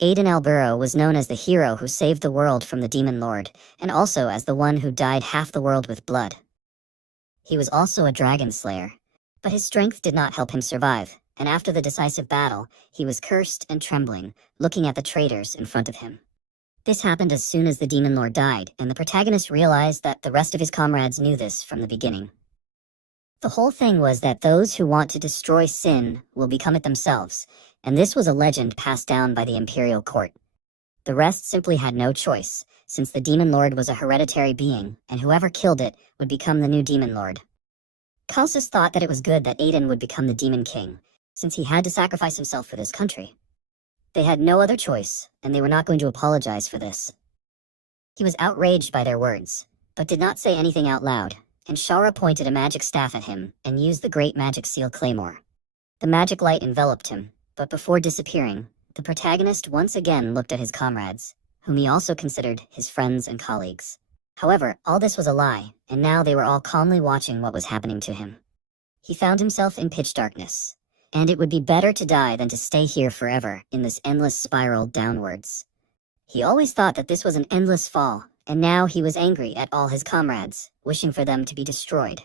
Aiden Alburo was known as the hero who saved the world from the Demon Lord, and also as the one who dyed half the world with blood. He was also a dragon slayer, but his strength did not help him survive, and after the decisive battle, he was cursed and trembling, looking at the traitors in front of him. This happened as soon as the Demon Lord died, and the protagonist realized that the rest of his comrades knew this from the beginning. The whole thing was that those who want to destroy sin will become it themselves, and this was a legend passed down by the imperial court. The rest simply had no choice, since the Demon Lord was a hereditary being, and whoever killed it would become the new Demon Lord. Khalsis thought that it was good that Aiden would become the Demon King, since he had to sacrifice himself for this country. They had no other choice, and they were not going to apologize for this. He was outraged by their words, but did not say anything out loud, and Shara pointed a magic staff at him and used the great magic seal claymore. The magic light enveloped him, but before disappearing, the protagonist once again looked at his comrades, whom he also considered his friends and colleagues. However, all this was a lie, and now they were all calmly watching what was happening to him. He found himself in pitch darkness, and it would be better to die than to stay here forever in this endless spiral downwards. He always thought that this was an endless fall, and now he was angry at all his comrades, wishing for them to be destroyed.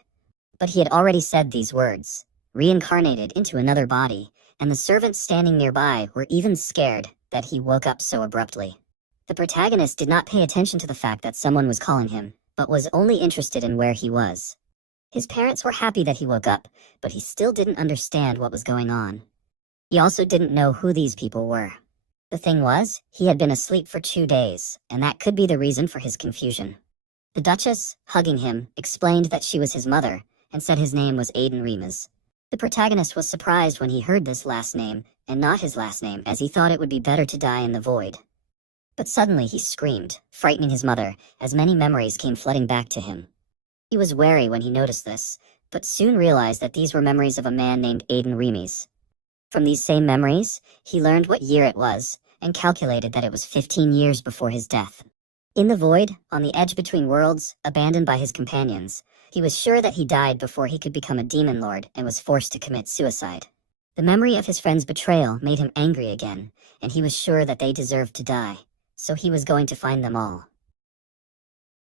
But he had already said these words, reincarnated into another body, and the servants standing nearby were even scared that he woke up so abruptly. The protagonist did not pay attention to the fact that someone was calling him, but was only interested in where he was. His parents were happy that he woke up, but he still didn't understand what was going on. He also didn't know who these people were. The thing was, he had been asleep for 2 days, and that could be the reason for his confusion. The Duchess, hugging him, explained that she was his mother, and said his name was Aiden Remus. The protagonist was surprised when he heard this last name, and not his last name, as he thought it would be better to die in the void. But suddenly he screamed, frightening his mother, as many memories came flooding back to him. He was wary when he noticed this, but soon realized that these were memories of a man named Aiden Remus. From these same memories, he learned what year it was, and calculated that it was 15 years before his death. In the void, on the edge between worlds, abandoned by his companions, he was sure that he died before he could become a demon lord and was forced to commit suicide. The memory of his friend's betrayal made him angry again, and he was sure that they deserved to die, so he was going to find them all.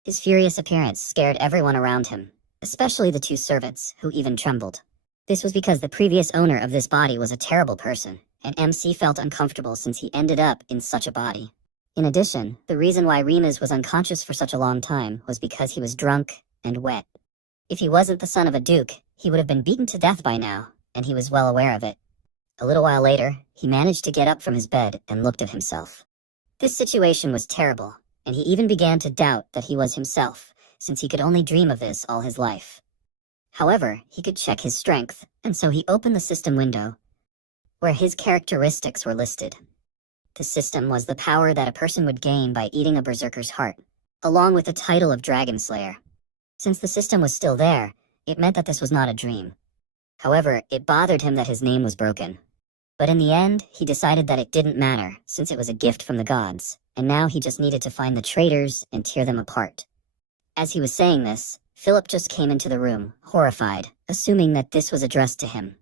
His furious appearance scared everyone around him, especially the 2 servants, who even trembled. This was because the previous owner of this body was a terrible person, and MC felt uncomfortable since he ended up in such a body. In addition, the reason why Remus was unconscious for such a long time was because he was drunk and wet. If he wasn't the son of a duke, he would have been beaten to death by now, and he was well aware of it. A little while later, he managed to get up from his bed and looked at himself. This situation was terrible, and he even began to doubt that he was himself, since he could only dream of this all his life. However, he could check his strength, and so he opened the system window, where his characteristics were listed. The system was the power that a person would gain by eating a berserker's heart, along with the title of Dragon Slayer. Since the system was still there, it meant that this was not a dream. However, it bothered him that his name was broken. But in the end, he decided that it didn't matter, since it was a gift from the gods, and now he just needed to find the traitors and tear them apart. As he was saying this, Philip just came into the room, horrified, assuming that this was addressed to him.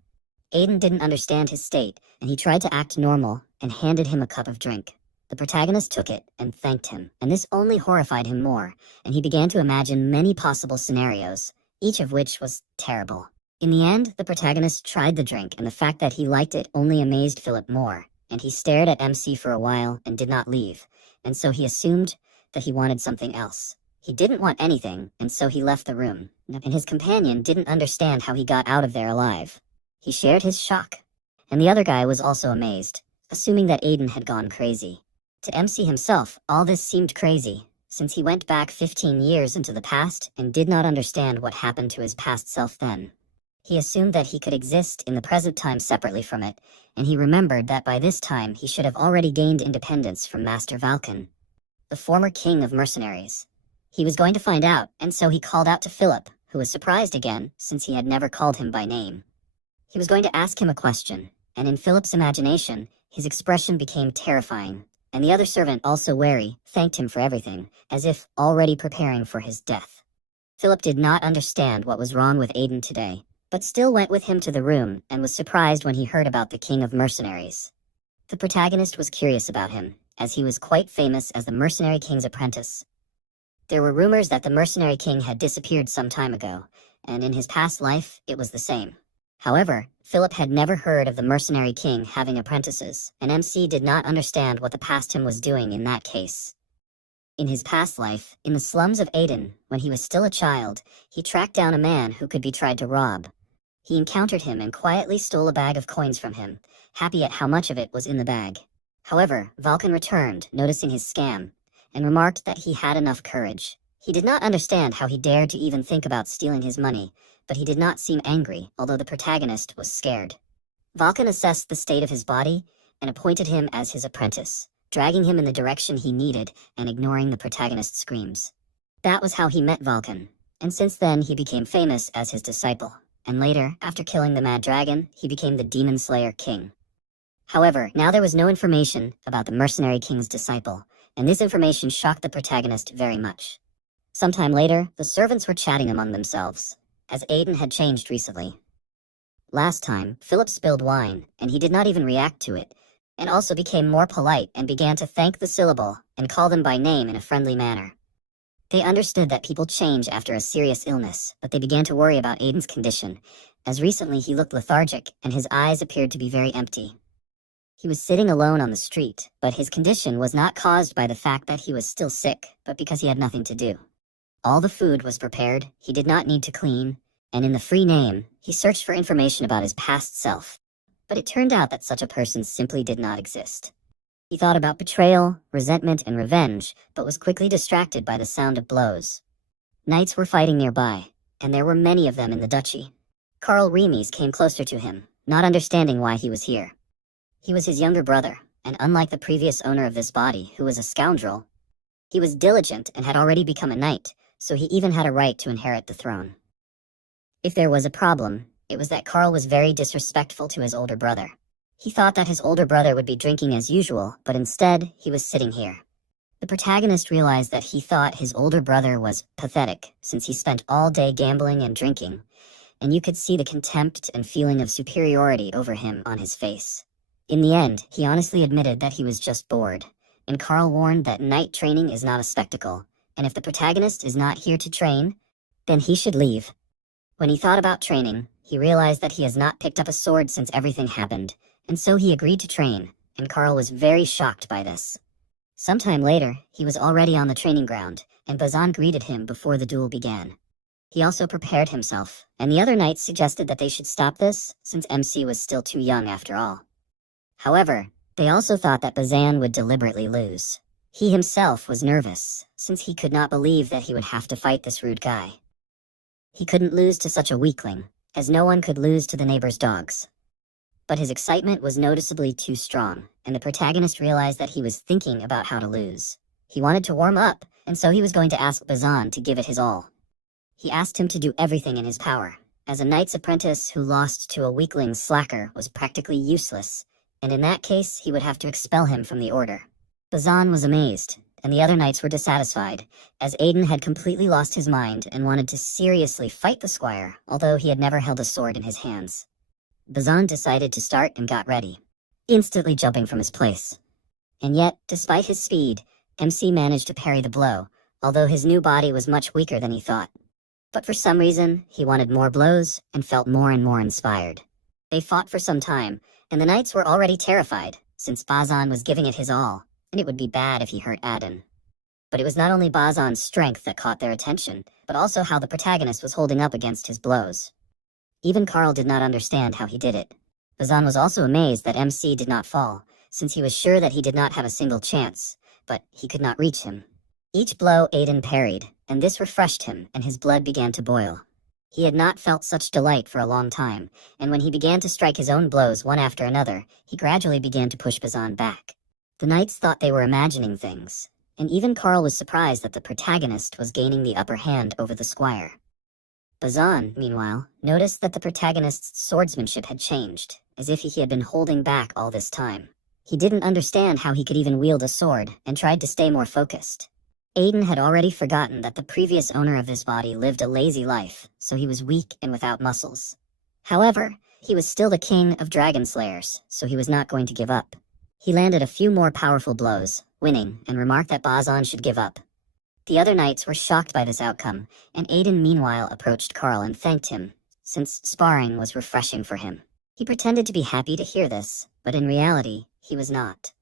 Aiden didn't understand his state, and he tried to act normal and handed him a cup of drink. The protagonist took it and thanked him, and this only horrified him more, and he began to imagine many possible scenarios, each of which was terrible. In the end, the protagonist tried the drink, and the fact that he liked it only amazed Philip more, and he stared at MC for a while and did not leave, and so he assumed that he wanted something else. He didn't want anything, and so he left the room, and his companion didn't understand how he got out of there alive. He shared his shock, and the other guy was also amazed, assuming that Aiden had gone crazy. To MC himself, all this seemed crazy, since he went back 15 years into the past and did not understand what happened to his past self then. He assumed that he could exist in the present time separately from it, and he remembered that by this time he should have already gained independence from Master Valken, the former king of mercenaries. He was going to find out, and so he called out to Philip, who was surprised again, since he had never called him by name. He was going to ask him a question, and in Philip's imagination, his expression became terrifying, and the other servant, also wary, thanked him for everything, as if already preparing for his death. Philip did not understand what was wrong with Aiden today, but still went with him to the room and was surprised when he heard about the king of mercenaries. The protagonist was curious about him, as he was quite famous as the mercenary king's apprentice. There were rumors that the mercenary king had disappeared some time ago, and in his past life, it was the same. However, Philip had never heard of the mercenary king having apprentices, and MC did not understand what the past him was doing in that case. In his past life, in the slums of Aden, when he was still a child, he tracked down a man who could be tried to rob. He encountered him and quietly stole a bag of coins from him, happy at how much of it was in the bag. However, Vulcan returned, noticing his scam, and remarked that he had enough courage. He did not understand how he dared to even think about stealing his money, but he did not seem angry, although the protagonist was scared. Vulcan assessed the state of his body and appointed him as his apprentice, dragging him in the direction he needed and ignoring the protagonist's screams. That was how he met Vulcan, and since then he became famous as his disciple, and later, after killing the Mad Dragon, he became the Demon Slayer King. However, now there was no information about the mercenary king's disciple, and this information shocked the protagonist very much. Sometime later, the servants were chatting among themselves, as Aiden had changed recently. Last time, Philip spilled wine, and he did not even react to it, and also became more polite and began to thank the syllable and call them by name in a friendly manner. They understood that people change after a serious illness, but they began to worry about Aiden's condition, as recently he looked lethargic and his eyes appeared to be very empty. He was sitting alone on the street, but his condition was not caused by the fact that he was still sick, but because he had nothing to do. All the food was prepared, he did not need to clean, and in the free name, he searched for information about his past self. But it turned out that such a person simply did not exist. He thought about betrayal, resentment, and revenge, but was quickly distracted by the sound of blows. Knights were fighting nearby, and there were many of them in the duchy. Karl Remies came closer to him, not understanding why he was here. He was his younger brother, and unlike the previous owner of this body, who was a scoundrel, he was diligent and had already become a knight, so he even had a right to inherit the throne. If there was a problem, it was that Karl was very disrespectful to his older brother. He thought that his older brother would be drinking as usual, but instead, he was sitting here. The protagonist realized that he thought his older brother was pathetic, since he spent all day gambling and drinking, and you could see the contempt and feeling of superiority over him on his face. In the end, he honestly admitted that he was just bored, and Karl warned that knight training is not a spectacle, and if the protagonist is not here to train, then he should leave. When he thought about training, he realized that he has not picked up a sword since everything happened, and so he agreed to train, and Karl was very shocked by this. Sometime later, he was already on the training ground, and Bazan greeted him before the duel began. He also prepared himself, and the other knights suggested that they should stop this, since MC was still too young after all. However, they also thought that Bazan would deliberately lose. He himself was nervous, since he could not believe that he would have to fight this rude guy. He couldn't lose to such a weakling, as no one could lose to the neighbor's dogs. But his excitement was noticeably too strong, and the protagonist realized that he was thinking about how to lose. He wanted to warm up, and so he was going to ask Bazan to give it his all. He asked him to do everything in his power, as a knight's apprentice who lost to a weakling slacker was practically useless, and in that case he would have to expel him from the order. Bazan was amazed, and the other knights were dissatisfied, as Aiden had completely lost his mind and wanted to seriously fight the squire, although he had never held a sword in his hands. Bazan decided to start and got ready, instantly jumping from his place. And yet, despite his speed, MC managed to parry the blow, although his new body was much weaker than he thought. But for some reason, he wanted more blows and felt more and more inspired. They fought for some time, and the knights were already terrified, since Bazan was giving it his all, and it would be bad if he hurt Aden. But it was not only Bazan's strength that caught their attention, but also how the protagonist was holding up against his blows. Even Karl did not understand how he did it. Bazan was also amazed that MC did not fall, since he was sure that he did not have a single chance, but he could not reach him. Each blow Aiden parried, and this refreshed him, and his blood began to boil. He had not felt such delight for a long time, and when he began to strike his own blows one after another, he gradually began to push Bazan back. The knights thought they were imagining things, and even Karl was surprised that the protagonist was gaining the upper hand over the squire. Bazan, meanwhile, noticed that the protagonist's swordsmanship had changed, as if he had been holding back all this time. He didn't understand how he could even wield a sword, and tried to stay more focused. Aiden had already forgotten that the previous owner of this body lived a lazy life, so he was weak and without muscles. However, he was still the king of dragon slayers, so he was not going to give up. He landed a few more powerful blows, winning, and remarked that Bazan should give up. The other knights were shocked by this outcome, and Aiden meanwhile approached Karl and thanked him, since sparring was refreshing for him. He pretended to be happy to hear this, but in reality, he was not.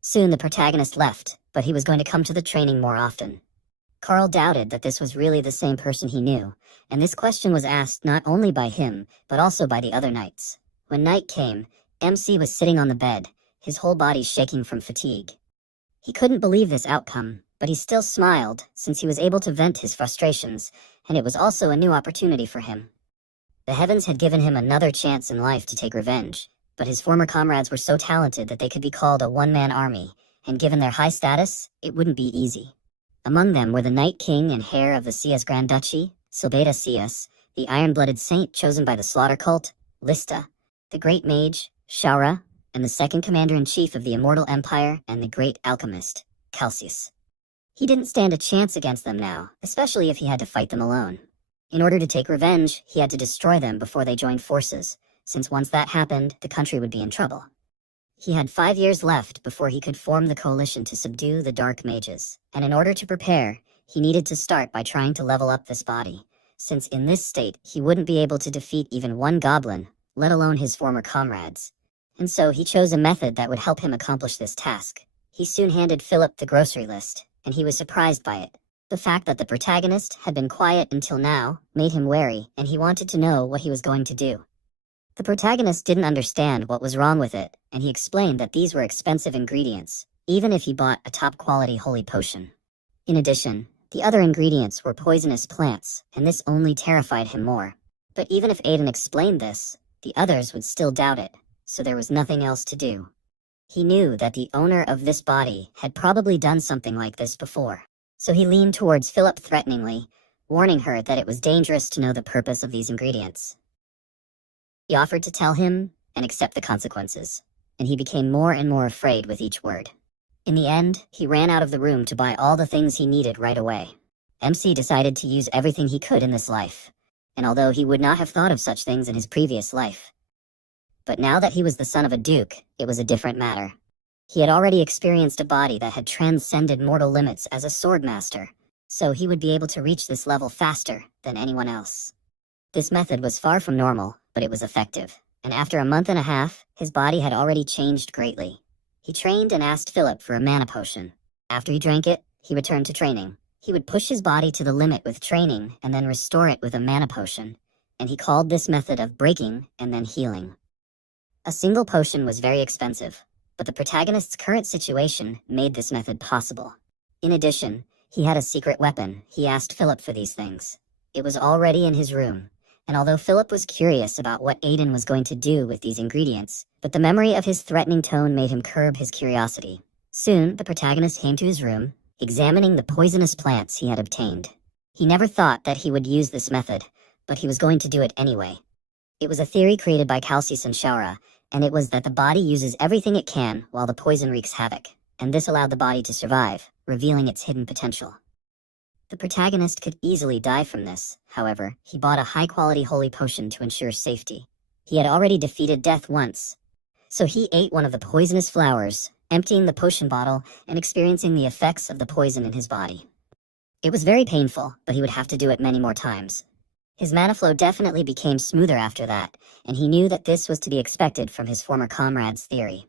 Soon the protagonist left, but he was going to come to the training more often. Karl doubted that this was really the same person he knew, and this question was asked not only by him, but also by the other knights. When night came, MC was sitting on the bed, his whole body shaking from fatigue. He couldn't believe this outcome, but he still smiled, since he was able to vent his frustrations, and it was also a new opportunity for him. The heavens had given him another chance in life to take revenge, but his former comrades were so talented that they could be called a one-man army, and given their high status, it wouldn't be easy. Among them were the Night King and heir of the Sias Grand Duchy, Silbeda Sias, the iron-blooded saint chosen by the Slaughter Cult, Lista, the Great Mage, Shaura, and the second commander-in-chief of the Immortal Empire and the Great Alchemist, Calcius. He didn't stand a chance against them now, especially if he had to fight them alone. In order to take revenge, he had to destroy them before they joined forces, since once that happened, the country would be in trouble. He had 5 years left before he could form the coalition to subdue the Dark Mages, and in order to prepare, he needed to start by trying to level up this body, since in this state he wouldn't be able to defeat even one goblin, let alone his former comrades. And so he chose a method that would help him accomplish this task. He soon handed Philip the grocery list, and he was surprised by it. The fact that the protagonist had been quiet until now made him wary, and he wanted to know what he was going to do. The protagonist didn't understand what was wrong with it, and he explained that these were expensive ingredients, even if he bought a top-quality holy potion. In addition, the other ingredients were poisonous plants, and this only terrified him more. But even if Aiden explained this, the others would still doubt it, so there was nothing else to do. He knew that the owner of this body had probably done something like this before, so he leaned towards Philip threateningly, warning her that it was dangerous to know the purpose of these ingredients. He offered to tell him and accept the consequences, and he became more and more afraid with each word. In the end, he ran out of the room to buy all the things he needed right away. MC decided to use everything he could in this life, and although he would not have thought of such things in his previous life. But now that he was the son of a duke, it was a different matter. He had already experienced a body that had transcended mortal limits as a swordmaster, so he would be able to reach this level faster than anyone else. This method was far from normal, but it was effective, and after a month and a half, his body had already changed greatly. He trained and asked Philip for a mana potion. After he drank it, he returned to training. He would push his body to the limit with training and then restore it with a mana potion, and he called this method of breaking and then healing. A single potion was very expensive, but the protagonist's current situation made this method possible. In addition, he had a secret weapon. He asked Philip for these things. It was already in his room, and although Philip was curious about what Aiden was going to do with these ingredients, but the memory of his threatening tone made him curb his curiosity. Soon, the protagonist came to his room, examining the poisonous plants he had obtained. He never thought that he would use this method, but he was going to do it anyway. It was a theory created by Calcius and Shaura, and it was that the body uses everything it can while the poison wreaks havoc, and this allowed the body to survive, revealing its hidden potential. The protagonist could easily die from this. However, he bought a high-quality holy potion to ensure safety. He had already defeated death once, so he ate one of the poisonous flowers, emptying the potion bottle and experiencing the effects of the poison in his body. It was very painful, but he would have to do it many more times. His mana flow definitely became smoother after that, and he knew that this was to be expected from his former comrade's theory.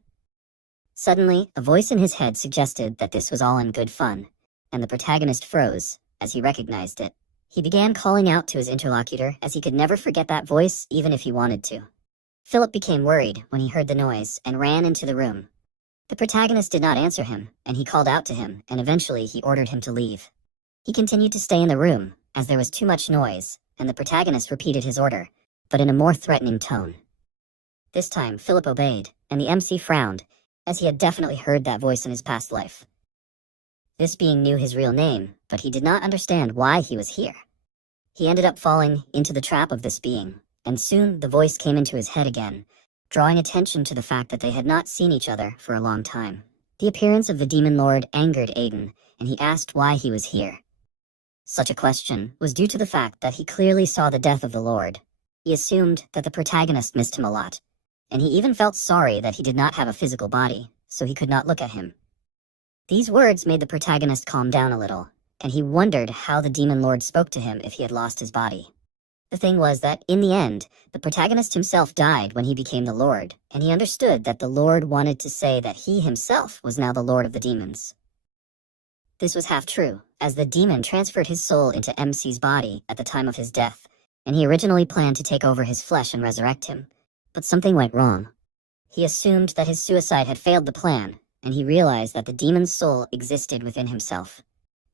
Suddenly, a voice in his head suggested that this was all in good fun, and the protagonist froze as he recognized it. He began calling out to his interlocutor as he could never forget that voice even if he wanted to. Philip became worried when he heard the noise and ran into the room. The protagonist did not answer him, and he called out to him, and eventually he ordered him to leave. He continued to stay in the room, as there was too much noise, and the protagonist repeated his order, but in a more threatening tone. This time, Philip obeyed, and the MC frowned, as he had definitely heard that voice in his past life. This being knew his real name, but he did not understand why he was here. He ended up falling into the trap of this being, and soon the voice came into his head again, drawing attention to the fact that they had not seen each other for a long time. The appearance of the Demon Lord angered Aiden, and he asked why he was here. Such a question was due to the fact that he clearly saw the death of the Lord. He assumed that the protagonist missed him a lot, and he even felt sorry that he did not have a physical body, so he could not look at him. These words made the protagonist calm down a little, and he wondered how the demon lord spoke to him if he had lost his body. The thing was that, in the end, the protagonist himself died when he became the lord, and he understood that the lord wanted to say that he himself was now the lord of the demons. This was half true, as the demon transferred his soul into MC's body at the time of his death, and he originally planned to take over his flesh and resurrect him. But something went wrong. He assumed that his suicide had failed the plan, and he realized that the demon's soul existed within himself.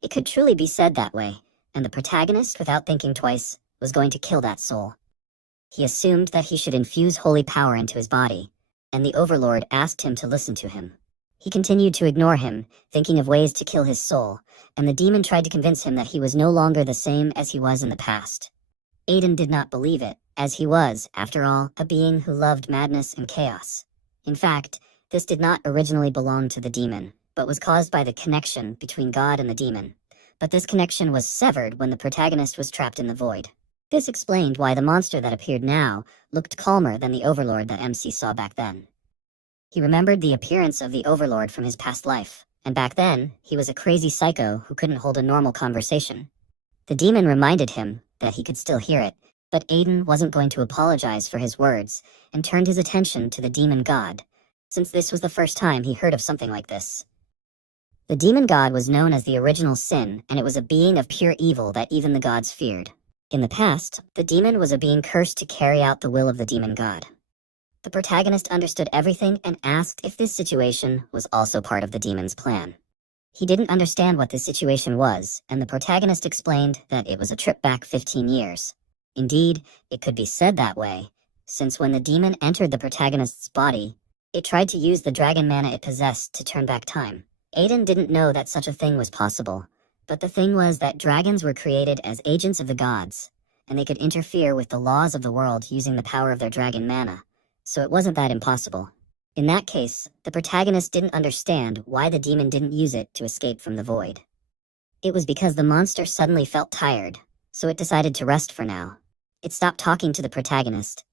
It could truly be said that way, and the protagonist, without thinking twice, was going to kill that soul. He assumed that he should infuse holy power into his body, and the overlord asked him to listen to him. He continued to ignore him, thinking of ways to kill his soul, and the demon tried to convince him that he was no longer the same as he was in the past. Aiden did not believe it, as he was, after all, a being who loved madness and chaos. In fact, this did not originally belong to the demon, but was caused by the connection between God and the demon. But this connection was severed when the protagonist was trapped in the void. This explained why the monster that appeared now looked calmer than the overlord that MC saw back then. He remembered the appearance of the overlord from his past life, and back then, he was a crazy psycho who couldn't hold a normal conversation. The demon reminded him that he could still hear it, but Aiden wasn't going to apologize for his words, and turned his attention to the demon god, since this was the first time he heard of something like this. The demon god was known as the original sin, and it was a being of pure evil that even the gods feared. In the past, the demon was a being cursed to carry out the will of the demon god. The protagonist understood everything and asked if this situation was also part of the demon's plan. He didn't understand what this situation was, and the protagonist explained that it was a trip back 15 years. Indeed, it could be said that way, since when the demon entered the protagonist's body, it tried to use the dragon mana it possessed to turn back time. Aiden didn't know that such a thing was possible, but the thing was that dragons were created as agents of the gods, and they could interfere with the laws of the world using the power of their dragon mana, so it wasn't that impossible. In that case, the protagonist didn't understand why the demon didn't use it to escape from the void. It was because the monster suddenly felt tired, so it decided to rest for now. It stopped talking to the protagonist,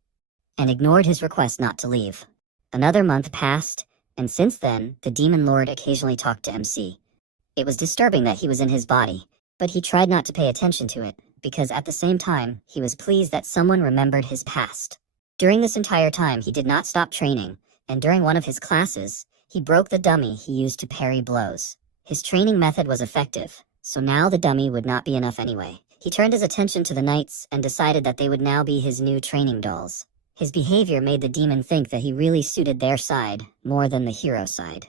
and ignored his request not to leave. Another month passed, and since then, the demon lord occasionally talked to MC. It was disturbing that he was in his body, but he tried not to pay attention to it, because at the same time, he was pleased that someone remembered his past. During this entire time, he did not stop training, and during one of his classes, he broke the dummy he used to parry blows. His training method was effective, so now the dummy would not be enough anyway. He turned his attention to the knights and decided that they would now be his new training dolls. His behavior made the demon think that he really suited their side more than the hero side.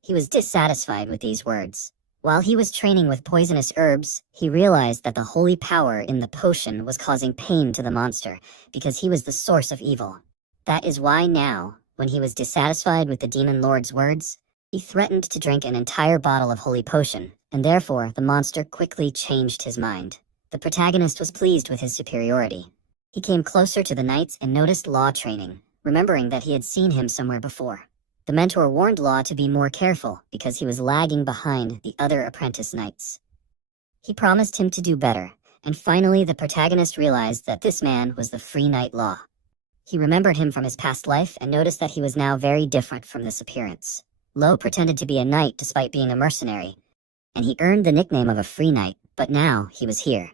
He was dissatisfied with these words. While he was training with poisonous herbs, he realized that the holy power in the potion was causing pain to the monster because he was the source of evil. That is why now, when he was dissatisfied with the demon lord's words, he threatened to drink an entire bottle of holy potion, and therefore the monster quickly changed his mind. The protagonist was pleased with his superiority. He came closer to the knights and noticed Law training, remembering that he had seen him somewhere before. The mentor warned Law to be more careful because he was lagging behind the other apprentice knights. He promised him to do better, and finally the protagonist realized that this man was the Free Knight Law. He remembered him from his past life and noticed that he was now very different from this appearance. Law pretended to be a knight despite being a mercenary, and he earned the nickname of a free knight, but now he was here.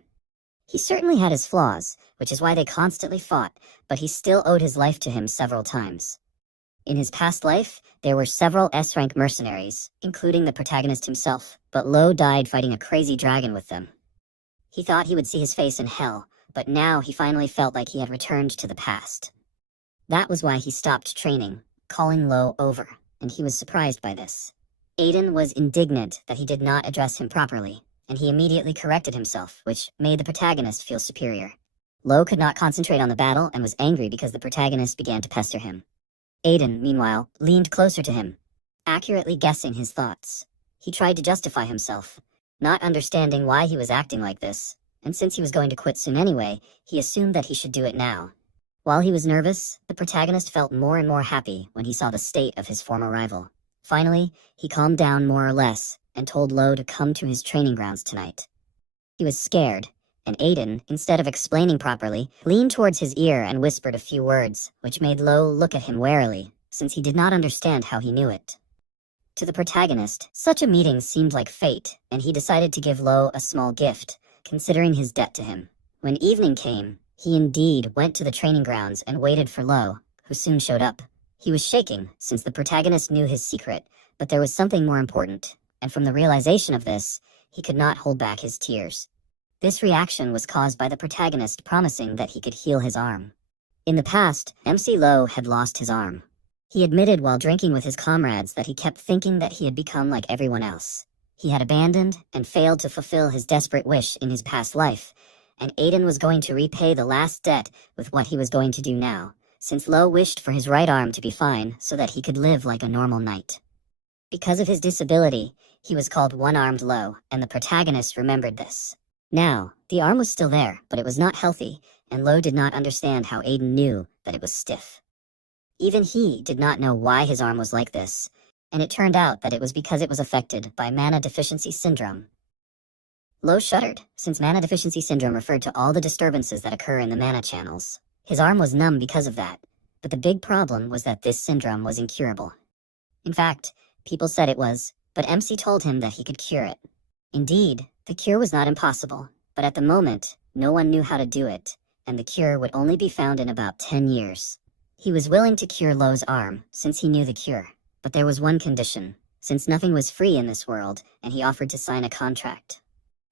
He certainly had his flaws, which is why they constantly fought, but he still owed his life to him several times. In his past life, there were several S-rank mercenaries, including the protagonist himself, but Lo died fighting a crazy dragon with them. He thought he would see his face in hell, but now he finally felt like he had returned to the past. That was why he stopped training, calling Lo over, and he was surprised by this. Aiden was indignant that he did not address him properly, and he immediately corrected himself, which made the protagonist feel superior. Lo could not concentrate on the battle and was angry because the protagonist began to pester him. Aiden, meanwhile, leaned closer to him, accurately guessing his thoughts. He tried to justify himself, not understanding why he was acting like this, and since he was going to quit soon anyway, he assumed that he should do it now. While he was nervous, the protagonist felt more and more happy when he saw the state of his former rival. Finally, he calmed down more or less, and told Lo to come to his training grounds tonight. He was scared, and Aiden, instead of explaining properly, leaned towards his ear and whispered a few words, which made Lo look at him warily, since he did not understand how he knew it. To the protagonist, such a meeting seemed like fate, and he decided to give Lo a small gift, considering his debt to him. When evening came, he indeed went to the training grounds and waited for Lo, who soon showed up. He was shaking, since the protagonist knew his secret, but there was something more important, and from the realization of this, he could not hold back his tears. This reaction was caused by the protagonist promising that he could heal his arm. In the past, MC Lo had lost his arm. He admitted while drinking with his comrades that he kept thinking that he had become like everyone else. He had abandoned and failed to fulfill his desperate wish in his past life, and Aiden was going to repay the last debt with what he was going to do now, since Lo wished for his right arm to be fine so that he could live like a normal knight. Because of his disability, he was called One-Armed Lo, and the protagonist remembered this. Now, the arm was still there, but it was not healthy, and Lo did not understand how Aiden knew that it was stiff. Even he did not know why his arm was like this, and it turned out that it was because it was affected by mana deficiency syndrome. Lo shuddered, since mana deficiency syndrome referred to all the disturbances that occur in the mana channels. His arm was numb because of that, but the big problem was that this syndrome was incurable. In fact, people said it was, but MC told him that he could cure it. Indeed, the cure was not impossible, but at the moment, no one knew how to do it, and the cure would only be found in about 10 years. He was willing to cure Lo's arm, since he knew the cure, but there was one condition, since nothing was free in this world, and he offered to sign a contract.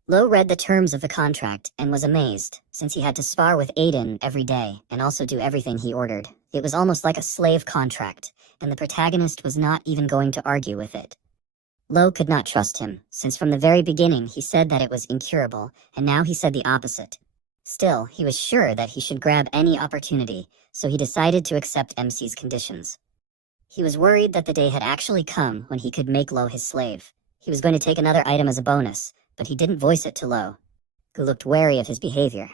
Lo read the terms of the contract and was amazed, since he had to spar with Aiden every day and also do everything he ordered. It was almost like a slave contract, and the protagonist was not even going to argue with it. Lo could not trust him, since from the very beginning he said that it was incurable, and now he said the opposite. Still, he was sure that he should grab any opportunity, so he decided to accept MC's conditions. He was worried that the day had actually come when he could make Lo his slave. He was going to take another item as a bonus, but he didn't voice it to Lo, who looked wary of his behavior.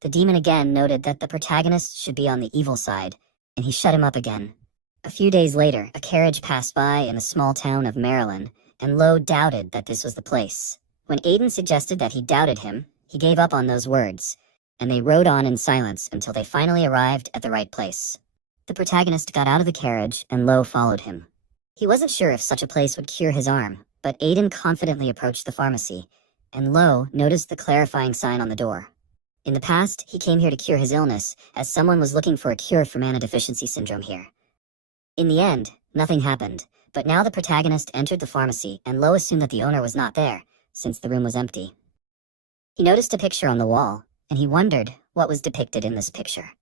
The demon again noted that the protagonist should be on the evil side, and he shut him up again. A few days later, a carriage passed by in a small town of Maryland, and Lo doubted that this was the place. When Aiden suggested that he doubted him, he gave up on those words, and they rode on in silence until they finally arrived at the right place. The protagonist got out of the carriage, and Lo followed him. He wasn't sure if such a place would cure his arm, but Aiden confidently approached the pharmacy, and Lo noticed the clarifying sign on the door. In the past, he came here to cure his illness, as someone was looking for a cure for mana deficiency syndrome here. In the end, nothing happened, but now the protagonist entered the pharmacy, and Lo assumed that the owner was not there, since the room was empty. He noticed a picture on the wall, and he wondered what was depicted in this picture.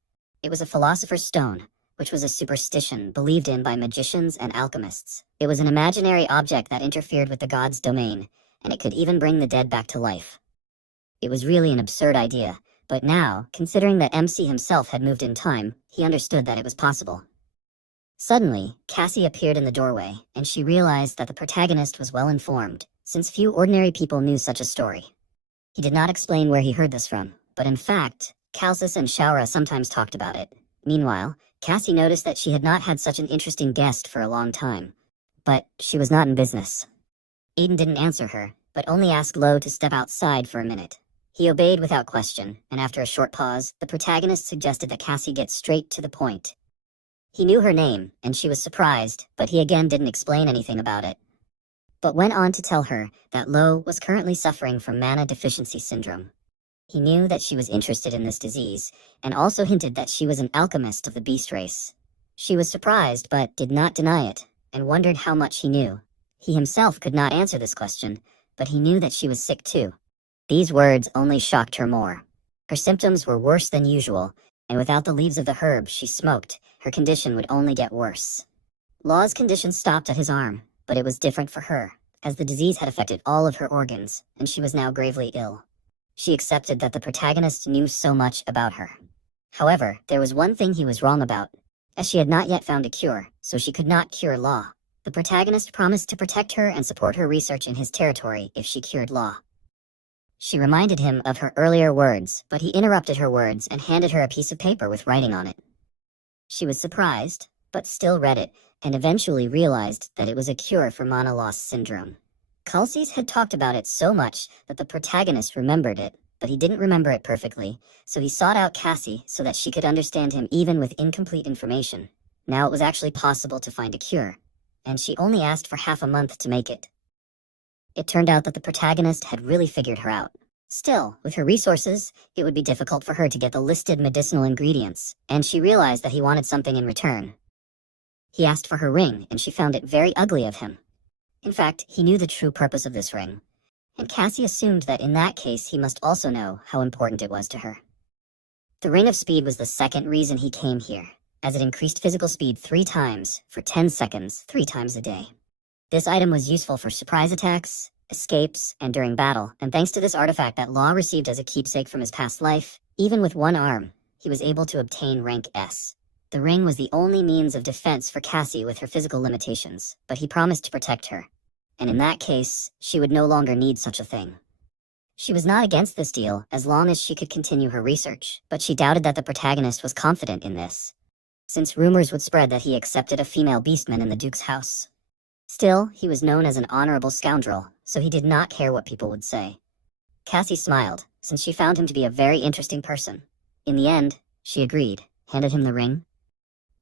It was a philosopher's stone, which was a superstition believed in by magicians and alchemists. It was an imaginary object that interfered with the god's domain, and it could even bring the dead back to life. It was really an absurd idea, but now, considering that MC himself had moved in time, he understood that it was possible. Suddenly, Cassie appeared in the doorway, and she realized that the protagonist was well informed, since few ordinary people knew such a story. He did not explain where he heard this from, but in fact, Calcis and Shaura sometimes talked about it. Meanwhile, Cassie noticed that she had not had such an interesting guest for a long time. But she was not in business. Aiden didn't answer her, but only asked Lo to step outside for a minute. He obeyed without question, and after a short pause, the protagonist suggested that Cassie get straight to the point. He knew her name, and she was surprised, but he again didn't explain anything about it, but went on to tell her that Lo was currently suffering from mana deficiency syndrome. He knew that she was interested in this disease, and also hinted that she was an alchemist of the beast race. She was surprised, but did not deny it, and wondered how much he knew. He himself could not answer this question, but he knew that she was sick too. These words only shocked her more. Her symptoms were worse than usual, and without the leaves of the herb she smoked, her condition would only get worse. Law's condition stopped at his arm, but it was different for her, as the disease had affected all of her organs, and she was now gravely ill. She accepted that the protagonist knew so much about her. However, there was one thing he was wrong about, as she had not yet found a cure, so she could not cure Law. The protagonist promised to protect her and support her research in his territory if she cured Law. She reminded him of her earlier words, but he interrupted her words and handed her a piece of paper with writing on it. She was surprised, but still read it, and eventually realized that it was a cure for mana loss syndrome. Calcis had talked about it so much that the protagonist remembered it, but he didn't remember it perfectly, so he sought out Cassie so that she could understand him even with incomplete information. Now it was actually possible to find a cure. and she only asked for half a month to make it. It turned out that the protagonist had really figured her out. Still, with her resources, it would be difficult for her to get the listed medicinal ingredients, and she realized that he wanted something in return. He asked for her ring, and she found it very ugly of him. In fact, he knew the true purpose of this ring, and Cassie assumed that in that case he must also know how important it was to her. The Ring of Speed was the second reason he came here, as it increased physical speed 3 times for 10 seconds 3 times a day. This item was useful for surprise attacks, escapes, and during battle, and thanks to this artifact that Law received as a keepsake from his past life, even with one arm, he was able to obtain rank S. The ring was the only means of defense for Cassie with her physical limitations, but he promised to protect her, and in that case, she would no longer need such a thing. She was not against this deal as long as she could continue her research, but she doubted that the protagonist was confident in this, since rumors would spread that he accepted a female beastman in the Duke's house. Still, he was known as an honorable scoundrel, so he did not care what people would say. Cassie smiled, since she found him to be a very interesting person. In the end, she agreed, handed him the ring,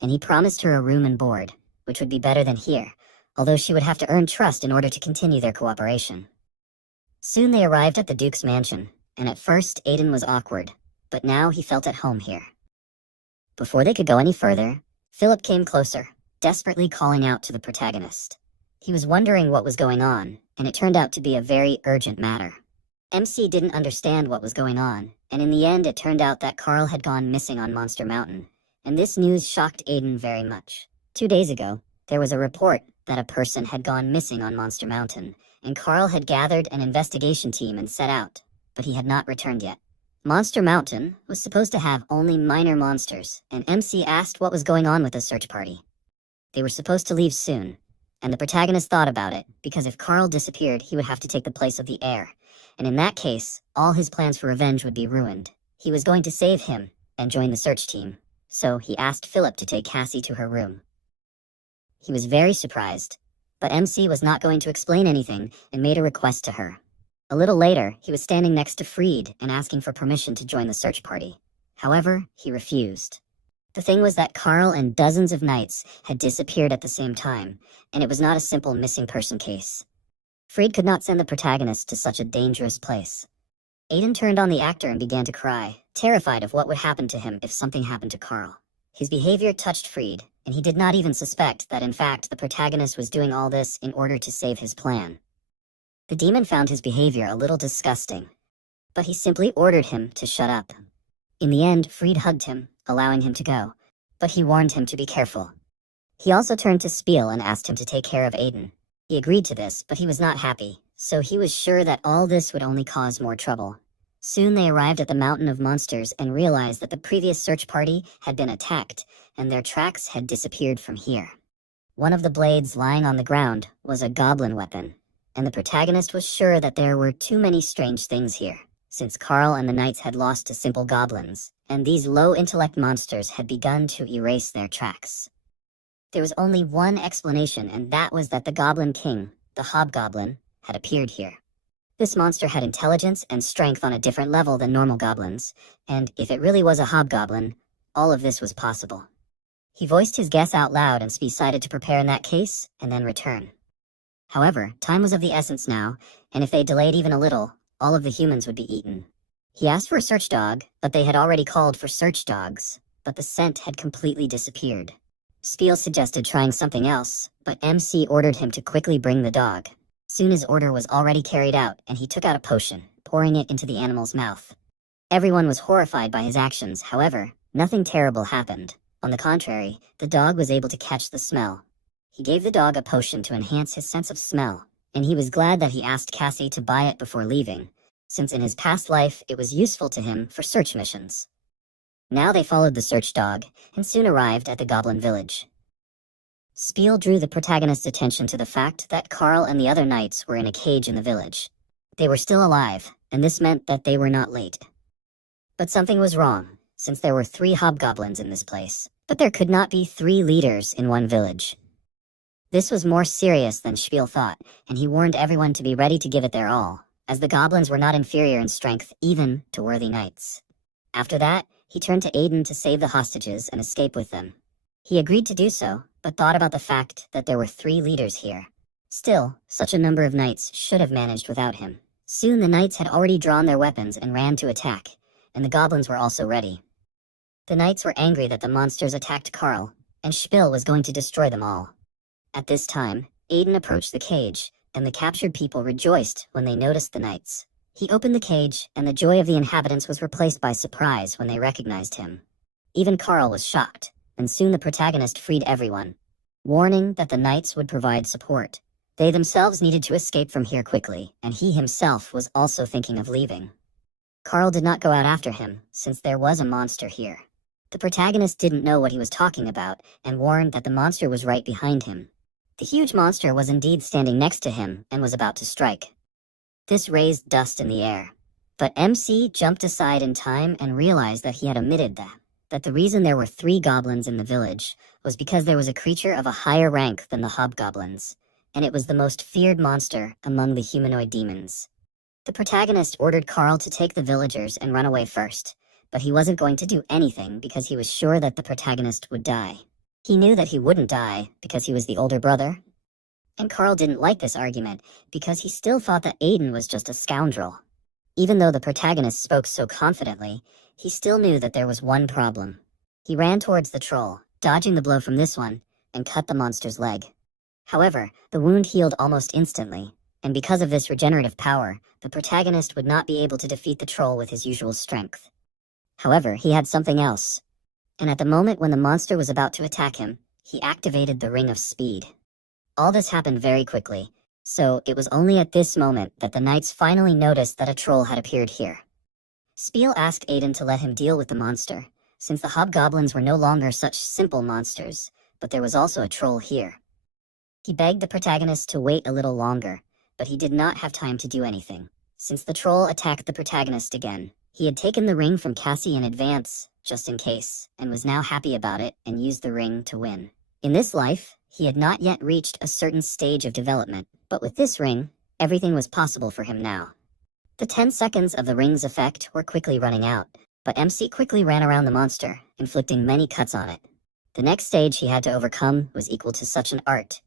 and he promised her a room and board, which would be better than here, although she would have to earn trust in order to continue their cooperation. Soon they arrived at the Duke's mansion, and at first Aiden was awkward, but now he felt at home here. Before they could go any further, Philip came closer, desperately calling out to the protagonist. He was wondering what was going on, and it turned out to be a very urgent matter. MC didn't understand what was going on, and in the end it turned out that Carl had gone missing on Monster Mountain, and this news shocked Aiden very much. 2 days ago, there was a report that a person had gone missing on Monster Mountain, and Carl had gathered an investigation team and set out, but he had not returned yet. Monster Mountain was supposed to have only minor monsters, and MC asked what was going on with the search party. They were supposed to leave soon, and the protagonist thought about it, because if Carl disappeared, he would have to take the place of the heir, and in that case, all his plans for revenge would be ruined. He was going to save him and join the search team, so he asked Philip to take Cassie to her room. He was very surprised, but MC was not going to explain anything and made a request to her. A little later, he was standing next to Freed and asking for permission to join the search party. However, he refused. The thing was that Carl and dozens of knights had disappeared at the same time, and it was not a simple missing person case. Freed could not send the protagonist to such a dangerous place. Aiden turned on the actor and began to cry, terrified of what would happen to him if something happened to Carl. His behavior touched Freed, and he did not even suspect that in fact the protagonist was doing all this in order to save his plan. The demon found his behavior a little disgusting, but he simply ordered him to shut up. In the end, Freed hugged him, allowing him to go, but he warned him to be careful. He also turned to Spiel and asked him to take care of Aiden. He agreed to this, but he was not happy, so he was sure that all this would only cause more trouble. Soon they arrived at the Mountain of Monsters and realized that the previous search party had been attacked, and their tracks had disappeared from here. One of the blades lying on the ground was a goblin weapon, and the protagonist was sure that there were too many strange things here, since Carl and the knights had lost to simple goblins, and these low-intellect monsters had begun to erase their tracks. There was only one explanation, and that was that the Goblin King, the Hobgoblin, had appeared here. This monster had intelligence and strength on a different level than normal goblins, and if it really was a hobgoblin, all of this was possible. He voiced his guess out loud and decided to prepare in that case, and then return. However, time was of the essence now, and if they delayed even a little, all of the humans would be eaten. He asked for a search dog, but they had already called for search dogs, but the scent had completely disappeared. Spiel suggested trying something else, but MC ordered him to quickly bring the dog. Soon his order was already carried out, and he took out a potion, pouring it into the animal's mouth. Everyone was horrified by his actions, however, nothing terrible happened. On the contrary, the dog was able to catch the smell. He gave the dog a potion to enhance his sense of smell, and he was glad that he asked Cassie to buy it before leaving, since in his past life it was useful to him for search missions. Now they followed the search dog, and soon arrived at the Goblin Village. Spiel drew the protagonist's attention to the fact that Carl and the other knights were in a cage in the village. They were still alive, and this meant that they were not late. But something was wrong, since there were 3 hobgoblins in this place, but there could not be 3 leaders in one village. This was more serious than Spiel thought, and he warned everyone to be ready to give it their all, as the goblins were not inferior in strength even to worthy knights. After that, he turned to Aiden to save the hostages and escape with them. He agreed to do so, but thought about the fact that there were 3 leaders here. Still, such a number of knights should have managed without him. Soon the knights had already drawn their weapons and ran to attack, and the goblins were also ready. The knights were angry that the monsters attacked Carl, and Spiel was going to destroy them all. At this time, Aiden approached the cage, and the captured people rejoiced when they noticed the knights. He opened the cage, and the joy of the inhabitants was replaced by surprise when they recognized him. Even Carl was shocked, and soon the protagonist freed everyone, warning that the knights would provide support. They themselves needed to escape from here quickly, and he himself was also thinking of leaving. Carl did not go out after him, since there was a monster here. The protagonist didn't know what he was talking about, and warned that the monster was right behind him. The huge monster was indeed standing next to him, and was about to strike. This raised dust in the air. But MC jumped aside in time and realized that he had omitted that the reason there were 3 goblins in the village was because there was a creature of a higher rank than the hobgoblins, and it was the most feared monster among the humanoid demons. The protagonist ordered Carl to take the villagers and run away first, but he wasn't going to do anything because he was sure that the protagonist would die. He knew that he wouldn't die because he was the older brother. And Carl didn't like this argument because he still thought that Aiden was just a scoundrel. Even though the protagonist spoke so confidently, he still knew that there was one problem. He ran towards the troll, dodging the blow from this one, and cut the monster's leg. However, the wound healed almost instantly, and because of this regenerative power, the protagonist would not be able to defeat the troll with his usual strength. However, he had something else. And at the moment when the monster was about to attack him, he activated the Ring of Speed. All this happened very quickly, so it was only at this moment that the knights finally noticed that a troll had appeared here. Spiel asked Aiden to let him deal with the monster, since the hobgoblins were no longer such simple monsters, but there was also a troll here. He begged the protagonist to wait a little longer, but he did not have time to do anything. Since the troll attacked the protagonist again, he had taken the ring from Cassie in advance, just in case, and was now happy about it and used the ring to win. In this life, he had not yet reached a certain stage of development, but with this ring, everything was possible for him now. The 10 seconds of the ring's effect were quickly running out, but MC quickly ran around the monster, inflicting many cuts on it. The next stage he had to overcome was equal to such an art.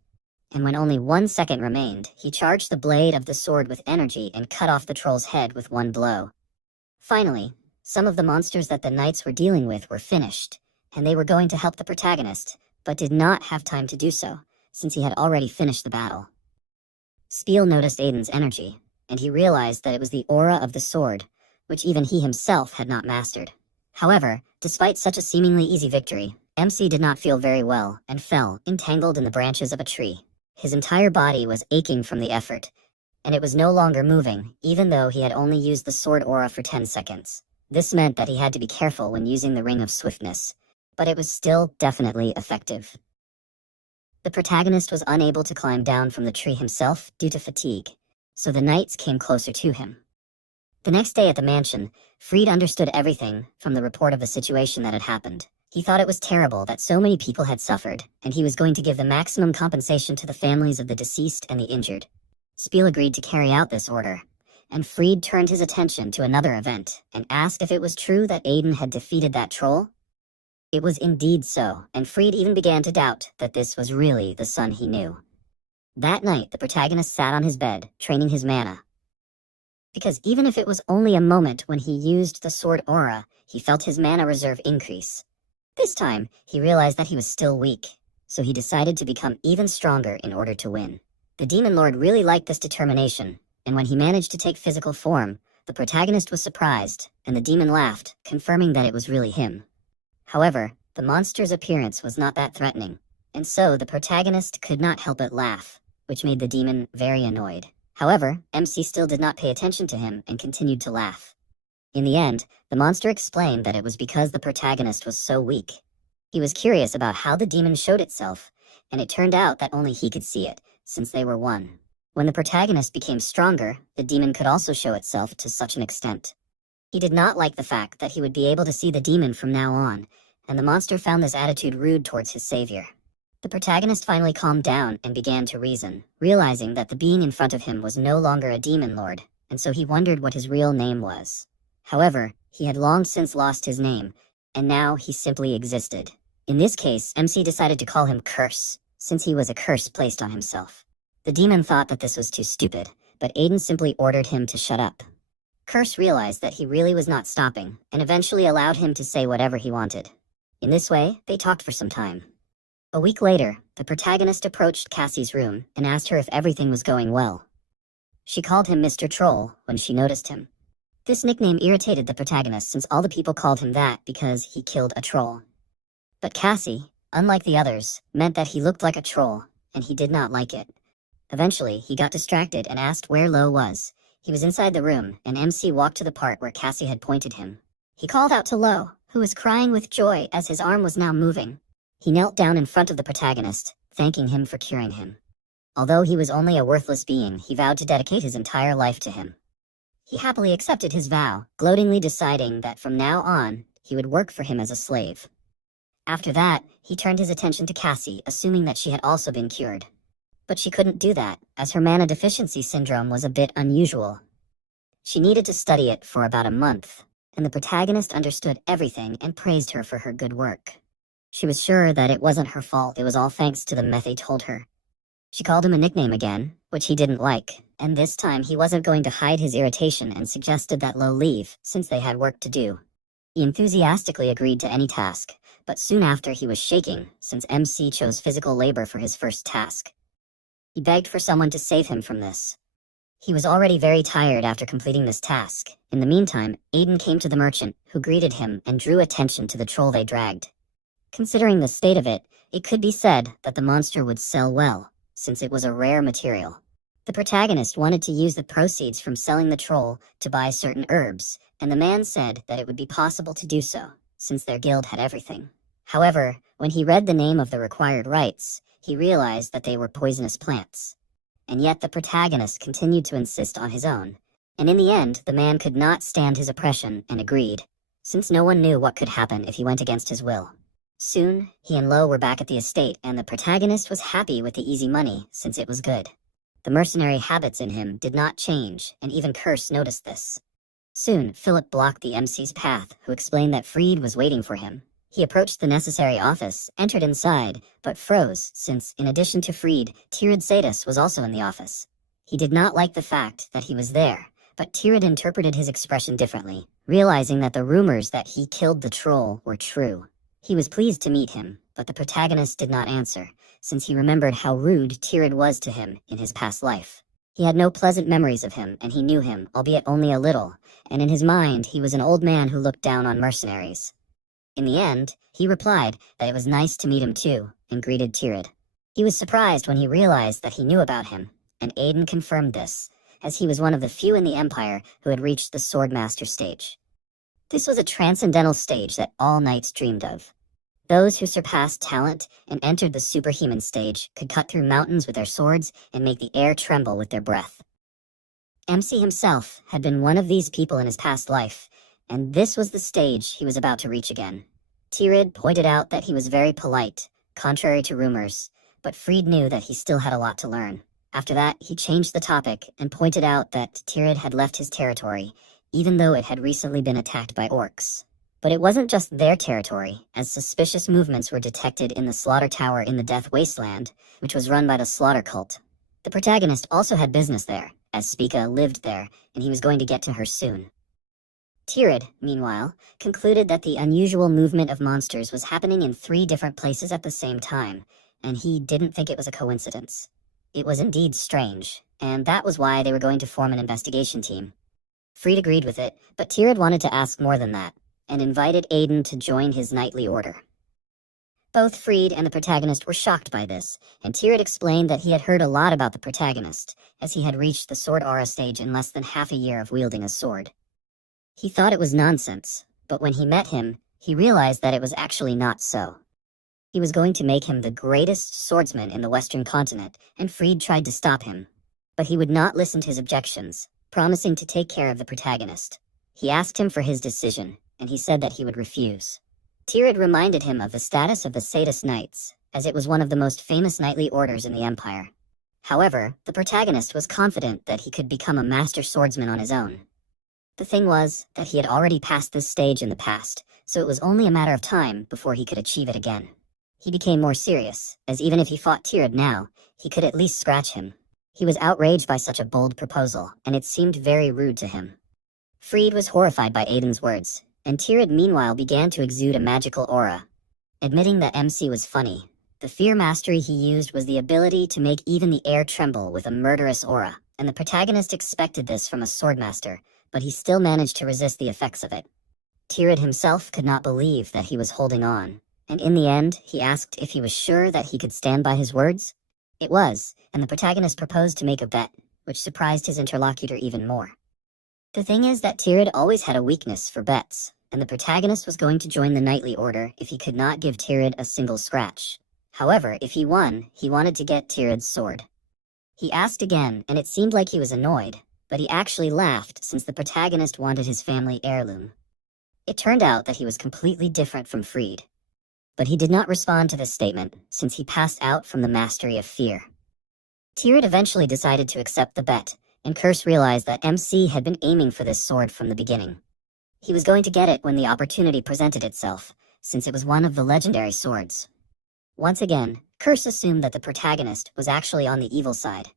And when only 1 second remained, he charged the blade of the sword with energy and cut off the troll's head with one blow. Finally, some of the monsters that the knights were dealing with were finished, and they were going to help the protagonist, but did not have time to do so, since he had already finished the battle. Spiel noticed Aiden's energy, and he realized that it was the aura of the sword, which even he himself had not mastered. However, despite such a seemingly easy victory, MC did not feel very well and fell, entangled in the branches of a tree. His entire body was aching from the effort, and it was no longer moving, even though he had only used the sword aura for 10 seconds. This meant that he had to be careful when using the Ring of Swiftness, but it was still definitely effective. The protagonist was unable to climb down from the tree himself due to fatigue, so the knights came closer to him. The next day at the mansion, Fried understood everything from the report of the situation that had happened. He thought it was terrible that so many people had suffered, and he was going to give the maximum compensation to the families of the deceased and the injured. Spiel agreed to carry out this order, and Fried turned his attention to another event and asked if it was true that Aiden had defeated that troll. It was indeed so, and Fried even began to doubt that this was really the son he knew. That night, the protagonist sat on his bed, training his mana. Because even if it was only a moment when he used the sword aura, he felt his mana reserve increase. This time, he realized that he was still weak, so he decided to become even stronger in order to win. The Demon Lord really liked this determination, and when he managed to take physical form, the protagonist was surprised, and the demon laughed, confirming that it was really him. However, the monster's appearance was not that threatening, and so the protagonist could not help but laugh, which made the demon very annoyed. However, MC still did not pay attention to him and continued to laugh. In the end, the monster explained that it was because the protagonist was so weak. He was curious about how the demon showed itself, and it turned out that only he could see it, since they were one. When the protagonist became stronger, the demon could also show itself to such an extent. He did not like the fact that he would be able to see the demon from now on, and the monster found this attitude rude towards his savior. The protagonist finally calmed down and began to reason, realizing that the being in front of him was no longer a demon lord, and so he wondered what his real name was. However, he had long since lost his name, and now he simply existed. In this case, MC decided to call him Curse, since he was a curse placed on himself. The demon thought that this was too stupid, but Aiden simply ordered him to shut up. Curse realized that he really was not stopping, and eventually allowed him to say whatever he wanted. In this way, they talked for some time. A week later, the protagonist approached Cassie's room and asked her if everything was going well. She called him Mr. Troll when she noticed him. This nickname irritated the protagonist since all the people called him that because he killed a troll. But Cassie, unlike the others, meant that he looked like a troll, and he did not like it. Eventually, he got distracted and asked where Lo was. He was inside the room, and MC walked to the part where Cassie had pointed him. He called out to Lo, who was crying with joy as his arm was now moving. He knelt down in front of the protagonist, thanking him for curing him. Although he was only a worthless being, he vowed to dedicate his entire life to him. He happily accepted his vow, gloatingly deciding that from now on, he would work for him as a slave. After that, he turned his attention to Cassie, assuming that she had also been cured. But she couldn't do that, as her mana deficiency syndrome was a bit unusual. She needed to study it for about a month, and the protagonist understood everything and praised her for her good work. She was sure that it wasn't her fault, it was all thanks to the meth they told her. She called him a nickname again, which he didn't like, and this time he wasn't going to hide his irritation and suggested that Lo leave, since they had work to do. He enthusiastically agreed to any task, but soon after he was shaking, since MC chose physical labor for his first task. He begged for someone to save him from this. He was already very tired after completing this task. In the meantime, Aiden came to the merchant, who greeted him and drew attention to the troll they dragged. Considering the state of it, it could be said that the monster would sell well, since it was a rare material. The protagonist wanted to use the proceeds from selling the troll to buy certain herbs, and the man said that it would be possible to do so, since their guild had everything. However, when he read the name of the required rites, he realized that they were poisonous plants. And yet the protagonist continued to insist on his own, and in the end the man could not stand his oppression and agreed, since no one knew what could happen if he went against his will. Soon, he and Lo were back at the estate, and the protagonist was happy with the easy money, since it was good. The mercenary habits in him did not change, and even Curse noticed this. Soon, Philip blocked the MC's path, who explained that Freed was waiting for him. He approached the necessary office, entered inside, but froze, since, in addition to Freed, Tirid Sadis was also in the office. He did not like the fact that he was there, but Tirid interpreted his expression differently, realizing that the rumors that he killed the troll were true. He was pleased to meet him, but the protagonist did not answer, since he remembered how rude Tirid was to him in his past life. He had no pleasant memories of him, and he knew him, albeit only a little, and in his mind he was an old man who looked down on mercenaries. In the end, he replied that it was nice to meet him too, and greeted Tirid. He was surprised when he realized that he knew about him, and Aiden confirmed this, as he was one of the few in the Empire who had reached the Swordmaster stage. This was a transcendental stage that all knights dreamed of. Those who surpassed talent and entered the superhuman stage could cut through mountains with their swords and make the air tremble with their breath. MC himself had been one of these people in his past life, and this was the stage he was about to reach again. Tirid pointed out that he was very polite, contrary to rumors, but Freed knew that he still had a lot to learn. After that, he changed the topic and pointed out that Tirid had left his territory, even though it had recently been attacked by orcs. But it wasn't just their territory, as suspicious movements were detected in the Slaughter Tower in the Death Wasteland, which was run by the Slaughter Cult. The protagonist also had business there, as Spica lived there, and he was going to get to her soon. Tirid, meanwhile, concluded that the unusual movement of monsters was happening in 3 different places at the same time, and he didn't think it was a coincidence. It was indeed strange, and that was why they were going to form an investigation team. Freed agreed with it, but Tirid wanted to ask more than that, and invited Aiden to join his knightly order. Both Freed and the protagonist were shocked by this, and Tirid explained that he had heard a lot about the protagonist, as he had reached the Sword Aura stage in less than half a year of wielding a sword. He thought it was nonsense, but when he met him, he realized that it was actually not so. He was going to make him the greatest swordsman in the Western continent, and Freed tried to stop him. But he would not listen to his objections, promising to take care of the protagonist. He asked him for his decision, and he said that he would refuse. Tirid reminded him of the status of the Sadis Knights, as it was one of the most famous knightly orders in the Empire. However, the protagonist was confident that he could become a master swordsman on his own. The thing was that he had already passed this stage in the past, so it was only a matter of time before he could achieve it again. He became more serious, as even if he fought Tirad now, he could at least scratch him. He was outraged by such a bold proposal, and it seemed very rude to him. Fried was horrified by Aiden's words, and Tirad meanwhile began to exude a magical aura. Admitting that MC was funny, the fear mastery he used was the ability to make even the air tremble with a murderous aura, and the protagonist expected this from a swordmaster, but he still managed to resist the effects of it. Tirad himself could not believe that he was holding on, and in the end, he asked if he was sure that he could stand by his words. It was, and the protagonist proposed to make a bet, which surprised his interlocutor even more. The thing is that Tirad always had a weakness for bets, and the protagonist was going to join the knightly order if he could not give Tirad a single scratch. However, if he won, he wanted to get Tirad's sword. He asked again, and it seemed like he was annoyed, but he actually laughed since the protagonist wanted his family heirloom. It turned out that he was completely different from Fried. But he did not respond to this statement, since he passed out from the mastery of fear. Tirad eventually decided to accept the bet, and Curse realized that MC had been aiming for this sword from the beginning. He was going to get it when the opportunity presented itself, since it was one of the legendary swords. Once again, Curse assumed that the protagonist was actually on the evil side.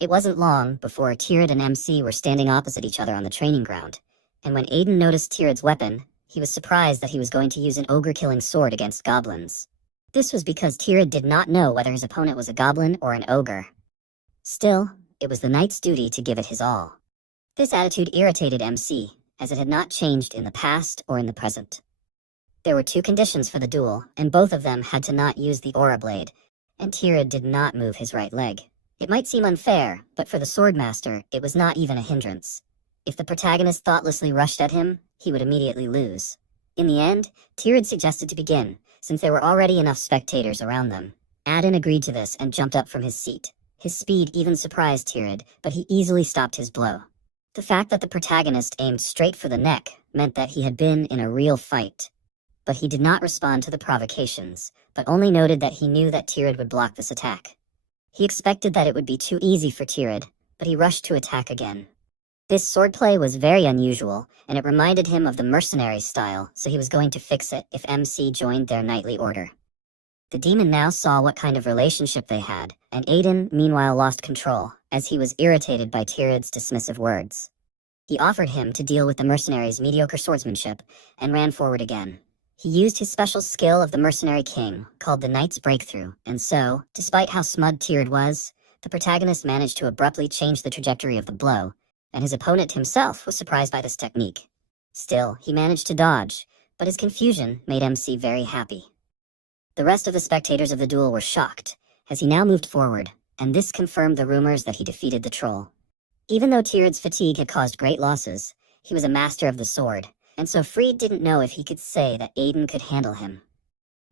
It wasn't long before Tirad and MC were standing opposite each other on the training ground, and when Aiden noticed Tirad's weapon, he was surprised that he was going to use an ogre-killing sword against goblins. This was because Tirad did not know whether his opponent was a goblin or an ogre. Still, it was the knight's duty to give it his all. This attitude irritated MC, as it had not changed in the past or in the present. There were two conditions for the duel, and both of them had to not use the aura blade, and Tirad did not move his right leg. It might seem unfair, but for the swordmaster, it was not even a hindrance. If the protagonist thoughtlessly rushed at him, he would immediately lose. In the end, Tirad suggested to begin, since there were already enough spectators around them. Aiden agreed to this and jumped up from his seat. His speed even surprised Tirad, but he easily stopped his blow. The fact that the protagonist aimed straight for the neck meant that he had been in a real fight. But he did not respond to the provocations, but only noted that he knew that Tirad would block this attack. He expected that it would be too easy for Tirad, but he rushed to attack again. This swordplay was very unusual, and it reminded him of the mercenary style, so he was going to fix it if MC joined their knightly order. The demon now saw what kind of relationship they had, and Aiden meanwhile lost control, as he was irritated by Tirad's dismissive words. He offered him to deal with the mercenary's mediocre swordsmanship, and ran forward again. He used his special skill of the mercenary king, called the Knight's Breakthrough, and so, despite how smug Tirad was, the protagonist managed to abruptly change the trajectory of the blow, and his opponent himself was surprised by this technique. Still, he managed to dodge, but his confusion made MC very happy. The rest of the spectators of the duel were shocked, as he now moved forward, and this confirmed the rumors that he defeated the troll. Even though Tirad's fatigue had caused great losses, he was a master of the sword, and so Fried didn't know if he could say that Aiden could handle him.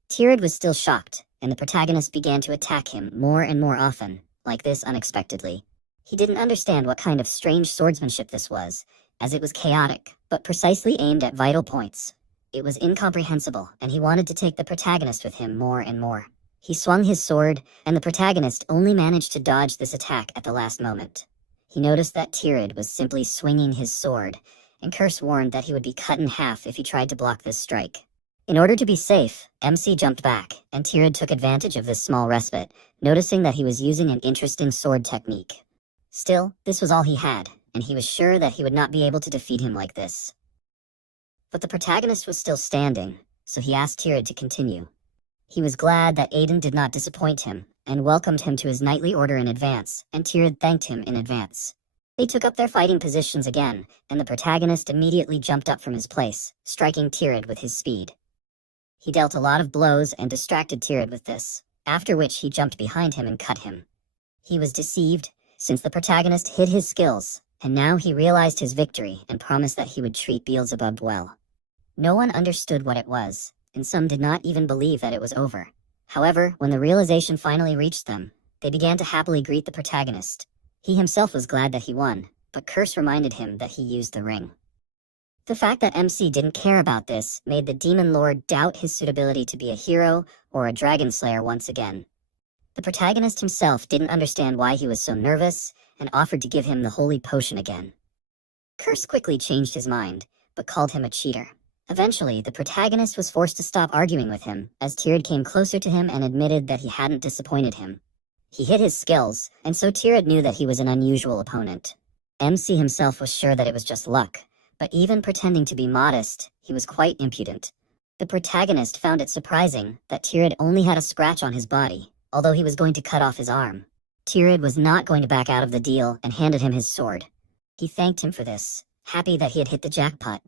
Tirad was still shocked, and the protagonist began to attack him more and more often, like this unexpectedly. He didn't understand what kind of strange swordsmanship this was, as it was chaotic, but precisely aimed at vital points. It was incomprehensible, and he wanted to take the protagonist with him more and more. He swung his sword, and the protagonist only managed to dodge this attack at the last moment. He noticed that Tirad was simply swinging his sword, and Curse warned that he would be cut in half if he tried to block this strike. In order to be safe, MC jumped back, and Tirad took advantage of this small respite, noticing that he was using an interesting sword technique. Still, this was all he had, and he was sure that he would not be able to defeat him like this. But the protagonist was still standing, so he asked Tirad to continue. He was glad that Aiden did not disappoint him, and welcomed him to his knightly order in advance, and Tirad thanked him in advance. They took up their fighting positions again, and the protagonist immediately jumped up from his place, striking Tirad with his speed. He dealt a lot of blows and distracted Tirad with this, after which he jumped behind him and cut him. He was deceived, since the protagonist hid his skills, and now he realized his victory and promised that he would treat Beelzebub well. No one understood what it was, and some did not even believe that it was over. However, when the realization finally reached them, they began to happily greet the protagonist. He himself was glad that he won, but Curse reminded him that he used the ring. The fact that MC didn't care about this made the Demon Lord doubt his suitability to be a hero or a dragon slayer once again. The protagonist himself didn't understand why he was so nervous, and offered to give him the holy potion again. Curse quickly changed his mind, but called him a cheater. Eventually, the protagonist was forced to stop arguing with him, as Tirad came closer to him and admitted that he hadn't disappointed him. He hid his skills, and so Tirad knew that he was an unusual opponent. MC himself was sure that it was just luck, but even pretending to be modest, he was quite impudent. The protagonist found it surprising that Tirad only had a scratch on his body, although he was going to cut off his arm. Tirad was not going to back out of the deal and handed him his sword. He thanked him for this, happy that he had hit the jackpot.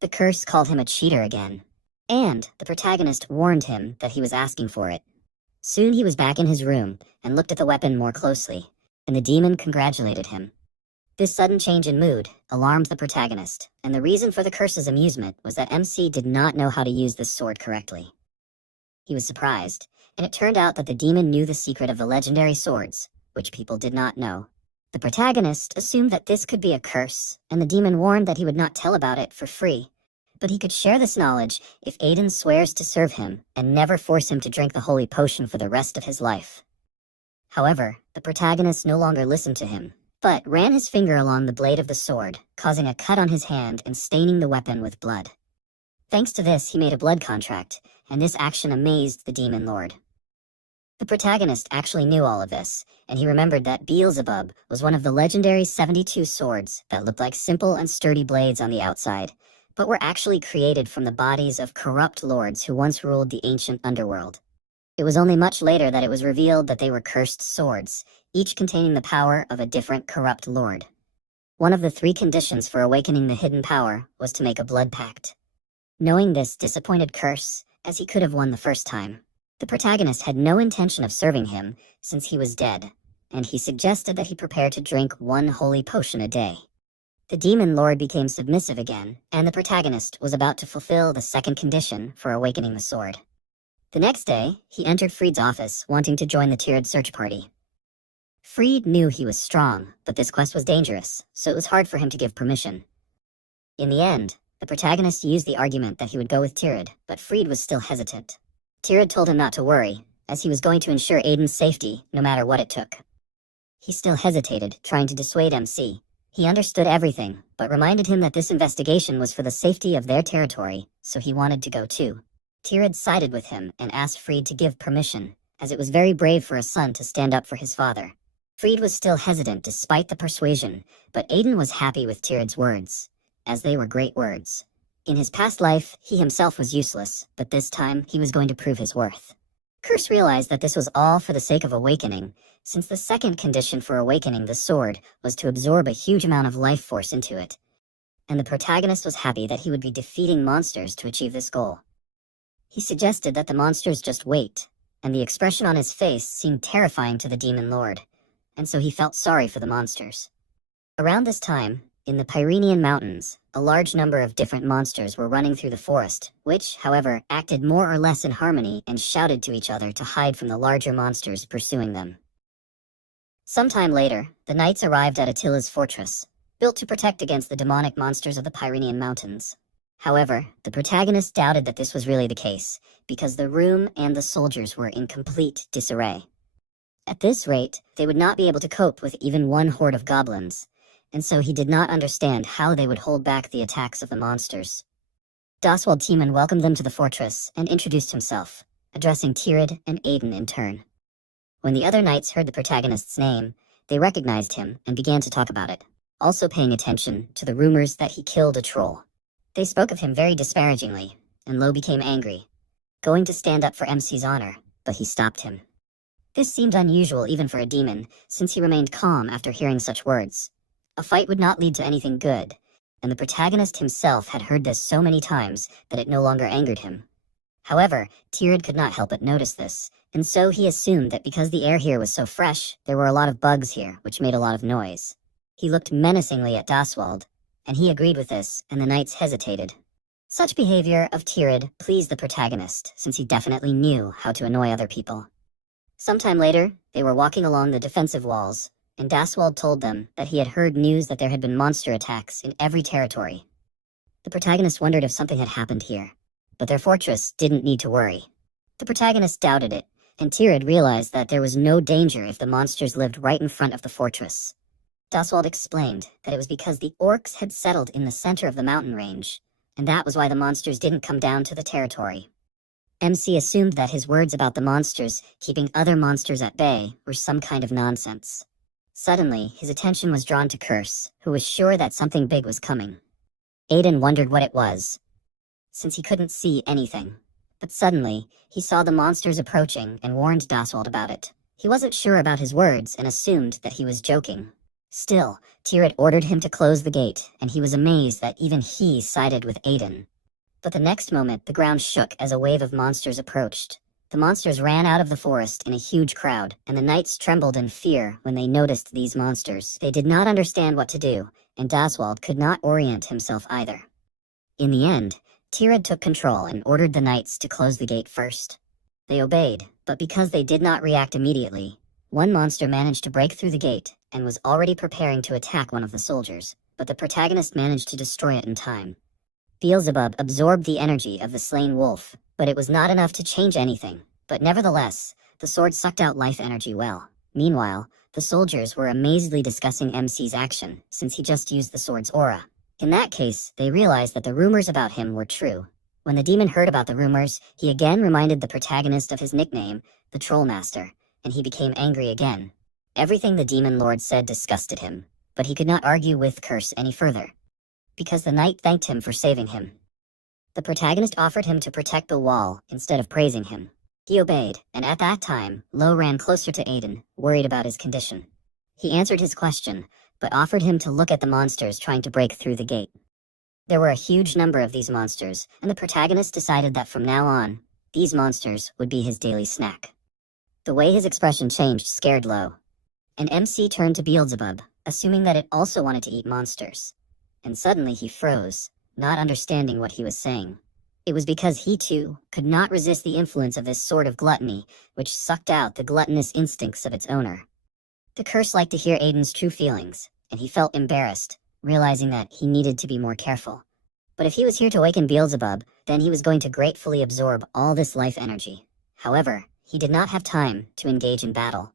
The curse called him a cheater again, and the protagonist warned him that he was asking for it. Soon he was back in his room and looked at the weapon more closely, and the demon congratulated him. This sudden change in mood alarmed the protagonist, and the reason for the curse's amusement was that MC did not know how to use this sword correctly. He was surprised, and it turned out that the demon knew the secret of the legendary swords, which people did not know. The protagonist assumed that this could be a curse, and the demon warned that he would not tell about it for free, but he could share this knowledge if Aiden swears to serve him and never force him to drink the holy potion for the rest of his life. However, the protagonist no longer listened to him, but ran his finger along the blade of the sword, causing a cut on his hand and staining the weapon with blood. Thanks to this, he made a blood contract, and this action amazed the demon lord. The protagonist actually knew all of this, and he remembered that Beelzebub was one of the legendary 72 swords that looked like simple and sturdy blades on the outside, but were actually created from the bodies of corrupt lords who once ruled the ancient underworld. It was only much later that it was revealed that they were cursed swords, each containing the power of a different corrupt lord. One of the 3 conditions for awakening the hidden power was to make a blood pact. Knowing this disappointed Curse, as he could have won the first time, the protagonist had no intention of serving him since he was dead, and he suggested that he prepare to drink 1 holy potion a day. The demon lord became submissive again, and the protagonist was about to fulfill the 2nd condition for awakening the sword. The next day, he entered Freed's office, wanting to join the Tirad search party. Freed knew he was strong, but this quest was dangerous, so it was hard for him to give permission. In the end, the protagonist used the argument that he would go with Tirad, but Freed was still hesitant. Tirad told him not to worry, as he was going to ensure Aiden's safety, no matter what it took. He still hesitated, trying to dissuade MC. He understood everything, but reminded him that this investigation was for the safety of their territory, so he wanted to go too. Tirad sided with him and asked Freed to give permission, as it was very brave for a son to stand up for his father. Freed was still hesitant despite the persuasion, but Aiden was happy with Tirad's words, as they were great words. In his past life, he himself was useless, but this time he was going to prove his worth. Curse realized that this was all for the sake of awakening, since the 2nd condition for awakening the sword was to absorb a huge amount of life force into it. And the protagonist was happy that he would be defeating monsters to achieve this goal. He suggested that the monsters just wait, and the expression on his face seemed terrifying to the demon lord, and so he felt sorry for the monsters. Around this time, in the Pyrenean Mountains, a large number of different monsters were running through the forest, which, however, acted more or less in harmony and shouted to each other to hide from the larger monsters pursuing them. Sometime later, the knights arrived at Attila's fortress, built to protect against the demonic monsters of the Pyrenean Mountains. However, the protagonist doubted that this was really the case, because the room and the soldiers were in complete disarray. At this rate, they would not be able to cope with even 1 horde of goblins, and so he did not understand how they would hold back the attacks of the monsters. Doswald Tiemann welcomed them to the fortress and introduced himself, addressing Tirad and Aiden in turn. When the other knights heard the protagonist's name, they recognized him and began to talk about it, also paying attention to the rumors that he killed a troll. They spoke of him very disparagingly, and Lo became angry, going to stand up for MC's honor, but he stopped him. This seemed unusual even for a demon, since he remained calm after hearing such words. A fight would not lead to anything good, and the protagonist himself had heard this so many times that it no longer angered him. However, Tirad could not help but notice this, and so he assumed that because the air here was so fresh, there were a lot of bugs here, which made a lot of noise. He looked menacingly at Doswald, and he agreed with this, and the knights hesitated. Such behavior of Tirad pleased the protagonist, since he definitely knew how to annoy other people. Sometime later, they were walking along the defensive walls, and Doswald told them that he had heard news that there had been monster attacks in every territory. The protagonist wondered if something had happened here, but their fortress didn't need to worry. The protagonist doubted it, and Tirad realized that there was no danger if the monsters lived right in front of the fortress. Doswald explained that it was because the orcs had settled in the center of the mountain range, and that was why the monsters didn't come down to the territory. MC assumed that his words about the monsters keeping other monsters at bay were some kind of nonsense. Suddenly, his attention was drawn to Curse, who was sure that something big was coming. Aiden wondered what it was, since he couldn't see anything. But suddenly, he saw the monsters approaching and warned Daswald about it. He wasn't sure about his words and assumed that he was joking. Still, Tirad ordered him to close the gate, and he was amazed that even he sided with Aiden. But the next moment, the ground shook as a wave of monsters approached. The monsters ran out of the forest in a huge crowd, and the knights trembled in fear when they noticed these monsters. They did not understand what to do, and Daswald could not orient himself either. In the end, Tirad took control and ordered the knights to close the gate first. They obeyed, but because they did not react immediately, one monster managed to break through the gate and was already preparing to attack one of the soldiers, but the protagonist managed to destroy it in time. Beelzebub absorbed the energy of the slain wolf, but it was not enough to change anything. But nevertheless, the sword sucked out life energy well. Meanwhile, the soldiers were amazedly discussing MC's action, since he just used the sword's aura. In that case, they realized that the rumors about him were true. When the demon heard about the rumors, he again reminded the protagonist of his nickname, the Trollmaster, and he became angry again. Everything the demon lord said disgusted him, but he could not argue with Curse any further, because the knight thanked him for saving him. The protagonist offered him to protect the wall instead of praising him. He obeyed, and at that time, Lo ran closer to Aiden, worried about his condition. He answered his question, but offered him to look at the monsters trying to break through the gate. There were a huge number of these monsters, and the protagonist decided that from now on, these monsters would be his daily snack. The way his expression changed scared Lo. And MC turned to Beelzebub, assuming that it also wanted to eat monsters. And suddenly he froze, not understanding what he was saying. It was because he too could not resist the influence of this sort of gluttony, which sucked out the gluttonous instincts of its owner. The Curse liked to hear Aiden's true feelings, and he felt embarrassed, realizing that he needed to be more careful. But if he was here to awaken Beelzebub, then he was going to gratefully absorb all this life energy. However, he did not have time to engage in battle,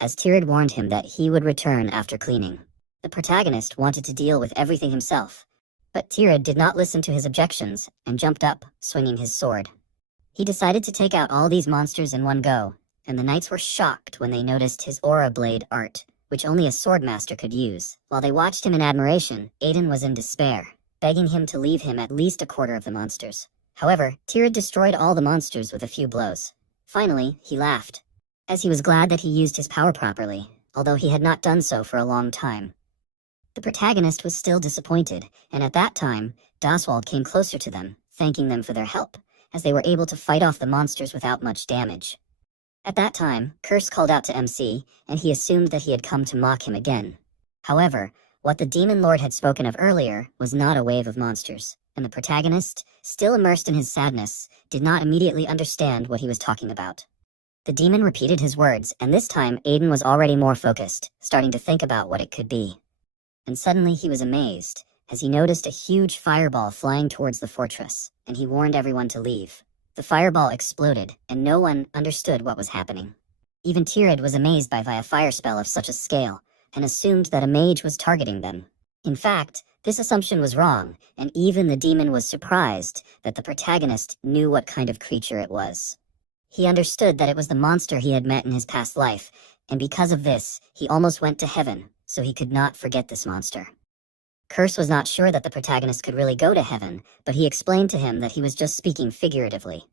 as Tirad warned him that he would return after cleaning. The protagonist wanted to deal with everything himself, but Tirad did not listen to his objections and jumped up, swinging his sword. He decided to take out all these monsters in one go, and the knights were shocked when they noticed his aura blade art, which only a swordmaster could use. While they watched him in admiration, Aiden was in despair, begging him to leave him at least a quarter of the monsters. However, Tirad destroyed all the monsters with a few blows. Finally, he laughed, as he was glad that he used his power properly, although he had not done so for a long time. The protagonist was still disappointed, and at that time, Daswald came closer to them, thanking them for their help, as they were able to fight off the monsters without much damage. At that time, Curse called out to MC, and he assumed that he had come to mock him again. However, what the demon lord had spoken of earlier was not a wave of monsters, and the protagonist, still immersed in his sadness, did not immediately understand what he was talking about. The demon repeated his words, and this time Aiden was already more focused, starting to think about what it could be. And suddenly he was amazed, as he noticed a huge fireball flying towards the fortress, and he warned everyone to leave. The fireball exploded, and no one understood what was happening. Even Tirad was amazed by a fire spell of such a scale, and assumed that a mage was targeting them. In fact, this assumption was wrong, and even the demon was surprised that the protagonist knew what kind of creature it was. He understood that it was the monster he had met in his past life, and because of this, he almost went to heaven, so he could not forget this monster. Curse was not sure that the protagonist could really go to heaven, but he explained to him that he was just speaking figuratively.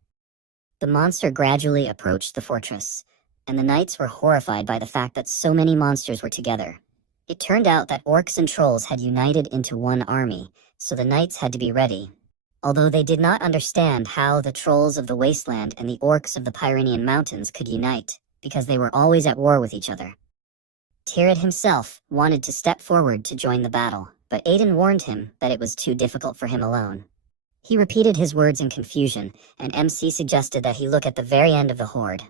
The monster gradually approached the fortress, and the knights were horrified by the fact that so many monsters were together. It turned out that orcs and trolls had united into one army, so the knights had to be ready. Although they did not understand how the trolls of the wasteland and the orcs of the Pyrenean mountains could unite, because they were always at war with each other. Tirad himself wanted to step forward to join the battle, but Aiden warned him that it was too difficult for him alone. He repeated his words in confusion, and MC suggested that he look at the very end of the horde.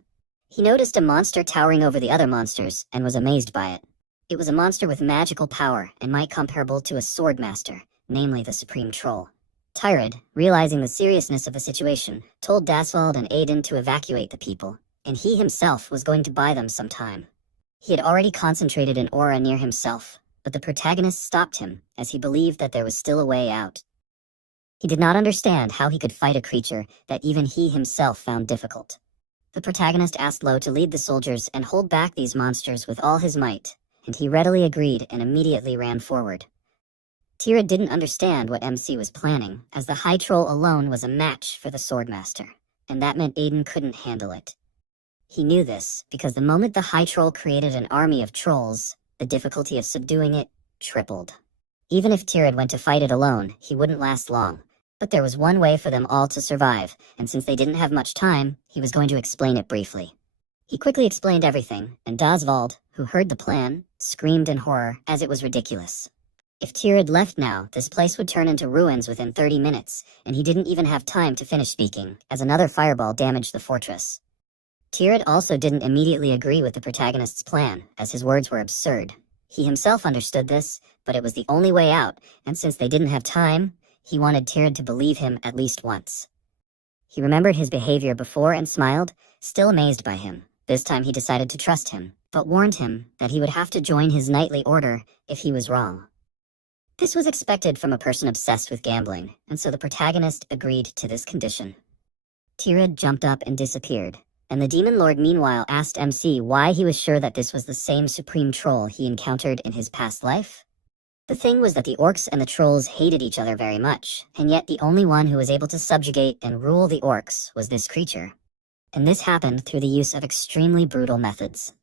He noticed a monster towering over the other monsters, and was amazed by it. It was a monster with magical power, and might comparable to a swordmaster, namely the Supreme Troll. Tirad, realizing the seriousness of the situation, told Daswald and Aiden to evacuate the people, and he himself was going to buy them some time. He had already concentrated an aura near himself, but the protagonist stopped him, as he believed that there was still a way out. He did not understand how he could fight a creature that even he himself found difficult. The protagonist asked Lo to lead the soldiers and hold back these monsters with all his might, and he readily agreed and immediately ran forward. Tira didn't understand what MC was planning, as the High Troll alone was a match for the Swordmaster, and that meant Aiden couldn't handle it. He knew this, because the moment the High Troll created an army of trolls, the difficulty of subduing it tripled. Even if Tyrad went to fight it alone, he wouldn't last long. But there was one way for them all to survive, and since they didn't have much time, he was going to explain it briefly. He quickly explained everything, and Dosvald, who heard the plan, screamed in horror, as it was ridiculous. If Tyrad left now, this place would turn into ruins within 30 minutes, and he didn't even have time to finish speaking, as another fireball damaged the fortress. Tyrad also didn't immediately agree with the protagonist's plan, as his words were absurd. He himself understood this, but it was the only way out, and since they didn't have time, he wanted Tyrad to believe him at least once. He remembered his behavior before and smiled, still amazed by him. This time he decided to trust him, but warned him that he would have to join his knightly order if he was wrong. This was expected from a person obsessed with gambling, and so the protagonist agreed to this condition. Tyrad jumped up and disappeared, and the Demon Lord meanwhile asked MC why he was sure that this was the same supreme troll he encountered in his past life. The thing was that the orcs and the trolls hated each other very much, and yet the only one who was able to subjugate and rule the orcs was this creature. And this happened through the use of extremely brutal methods.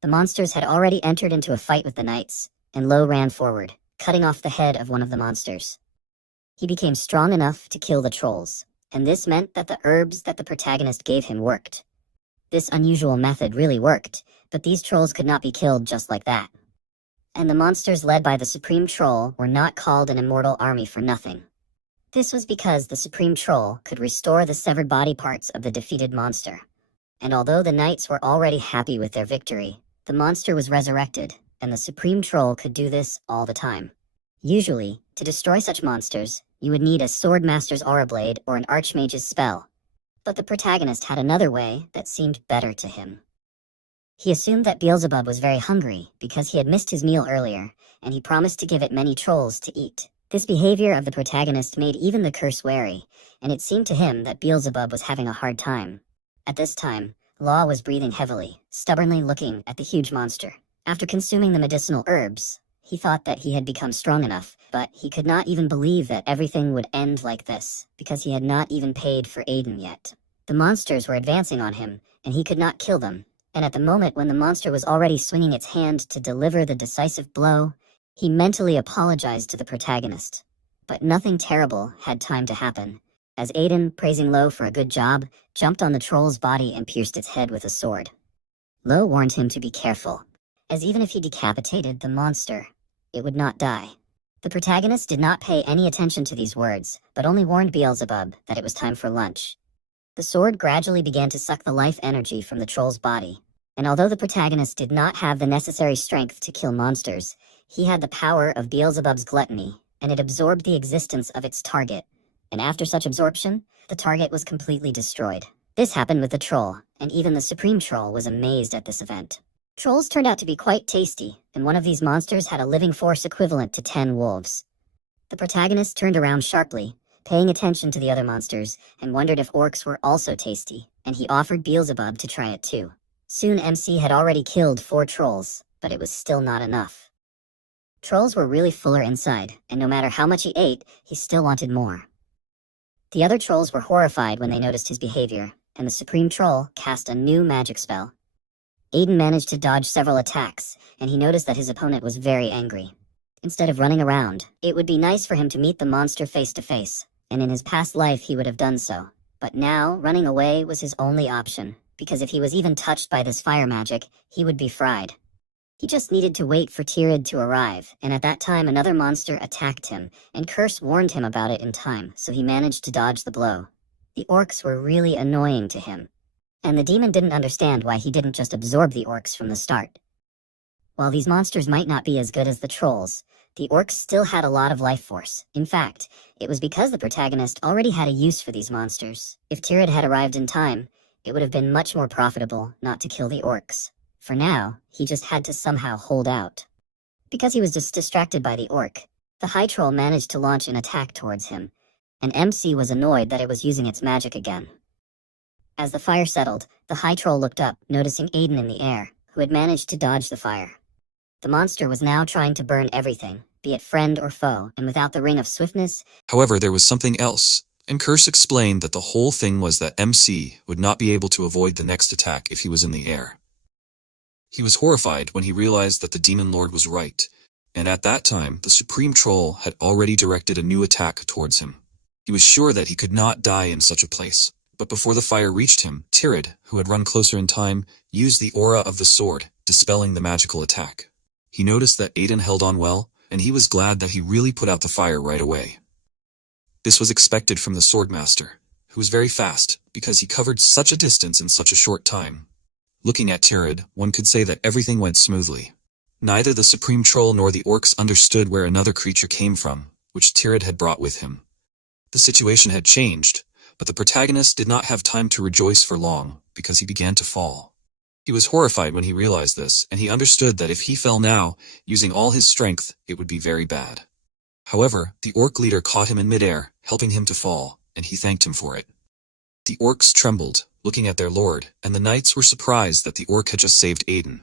The monsters had already entered into a fight with the knights, and Lo ran forward, cutting off the head of one of the monsters. He became strong enough to kill the trolls, and this meant that the herbs that the protagonist gave him worked. This unusual method really worked, but these trolls could not be killed just like that. And the monsters led by the Supreme Troll were not called an immortal army for nothing. This was because the Supreme Troll could restore the severed body parts of the defeated monster. And although the knights were already happy with their victory, the monster was resurrected, and the Supreme Troll could do this all the time. Usually, to destroy such monsters, you would need a Swordmaster's Aura Blade or an Archmage's spell. But the protagonist had another way that seemed better to him. He assumed that Beelzebub was very hungry because he had missed his meal earlier, and he promised to give it many trolls to eat. This behavior of the protagonist made even the curse wary, and it seemed to him that Beelzebub was having a hard time. At this time, Law was breathing heavily, stubbornly looking at the huge monster. After consuming the medicinal herbs, he thought that he had become strong enough, but he could not even believe that everything would end like this, because he had not even paid for Aiden yet. The monsters were advancing on him, and he could not kill them. And at the moment when the monster was already swinging its hand to deliver the decisive blow, he mentally apologized to the protagonist. But nothing terrible had time to happen, as Aiden, praising Lo for a good job, jumped on the troll's body and pierced its head with a sword. Lo warned him to be careful, as even if he decapitated the monster, it would not die. The protagonist did not pay any attention to these words, but only warned Beelzebub that it was time for lunch. The sword gradually began to suck the life energy from the troll's body, and although the protagonist did not have the necessary strength to kill monsters, he had the power of Beelzebub's gluttony, and it absorbed the existence of its target. And after such absorption, the target was completely destroyed. This happened with the troll, and even the Supreme Troll was amazed at this event. Trolls turned out to be quite tasty, and one of these monsters had a living force equivalent to 10 wolves. The protagonist turned around sharply, paying attention to the other monsters, and wondered if orcs were also tasty, and he offered Beelzebub to try it too. Soon MC had already killed 4 trolls, but it was still not enough. Trolls were really fuller inside, and no matter how much he ate, he still wanted more. The other trolls were horrified when they noticed his behavior, and the Supreme Troll cast a new magic spell. Aiden managed to dodge several attacks, and he noticed that his opponent was very angry. Instead of running around, it would be nice for him to meet the monster face to face, and in his past life he would have done so. But now, running away was his only option, because if he was even touched by this fire magic, he would be fried. He just needed to wait for Tyrad to arrive, and at that time another monster attacked him, and Curse warned him about it in time, so he managed to dodge the blow. The orcs were really annoying to him, and the demon didn't understand why he didn't just absorb the orcs from the start. While these monsters might not be as good as the trolls, the orcs still had a lot of life force. In fact, it was because the protagonist already had a use for these monsters. If Tyrad had arrived in time, it would have been much more profitable not to kill the orcs. For now, he just had to somehow hold out. Because he was just distracted by the orc, the High Troll managed to launch an attack towards him, and MC was annoyed that it was using its magic again. As the fire settled, the High Troll looked up, noticing Aiden in the air, who had managed to dodge the fire. The monster was now trying to burn everything, be it friend or foe, and without the ring of swiftness. However, there was something else, and Curse explained that the whole thing was that MC would not be able to avoid the next attack if he was in the air. He was horrified when he realized that the Demon Lord was right, and at that time the Supreme Troll had already directed a new attack towards him. He was sure that he could not die in such a place, but before the fire reached him, Tirad, who had run closer in time, used the aura of the sword, dispelling the magical attack. He noticed that Aiden held on well, and he was glad that he really put out the fire right away. This was expected from the Swordmaster, who was very fast, because he covered such a distance in such a short time. Looking at Tirad, one could say that everything went smoothly. Neither the Supreme Troll nor the orcs understood where another creature came from, which Tirad had brought with him. The situation had changed, but the protagonist did not have time to rejoice for long, because he began to fall. He was horrified when he realized this, and he understood that if he fell now, using all his strength, it would be very bad. However, the orc leader caught him in midair, helping him to fall, and he thanked him for it. The orcs trembled, looking at their lord, and the knights were surprised that the orc had just saved Aiden.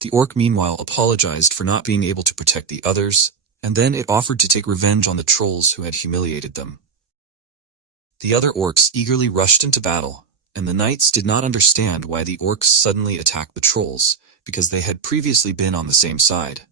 The orc meanwhile apologized for not being able to protect the others, and then it offered to take revenge on the trolls who had humiliated them. The other orcs eagerly rushed into battle, and the knights did not understand why the orcs suddenly attacked the trolls, because they had previously been on the same side.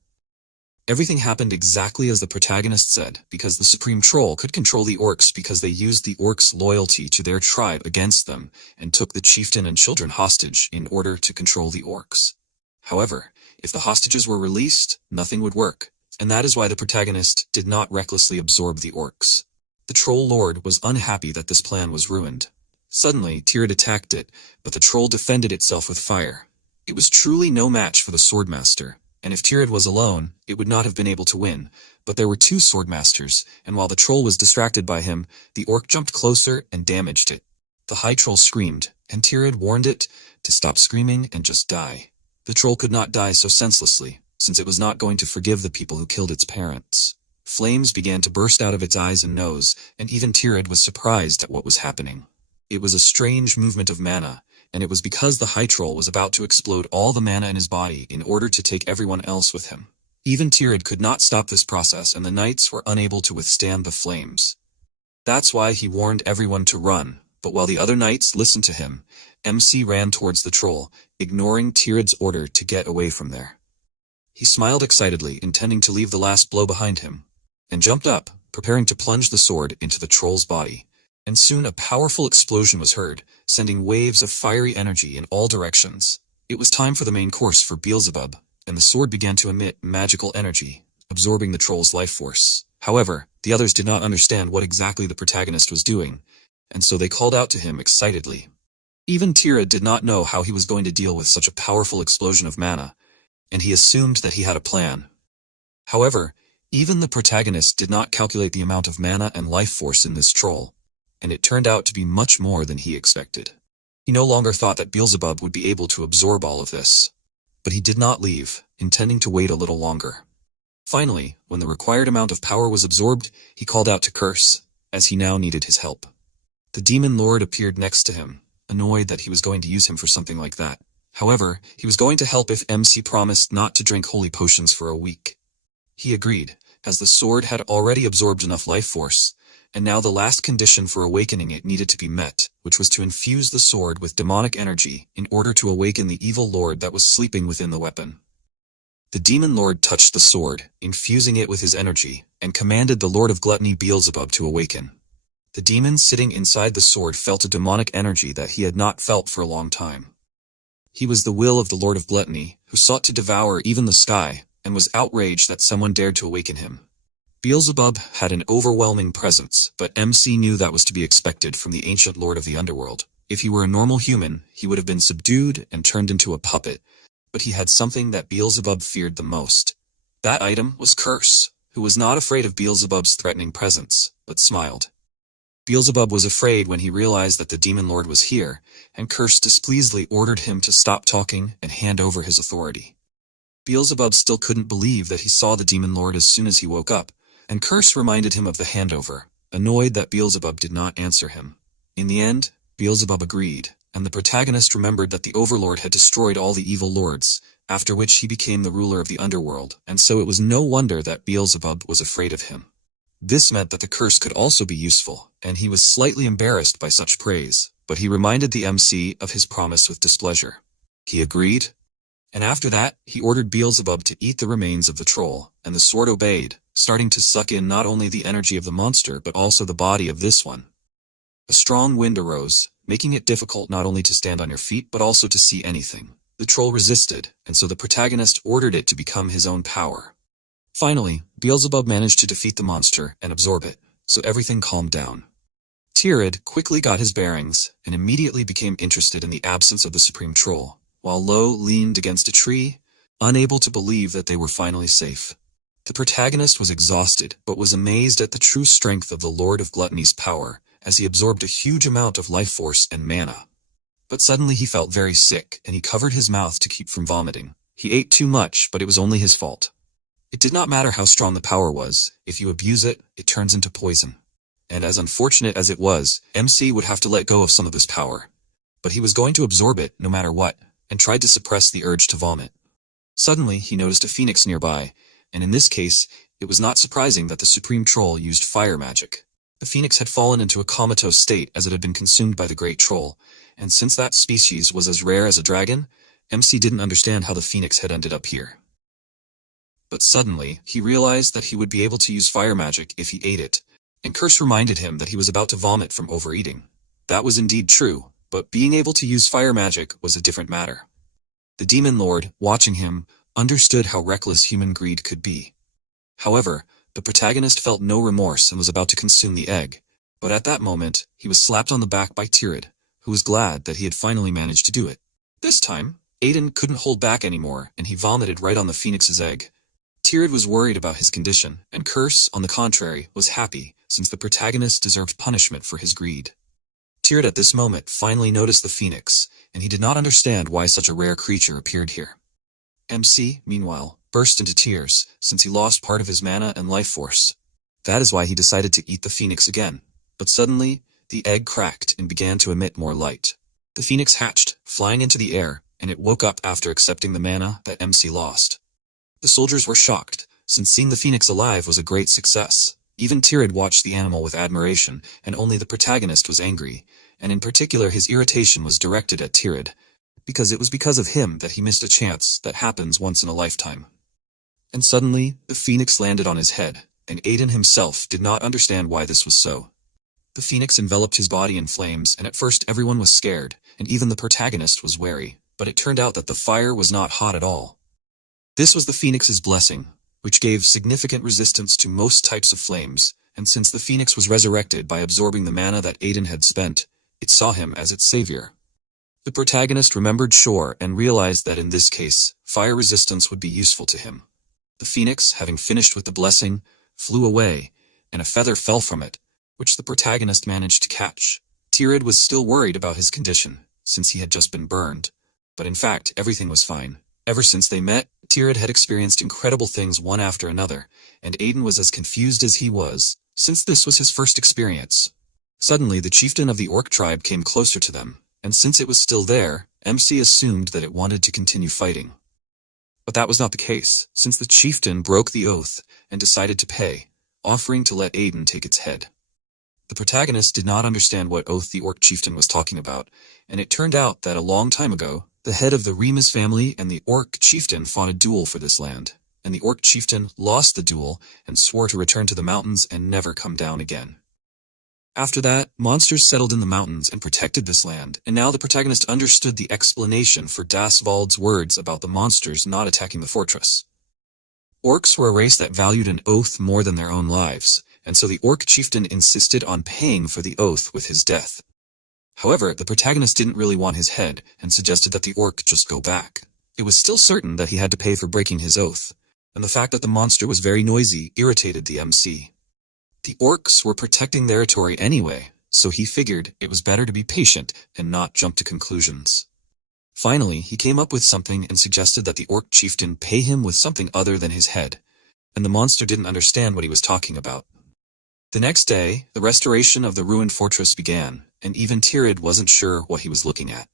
Everything happened exactly as the protagonist said, because the Supreme Troll could control the orcs because they used the orcs' loyalty to their tribe against them, and took the chieftain and children hostage in order to control the orcs. However, if the hostages were released, nothing would work, and that is why the protagonist did not recklessly absorb the orcs. The Troll Lord was unhappy that this plan was ruined. Suddenly, Tirad attacked it, but the troll defended itself with fire. It was truly no match for the Swordmaster, and if Tirad was alone, it would not have been able to win, but there were two Swordmasters, and while the troll was distracted by him, the orc jumped closer and damaged it. The High Troll screamed, and Tirad warned it to stop screaming and just die. The troll could not die so senselessly, since it was not going to forgive the people who killed its parents. Flames began to burst out of its eyes and nose, and even Tirad was surprised at what was happening. It was a strange movement of mana, and it was because the High Troll was about to explode all the mana in his body in order to take everyone else with him. Even Tirad could not stop this process, and the knights were unable to withstand the flames. That's why he warned everyone to run, but while the other knights listened to him, MC ran towards the troll, ignoring Tirad's order to get away from there. He smiled excitedly, intending to leave the last blow behind him, and jumped up, preparing to plunge the sword into the troll's body. And soon a powerful explosion was heard, sending waves of fiery energy in all directions. It was time for the main course for Beelzebub, and the sword began to emit magical energy, absorbing the troll's life force. However, the others did not understand what exactly the protagonist was doing, and so they called out to him excitedly. Even Tirad did not know how he was going to deal with such a powerful explosion of mana, and he assumed that he had a plan. However, even the protagonist did not calculate the amount of mana and life force in this troll, and it turned out to be much more than he expected. He no longer thought that Beelzebub would be able to absorb all of this. But he did not leave, intending to wait a little longer. Finally, when the required amount of power was absorbed, he called out to Curse, as he now needed his help. The Demon Lord appeared next to him, annoyed that he was going to use him for something like that. However, he was going to help if MC promised not to drink holy potions for a week. He agreed, as the sword had already absorbed enough life force, and now the last condition for awakening it needed to be met, which was to infuse the sword with demonic energy in order to awaken the evil lord that was sleeping within the weapon. The Demon Lord touched the sword, infusing it with his energy, and commanded the Lord of Gluttony Beelzebub to awaken. The demon sitting inside the sword felt a demonic energy that he had not felt for a long time. He was the will of the Lord of Gluttony, who sought to devour even the sky, and was outraged that someone dared to awaken him. Beelzebub had an overwhelming presence, but MC knew that was to be expected from the ancient lord of the underworld. If he were a normal human, he would have been subdued and turned into a puppet, but he had something that Beelzebub feared the most. That item was Curse, who was not afraid of Beelzebub's threatening presence, but smiled. Beelzebub was afraid when he realized that the Demon Lord was here, and Curse displeasedly ordered him to stop talking and hand over his authority. Beelzebub still couldn't believe that he saw the Demon Lord as soon as he woke up, and Curse reminded him of the handover, annoyed that Beelzebub did not answer him. In the end, Beelzebub agreed, and the protagonist remembered that the Overlord had destroyed all the evil lords, after which he became the ruler of the underworld, and so it was no wonder that Beelzebub was afraid of him. This meant that the curse could also be useful, and he was slightly embarrassed by such praise, but he reminded the MC of his promise with displeasure. He agreed, and after that, he ordered Beelzebub to eat the remains of the troll, and the sword obeyed, starting to suck in not only the energy of the monster but also the body of this one. A strong wind arose, making it difficult not only to stand on your feet but also to see anything. The troll resisted, and so the protagonist ordered it to become his own power. Finally, Beelzebub managed to defeat the monster and absorb it, so everything calmed down. Tirid quickly got his bearings, and immediately became interested in the absence of the supreme troll, while Lo leaned against a tree, unable to believe that they were finally safe. The protagonist was exhausted, but was amazed at the true strength of the Lord of Gluttony's power, as he absorbed a huge amount of life force and mana. But suddenly he felt very sick, and he covered his mouth to keep from vomiting. He ate too much, but it was only his fault. It did not matter how strong the power was, if you abuse it, it turns into poison. And as unfortunate as it was, MC would have to let go of some of this power. But he was going to absorb it, no matter what, and tried to suppress the urge to vomit. Suddenly, he noticed a phoenix nearby, and in this case, it was not surprising that the Supreme Troll used fire magic. The phoenix had fallen into a comatose state as it had been consumed by the Great Troll, and since that species was as rare as a dragon, MC didn't understand how the phoenix had ended up here. But suddenly, he realized that he would be able to use fire magic if he ate it, and Curse reminded him that he was about to vomit from overeating. That was indeed true, but being able to use fire magic was a different matter. The Demon Lord, watching him, understood how reckless human greed could be. However, the protagonist felt no remorse and was about to consume the egg, but at that moment, he was slapped on the back by Tirid, who was glad that he had finally managed to do it. This time, Aiden couldn't hold back anymore, and he vomited right on the phoenix's egg. Tirid was worried about his condition, and Curse, on the contrary, was happy, since the protagonist deserved punishment for his greed. Tirid at this moment finally noticed the phoenix, and he did not understand why such a rare creature appeared here. MC, meanwhile, burst into tears, since he lost part of his mana and life force. That is why he decided to eat the phoenix again. But suddenly, the egg cracked and began to emit more light. The phoenix hatched, flying into the air, and it woke up after accepting the mana that MC lost. The soldiers were shocked, since seeing the phoenix alive was a great success. Even Tirid watched the animal with admiration, and only the protagonist was angry, and in particular his irritation was directed at Tirid, because it was because of him that he missed a chance that happens once in a lifetime. And suddenly, the phoenix landed on his head, and Aiden himself did not understand why this was so. The phoenix enveloped his body in flames, and at first everyone was scared, and even the protagonist was wary, but it turned out that the fire was not hot at all. This was the phoenix's blessing, which gave significant resistance to most types of flames, and since the phoenix was resurrected by absorbing the mana that Aiden had spent, it saw him as its savior. The protagonist remembered Shore and realized that in this case, fire resistance would be useful to him. The phoenix, having finished with the blessing, flew away, and a feather fell from it, which the protagonist managed to catch. Tirid was still worried about his condition, since he had just been burned, but in fact everything was fine. Ever since they met, Tirid had experienced incredible things one after another, and Aiden was as confused as he was, since this was his first experience. Suddenly the chieftain of the orc tribe came closer to them, and since it was still there, MC assumed that it wanted to continue fighting. But that was not the case, since the chieftain broke the oath and decided to pay, offering to let Aiden take its head. The protagonist did not understand what oath the orc chieftain was talking about, and it turned out that a long time ago, the head of the Remus family and the orc chieftain fought a duel for this land, and the orc chieftain lost the duel and swore to return to the mountains and never come down again. After that, monsters settled in the mountains and protected this land, and now the protagonist understood the explanation for Dasvald's words about the monsters not attacking the fortress. Orcs were a race that valued an oath more than their own lives, and so the orc chieftain insisted on paying for the oath with his death. However, the protagonist didn't really want his head, and suggested that the orc just go back. It was still certain that he had to pay for breaking his oath, and the fact that the monster was very noisy irritated the MC. The orcs were protecting their territory anyway, so he figured it was better to be patient and not jump to conclusions. Finally, he came up with something and suggested that the orc chieftain pay him with something other than his head, and the monster didn't understand what he was talking about. The next day, the restoration of the ruined fortress began, and even Tirid wasn't sure what he was looking at.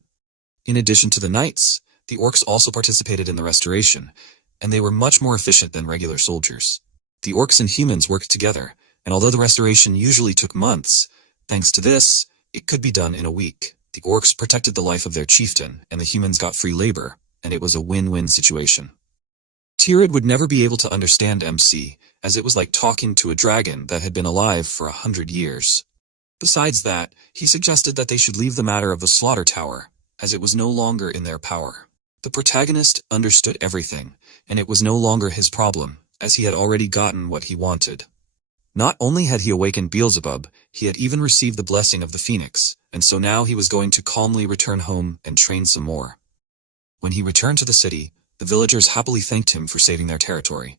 In addition to the knights, the orcs also participated in the restoration, and they were much more efficient than regular soldiers. The orcs and humans worked together, and although the restoration usually took months, thanks to this, it could be done in a week. The orcs protected the life of their chieftain, and the humans got free labor, and it was a win-win situation. Tirid would never be able to understand MC, as it was like talking to a dragon that had been alive for 100 years. Besides that, he suggested that they should leave the matter of the slaughter tower, as it was no longer in their power. The protagonist understood everything, and it was no longer his problem, as he had already gotten what he wanted. Not only had he awakened Beelzebub, he had even received the blessing of the Phoenix, and so now he was going to calmly return home and train some more. When he returned to the city, the villagers happily thanked him for saving their territory.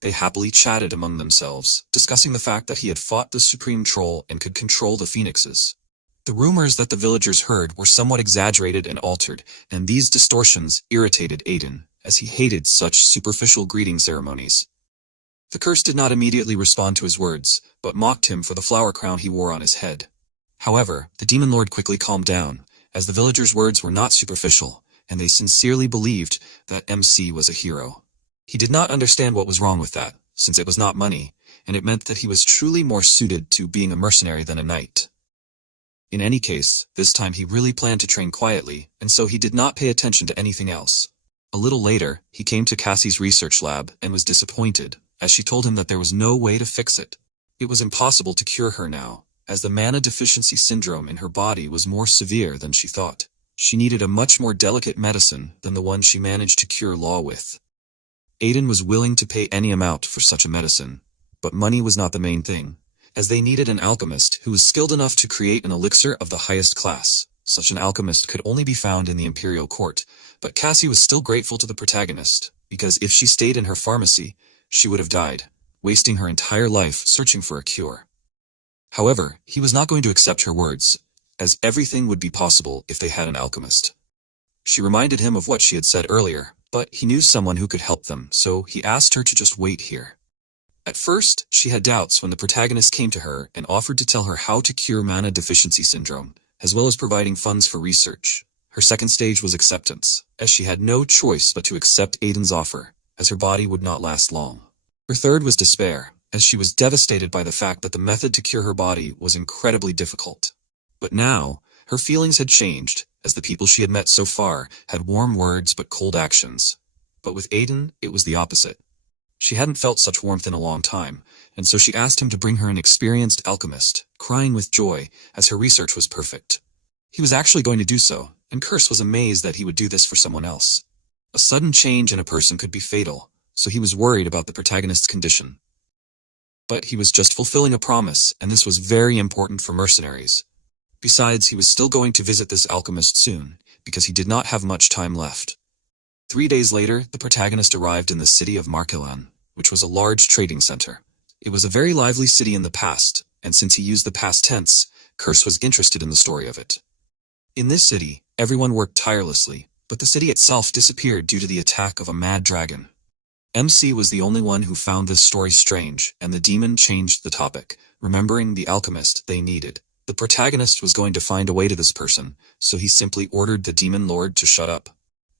They happily chatted among themselves, discussing the fact that he had fought the Supreme Troll and could control the phoenixes. The rumors that the villagers heard were somewhat exaggerated and altered, and these distortions irritated Aiden, as he hated such superficial greeting ceremonies. The curse did not immediately respond to his words, but mocked him for the flower crown he wore on his head. However, the demon lord quickly calmed down, as the villagers' words were not superficial, and they sincerely believed that MC was a hero. He did not understand what was wrong with that, since it was not money, and it meant that he was truly more suited to being a mercenary than a knight. In any case, this time he really planned to train quietly, and so he did not pay attention to anything else. A little later, he came to Cassie's research lab and was disappointed, as she told him that there was no way to fix it. It was impossible to cure her now, as the mana deficiency syndrome in her body was more severe than she thought. She needed a much more delicate medicine than the one she managed to cure Law with. Aiden was willing to pay any amount for such a medicine, but money was not the main thing, as they needed an alchemist who was skilled enough to create an elixir of the highest class. Such an alchemist could only be found in the imperial court, but Cassie was still grateful to the protagonist, because if she stayed in her pharmacy, she would have died, wasting her entire life searching for a cure. However, he was not going to accept her words, as everything would be possible if they had an alchemist. She reminded him of what she had said earlier, but he knew someone who could help them, so he asked her to just wait here. At first, she had doubts when the protagonist came to her and offered to tell her how to cure mana deficiency syndrome, as well as providing funds for research. Her second stage was acceptance, as she had no choice but to accept Aiden's offer, as her body would not last long. Her third was despair, as she was devastated by the fact that the method to cure her body was incredibly difficult. But now, her feelings had changed, as the people she had met so far had warm words but cold actions. But with Aiden, it was the opposite. She hadn't felt such warmth in a long time, and so she asked him to bring her an experienced alchemist, crying with joy, as her research was perfect. He was actually going to do so, and Curse was amazed that he would do this for someone else. A sudden change in a person could be fatal, so he was worried about the protagonist's condition. But he was just fulfilling a promise, and this was very important for mercenaries. Besides, he was still going to visit this alchemist soon, because he did not have much time left. 3 days later, the protagonist arrived in the city of Markellan, which was a large trading center. It was a very lively city in the past, and since he used the past tense, Curse was interested in the story of it. In this city, everyone worked tirelessly, but the city itself disappeared due to the attack of a mad dragon. MC was the only one who found this story strange, and the demon changed the topic, remembering the alchemist they needed. The protagonist was going to find a way to this person, so he simply ordered the demon lord to shut up.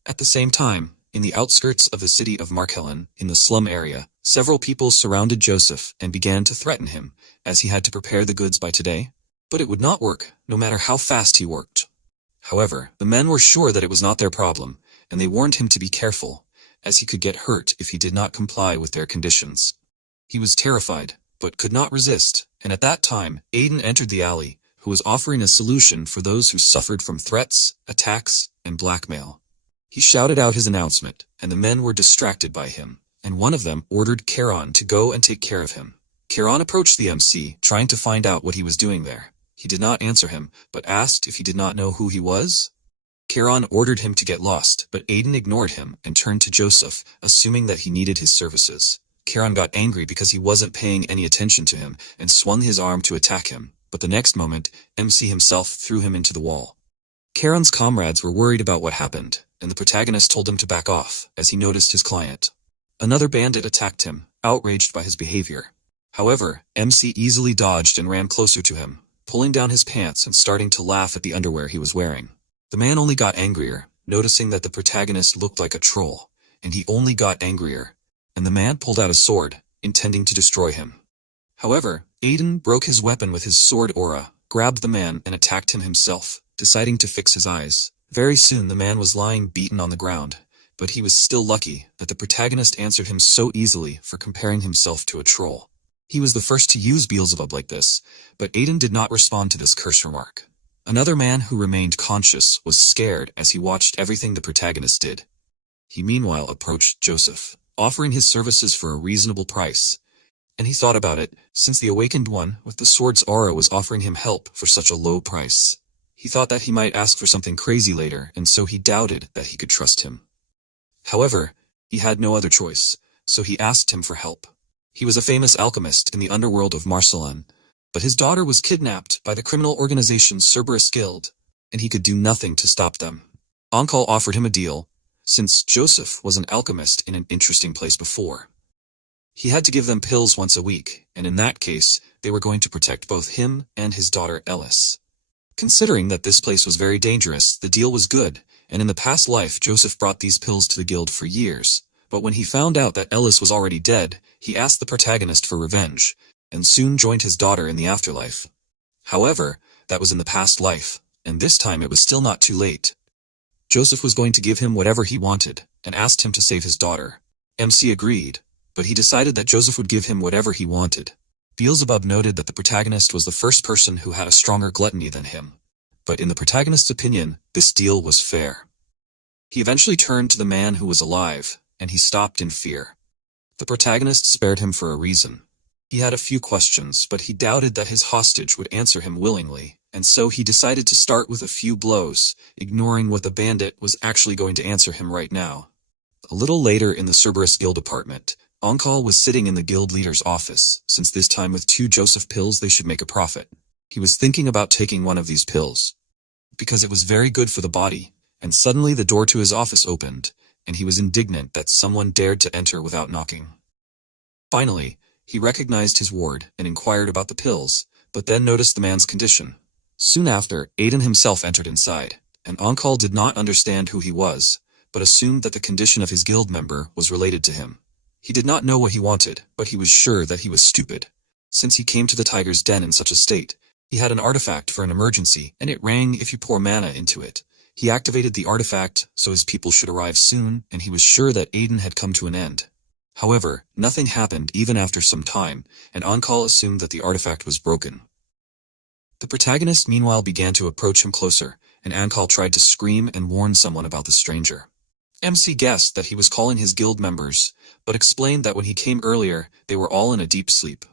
At the same time, in the outskirts of the city of Markellan, in the slum area, several people surrounded Joseph and began to threaten him, as he had to prepare the goods by today. But it would not work, no matter how fast he worked. However, the men were sure that it was not their problem, and they warned him to be careful, as he could get hurt if he did not comply with their conditions. He was terrified, but could not resist, and at that time, Aiden entered the alley, who was offering a solution for those who suffered from threats, attacks, and blackmail. He shouted out his announcement, and the men were distracted by him, and one of them ordered Charon to go and take care of him. Charon approached the MC, trying to find out what he was doing there. He did not answer him, but asked if he did not know who he was. Charon ordered him to get lost, but Aiden ignored him and turned to Joseph, assuming that he needed his services. Charon got angry because he wasn't paying any attention to him and swung his arm to attack him, but the next moment, MC himself threw him into the wall. Charon's comrades were worried about what happened, and the protagonist told him to back off, as he noticed his client. Another bandit attacked him, outraged by his behavior. However, MC easily dodged and ran closer to him, pulling down his pants and starting to laugh at the underwear he was wearing. The man only got angrier, noticing that the protagonist looked like a troll, and he only got angrier, and the man pulled out a sword, intending to destroy him. However, Aiden broke his weapon with his sword aura, grabbed the man and attacked him himself, deciding to fix his eyes. Very soon the man was lying beaten on the ground, but he was still lucky that the protagonist answered him so easily for comparing himself to a troll. He was the first to use Beelzebub like this, but Aiden did not respond to this curse remark. Another man who remained conscious was scared as he watched everything the protagonist did. He meanwhile approached Joseph, offering his services for a reasonable price. And he thought about it, since the awakened one with the sword's aura was offering him help for such a low price. He thought that he might ask for something crazy later, and so he doubted that he could trust him. However, he had no other choice, so he asked him for help. He was a famous alchemist in the underworld of Marcelan, but his daughter was kidnapped by the criminal organization Cerberus Guild, and he could do nothing to stop them. Onkal offered him a deal, since Joseph was an alchemist in an interesting place before. He had to give them pills once a week, and in that case, they were going to protect both him and his daughter Eldest. Considering that this place was very dangerous, the deal was good, and in the past life Joseph brought these pills to the guild for years. But when he found out that Eldest was already dead, he asked the protagonist for revenge, and soon joined his daughter in the afterlife. However, that was in the past life, and this time it was still not too late. Joseph was going to give him whatever he wanted, and asked him to save his daughter. MC agreed, but he decided that Joseph would give him whatever he wanted. Beelzebub noted that the protagonist was the first person who had a stronger gluttony than him, but in the protagonist's opinion, this deal was fair. He eventually turned to the man who was alive, and he stopped in fear. The protagonist spared him for a reason. He had a few questions, but he doubted that his hostage would answer him willingly, and so he decided to start with a few blows, ignoring what the bandit was actually going to answer him right now. A little later in the Cerberus Guild apartment, Onkal was sitting in the guild leader's office, since this time with 2 Joseph pills they should make a profit. He was thinking about taking one of these pills, because it was very good for the body, and suddenly the door to his office opened, and he was indignant that someone dared to enter without knocking. Finally, he recognized his ward and inquired about the pills, but then noticed the man's condition. Soon after, Aiden himself entered inside, and Onkal did not understand who he was, but assumed that the condition of his guild member was related to him. He did not know what he wanted, but he was sure that he was stupid. Since he came to the tiger's den in such a state, he had an artifact for an emergency, and it rang if you pour mana into it. He activated the artifact so his people should arrive soon, and he was sure that Aiden had come to an end. However, nothing happened even after some time, and Onkal assumed that the artifact was broken. The protagonist meanwhile began to approach him closer, and Onkal tried to scream and warn someone about the stranger. MC guessed that he was calling his guild members, but explained that when he came earlier, they were all in a deep sleep.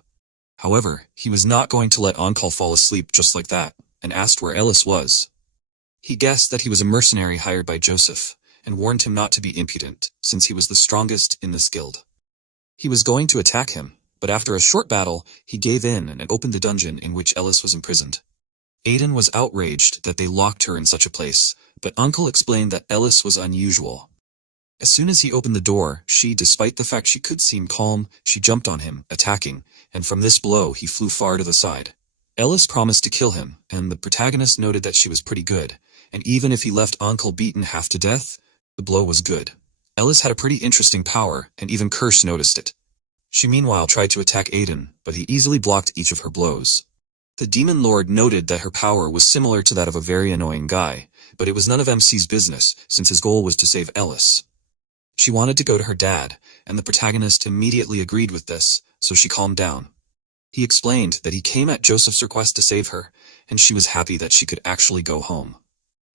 However, he was not going to let Onkal fall asleep just like that, and asked where Eldest was. He guessed that he was a mercenary hired by Joseph, and warned him not to be impudent, since he was the strongest in this guild. He was going to attack him, but after a short battle, he gave in and opened the dungeon in which Eldest was imprisoned. Aiden was outraged that they locked her in such a place, but Onkal explained that Eldest was unusual. As soon as he opened the door, she, despite the fact she could seem calm, she jumped on him, attacking, and from this blow he flew far to the side. Eldest promised to kill him, and the protagonist noted that she was pretty good, and even if he left Onkal beaten half to death, the blow was good. Eldest had a pretty interesting power, and even Kirsch noticed it. She meanwhile tried to attack Aiden, but he easily blocked each of her blows. The Demon Lord noted that her power was similar to that of a very annoying guy, but it was none of MC's business, since his goal was to save Eldest. She wanted to go to her dad, and the protagonist immediately agreed with this, so she calmed down. He explained that he came at Joseph's request to save her, and she was happy that she could actually go home.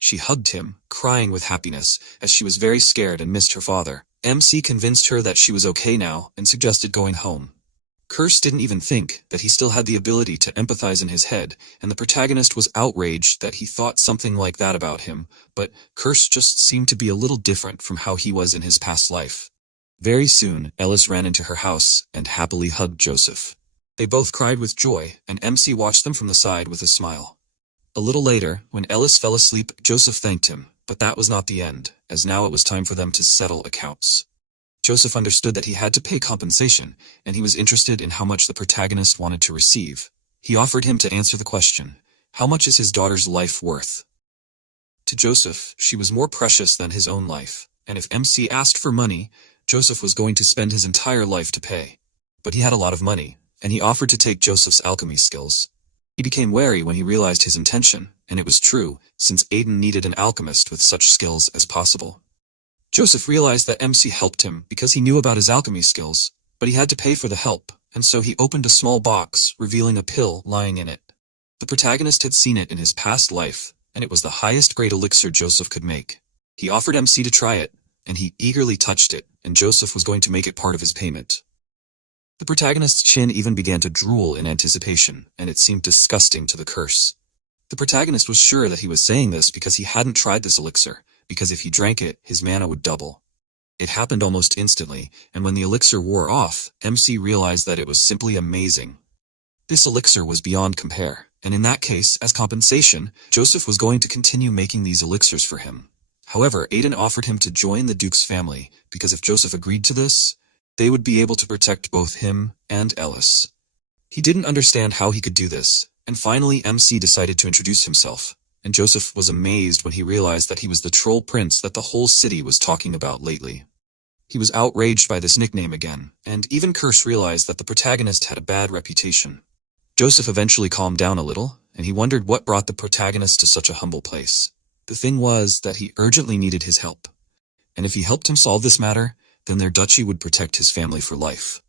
She hugged him, crying with happiness, as she was very scared and missed her father. MC convinced her that she was okay now, and suggested going home. Kirsch didn't even think that he still had the ability to empathize in his head, and the protagonist was outraged that he thought something like that about him, but Kirsch just seemed to be a little different from how he was in his past life. Very soon, Eldest ran into her house and happily hugged Joseph. They both cried with joy, and MC watched them from the side with a smile. A little later, when Eldest fell asleep, Joseph thanked him, but that was not the end, as now it was time for them to settle accounts. Joseph understood that he had to pay compensation, and he was interested in how much the protagonist wanted to receive. He offered him to answer the question, how much is his daughter's life worth? To Joseph, she was more precious than his own life, and if MC asked for money, Joseph was going to spend his entire life to pay. But he had a lot of money, and he offered to take Joseph's alchemy skills. He became wary when he realized his intention, and it was true, since Aiden needed an alchemist with such skills as possible. Joseph realized that MC helped him because he knew about his alchemy skills, but he had to pay for the help, and so he opened a small box, revealing a pill lying in it. The protagonist had seen it in his past life, and it was the highest grade elixir Joseph could make. He offered MC to try it, and he eagerly touched it, and Joseph was going to make it part of his payment. The protagonist's chin even began to drool in anticipation, and it seemed disgusting to the curse. The protagonist was sure that he was saying this because he hadn't tried this elixir, because if he drank it, his mana would double. It happened almost instantly, and when the elixir wore off, MC realized that it was simply amazing. This elixir was beyond compare, and in that case, as compensation, Joseph was going to continue making these elixirs for him. However, Aiden offered him to join the Duke's family, because if Joseph agreed to this, they would be able to protect both him and Eldest. He didn't understand how he could do this, and finally MC decided to introduce himself, and Joseph was amazed when he realized that he was the troll prince that the whole city was talking about lately. He was outraged by this nickname again, and even Curse realized that the protagonist had a bad reputation. Joseph eventually calmed down a little, and he wondered what brought the protagonist to such a humble place. The thing was that he urgently needed his help, and if he helped him solve this matter, then their duchy would protect his family for life.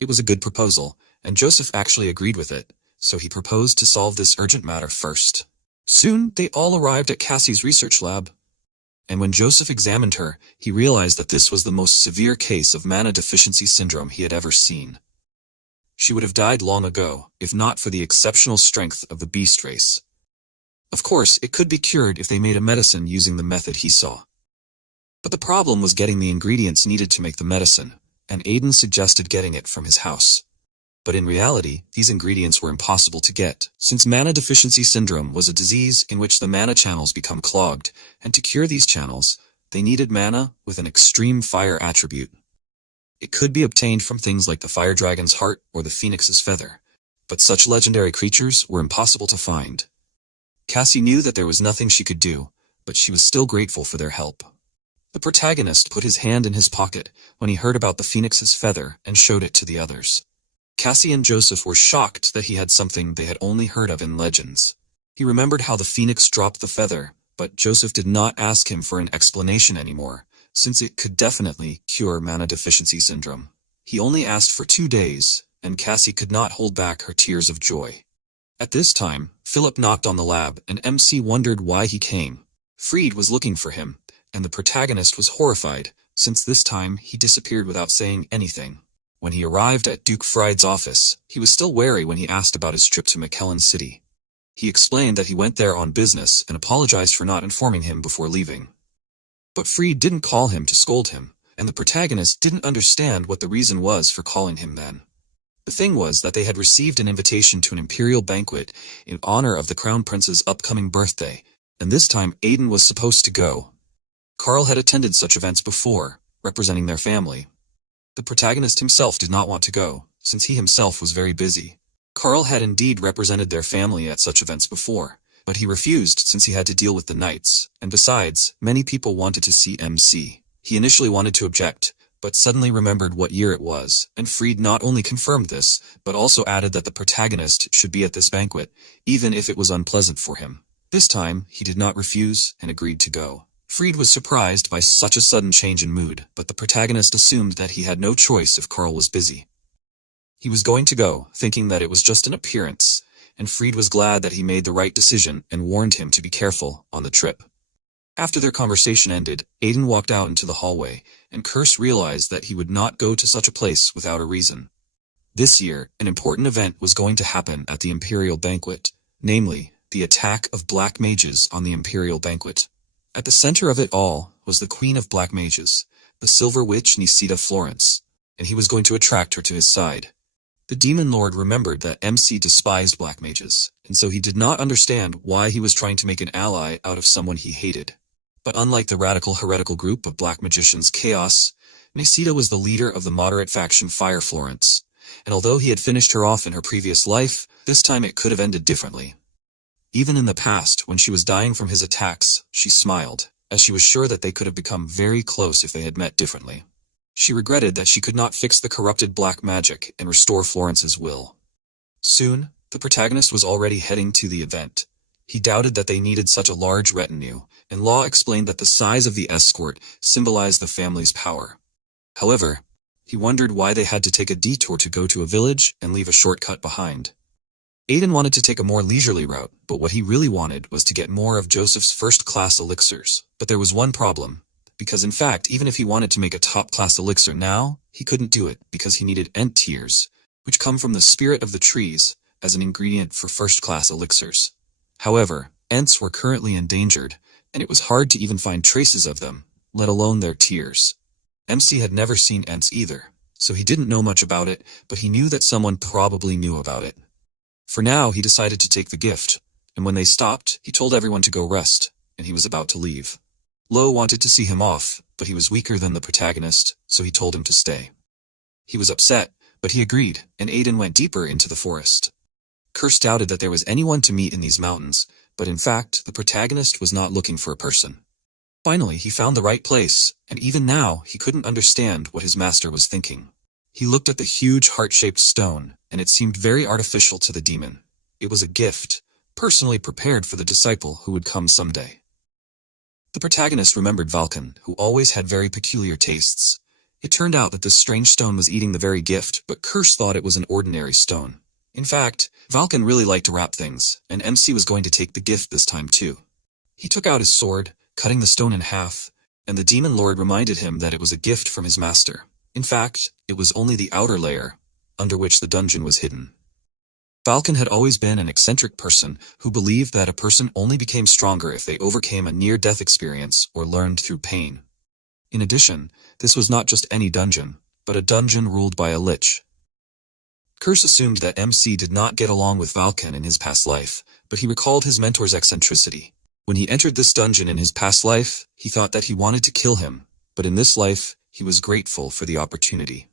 It was a good proposal, and Joseph actually agreed with it, so he proposed to solve this urgent matter first. Soon, they all arrived at Cassie's research lab, and when Joseph examined her, he realized that this was the most severe case of mana deficiency syndrome he had ever seen. She would have died long ago, if not for the exceptional strength of the beast race. Of course, it could be cured if they made a medicine using the method he saw. But the problem was getting the ingredients needed to make the medicine, and Aiden suggested getting it from his house. But in reality, these ingredients were impossible to get, since mana deficiency syndrome was a disease in which the mana channels become clogged, and to cure these channels, they needed mana with an extreme fire attribute. It could be obtained from things like the fire dragon's heart or the phoenix's feather, but such legendary creatures were impossible to find. Cassie knew that there was nothing she could do, but she was still grateful for their help. The protagonist put his hand in his pocket when he heard about the phoenix's feather and showed it to the others. Cassie and Joseph were shocked that he had something they had only heard of in legends. He remembered how the phoenix dropped the feather, but Joseph did not ask him for an explanation anymore, since it could definitely cure mana deficiency syndrome. He only asked for 2 days, and Cassie could not hold back her tears of joy. At this time, Philip knocked on the lab, and MC wondered why he came. Fried was looking for him, and the protagonist was horrified, since this time he disappeared without saying anything. When he arrived at Duke Fried's office, he was still wary when he asked about his trip to McKellen City. He explained that he went there on business and apologized for not informing him before leaving. But Fried didn't call him to scold him, and the protagonist didn't understand what the reason was for calling him then. The thing was that they had received an invitation to an imperial banquet in honor of the crown prince's upcoming birthday, and this time Aiden was supposed to go. Carl had attended such events before, representing their family. The protagonist himself did not want to go, since he himself was very busy. Carl had indeed represented their family at such events before, but he refused since he had to deal with the knights, and besides, many people wanted to see MC. He initially wanted to object, but suddenly remembered what year it was, and Fried not only confirmed this, but also added that the protagonist should be at this banquet, even if it was unpleasant for him. This time, he did not refuse and agreed to go. Fried was surprised by such a sudden change in mood, but the protagonist assumed that he had no choice if Carl was busy. He was going to go, thinking that it was just an appearance, and Fried was glad that he made the right decision and warned him to be careful on the trip. After their conversation ended, Aiden walked out into the hallway, and Curse realized that he would not go to such a place without a reason. This year, an important event was going to happen at the Imperial Banquet, namely, the attack of Black Mages on the Imperial Banquet. At the center of it all was the Queen of Black Mages, the Silver Witch Nisita Florence, and he was going to attract her to his side. The Demon Lord remembered that MC despised Black Mages, and so he did not understand why he was trying to make an ally out of someone he hated. But unlike the radical heretical group of Black Magicians Chaos, Nisita was the leader of the moderate faction Fire Florence, and although he had finished her off in her previous life, this time it could have ended differently. Even in the past, when she was dying from his attacks, she smiled, as she was sure that they could have become very close if they had met differently. She regretted that she could not fix the corrupted black magic and restore Florence's will. Soon, the protagonist was already heading to the event. He doubted that they needed such a large retinue, and Law explained that the size of the escort symbolized the family's power. However, he wondered why they had to take a detour to go to a village and leave a shortcut behind. Aiden wanted to take a more leisurely route, but what he really wanted was to get more of Joseph's first-class elixirs. But there was one problem, because in fact, even if he wanted to make a top-class elixir now, he couldn't do it because he needed ent tears, which come from the spirit of the trees, as an ingredient for first-class elixirs. However, ents were currently endangered, and it was hard to even find traces of them, let alone their tears. MC had never seen ents either, so he didn't know much about it, but he knew that someone probably knew about it. For now, he decided to take the gift, and when they stopped, he told everyone to go rest, and he was about to leave. Lo wanted to see him off, but he was weaker than the protagonist, so he told him to stay. He was upset, but he agreed, and Aiden went deeper into the forest. Curse doubted that there was anyone to meet in these mountains, but in fact, the protagonist was not looking for a person. Finally, he found the right place, and even now, he couldn't understand what his master was thinking. He looked at the huge heart-shaped stone, and it seemed very artificial to the demon. It was a gift, personally prepared for the disciple who would come someday. The protagonist remembered Valken, who always had very peculiar tastes. It turned out that this strange stone was eating the very gift, but Curse thought it was an ordinary stone. In fact, Valken really liked to wrap things, and MC was going to take the gift this time too. He took out his sword, cutting the stone in half, and the demon lord reminded him that it was a gift from his master. In fact, it was only the outer layer, under which the dungeon was hidden. Valken had always been an eccentric person who believed that a person only became stronger if they overcame a near-death experience or learned through pain. In addition, this was not just any dungeon, but a dungeon ruled by a lich. Curse assumed that MC did not get along with Valken in his past life, but he recalled his mentor's eccentricity. When he entered this dungeon in his past life, he thought that he wanted to kill him, but in this life, he was grateful for the opportunity.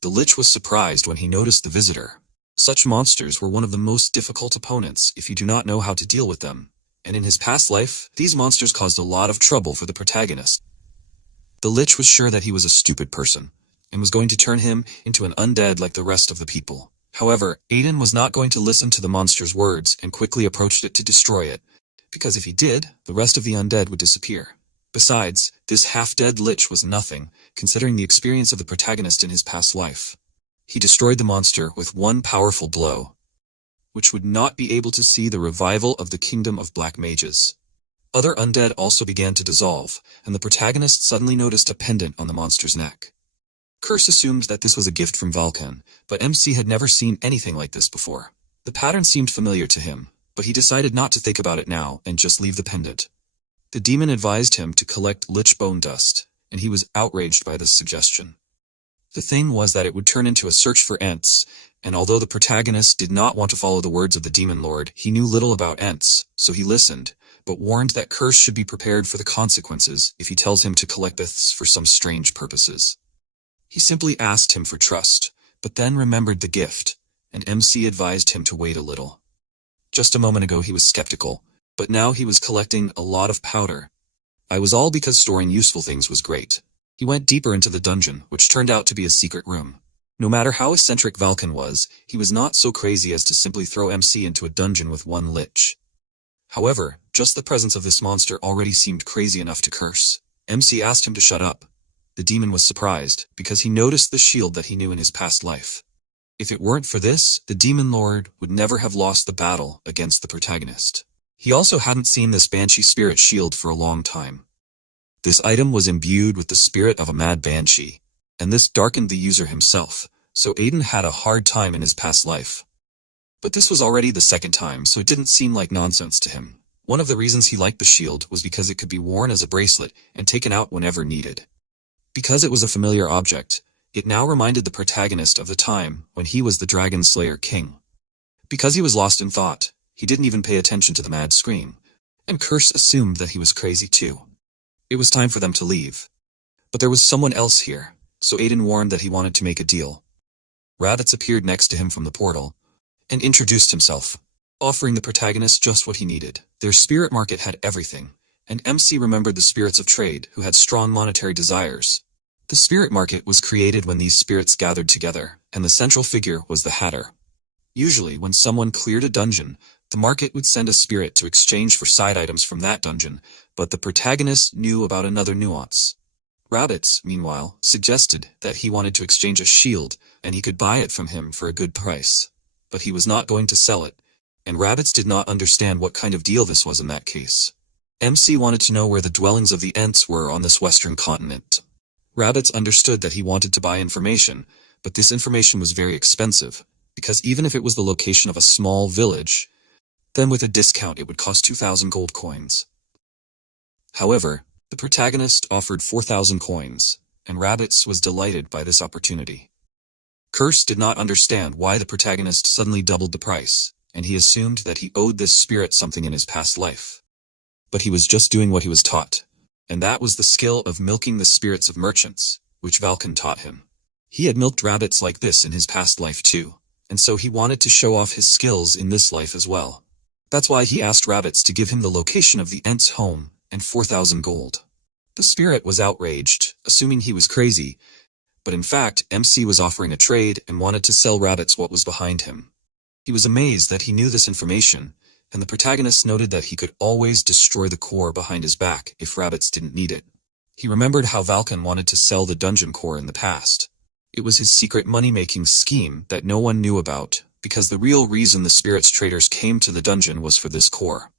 The lich was surprised when he noticed the visitor. Such monsters were one of the most difficult opponents if you do not know how to deal with them, and in his past life, these monsters caused a lot of trouble for the protagonist. The lich was sure that he was a stupid person, and was going to turn him into an undead like the rest of the people. However, Aiden was not going to listen to the monster's words and quickly approached it to destroy it, because if he did, the rest of the undead would disappear. Besides, this half-dead lich was nothing, considering the experience of the protagonist in his past life. He destroyed the monster with one powerful blow, which would not be able to see the revival of the kingdom of black mages. Other undead also began to dissolve, and the protagonist suddenly noticed a pendant on the monster's neck. Curse assumed that this was a gift from Valken, but MC had never seen anything like this before. The pattern seemed familiar to him, but he decided not to think about it now and just leave the pendant. The demon advised him to collect lich bone dust, and he was outraged by this suggestion. The thing was that it would turn into a search for ents, and although the protagonist did not want to follow the words of the demon lord, he knew little about ents, so he listened, but warned that Curse should be prepared for the consequences if he tells him to collect this for some strange purposes. He simply asked him for trust, but then remembered the gift, and MC advised him to wait a little. Just a moment ago he was skeptical, but now he was collecting a lot of powder. I was all because storing useful things was great. He went deeper into the dungeon, which turned out to be a secret room. No matter how eccentric Valken was, he was not so crazy as to simply throw MC into a dungeon with one lich. However, just the presence of this monster already seemed crazy enough to Curse. MC asked him to shut up. The demon was surprised, because he noticed the shield that he knew in his past life. If it weren't for this, the demon lord would never have lost the battle against the protagonist. He also hadn't seen this banshee spirit shield for a long time. This item was imbued with the spirit of a mad banshee, and this darkened the user himself, so Aiden had a hard time in his past life. But this was already the second time, so it didn't seem like nonsense to him. One of the reasons he liked the shield was because it could be worn as a bracelet and taken out whenever needed. Because it was a familiar object, it now reminded the protagonist of the time when he was the Dragon Slayer King. Because he was lost in thought, he didn't even pay attention to the mad scream, and Curse assumed that he was crazy too. It was time for them to leave. But there was someone else here. so Aiden warned that he wanted to make a deal. Rabbits appeared next to him from the portal and introduced himself, offering the protagonist just what he needed. Their spirit market had everything, and MC remembered the spirits of trade who had strong monetary desires. The spirit market was created when these spirits gathered together, and the central figure was the Hatter. Usually, when someone cleared a dungeon, the market would send a spirit to exchange for side items from that dungeon, but the protagonist knew about another nuance. Rabbits, meanwhile, suggested that he wanted to exchange a shield, and he could buy it from him for a good price. But he was not going to sell it, and Rabbits did not understand what kind of deal this was in that case. MC wanted to know where the dwellings of the Ents were on this western continent. Rabbits understood that he wanted to buy information, but this information was very expensive, because even if it was the location of a small village, then with a discount it would cost 2,000 gold coins. However, the protagonist offered 4,000 coins, and Rabbits was delighted by this opportunity. Curse did not understand why the protagonist suddenly doubled the price, and he assumed that he owed this spirit something in his past life. But he was just doing what he was taught, and that was the skill of milking the spirits of merchants, which Valken taught him. He had milked rabbits like this in his past life too, and so he wanted to show off his skills in this life as well. That's why he asked Rabbits to give him the location of the Ent's home and 4,000 gold. The spirit was outraged, assuming he was crazy, but in fact MC was offering a trade and wanted to sell Rabbits what was behind him. He was amazed that he knew this information, and the protagonist noted that he could always destroy the core behind his back if Rabbits didn't need it. He remembered how Valken wanted to sell the dungeon core in the past. It was his secret money-making scheme that no one knew about, because the real reason the spirits traders came to the dungeon was for this core.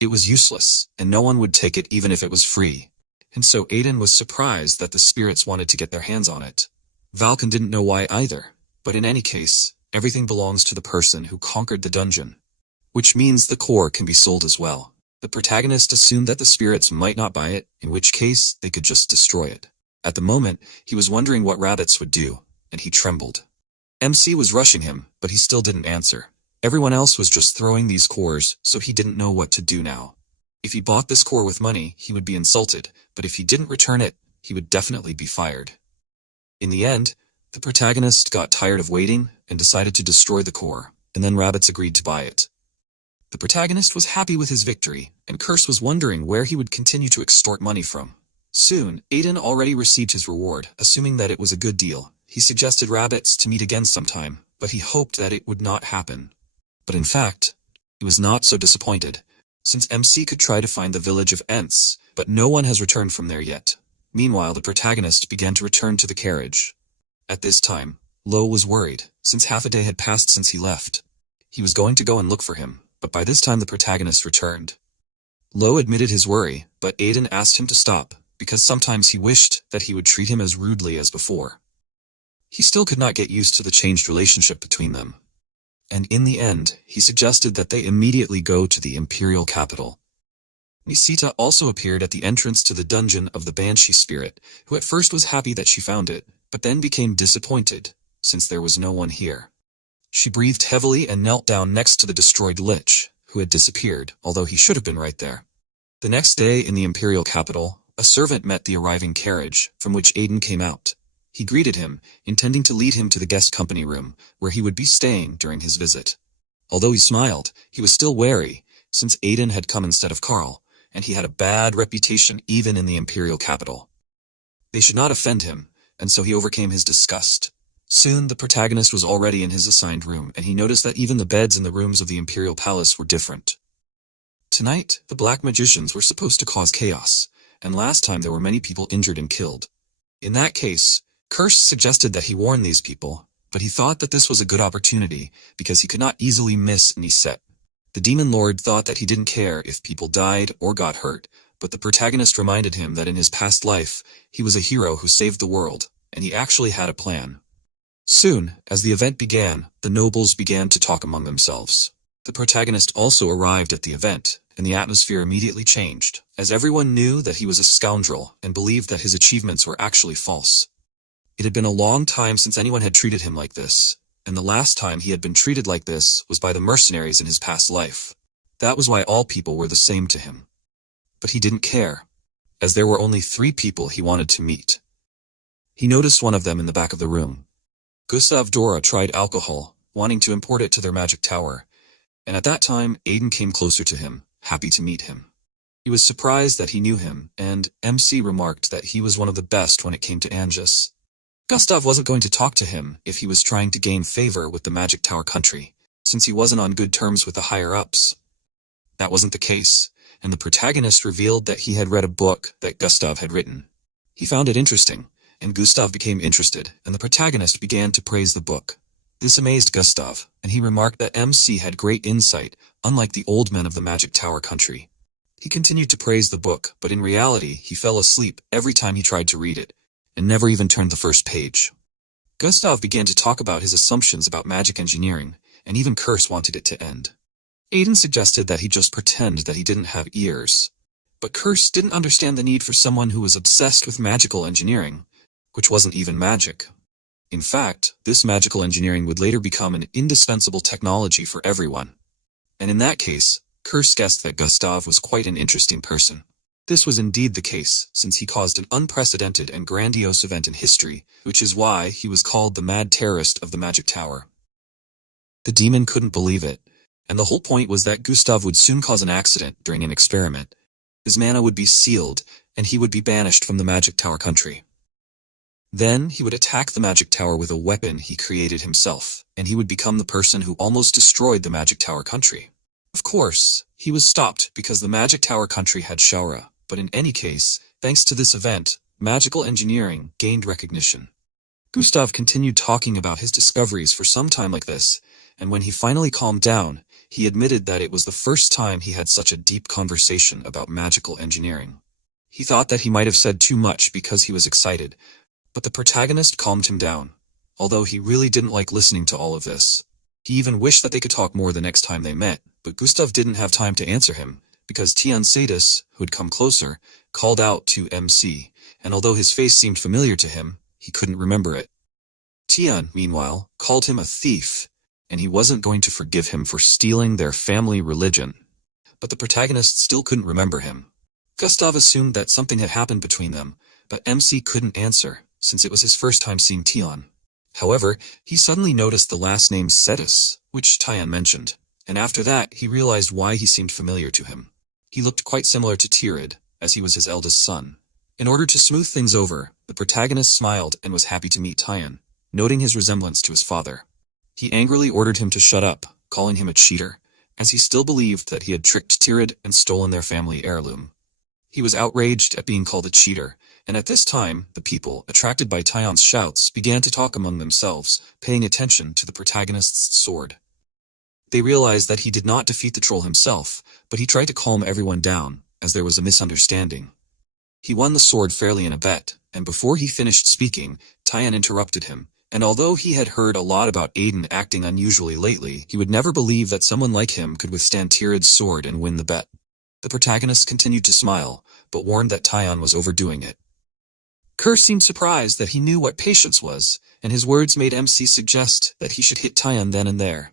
It was useless, and no one would take it even if it was free. And so Aiden was surprised that the spirits wanted to get their hands on it. Valken didn't know why either, but in any case, everything belongs to the person who conquered the dungeon, which means the core can be sold as well. The protagonist assumed that the spirits might not buy it, in which case they could just destroy it. At the moment, he was wondering what Rabbits would do, and he trembled. MC was rushing him, but he still didn't answer. Everyone else was just throwing these cores, so he didn't know what to do now. If he bought this core with money, he would be insulted, but if he didn't return it, he would definitely be fired. In the end, the protagonist got tired of waiting and decided to destroy the core, and then Rabbits agreed to buy it. The protagonist was happy with his victory, and Curse was wondering where he would continue to extort money from. Soon, Aiden already received his reward, assuming that it was a good deal. He suggested Rabbits to meet again sometime, but he hoped that it would not happen. But in fact, he was not so disappointed, since MC could try to find the village of Ents, but no one has returned from there yet. Meanwhile, the protagonist began to return to the carriage. At this time, Lo was worried, since half a day had passed since he left. He was going to go and look for him, but by this time the protagonist returned. Lo admitted his worry, but Aiden asked him to stop, because sometimes he wished that he would treat him as rudely as before. He still could not get used to the changed relationship between them. And in the end, he suggested that they immediately go to the imperial capital. Nisita also appeared at the entrance to the dungeon of the Banshee spirit, who at first was happy that she found it, but then became disappointed, since there was no one here. She breathed heavily and knelt down next to the destroyed Lich, who had disappeared, although he should have been right there. The next day in the imperial capital, a servant met the arriving carriage, from which Aiden came out. He greeted him, intending to lead him to the guest company room, where he would be staying during his visit. Although he smiled, he was still wary, since Aiden had come instead of Carl, and he had a bad reputation even in the imperial capital. They should not offend him, and so he overcame his disgust. Soon the protagonist was already in his assigned room, and he noticed that even the beds in the rooms of the imperial palace were different. Tonight, the black magicians were supposed to cause chaos, and last time there were many people injured and killed. In that case, Curse suggested that he warn these people, but he thought that this was a good opportunity, because he could not easily miss Niset. The Demon Lord thought that he didn't care if people died or got hurt, but the protagonist reminded him that in his past life, he was a hero who saved the world, and he actually had a plan. Soon, as the event began, the nobles began to talk among themselves. The protagonist also arrived at the event, and the atmosphere immediately changed, as everyone knew that he was a scoundrel and believed that his achievements were actually false. It had been a long time since anyone had treated him like this, and the last time he had been treated like this was by the mercenaries in his past life. That was why all people were the same to him. But he didn't care, as there were only 3 people he wanted to meet. He noticed one of them in the back of the room. Gustav Dora tried alcohol, wanting to import it to their magic tower, and at that time Aiden came closer to him, happy to meet him. He was surprised that he knew him, and MC remarked that he was one of the best when it came to Angus. Gustav wasn't going to talk to him if he was trying to gain favor with the Magic Tower country, since he wasn't on good terms with the higher-ups. That wasn't the case, and the protagonist revealed that he had read a book that Gustav had written. He found it interesting, and Gustav became interested, and the protagonist began to praise the book. This amazed Gustav, and he remarked that MC had great insight, unlike the old men of the Magic Tower country. He continued to praise the book, but in reality he fell asleep every time he tried to read it, and never even turned the first page. Gustav began to talk about his assumptions about magic engineering, and even Curse wanted it to end. Aiden suggested that he just pretend that he didn't have ears. But Curse didn't understand the need for someone who was obsessed with magical engineering, which wasn't even magic. In fact, this magical engineering would later become an indispensable technology for everyone. And in that case, Curse guessed that Gustav was quite an interesting person. This was indeed the case, since he caused an unprecedented and grandiose event in history, which is why he was called the mad terrorist of the Magic Tower. The demon couldn't believe it, and the whole point was that Gustav would soon cause an accident during an experiment. His mana would be sealed, and he would be banished from the Magic Tower country. Then he would attack the Magic Tower with a weapon he created himself, and he would become the person who almost destroyed the Magic Tower country. Of course, he was stopped because the Magic Tower country had Shaura, but in any case, thanks to this event, magical engineering gained recognition. Gustav continued talking about his discoveries for some time like this, and when he finally calmed down, he admitted that it was the first time he had such a deep conversation about magical engineering. He thought that he might have said too much because he was excited, but the protagonist calmed him down, although he really didn't like listening to all of this. He even wished that they could talk more the next time they met, but Gustav didn't have time to answer him, because Tian Sadis, who had come closer, called out to MC, and although his face seemed familiar to him, he couldn't remember it. Tian, meanwhile, called him a thief, and he wasn't going to forgive him for stealing their family religion. But the protagonist still couldn't remember him. Gustav assumed that something had happened between them, but MC couldn't answer, since it was his first time seeing Tian. However, he suddenly noticed the last name Sedis, which Tian mentioned, and after that he realized why he seemed familiar to him. He looked quite similar to Tirid, as he was his eldest son. In order to smooth things over, the protagonist smiled and was happy to meet Tian, noting his resemblance to his father. He angrily ordered him to shut up, calling him a cheater, as he still believed that he had tricked Tirid and stolen their family heirloom. He was outraged at being called a cheater, and at this time, the people, attracted by Tian's shouts, began to talk among themselves, paying attention to the protagonist's sword. They realized that he did not defeat the troll himself, but he tried to calm everyone down, as there was a misunderstanding. He won the sword fairly in a bet, and before he finished speaking, Tian interrupted him, and although he had heard a lot about Aiden acting unusually lately, he would never believe that someone like him could withstand Tirid's sword and win the bet. The protagonist continued to smile, but warned that Tian was overdoing it. Kerr seemed surprised that he knew what patience was, and his words made MC suggest that he should hit Tian then and there.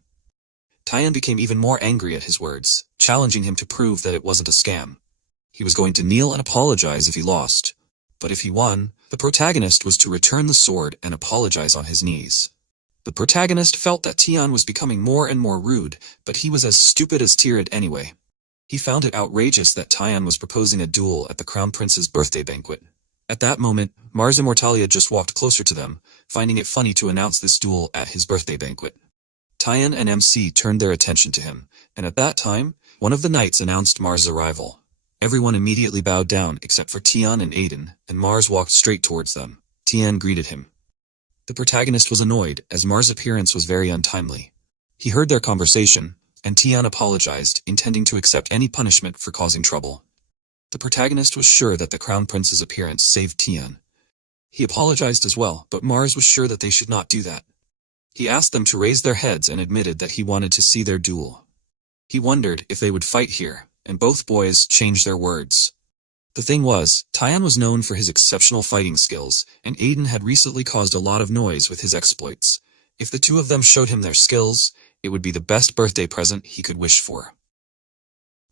Tian became even more angry at his words, challenging him to prove that it wasn't a scam. He was going to kneel and apologize if he lost, but if he won, the protagonist was to return the sword and apologize on his knees. The protagonist felt that Tian was becoming more and more rude, but he was as stupid as Tirid anyway. He found it outrageous that Tian was proposing a duel at the Crown Prince's birthday banquet. At that moment, Mars Immortalia just walked closer to them, finding it funny to announce this duel at his birthday banquet. Tian and MC turned their attention to him, and at that time, one of the knights announced Mars' arrival. Everyone immediately bowed down except for Tian and Aiden, and Mars walked straight towards them. Tian greeted him. The protagonist was annoyed, as Mars' appearance was very untimely. He heard their conversation, and Tian apologized, intending to accept any punishment for causing trouble. The protagonist was sure that the Crown Prince's appearance saved Tian. He apologized as well, but Mars was sure that they should not do that. He asked them to raise their heads and admitted that he wanted to see their duel. He wondered if they would fight here, and both boys changed their words. The thing was, Tian was known for his exceptional fighting skills, and Aiden had recently caused a lot of noise with his exploits. If the two of them showed him their skills, it would be the best birthday present he could wish for.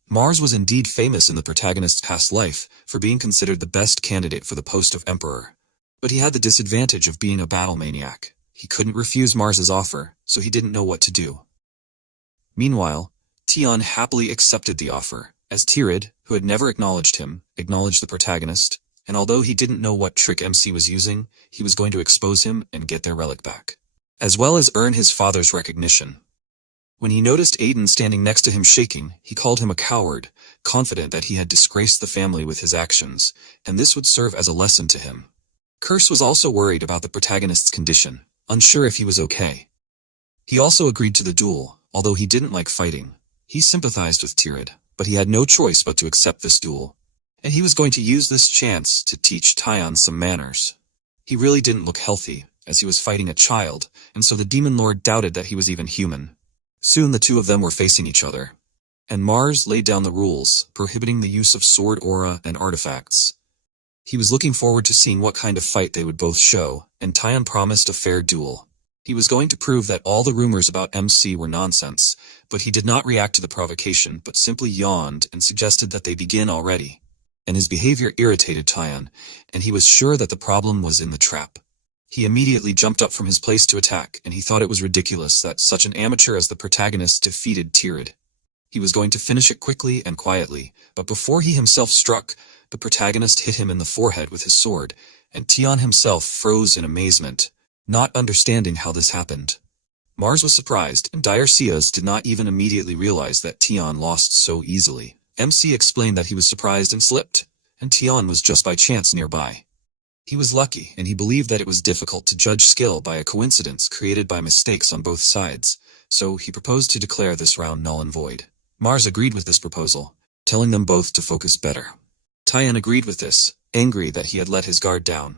Mars was indeed famous in the protagonist's past life for being considered the best candidate for the post of emperor. But he had the disadvantage of being a battle maniac. He couldn't refuse Mars's offer, so he didn't know what to do. Meanwhile, Tion happily accepted the offer, as Tirid, who had never acknowledged him, acknowledged the protagonist, and although he didn't know what trick MC was using, he was going to expose him and get their relic back, as well as earn his father's recognition. When he noticed Aiden standing next to him shaking, he called him a coward, confident that he had disgraced the family with his actions, and this would serve as a lesson to him. Curse was also worried about the protagonist's condition, unsure if he was okay. He also agreed to the duel, although he didn't like fighting. He sympathized with Tirid, but he had no choice but to accept this duel. And he was going to use this chance to teach Tion some manners. He really didn't look healthy, as he was fighting a child, and so the Demon Lord doubted that he was even human. Soon the two of them were facing each other. And Mars laid down the rules, prohibiting the use of sword aura and artifacts. He was looking forward to seeing what kind of fight they would both show, and Tion promised a fair duel. He was going to prove that all the rumors about MC were nonsense, but he did not react to the provocation but simply yawned and suggested that they begin already. And his behavior irritated Tion, and he was sure that the problem was in the trap. He immediately jumped up from his place to attack, and he thought it was ridiculous that such an amateur as the protagonist defeated Tirid. He was going to finish it quickly and quietly, but before he himself struck, the protagonist hit him in the forehead with his sword, and Tion himself froze in amazement, not understanding how this happened. Mars was surprised, and Diarceus did not even immediately realize that Tion lost so easily. MC explained that he was surprised and slipped, and Tion was just by chance nearby. He was lucky, and he believed that it was difficult to judge skill by a coincidence created by mistakes on both sides, so he proposed to declare this round null and void. Mars agreed with this proposal, telling them both to focus better. Tion agreed with this, angry that he had let his guard down.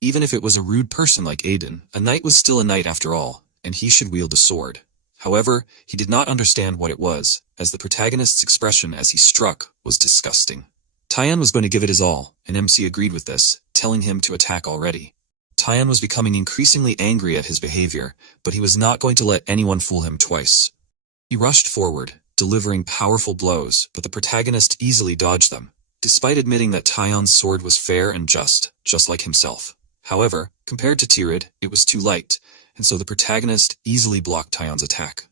Even if it was a rude person like Aiden, a knight was still a knight after all, and he should wield a sword. However, he did not understand what it was, as the protagonist's expression as he struck was disgusting. Tion was going to give it his all, and MC agreed with this, telling him to attack already. Tion was becoming increasingly angry at his behavior, but he was not going to let anyone fool him twice. He rushed forward, delivering powerful blows, but the protagonist easily dodged them, despite admitting that Tion's sword was fair and just like himself. However, compared to Tirid, it was too light, and so the protagonist easily blocked Tion's attack.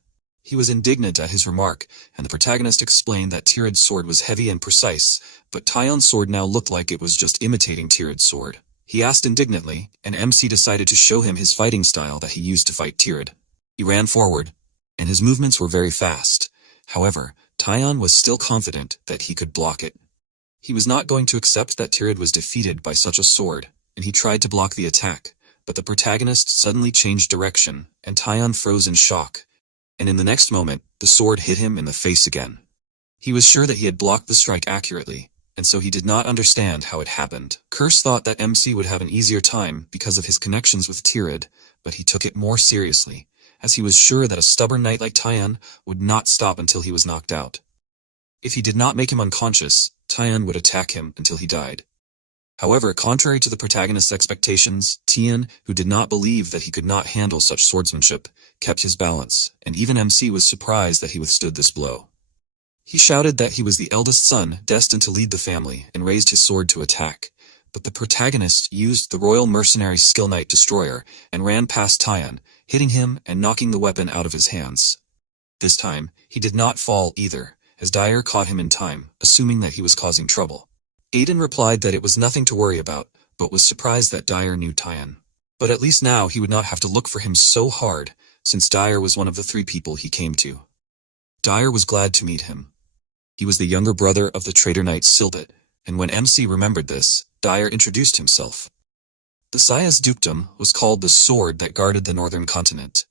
He was indignant at his remark, and the protagonist explained that Tirid's sword was heavy and precise, but Tion's sword now looked like it was just imitating Tirid's sword. He asked indignantly, and MC decided to show him his fighting style that he used to fight Tirid. He ran forward, and his movements were very fast. However, Tion was still confident that he could block it. He was not going to accept that Tirid was defeated by such a sword, and he tried to block the attack, but the protagonist suddenly changed direction, and Tion froze in shock, and in the next moment, the sword hit him in the face again. He was sure that he had blocked the strike accurately, and so he did not understand how it happened. Curse thought that MC would have an easier time because of his connections with Tirid, but he took it more seriously, as he was sure that a stubborn knight like Tion would not stop until he was knocked out. If he did not make him unconscious, Tion would attack him until he died. However, contrary to the protagonist's expectations, Tion, who did not believe that he could not handle such swordsmanship, kept his balance, and even MC was surprised that he withstood this blow. He shouted that he was the eldest son, destined to lead the family, and raised his sword to attack, but the protagonist used the Royal Mercenary Skill Knight Destroyer and ran past Tion, hitting him and knocking the weapon out of his hands. This time, he did not fall either, as Dyer caught him in time, assuming that he was causing trouble. Aiden replied that it was nothing to worry about, but was surprised that Dyer knew Tion. But at least now he would not have to look for him so hard, since Dyer was one of the 3 people he came to. Dyer was glad to meet him. He was the younger brother of the traitor knight Silbit, and when MC remembered this, Dyer introduced himself. The Sias dukedom was called the sword that guarded the northern continent.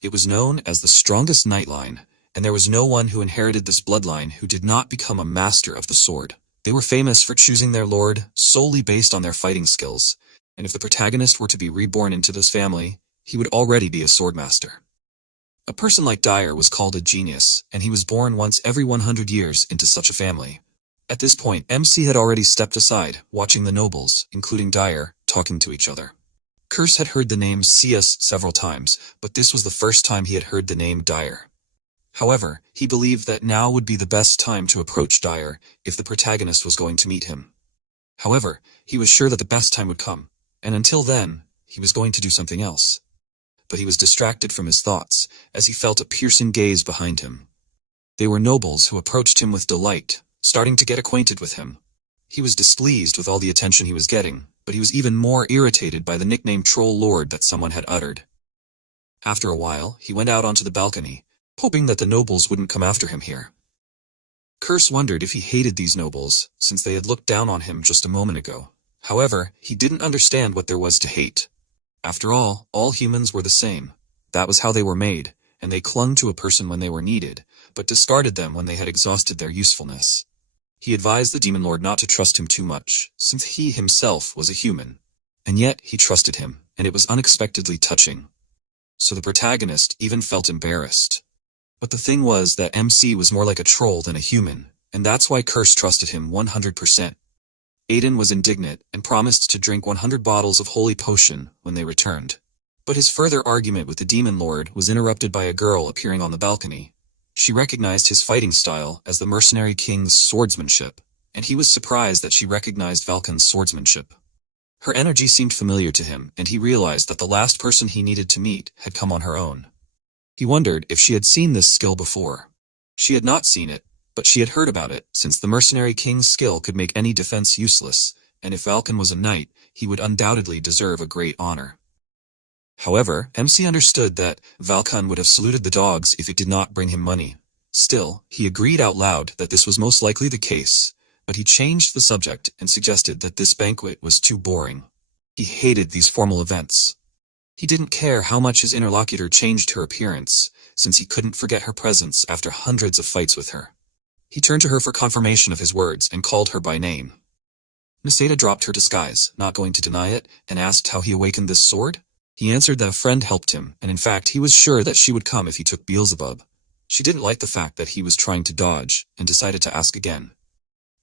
It was known as the strongest knight line, and there was no one who inherited this bloodline who did not become a master of the sword. They were famous for choosing their lord solely based on their fighting skills, and if the protagonist were to be reborn into this family, he would already be a swordmaster. A person like Dyer was called a genius, and he was born once every 100 years into such a family. At this point, MC had already stepped aside, watching the nobles, including Dyer, talking to each other. Curse had heard the name Sias several times, but this was the first time he had heard the name Dyer. However, he believed that now would be the best time to approach Dyer if the protagonist was going to meet him. However, he was sure that the best time would come, and until then, he was going to do something else. But he was distracted from his thoughts, as he felt a piercing gaze behind him. They were nobles who approached him with delight, starting to get acquainted with him. He was displeased with all the attention he was getting, but he was even more irritated by the nickname Troll Lord that someone had uttered. After a while, he went out onto the balcony, hoping that the nobles wouldn't come after him here. Curse wondered if he hated these nobles, since they had looked down on him just a moment ago. However, he didn't understand what there was to hate. After all humans were the same. That was how they were made, and they clung to a person when they were needed, but discarded them when they had exhausted their usefulness. He advised the Demon Lord not to trust him too much, since he himself was a human. And yet, he trusted him, and it was unexpectedly touching. So the protagonist even felt embarrassed. But the thing was that MC was more like a troll than a human, and that's why Curse trusted him 100%. Aiden was indignant and promised to drink 100 bottles of holy potion when they returned. But his further argument with the Demon Lord was interrupted by a girl appearing on the balcony. She recognized his fighting style as the Mercenary King's swordsmanship, and he was surprised that she recognized Valken's swordsmanship. Her energy seemed familiar to him, and he realized that the last person he needed to meet had come on her own. He wondered if she had seen this skill before. She had not seen it, but she had heard about it, since the Mercenary King's skill could make any defense useless, and if Valken was a knight, he would undoubtedly deserve a great honor. However, MC understood that Valken would have saluted the dogs if it did not bring him money. Still, he agreed out loud that this was most likely the case, but he changed the subject and suggested that this banquet was too boring. He hated these formal events. He didn't care how much his interlocutor changed her appearance, since he couldn't forget her presence after hundreds of fights with her. He turned to her for confirmation of his words and called her by name. Niseda dropped her disguise, not going to deny it, and asked how he awakened this sword. He answered that a friend helped him, and in fact he was sure that she would come if he took Beelzebub. She didn't like the fact that he was trying to dodge, and decided to ask again.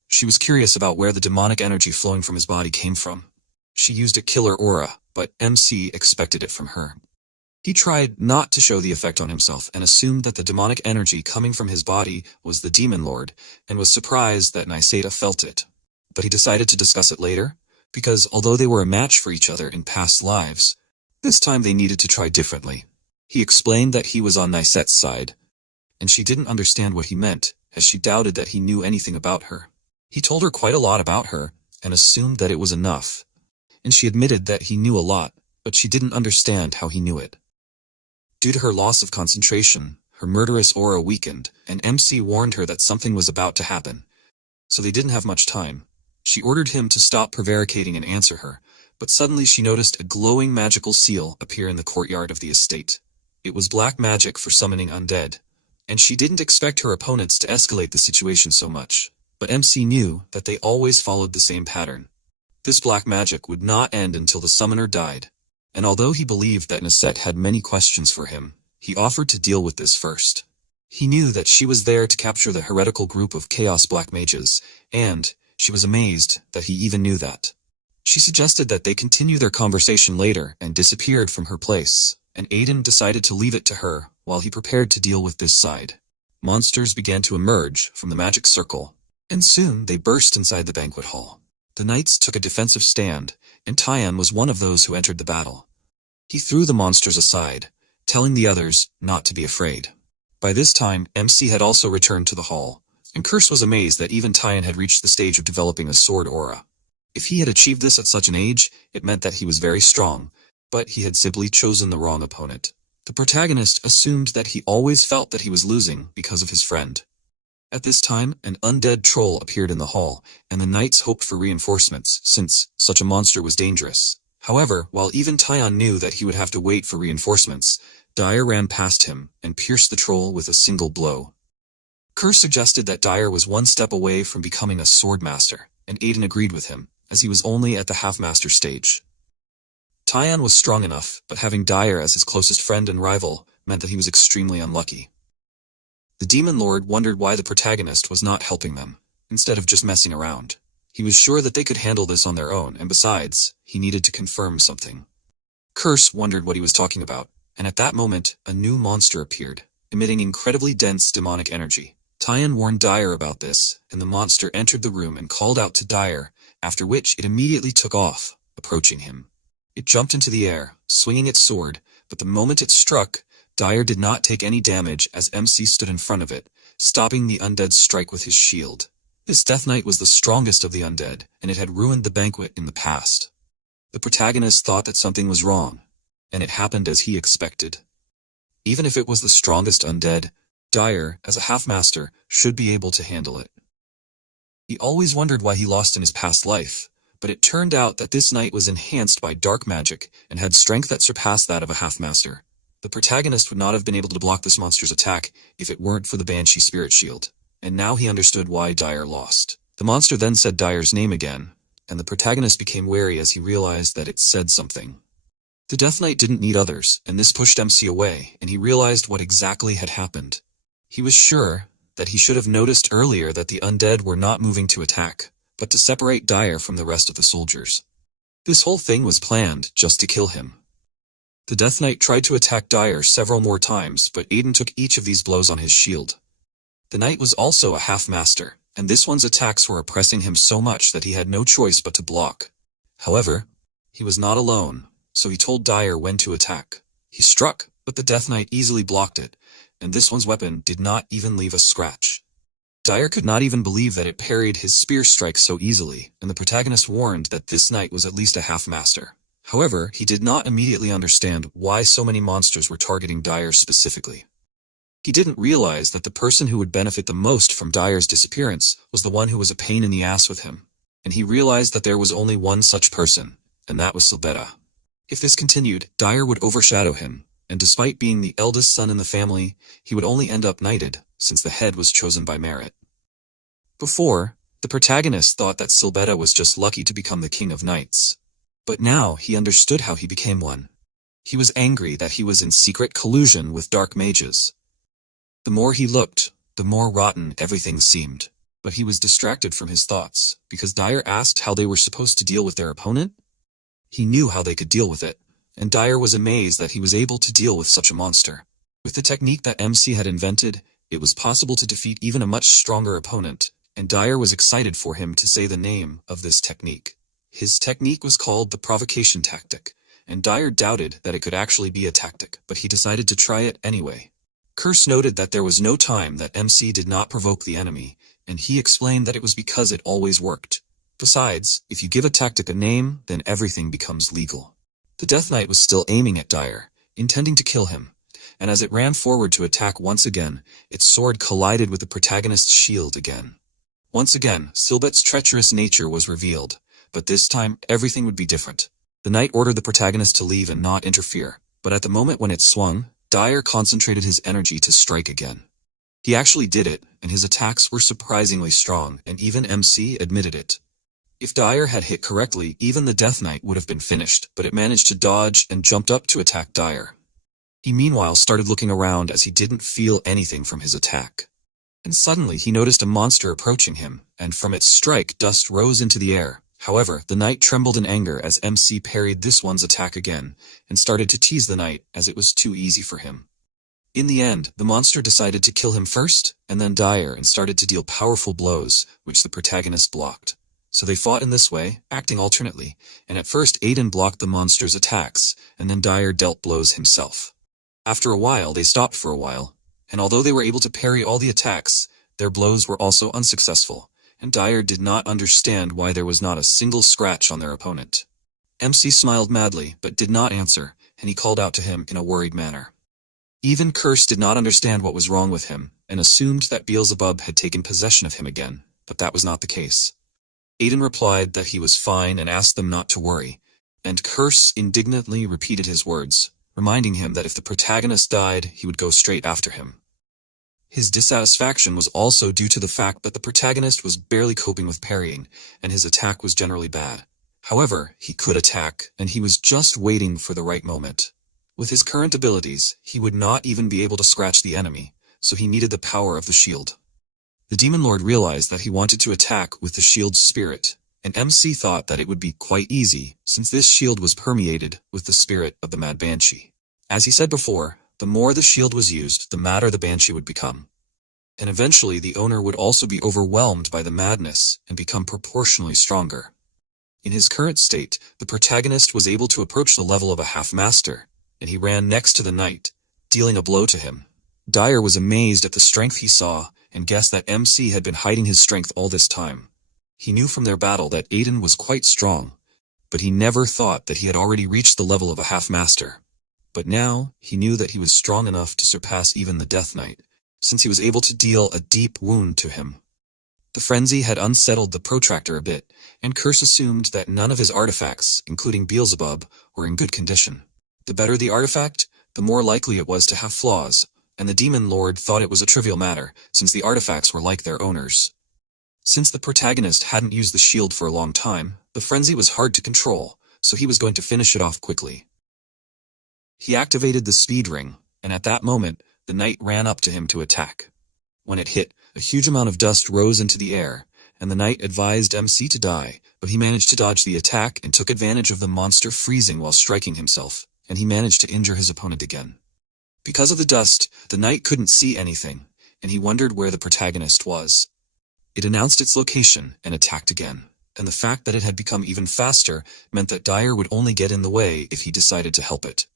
She was curious about where the demonic energy flowing from his body came from. She used a killer aura, but MC expected it from her. He tried not to show the effect on himself and assumed that the demonic energy coming from his body was the Demon Lord, and was surprised that Niseda felt it. But he decided to discuss it later, because although they were a match for each other in past lives, this time they needed to try differently. He explained that he was on Nisette's side, and she didn't understand what he meant, as she doubted that he knew anything about her. He told her quite a lot about her, and assumed that it was enough. And she admitted that he knew a lot, but she didn't understand how he knew it. Due to her loss of concentration, her murderous aura weakened, and MC warned her that something was about to happen. So they didn't have much time. She ordered him to stop prevaricating and answer her, but suddenly she noticed a glowing magical seal appear in the courtyard of the estate. It was black magic for summoning undead, and she didn't expect her opponents to escalate the situation so much, but MC knew that they always followed the same pattern. This black magic would not end until the summoner died, and although he believed that Nisette had many questions for him, he offered to deal with this first. He knew that she was there to capture the heretical group of Chaos Black Mages, and she was amazed that he even knew that. She suggested that they continue their conversation later and disappeared from her place, and Aiden decided to leave it to her while he prepared to deal with this side. Monsters began to emerge from the magic circle, and soon they burst inside the banquet hall. The knights took a defensive stand, and Tyan was one of those who entered the battle. He threw the monsters aside, telling the others not to be afraid. By this time, MC had also returned to the hall, and Curse was amazed that even Tyan had reached the stage of developing a sword aura. If he had achieved this at such an age, it meant that he was very strong, but he had simply chosen the wrong opponent. The protagonist assumed that he always felt that he was losing because of his friend. At this time, an undead troll appeared in the hall, and the knights hoped for reinforcements, since such a monster was dangerous. However, while even Tyan knew that he would have to wait for reinforcements, Dyer ran past him and pierced the troll with a single blow. Curse suggested that Dyer was one step away from becoming a sword master, and Aiden agreed with him, as he was only at the half-master stage. Tyan was strong enough, but having Dyer as his closest friend and rival meant that he was extremely unlucky. The Demon Lord wondered why the protagonist was not helping them, instead of just messing around. He was sure that they could handle this on their own, and besides, he needed to confirm something. Curse wondered what he was talking about, and at that moment, a new monster appeared, emitting incredibly dense demonic energy. Tyan warned Dyer about this, and the monster entered the room and called out to Dyer, after which it immediately took off, approaching him. It jumped into the air, swinging its sword, but the moment it struck, Dyer did not take any damage as MC stood in front of it, stopping the undead's strike with his shield. This Death Knight was the strongest of the undead, and it had ruined the banquet in the past. The protagonist thought that something was wrong, and it happened as he expected. Even if it was the strongest undead, Dyer, as a half-master, should be able to handle it. He always wondered why he lost in his past life, but it turned out that this knight was enhanced by dark magic and had strength that surpassed that of a half-master. The protagonist would not have been able to block this monster's attack if it weren't for the Banshee Spirit Shield, and now he understood why Dyer lost. The monster then said Dyer's name again, and the protagonist became wary as he realized that it said something. The Death Knight didn't need others, and this pushed MC away, and he realized what exactly had happened. He was sure that he should have noticed earlier that the undead were not moving to attack, but to separate Dyer from the rest of the soldiers. This whole thing was planned just to kill him. The Death Knight tried to attack Dyer several more times, but Aiden took each of these blows on his shield. The knight was also a half-master, and this one's attacks were oppressing him so much that he had no choice but to block. However, he was not alone, so he told Dyer when to attack. He struck, but the Death Knight easily blocked it, and this one's weapon did not even leave a scratch. Dyer could not even believe that it parried his spear strike so easily, and the protagonist warned that this knight was at least a half-master. However, he did not immediately understand why so many monsters were targeting Dyer specifically. He didn't realize that the person who would benefit the most from Dyer's disappearance was the one who was a pain in the ass with him, and he realized that there was only one such person, and that was Silbetta. If this continued, Dyer would overshadow him, and despite being the eldest son in the family, he would only end up knighted, since the head was chosen by merit. Before, the protagonist thought that Silbetta was just lucky to become the king of knights. But now he understood how he became one. He was angry that he was in secret collusion with dark mages. The more he looked, the more rotten everything seemed. But he was distracted from his thoughts, because Dyer asked how they were supposed to deal with their opponent. He knew how they could deal with it, and Dyer was amazed that he was able to deal with such a monster. With the technique that MC had invented, it was possible to defeat even a much stronger opponent, and Dyer was excited for him to say the name of this technique. His technique was called the provocation tactic, and Dyer doubted that it could actually be a tactic, but he decided to try it anyway. Curse noted that there was no time that MC did not provoke the enemy, and he explained that it was because it always worked. Besides, if you give a tactic a name, then everything becomes legal. The Death Knight was still aiming at Dyer, intending to kill him, and as it ran forward to attack once again, its sword collided with the protagonist's shield again. Once again, Silbett's treacherous nature was revealed, but this time everything would be different. The knight ordered the protagonist to leave and not interfere, but at the moment when it swung, Dyer concentrated his energy to strike again. He actually did it, and his attacks were surprisingly strong, and even MC admitted it. If Dyer had hit correctly, even the Death Knight would have been finished, but it managed to dodge and jumped up to attack Dyer. He meanwhile started looking around as he didn't feel anything from his attack. And suddenly he noticed a monster approaching him, and from its strike dust rose into the air. However, the knight trembled in anger as MC parried this one's attack again, and started to tease the knight as it was too easy for him. In the end, the monster decided to kill him first, and then Dyer, and started to deal powerful blows, which the protagonist blocked. So they fought in this way, acting alternately, and at first Aiden blocked the monster's attacks, and then Dyer dealt blows himself. After a while they stopped for a while, and although they were able to parry all the attacks, their blows were also unsuccessful, and Dyer did not understand why there was not a single scratch on their opponent. MC smiled madly, but did not answer, and he called out to him in a worried manner. Even Curse did not understand what was wrong with him, and assumed that Beelzebub had taken possession of him again, but that was not the case. Aiden replied that he was fine and asked them not to worry, and Curse indignantly repeated his words, reminding him that if the protagonist died, he would go straight after him. His dissatisfaction was also due to the fact that the protagonist was barely coping with parrying, and his attack was generally bad. However, he could attack, and he was just waiting for the right moment. With his current abilities, he would not even be able to scratch the enemy, so he needed the power of the shield. The Demon Lord realized that he wanted to attack with the shield's spirit, and MC thought that it would be quite easy, since this shield was permeated with the spirit of the Mad Banshee. As he said before, the more the shield was used, the madder the Banshee would become. And eventually the owner would also be overwhelmed by the madness and become proportionally stronger. In his current state, the protagonist was able to approach the level of a half-master, and he ran next to the knight, dealing a blow to him. Dyer was amazed at the strength he saw, and guessed that MC had been hiding his strength all this time. He knew from their battle that Aiden was quite strong, but he never thought that he had already reached the level of a half-master. But now, he knew that he was strong enough to surpass even the Death Knight, since he was able to deal a deep wound to him. The frenzy had unsettled the protractor a bit, and Curse assumed that none of his artifacts, including Beelzebub, were in good condition. The better the artifact, the more likely it was to have flaws, and the Demon Lord thought it was a trivial matter, since the artifacts were like their owners. Since the protagonist hadn't used the shield for a long time, the frenzy was hard to control, so he was going to finish it off quickly. He activated the speed ring, and at that moment, the knight ran up to him to attack. When it hit, a huge amount of dust rose into the air, and the knight advised MC to die, but he managed to dodge the attack and took advantage of the monster freezing while striking himself, and he managed to injure his opponent again. Because of the dust, the knight couldn't see anything, and he wondered where the protagonist was. It announced its location and attacked again, and the fact that it had become even faster meant that Dyer would only get in the way if he decided to help it.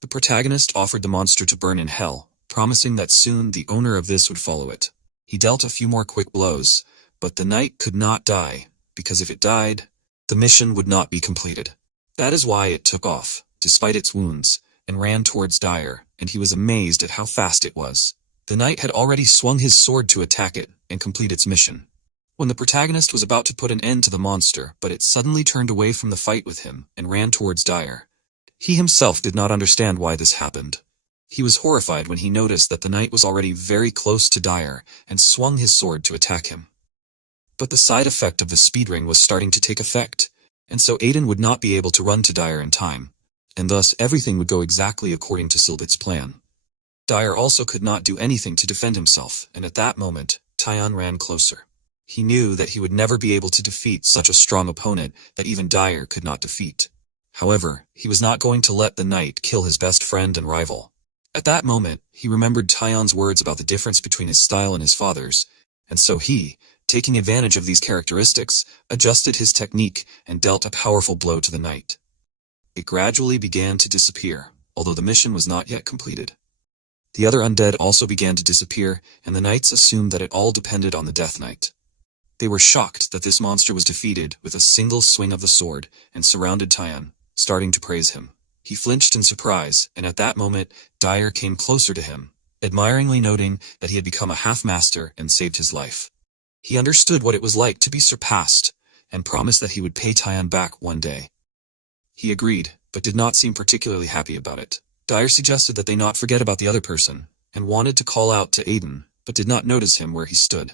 The protagonist offered the monster to burn in hell, promising that soon the owner of this would follow it. He dealt a few more quick blows, but the knight could not die, because if it died, the mission would not be completed. That is why it took off, despite its wounds, and ran towards Dyer, and he was amazed at how fast it was. The knight had already swung his sword to attack it and complete its mission. When the protagonist was about to put an end to the monster, but it suddenly turned away from the fight with him and ran towards Dyer. He himself did not understand why this happened. He was horrified when he noticed that the knight was already very close to Dyer and swung his sword to attack him. But the side effect of the speed ring was starting to take effect, and so Aiden would not be able to run to Dyer in time, and thus everything would go exactly according to Silbit's plan. Dyer also could not do anything to defend himself, and at that moment, Tyon ran closer. He knew that he would never be able to defeat such a strong opponent that even Dyer could not defeat. However, he was not going to let the knight kill his best friend and rival. At that moment, he remembered Tyon's words about the difference between his style and his father's, and so he, taking advantage of these characteristics, adjusted his technique and dealt a powerful blow to the knight. It gradually began to disappear, although the mission was not yet completed. The other undead also began to disappear, and the knights assumed that it all depended on the Death Knight. They were shocked that this monster was defeated with a single swing of the sword, and surrounded Tyon, starting to praise him. He flinched in surprise, and at that moment, Dyer came closer to him, admiringly noting that he had become a half-master and saved his life. He understood what it was like to be surpassed, and promised that he would pay Tyon back one day. He agreed, but did not seem particularly happy about it. Dyer suggested that they not forget about the other person, and wanted to call out to Aiden, but did not notice him where he stood.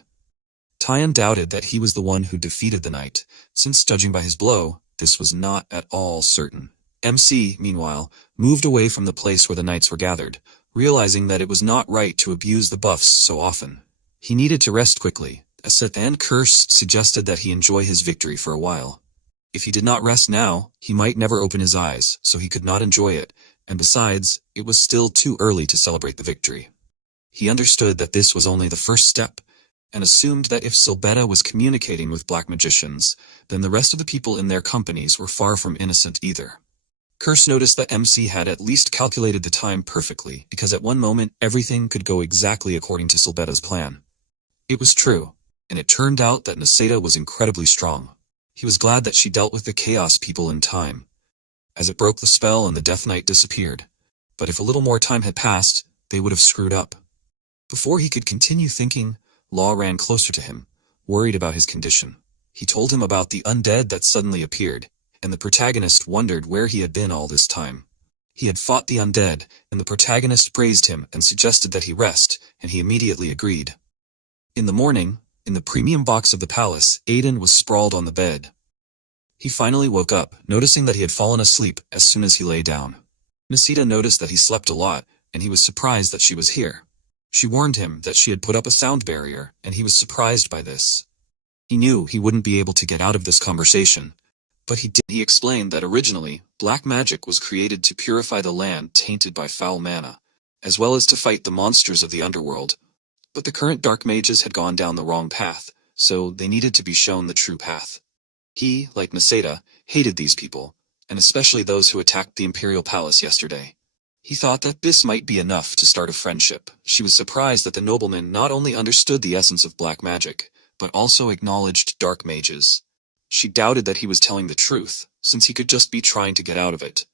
Tyon doubted that he was the one who defeated the knight, since judging by his blow, this was not at all certain. MC, meanwhile, moved away from the place where the knights were gathered, realizing that it was not right to abuse the buffs so often. He needed to rest quickly, as Seth and Curse suggested that he enjoy his victory for a while. If he did not rest now, he might never open his eyes, so he could not enjoy it, and besides, it was still too early to celebrate the victory. He understood that this was only the first step, and assumed that if Silbetta was communicating with black magicians, then the rest of the people in their companies were far from innocent either. Curse noticed that MC had at least calculated the time perfectly, because at one moment everything could go exactly according to Silbetta's plan. It was true, and it turned out that Naseda was incredibly strong. He was glad that she dealt with the Chaos people in time, as it broke the spell and the Death Knight disappeared. But if a little more time had passed, they would have screwed up. Before he could continue thinking, Law ran closer to him, worried about his condition. He told him about the undead that suddenly appeared, and the protagonist wondered where he had been all this time. He had fought the undead, and the protagonist praised him and suggested that he rest, and he immediately agreed. In the morning, in the premium box of the palace, Aiden was sprawled on the bed. He finally woke up, noticing that he had fallen asleep as soon as he lay down. Naseda noticed that he slept a lot, and he was surprised that she was here. She warned him that she had put up a sound barrier, and he was surprised by this. He knew he wouldn't be able to get out of this conversation, but he explained that originally, black magic was created to purify the land tainted by foul mana, as well as to fight the monsters of the underworld. But the current dark mages had gone down the wrong path, so they needed to be shown the true path. He, like Niseda, hated these people, and especially those who attacked the Imperial Palace yesterday. He thought that this might be enough to start a friendship. She was surprised that the nobleman not only understood the essence of black magic, but also acknowledged dark mages. She doubted that he was telling the truth, since he could just be trying to get out of it.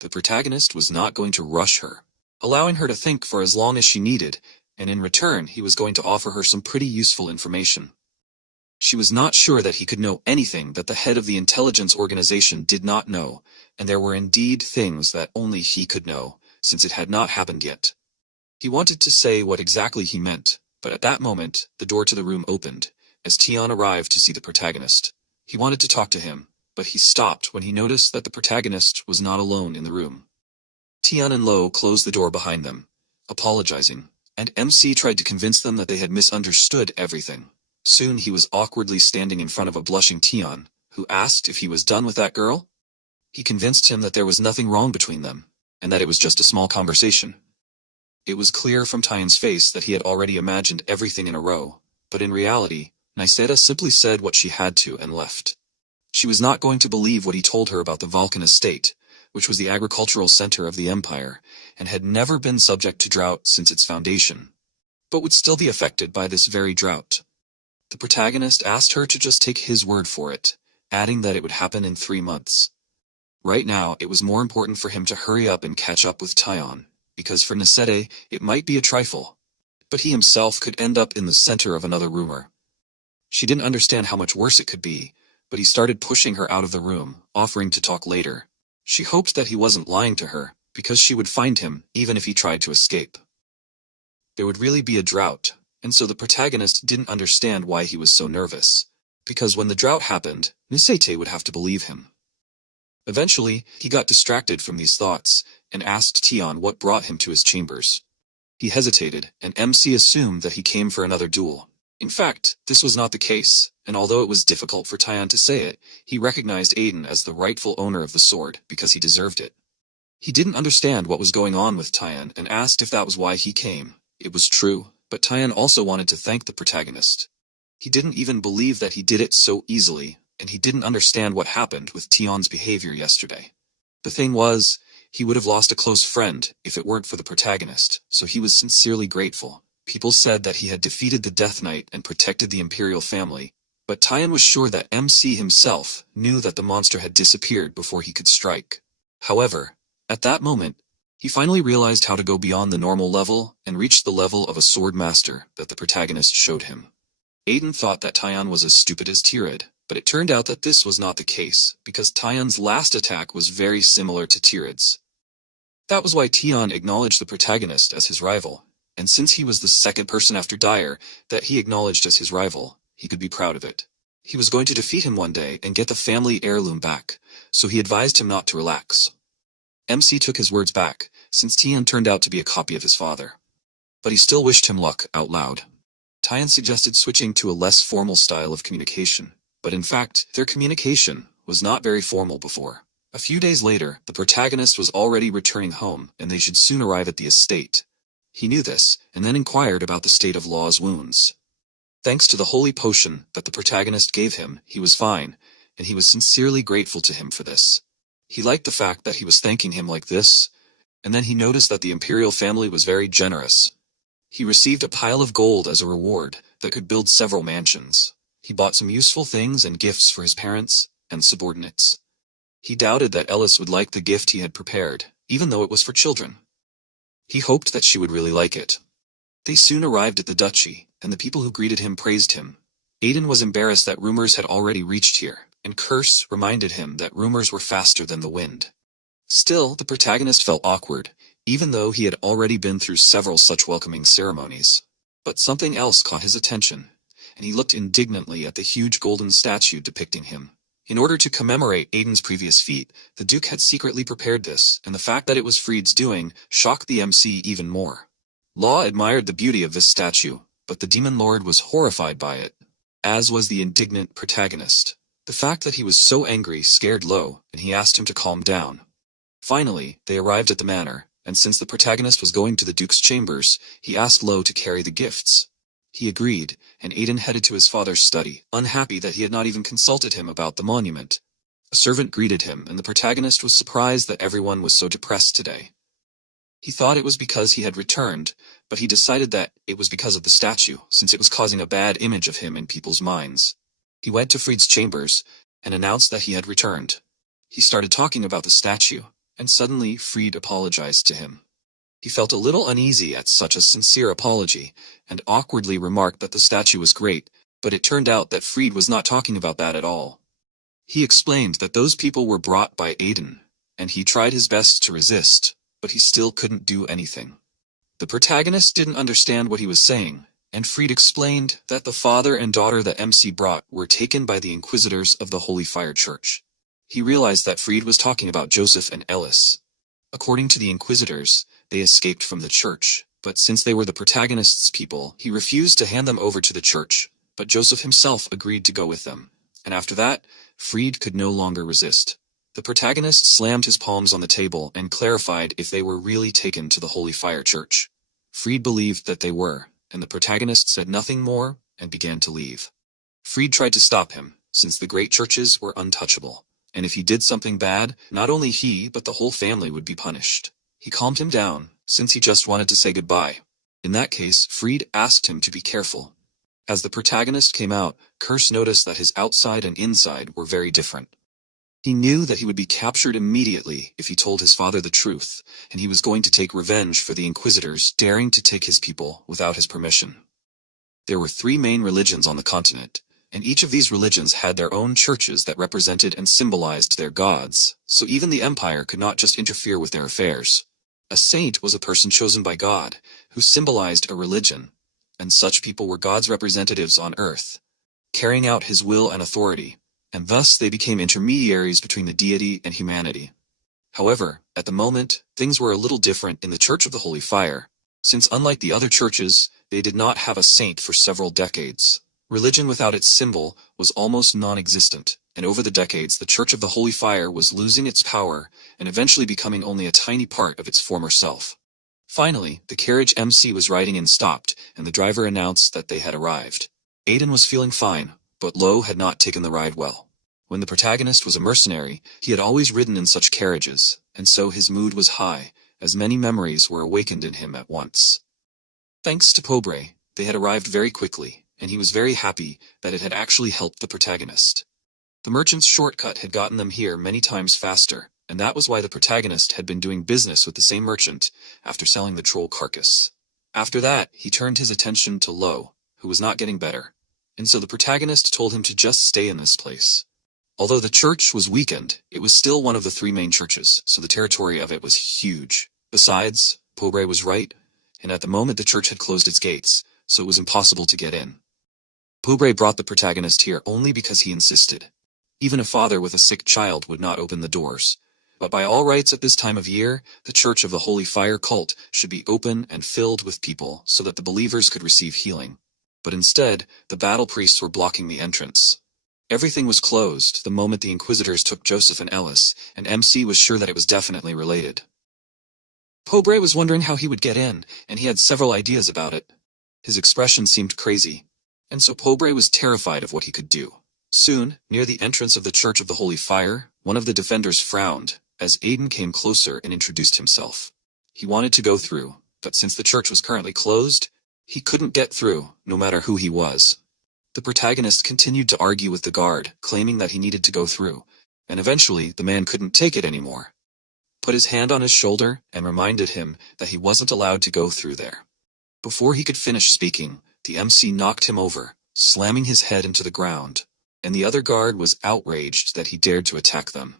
The protagonist was not going to rush her, allowing her to think for as long as she needed, and in return he was going to offer her some pretty useful information. She was not sure that he could know anything that the head of the intelligence organization did not know, and there were indeed things that only he could know, since it had not happened yet. He wanted to say what exactly he meant, but at that moment, the door to the room opened, as Tian arrived to see the protagonist. He wanted to talk to him, but he stopped when he noticed that the protagonist was not alone in the room. Tian and Lo closed the door behind them, apologizing, and MC tried to convince them that they had misunderstood everything. Soon he was awkwardly standing in front of a blushing Tian, who asked if he was done with that girl. He convinced him that there was nothing wrong between them, and that it was just a small conversation. It was clear from Tian's face that he had already imagined everything in a row, but in reality, Niseda simply said what she had to and left. She was not going to believe what he told her about the Vulcan estate, which was the agricultural center of the empire, and had never been subject to drought since its foundation, but would still be affected by this very drought. The protagonist asked her to just take his word for it, adding that it would happen in 3 months. Right now, it was more important for him to hurry up and catch up with Tian, because for Niseda, it might be a trifle, but he himself could end up in the center of another rumor. She didn't understand how much worse it could be, but he started pushing her out of the room, offering to talk later. She hoped that he wasn't lying to her, because she would find him, even if he tried to escape. There would really be a drought, and so the protagonist didn't understand why he was so nervous, because when the drought happened, Niseda would have to believe him. Eventually, he got distracted from these thoughts, and asked Tian what brought him to his chambers. He hesitated, and MC assumed that he came for another duel. In fact, this was not the case, and although it was difficult for Tian to say it, he recognized Aiden as the rightful owner of the sword because he deserved it. He didn't understand what was going on with Tian and asked if that was why he came. It was true, but Tian also wanted to thank the protagonist. He didn't even believe that he did it so easily, and he didn't understand what happened with Tian's behavior yesterday. The thing was, he would have lost a close friend if it weren't for the protagonist, so he was sincerely grateful. People said that he had defeated the Death Knight and protected the Imperial family, but Tian was sure that MC himself knew that the monster had disappeared before he could strike. However, at that moment, he finally realized how to go beyond the normal level and reach the level of a sword master that the protagonist showed him. Aiden thought that Tian was as stupid as Tirid, but it turned out that this was not the case, because Tian's last attack was very similar to Tirid's. That was why Tian acknowledged the protagonist as his rival, and since he was the second person after Dyer that he acknowledged as his rival, he could be proud of it. He was going to defeat him one day and get the family heirloom back, so he advised him not to relax. MC took his words back, since Tian turned out to be a copy of his father. But he still wished him luck out loud. Tian suggested switching to a less formal style of communication, but in fact, their communication was not very formal before. A few days later, the protagonist was already returning home, and they should soon arrive at the estate. He knew this, and then inquired about the state of Law's wounds. Thanks to the holy potion that the protagonist gave him, he was fine, and he was sincerely grateful to him for this. He liked the fact that he was thanking him like this, and then he noticed that the Imperial family was very generous. He received a pile of gold as a reward that could build several mansions. He bought some useful things and gifts for his parents and subordinates. He doubted that Eldest would like the gift he had prepared, even though it was for children. He hoped that she would really like it. They soon arrived at the duchy, and the people who greeted him praised him. Aiden was embarrassed that rumors had already reached here, and Curse reminded him that rumors were faster than the wind. Still, the protagonist felt awkward, even though he had already been through several such welcoming ceremonies. But something else caught his attention, and he looked indignantly at the huge golden statue depicting him. In order to commemorate Aiden's previous feat, the Duke had secretly prepared this, and the fact that it was Fried's doing shocked the MC even more. Law admired the beauty of this statue, but the Demon Lord was horrified by it, as was the indignant protagonist. The fact that he was so angry scared Lo, and he asked him to calm down. Finally, they arrived at the manor, and since the protagonist was going to the Duke's chambers, he asked Lo to carry the gifts. He agreed, and Aiden headed to his father's study, unhappy that he had not even consulted him about the monument. A servant greeted him, and the protagonist was surprised that everyone was so depressed today. He thought it was because he had returned, but he decided that it was because of the statue, since it was causing a bad image of him in people's minds. He went to Fried's chambers, and announced that he had returned. He started talking about the statue, and suddenly Fried apologized to him. He felt a little uneasy at such a sincere apology, and awkwardly remarked that the statue was great, but it turned out that Fried was not talking about that at all. He explained that those people were brought by Aiden, and he tried his best to resist, but he still couldn't do anything. The protagonist didn't understand what he was saying, and Fried explained that the father and daughter that MC brought were taken by the inquisitors of the Holy Fire Church. He realized that Fried was talking about Joseph and Ellis. According to the inquisitors, they escaped from the church, but since they were the protagonist's people, he refused to hand them over to the church, but Joseph himself agreed to go with them. And after that, Fried could no longer resist. The protagonist slammed his palms on the table and clarified if they were really taken to the Holy Fire Church. Fried believed that they were, and the protagonist said nothing more and began to leave. Fried tried to stop him, since the great churches were untouchable, and if he did something bad, not only he but the whole family would be punished. He calmed him down, since he just wanted to say goodbye. In that case, Fried asked him to be careful. As the protagonist came out, Kurse noticed that his outside and inside were very different. He knew that he would be captured immediately if he told his father the truth, and he was going to take revenge for the inquisitors daring to take his people without his permission. There were 3 main religions on the continent, and each of these religions had their own churches that represented and symbolized their gods, so even the empire could not just interfere with their affairs. A saint was a person chosen by God, who symbolized a religion, and such people were God's representatives on earth, carrying out his will and authority, and thus they became intermediaries between the deity and humanity. However, at the moment, things were a little different in the Church of the Holy Fire, since unlike the other churches, they did not have a saint for several decades. Religion without its symbol was almost non-existent, and over the decades the Church of the Holy Fire was losing its power and eventually becoming only a tiny part of its former self. Finally, the carriage MC was riding in stopped, and the driver announced that they had arrived. Aiden was feeling fine, but Lo had not taken the ride well. When the protagonist was a mercenary, he had always ridden in such carriages, and so his mood was high, as many memories were awakened in him at once. Thanks to Pobre, they had arrived very quickly, and he was very happy that it had actually helped the protagonist. The merchant's shortcut had gotten them here many times faster, and that was why the protagonist had been doing business with the same merchant after selling the troll carcass. After that, he turned his attention to Lo, who was not getting better, and so the protagonist told him to just stay in this place. Although the church was weakened, it was still one of the 3 main churches, so the territory of it was huge. Besides, Pobre was right, and at the moment the church had closed its gates, so it was impossible to get in. Pobre brought the protagonist here only because he insisted. Even a father with a sick child would not open the doors. But by all rights at this time of year, the Church of the Holy Fire cult should be open and filled with people so that the believers could receive healing. But instead, the battle priests were blocking the entrance. Everything was closed the moment the inquisitors took Joseph and Ellis, and MC was sure that it was definitely related. Pobre was wondering how he would get in, and he had several ideas about it. His expression seemed crazy, and so Pobre was terrified of what he could do. Soon, near the entrance of the Church of the Holy Fire, one of the defenders frowned, as Aiden came closer and introduced himself. He wanted to go through, but since the church was currently closed, he couldn't get through, no matter who he was. The protagonist continued to argue with the guard, claiming that he needed to go through, and eventually the man couldn't take it anymore. Put his hand on his shoulder and reminded him that he wasn't allowed to go through there. Before he could finish speaking, the MC knocked him over, slamming his head into the ground, and the other guard was outraged that he dared to attack them.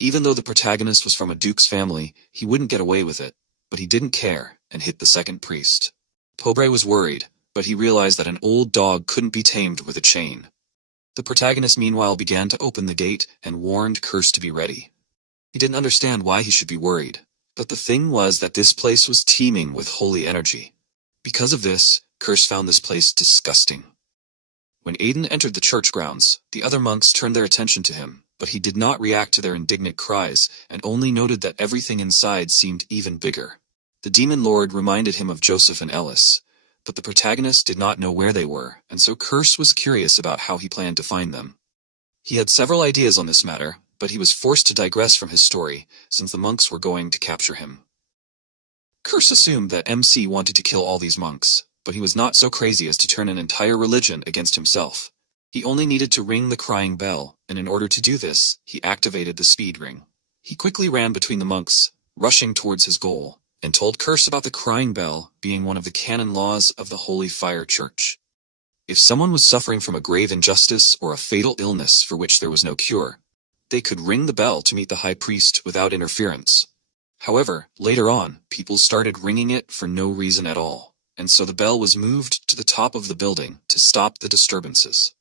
Even though the protagonist was from a duke's family, he wouldn't get away with it, but he didn't care and hit the second priest. Pobre was worried, but he realized that an old dog couldn't be tamed with a chain. The protagonist meanwhile began to open the gate and warned Kurse to be ready. He didn't understand why he should be worried, but the thing was that this place was teeming with holy energy. Because of this, Kurse found this place disgusting. When Aiden entered the church grounds, the other monks turned their attention to him, but he did not react to their indignant cries and only noted that everything inside seemed even bigger. The demon lord reminded him of Joseph and Ellis, but the protagonist did not know where they were, and so Curse was curious about how he planned to find them. He had several ideas on this matter, but he was forced to digress from his story, since the monks were going to capture him. Curse assumed that MC wanted to kill all these monks, but he was not so crazy as to turn an entire religion against himself. He only needed to ring the crying bell, and in order to do this, he activated the speed ring. He quickly ran between the monks, rushing towards his goal, and told Curse about the crying bell being one of the canon laws of the Holy Fire Church. If someone was suffering from a grave injustice or a fatal illness for which there was no cure, they could ring the bell to meet the high priest without interference. However, later on, people started ringing it for no reason at all, and so the bell was moved to the top of the building to stop the disturbances.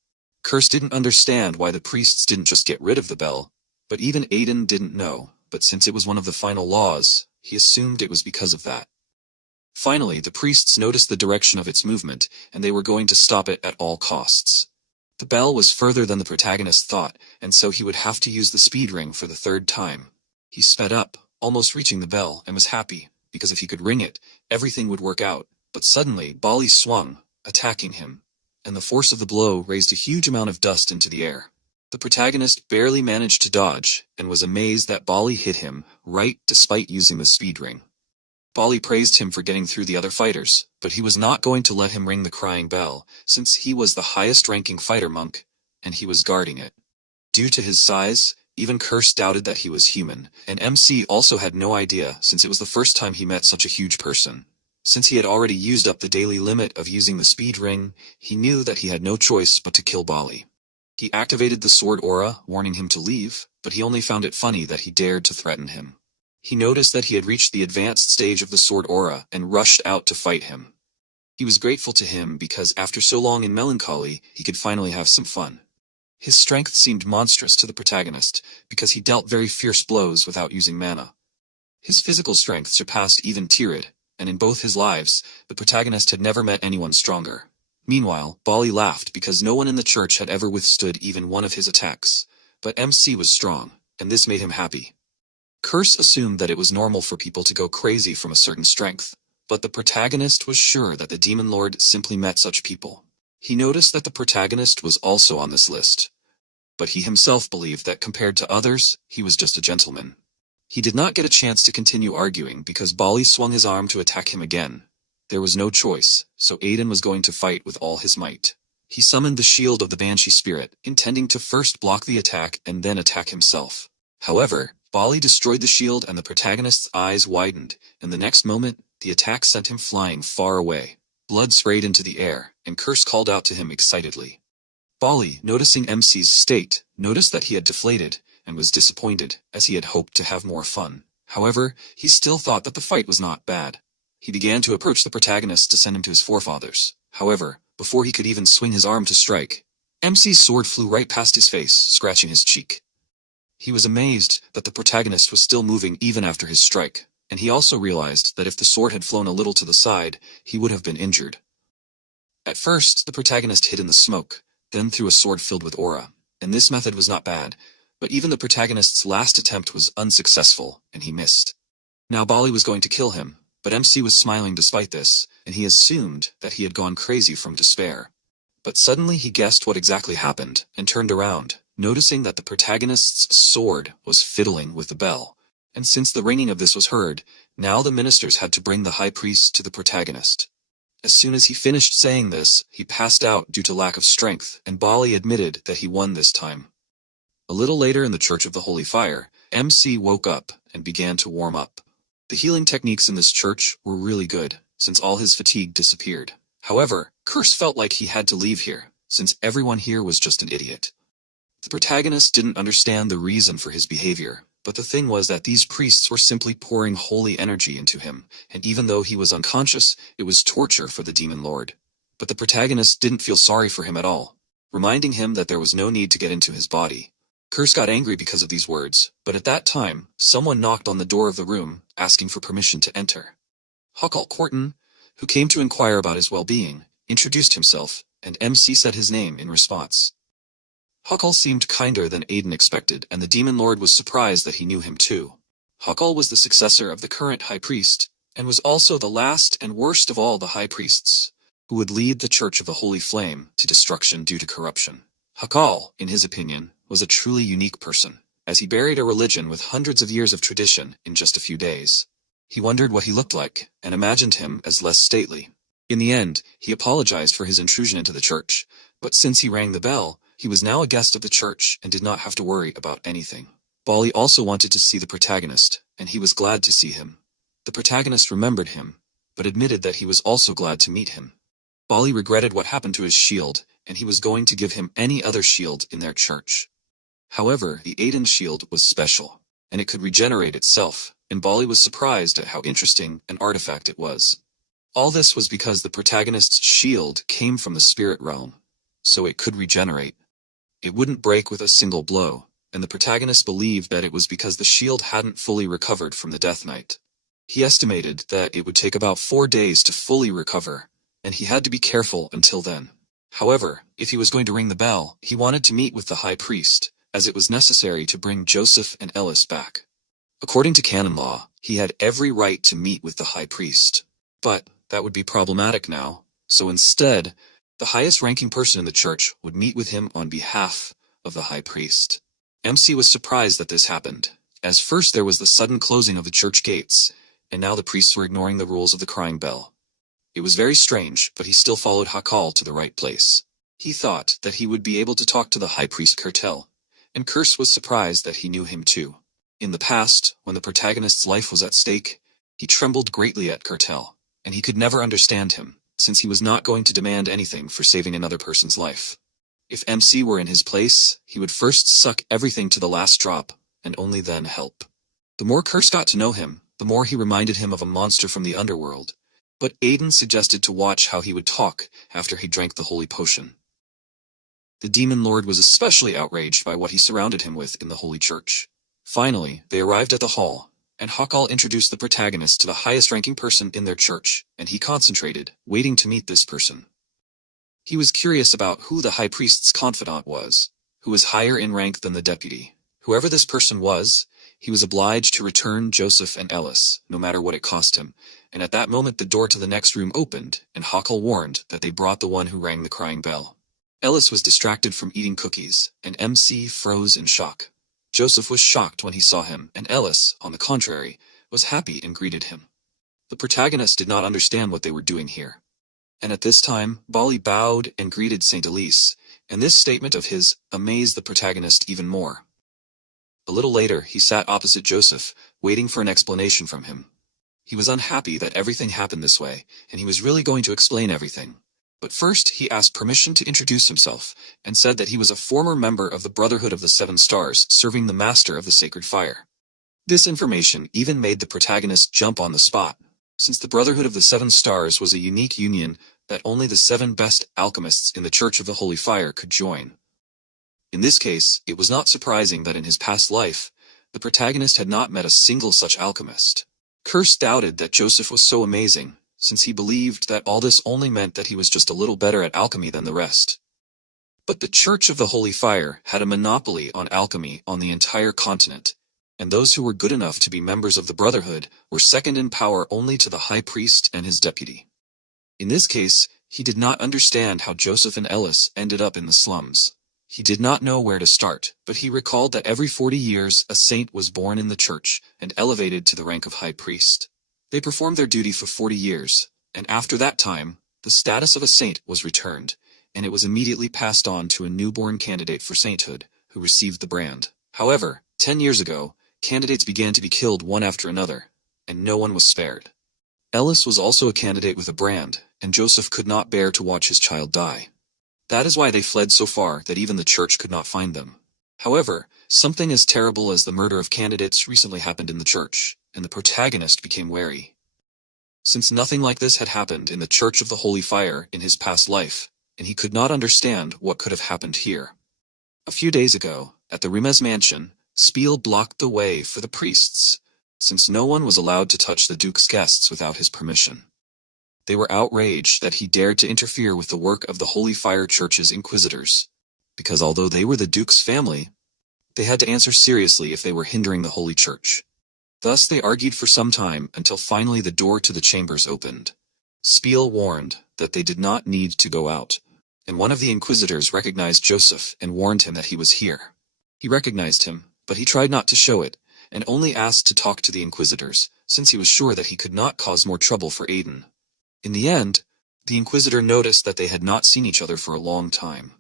Curse didn't understand why the priests didn't just get rid of the bell, but even Aiden didn't know, but since it was one of the final laws, he assumed it was because of that. Finally, the priests noticed the direction of its movement, and they were going to stop it at all costs. The bell was further than the protagonist thought, and so he would have to use the speed ring for the third time. He sped up, almost reaching the bell, and was happy, because if he could ring it, everything would work out. But suddenly, Bali swung, attacking him, and the force of the blow raised a huge amount of dust into the air. The protagonist barely managed to dodge, and was amazed that Bali hit him, right despite using the speed ring. Bali praised him for getting through the other fighters, but he was not going to let him ring the crying bell, since he was the highest-ranking fighter monk, and he was guarding it. Due to his size, even Curse doubted that he was human, and MC also had no idea since it was the first time he met such a huge person. Since he had already used up the daily limit of using the speed ring, he knew that he had no choice but to kill Bali. He activated the sword aura, warning him to leave, but he only found it funny that he dared to threaten him. He noticed that he had reached the advanced stage of the sword aura and rushed out to fight him. He was grateful to him because after so long in melancholy, he could finally have some fun. His strength seemed monstrous to the protagonist because he dealt very fierce blows without using mana. His physical strength surpassed even Tyrid, and in both his lives, the protagonist had never met anyone stronger. Meanwhile, Bali laughed because no one in the church had ever withstood even one of his attacks, but MC was strong, and this made him happy. Curse assumed that it was normal for people to go crazy from a certain strength, but the protagonist was sure that the Demon Lord simply met such people. He noticed that the protagonist was also on this list, but he himself believed that compared to others, he was just a gentleman. He did not get a chance to continue arguing because Bali swung his arm to attack him again. There was no choice, so Aiden was going to fight with all his might. He summoned the shield of the Banshee spirit, intending to first block the attack and then attack himself. However, Bali destroyed the shield and the protagonist's eyes widened, and the next moment, the attack sent him flying far away. Blood sprayed into the air, and Curse called out to him excitedly. Bali, noticing MC's state, noticed that he had deflated, and was disappointed, as he had hoped to have more fun. However, he still thought that the fight was not bad. He began to approach the protagonist to send him to his forefathers. However, before he could even swing his arm to strike, MC's sword flew right past his face, scratching his cheek. He was amazed that the protagonist was still moving even after his strike, and he also realized that if the sword had flown a little to the side, he would have been injured. At first, the protagonist hid in the smoke, then threw a sword filled with aura, and this method was not bad, but even the protagonist's last attempt was unsuccessful, and he missed. Now Bali was going to kill him, but MC was smiling despite this, and he assumed that he had gone crazy from despair. But suddenly he guessed what exactly happened, and turned around, noticing that the protagonist's sword was fiddling with the bell. And since the ringing of this was heard, now the ministers had to bring the high priest to the protagonist. As soon as he finished saying this, he passed out due to lack of strength, and Bali admitted that he won this time. A little later in the Church of the Holy Fire, MC woke up and began to warm up. The healing techniques in this church were really good, since all his fatigue disappeared. However, Curse felt like he had to leave here, since everyone here was just an idiot. The protagonist didn't understand the reason for his behavior, but the thing was that these priests were simply pouring holy energy into him, and even though he was unconscious, it was torture for the Demon Lord. But the protagonist didn't feel sorry for him at all, reminding him that there was no need to get into his body. Curse got angry because of these words, but at that time, someone knocked on the door of the room, asking for permission to enter. Huckle Corton, who came to inquire about his well-being, introduced himself, and MC said his name in response. Huckle seemed kinder than Aiden expected, and the Demon Lord was surprised that he knew him too. Huckle was the successor of the current High Priest, and was also the last and worst of all the High Priests. who would lead the Church of the Holy Flame to destruction due to corruption. Hakal, in his opinion, was a truly unique person, as he buried a religion with hundreds of years of tradition in just a few days. He wondered what he looked like, and imagined him as less stately. In the end, he apologized for his intrusion into the church, but since he rang the bell, he was now a guest of the church and did not have to worry about anything. Bali also wanted to see the protagonist, and he was glad to see him. The protagonist remembered him, but admitted that he was also glad to meet him. Bali regretted what happened to his shield, and he was going to give him any other shield in their church. However, the Aiden shield was special, and it could regenerate itself, and Bali was surprised at how interesting an artifact it was. All this was because the protagonist's shield came from the spirit realm, so it could regenerate. It wouldn't break with a single blow, and the protagonist believed that it was because the shield hadn't fully recovered from the Death Knight. He estimated that it would take about 4 days to fully recover, and he had to be careful until then. However, if he was going to ring the bell, he wanted to meet with the high priest, as it was necessary to bring Joseph and Eldest back. According to canon law, he had every right to meet with the high priest. But that would be problematic now, so instead, the highest-ranking person in the church would meet with him on behalf of the high priest. MC was surprised that this happened, as first there was the sudden closing of the church gates, and now the priests were ignoring the rules of the crying bell. It was very strange, but he still followed Hakal to the right place. He thought that he would be able to talk to the high priest Kertel, and Kurse was surprised that he knew him too. In the past, when the protagonist's life was at stake, he trembled greatly at Kertel, and he could never understand him, since he was not going to demand anything for saving another person's life. If MC were in his place, he would first suck everything to the last drop, and only then help. The more Kurse got to know him, the more he reminded him of a monster from the underworld, but Aiden suggested to watch how he would talk after he drank the holy potion. The demon lord was especially outraged by what he surrounded him with in the holy church. Finally, they arrived at the hall, and Hakal introduced the protagonist to the highest-ranking person in their church, and he concentrated, waiting to meet this person. He was curious about who the high priest's confidant was, who was higher in rank than the deputy. Whoever this person was, he was obliged to return Joseph and Eldest, no matter what it cost him, and at that moment the door to the next room opened, and Hakal warned that they brought the one who rang the crying bell. Eldest was distracted from eating cookies, and MC froze in shock. Joseph was shocked when he saw him, and Eldest, on the contrary, was happy and greeted him. The protagonist did not understand what they were doing here. And at this time, Bali bowed and greeted Saint Elise, and this statement of his amazed the protagonist even more. A little later, he sat opposite Joseph, waiting for an explanation from him. He was unhappy that everything happened this way, and he was really going to explain everything. But first, he asked permission to introduce himself, and said that he was a former member of the Brotherhood of the Seven Stars, serving the Master of the Sacred Fire. This information even made the protagonist jump on the spot, since the Brotherhood of the Seven Stars was a unique union that only the 7 best alchemists in the Church of the Holy Fire could join. In this case, it was not surprising that in his past life, the protagonist had not met a single such alchemist. Kurse doubted that Joseph was so amazing, since he believed that all this only meant that he was just a little better at alchemy than the rest. But the Church of the Holy Fire had a monopoly on alchemy on the entire continent, and those who were good enough to be members of the Brotherhood were second in power only to the High Priest and his deputy. In this case, he did not understand how Joseph and Eldest ended up in the slums. He did not know where to start, but he recalled that every 40 years a saint was born in the church and elevated to the rank of High Priest. They performed their duty for 40 years, and after that time, the status of a saint was returned, and it was immediately passed on to a newborn candidate for sainthood, who received the brand. However, 10 years ago, candidates began to be killed one after another, and no one was spared. Eldest was also a candidate with a brand, and Joseph could not bear to watch his child die. That is why they fled so far that even the church could not find them. However, something as terrible as the murder of candidates recently happened in the church, and the protagonist became wary. Since nothing like this had happened in the Church of the Holy Fire in his past life, and he could not understand what could have happened here. A few days ago, at the Regressed mansion, Spiel blocked the way for the priests, since no one was allowed to touch the Duke's guests without his permission. They were outraged that he dared to interfere with the work of the Holy Fire Church's inquisitors, because although they were the Duke's family, they had to answer seriously if they were hindering the Holy Church. Thus they argued for some time until finally the door to the chambers opened. Spiel warned that they did not need to go out. And one of the inquisitors recognized Joseph and warned him that he was here. He recognized him, but he tried not to show it, and only asked to talk to the inquisitors, since he was sure that he could not cause more trouble for Aiden. In the end, the inquisitor noticed that they had not seen each other for a long time.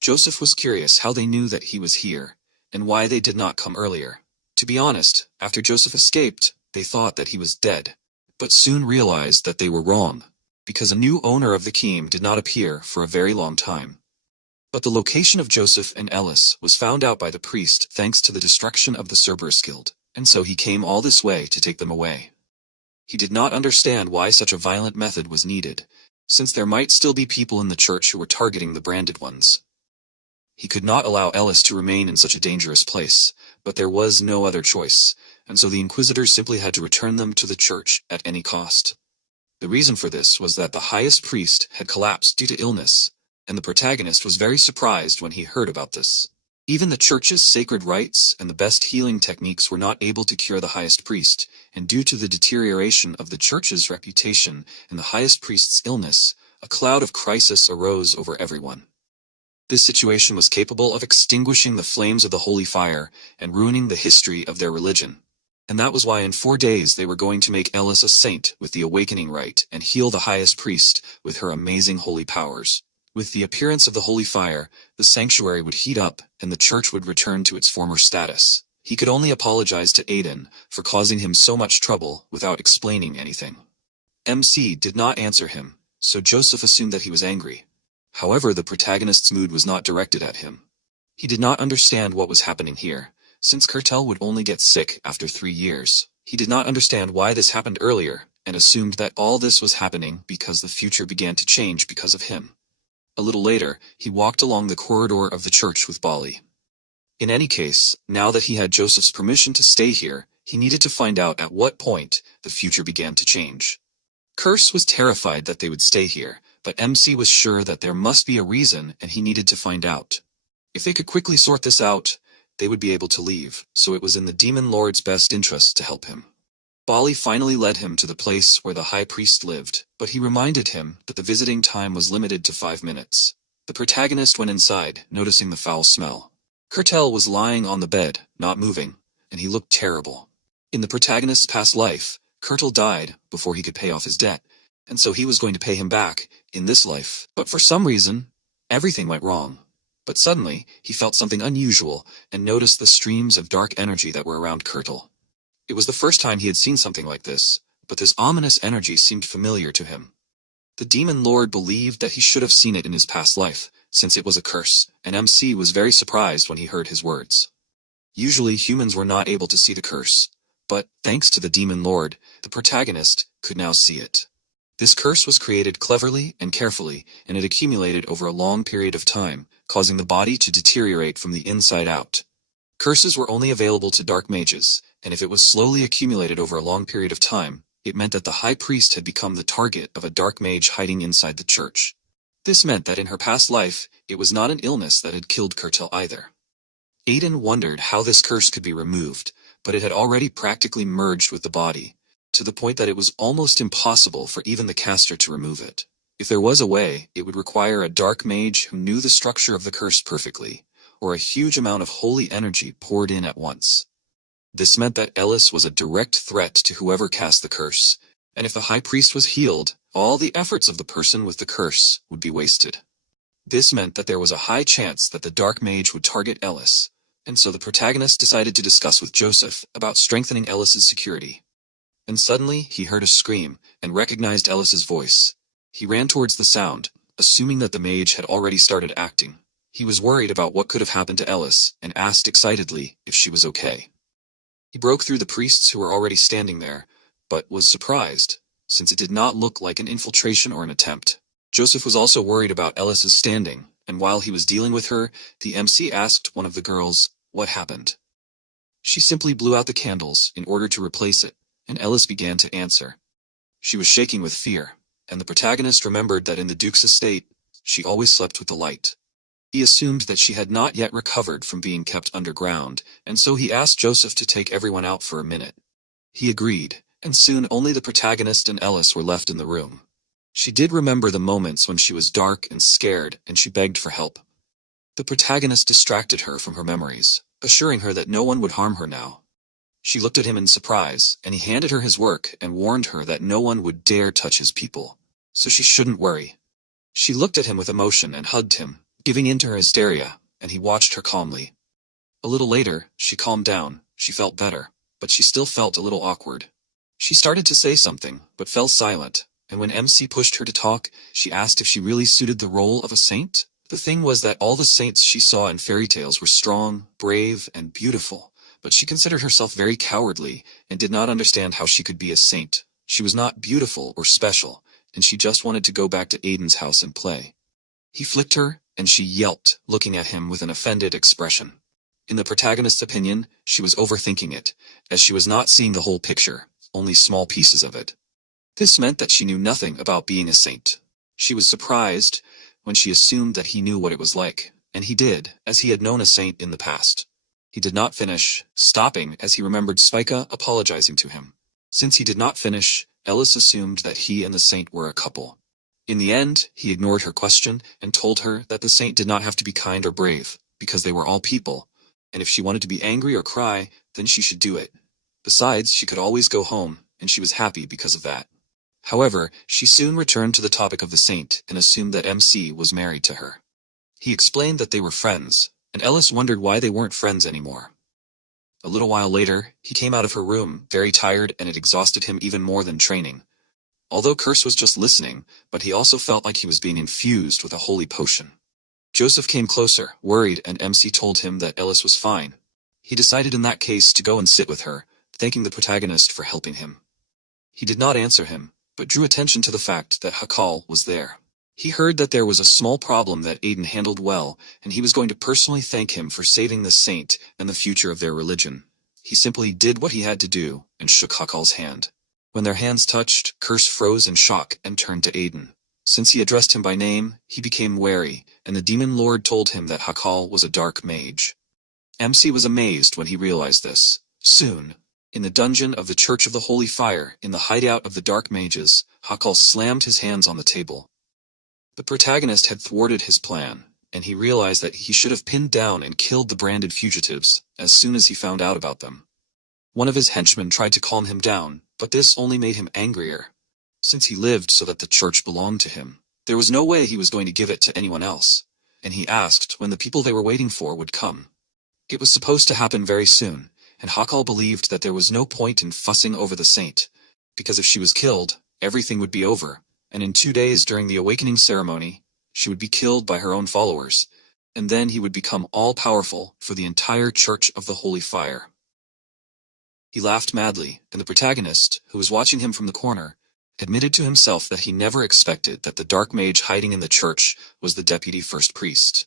Joseph was curious how they knew that he was here, and why they did not come earlier. To be honest, after Joseph escaped, they thought that he was dead, but soon realized that they were wrong, because a new owner of the key did not appear for a very long time. But the location of Joseph and Ellis was found out by the priest thanks to the destruction of the Cerberus Guild, and so he came all this way to take them away. He did not understand why such a violent method was needed, since there might still be people in the church who were targeting the branded ones. He could not allow Ellis to remain in such a dangerous place, but there was no other choice, and so the inquisitors simply had to return them to the church at any cost. The reason for this was that the highest priest had collapsed due to illness, and the protagonist was very surprised when he heard about this. Even the church's sacred rites and the best healing techniques were not able to cure the highest priest, and due to the deterioration of the church's reputation and the highest priest's illness, a cloud of crisis arose over everyone. This situation was capable of extinguishing the flames of the holy fire and ruining the history of their religion. And that was why in 4 days they were going to make Ellis a saint with the awakening rite and heal the highest priest with her amazing holy powers. With the appearance of the holy fire, the sanctuary would heat up and the church would return to its former status. He could only apologize to Aiden for causing him so much trouble without explaining anything. MC did not answer him, so Joseph assumed that he was angry. However, the protagonist's mood was not directed at him. He did not understand what was happening here, since Kertel would only get sick after 3 years. He did not understand why this happened earlier, and assumed that all this was happening because the future began to change because of him. A little later, he walked along the corridor of the church with Bali. In any case, now that he had Joseph's permission to stay here, he needed to find out at what point the future began to change. Curse was terrified that they would stay here, but MC was sure that there must be a reason and he needed to find out. If they could quickly sort this out, they would be able to leave, so it was in the Demon Lord's best interest to help him. Bali finally led him to the place where the high priest lived, but he reminded him that the visiting time was limited to 5 minutes. The protagonist went inside, noticing the foul smell. Kertel was lying on the bed, not moving, and he looked terrible. In the protagonist's past life, Kertel died before he could pay off his debt, and so he was going to pay him back in this life. But for some reason, everything went wrong. But suddenly, he felt something unusual and noticed the streams of dark energy that were around Kertel. It was the first time he had seen something like this, but this ominous energy seemed familiar to him. The Demon Lord believed that he should have seen it in his past life, since it was a curse, and MC was very surprised when he heard his words. Usually humans were not able to see the curse, but, thanks to the Demon Lord, the protagonist could now see it. This curse was created cleverly and carefully, and it accumulated over a long period of time, causing the body to deteriorate from the inside out. Curses were only available to dark mages, and if it was slowly accumulated over a long period of time, it meant that the high priest had become the target of a dark mage hiding inside the church. This meant that in her past life, it was not an illness that had killed Kertel either. Aiden wondered how this curse could be removed, but it had already practically merged with the body, to the point that it was almost impossible for even the caster to remove it. If there was a way, it would require a dark mage who knew the structure of the curse perfectly, or a huge amount of holy energy poured in at once. This meant that Ellis was a direct threat to whoever cast the curse, and if the high priest was healed, all the efforts of the person with the curse would be wasted. This meant that there was a high chance that the dark mage would target Ellis, and so the protagonist decided to discuss with Joseph about strengthening Ellis's security. And suddenly, he heard a scream, and recognized Ellis's voice. He ran towards the sound, assuming that the mage had already started acting. He was worried about what could have happened to Ellis, and asked excitedly if she was okay. He broke through the priests who were already standing there, but was surprised, since it did not look like an infiltration or an attempt. Joseph was also worried about Ellis's standing, and while he was dealing with her, the MC asked one of the girls what happened. She simply blew out the candles in order to replace it, and Ellis began to answer. She was shaking with fear, and the protagonist remembered that in the Duke's estate, she always slept with the light. He assumed that she had not yet recovered from being kept underground, and so he asked Joseph to take everyone out for a minute. He agreed, and soon only the protagonist and Ellis were left in the room. She did remember the moments when she was dark and scared and she begged for help. The protagonist distracted her from her memories, assuring her that no one would harm her now. She looked at him in surprise, and he handed her his work and warned her that no one would dare touch his people, so she shouldn't worry. She looked at him with emotion and hugged him, giving in to her hysteria, and he watched her calmly. A little later, she calmed down, she felt better, but she still felt a little awkward. She started to say something, but fell silent, and when MC pushed her to talk, she asked if she really suited the role of a saint. The thing was that all the saints she saw in fairy tales were strong, brave, and beautiful, but she considered herself very cowardly and did not understand how she could be a saint. She was not beautiful or special, and she just wanted to go back to Aiden's house and play. He flicked her, and she yelped, looking at him with an offended expression. In the protagonist's opinion, she was overthinking it, as she was not seeing the whole picture, only small pieces of it. This meant that she knew nothing about being a saint. She was surprised when she assumed that he knew what it was like, and he did, as he had known a saint in the past. He did not finish, stopping as he remembered Spika apologizing to him. Since he did not finish, Ellis assumed that he and the saint were a couple. In the end, he ignored her question and told her that the saint did not have to be kind or brave, because they were all people, and if she wanted to be angry or cry, then she should do it. Besides, she could always go home, and she was happy because of that. However, she soon returned to the topic of the saint and assumed that MC was married to her. He explained that they were friends, and Ellis wondered why they weren't friends anymore. A little while later, he came out of her room, very tired, and it exhausted him even more than training. Although Curse was just listening, but he also felt like he was being infused with a holy potion. Joseph came closer, worried, and MC told him that Ellis was fine. He decided in that case to go and sit with her, thanking the protagonist for helping him. He did not answer him, but drew attention to the fact that Hakal was there. He heard that there was a small problem that Aiden handled well, and he was going to personally thank him for saving the saint and the future of their religion. He simply did what he had to do, and shook Hakal's hand. When their hands touched, Curse froze in shock and turned to Aiden. Since he addressed him by name, he became wary, and the demon lord told him that Hakal was a dark mage. MC was amazed when he realized this. Soon, in the dungeon of the Church of the Holy Fire, in the hideout of the dark mages, Hakal slammed his hands on the table. The protagonist had thwarted his plan, and he realized that he should have pinned down and killed the branded fugitives as soon as he found out about them. One of his henchmen tried to calm him down, but this only made him angrier. Since he lived so that the church belonged to him, there was no way he was going to give it to anyone else, and he asked when the people they were waiting for would come. It was supposed to happen very soon, and Hakal believed that there was no point in fussing over the saint, because if she was killed, everything would be over, and in 2 days during the awakening ceremony, she would be killed by her own followers, and then he would become all-powerful for the entire Church of the Holy Fire. He laughed madly, and the protagonist, who was watching him from the corner, admitted to himself that he never expected that the dark mage hiding in the church was the deputy first priest.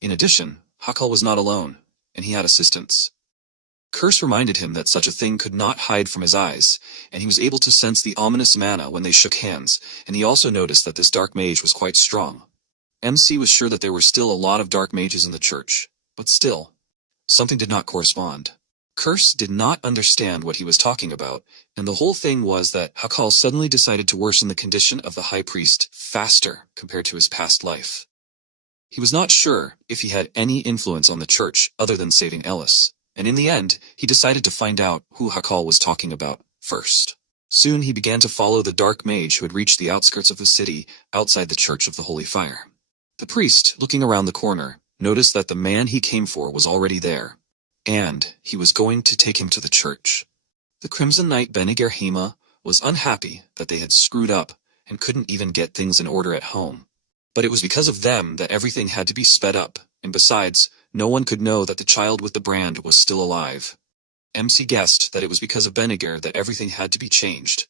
In addition, Hakal was not alone, and he had assistants. Curse reminded him that such a thing could not hide from his eyes, and he was able to sense the ominous mana when they shook hands, and he also noticed that this dark mage was quite strong. MC was sure that there were still a lot of dark mages in the church, but still, something did not correspond. Curse did not understand what he was talking about, and the whole thing was that Hakal suddenly decided to worsen the condition of the high priest faster compared to his past life. He was not sure if he had any influence on the church other than saving Ellis, and in the end, he decided to find out who Hakal was talking about first. Soon he began to follow the dark mage who had reached the outskirts of the city outside the Church of the Holy Fire. The priest, looking around the corner, noticed that the man he came for was already there, and he was going to take him to the church. The Crimson Knight Benegir Hema was unhappy that they had screwed up and couldn't even get things in order at home. But it was because of them that everything had to be sped up, and besides, no one could know that the child with the brand was still alive. MC guessed that it was because of Benegir that everything had to be changed.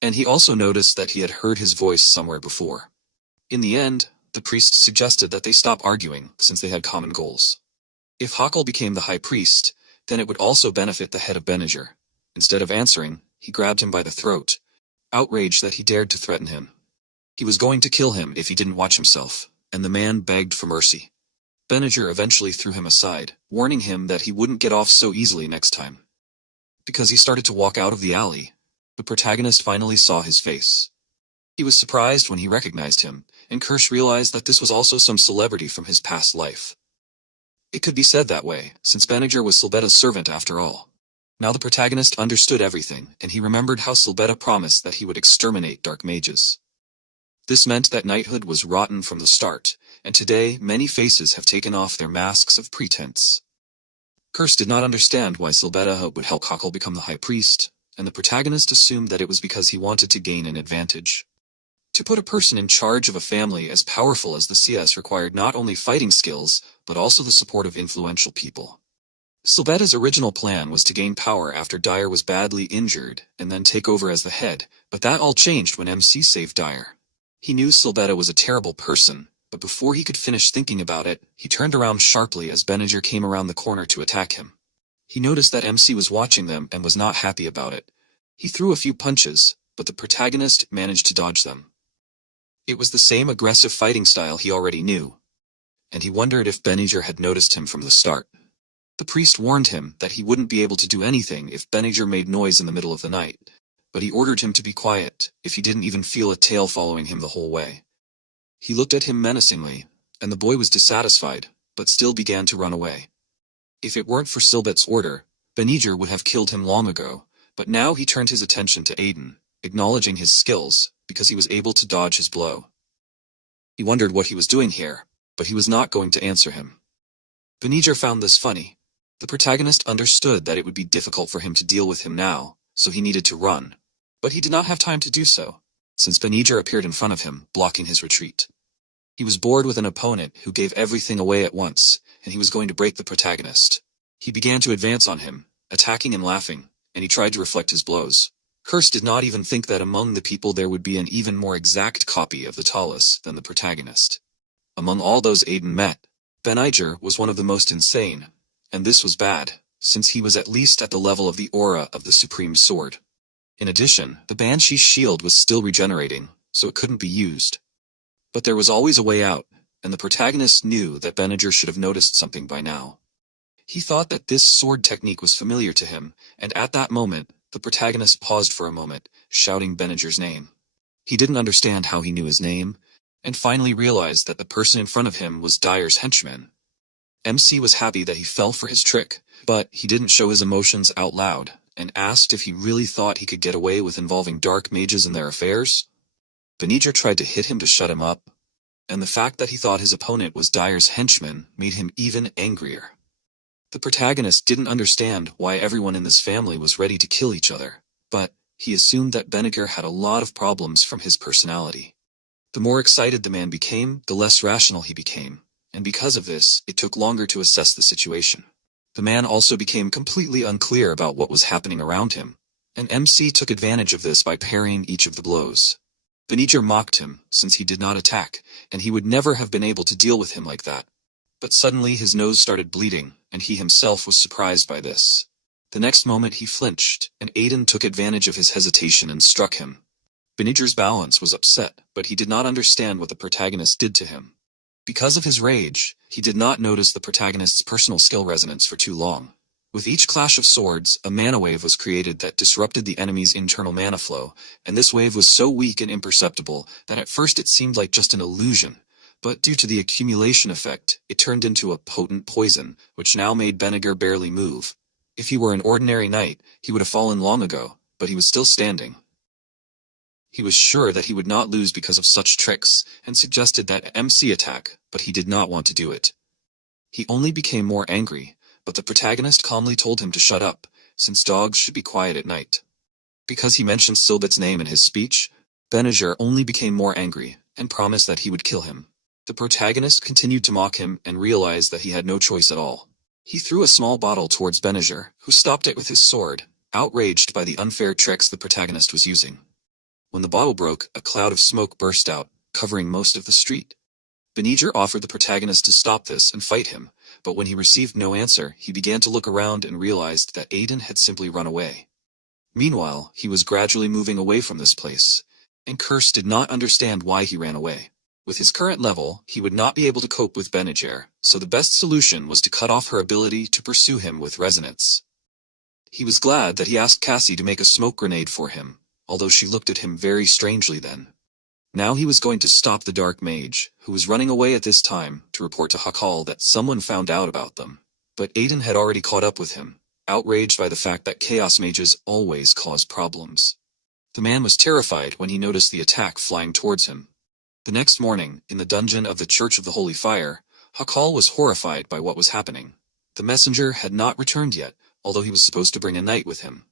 And he also noticed that he had heard his voice somewhere before. In the end, the priest suggested that they stop arguing since they had common goals. If Hakal became the high priest, then it would also benefit the head of Benegir. Instead of answering, he grabbed him by the throat, outraged that he dared to threaten him. He was going to kill him if he didn't watch himself, and the man begged for mercy. Benegir eventually threw him aside, warning him that he wouldn't get off so easily next time. Because he started to walk out of the alley, the protagonist finally saw his face. He was surprised when he recognized him, and Kirsch realized that this was also some celebrity from his past life. It could be said that way, since Benninger was Silbetta's servant after all. Now the protagonist understood everything, and he remembered how Silbetta promised that he would exterminate dark mages. This meant that knighthood was rotten from the start, and today many faces have taken off their masks of pretense. Kirsch did not understand why Silbetta would help Cockle become the high priest, and the protagonist assumed that it was because he wanted to gain an advantage. To put a person in charge of a family as powerful as the CS required not only fighting skills, but also the support of influential people. Silbetta's original plan was to gain power after Dyer was badly injured, and then take over as the head, but that all changed when MC saved Dyer. He knew Silbetta was a terrible person, but before he could finish thinking about it, he turned around sharply as Benninger came around the corner to attack him. He noticed that MC was watching them and was not happy about it. He threw a few punches, but the protagonist managed to dodge them. It was the same aggressive fighting style he already knew, and he wondered if Benninger had noticed him from the start. The priest warned him that he wouldn't be able to do anything if Benninger made noise in the middle of the night, but he ordered him to be quiet if he didn't even feel a tail following him the whole way. He looked at him menacingly, and the boy was dissatisfied, but still began to run away. If it weren't for Silbett's order, Benninger would have killed him long ago, but now he turned his attention to Aiden, acknowledging his skills, because he was able to dodge his blow. He wondered what he was doing here, but he was not going to answer him. Benninger found this funny. The protagonist understood that it would be difficult for him to deal with him now, so he needed to run. But he did not have time to do so, since Benninger appeared in front of him, blocking his retreat. He was bored with an opponent who gave everything away at once, and he was going to break the protagonist. He began to advance on him, attacking and laughing, and he tried to reflect his blows. Kirsch did not even think that among the people there would be an even more exact copy of the Talus than the protagonist. Among all those Aiden met, Benninger was one of the most insane, and this was bad, since he was at least at the level of the aura of the Supreme Sword. In addition, the Banshee's shield was still regenerating, so it couldn't be used. But there was always a way out, and the protagonist knew that Benninger should have noticed something by now. He thought that this sword technique was familiar to him, and at that moment, the protagonist paused for a moment, shouting Benninger's name. He didn't understand how he knew his name, and finally realized that the person in front of him was Dyer's henchman. MC was happy that he fell for his trick, but he didn't show his emotions out loud, and asked if he really thought he could get away with involving dark mages in their affairs. Benninger tried to hit him to shut him up, and the fact that he thought his opponent was Dyer's henchman made him even angrier. The protagonist didn't understand why everyone in this family was ready to kill each other, but he assumed that Benninger had a lot of problems from his personality. The more excited the man became, the less rational he became, and because of this, it took longer to assess the situation. The man also became completely unclear about what was happening around him, and MC took advantage of this by parrying each of the blows. Benninger mocked him, since he did not attack, and he would never have been able to deal with him like that. But suddenly his nose started bleeding, and he himself was surprised by this. The next moment he flinched, and Aiden took advantage of his hesitation and struck him. Benninger's balance was upset, but he did not understand what the protagonist did to him. Because of his rage, he did not notice the protagonist's personal skill resonance for too long. With each clash of swords, a mana wave was created that disrupted the enemy's internal mana flow, and this wave was so weak and imperceptible that at first it seemed like just an illusion. But due to the accumulation effect, it turned into a potent poison, which now made Benninger barely move. If he were an ordinary knight, he would have fallen long ago, but he was still standing. He was sure that he would not lose because of such tricks, and suggested that MC attack, but he did not want to do it. He only became more angry, but the protagonist calmly told him to shut up, since dogs should be quiet at night. Because he mentioned Silbett's name in his speech, Benninger only became more angry, and promised that he would kill him. The protagonist continued to mock him and realized that he had no choice at all. He threw a small bottle towards Benninger, who stopped it with his sword, outraged by the unfair tricks the protagonist was using. When the bottle broke, a cloud of smoke burst out, covering most of the street. Benninger offered the protagonist to stop this and fight him, but when he received no answer, he began to look around and realized that Aiden had simply run away. Meanwhile, he was gradually moving away from this place, and Kirsch did not understand why he ran away. With his current level, he would not be able to cope with Benninger, so the best solution was to cut off her ability to pursue him with resonance. He was glad that he asked Cassie to make a smoke grenade for him, although she looked at him very strangely then. Now he was going to stop the Dark Mage, who was running away at this time, to report to Hakal that someone found out about them. But Aiden had already caught up with him, outraged by the fact that Chaos Mages always cause problems. The man was terrified when he noticed the attack flying towards him. The next morning, in the dungeon of the Church of the Holy Fire, Hakal was horrified by what was happening. The messenger had not returned yet, although he was supposed to bring a knight with him.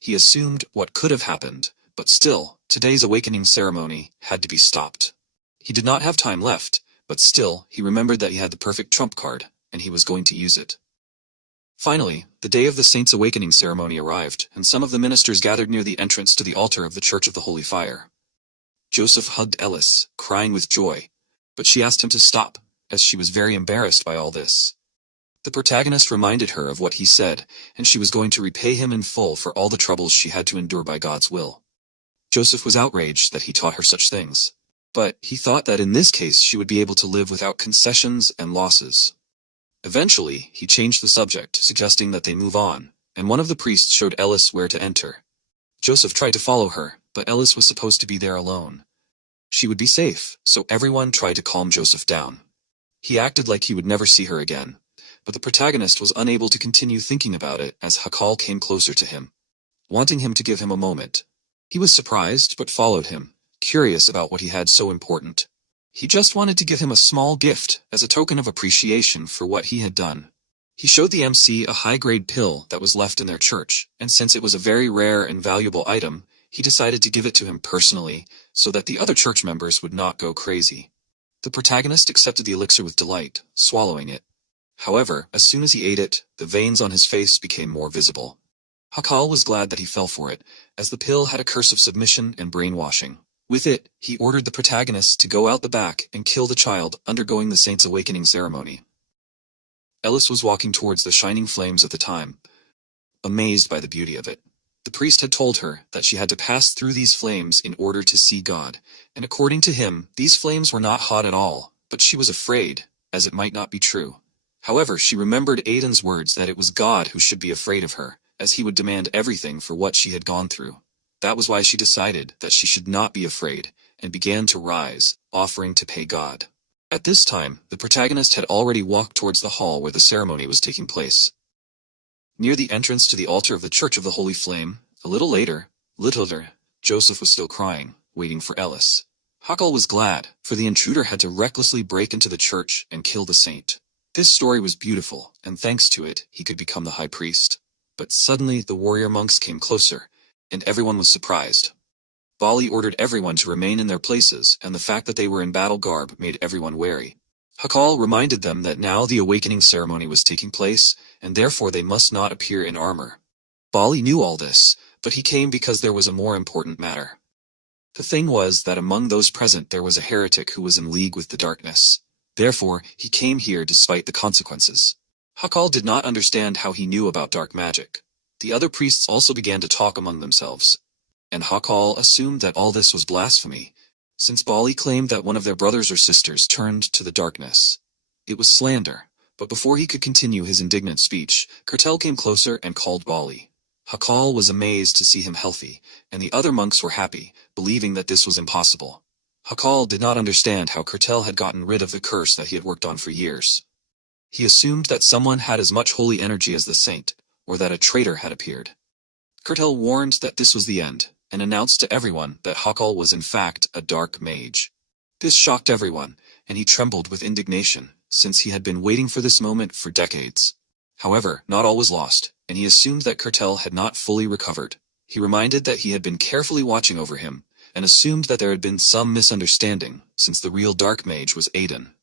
He assumed what could have happened, but still, today's awakening ceremony had to be stopped. He did not have time left, but still, he remembered that he had the perfect trump card, and he was going to use it. Finally, the day of the Saints' awakening ceremony arrived, and some of the ministers gathered near the entrance to the altar of the Church of the Holy Fire. Joseph hugged Ellis, crying with joy, but she asked him to stop, as she was very embarrassed by all this. The protagonist reminded her of what he said, and she was going to repay him in full for all the troubles she had to endure by God's will. Joseph was outraged that he taught her such things, but he thought that in this case she would be able to live without concessions and losses. Eventually, he changed the subject, suggesting that they move on, and one of the priests showed Ellis where to enter. Joseph tried to follow her, but Ellis was supposed to be there alone. She would be safe, so everyone tried to calm Joseph down. He acted like he would never see her again, but the protagonist was unable to continue thinking about it as Hakal came closer to him, wanting him to give him a moment. He was surprised but followed him, curious about what he had so important. He just wanted to give him a small gift as a token of appreciation for what he had done. He showed the MC a high-grade pill that was left in their church, and since it was a very rare and valuable item, he decided to give it to him personally so that the other church members would not go crazy. The protagonist accepted the elixir with delight, swallowing it. However, as soon as he ate it, the veins on his face became more visible. Hakal was glad that he fell for it, as the pill had a curse of submission and brainwashing. With it, he ordered the protagonist to go out the back and kill the child undergoing the Saints' awakening ceremony. Ellis was walking towards the shining flames at the time, amazed by the beauty of it. The priest had told her that she had to pass through these flames in order to see God, and according to him, these flames were not hot at all, but she was afraid, as it might not be true. However, she remembered Aiden's words that it was God who should be afraid of her, as he would demand everything for what she had gone through. That was why she decided that she should not be afraid, and began to rise, offering to pay God. At this time, the protagonist had already walked towards the hall where the ceremony was taking place. Near the entrance to the altar of the Church of the Holy Flame, a little later, Joseph was still crying, waiting for Ellis. Hakal was glad, for the intruder had to recklessly break into the church and kill the saint. This story was beautiful, and thanks to it, he could become the high priest. But suddenly the warrior monks came closer, and everyone was surprised. Bali ordered everyone to remain in their places, and the fact that they were in battle garb made everyone wary. Hakal reminded them that now the awakening ceremony was taking place, and therefore they must not appear in armor. Bali knew all this, but he came because there was a more important matter. The thing was that among those present there was a heretic who was in league with the darkness. Therefore, he came here despite the consequences. Hakal did not understand how he knew about dark magic. The other priests also began to talk among themselves, and Hakal assumed that all this was blasphemy, since Bali claimed that one of their brothers or sisters turned to the darkness. It was slander, but before he could continue his indignant speech, Kertel came closer and called Bali. Hakal was amazed to see him healthy, and the other monks were happy, believing that this was impossible. Hakal did not understand how Kertel had gotten rid of the curse that he had worked on for years. He assumed that someone had as much holy energy as the saint, or that a traitor had appeared. Kertel warned that this was the end, and announced to everyone that Hakal was in fact a dark mage. This shocked everyone, and he trembled with indignation, since he had been waiting for this moment for decades. However, not all was lost, and he assumed that Kertel had not fully recovered. He reminded that he had been carefully watching over him, and assumed that there had been some misunderstanding, since the real dark mage was Aiden.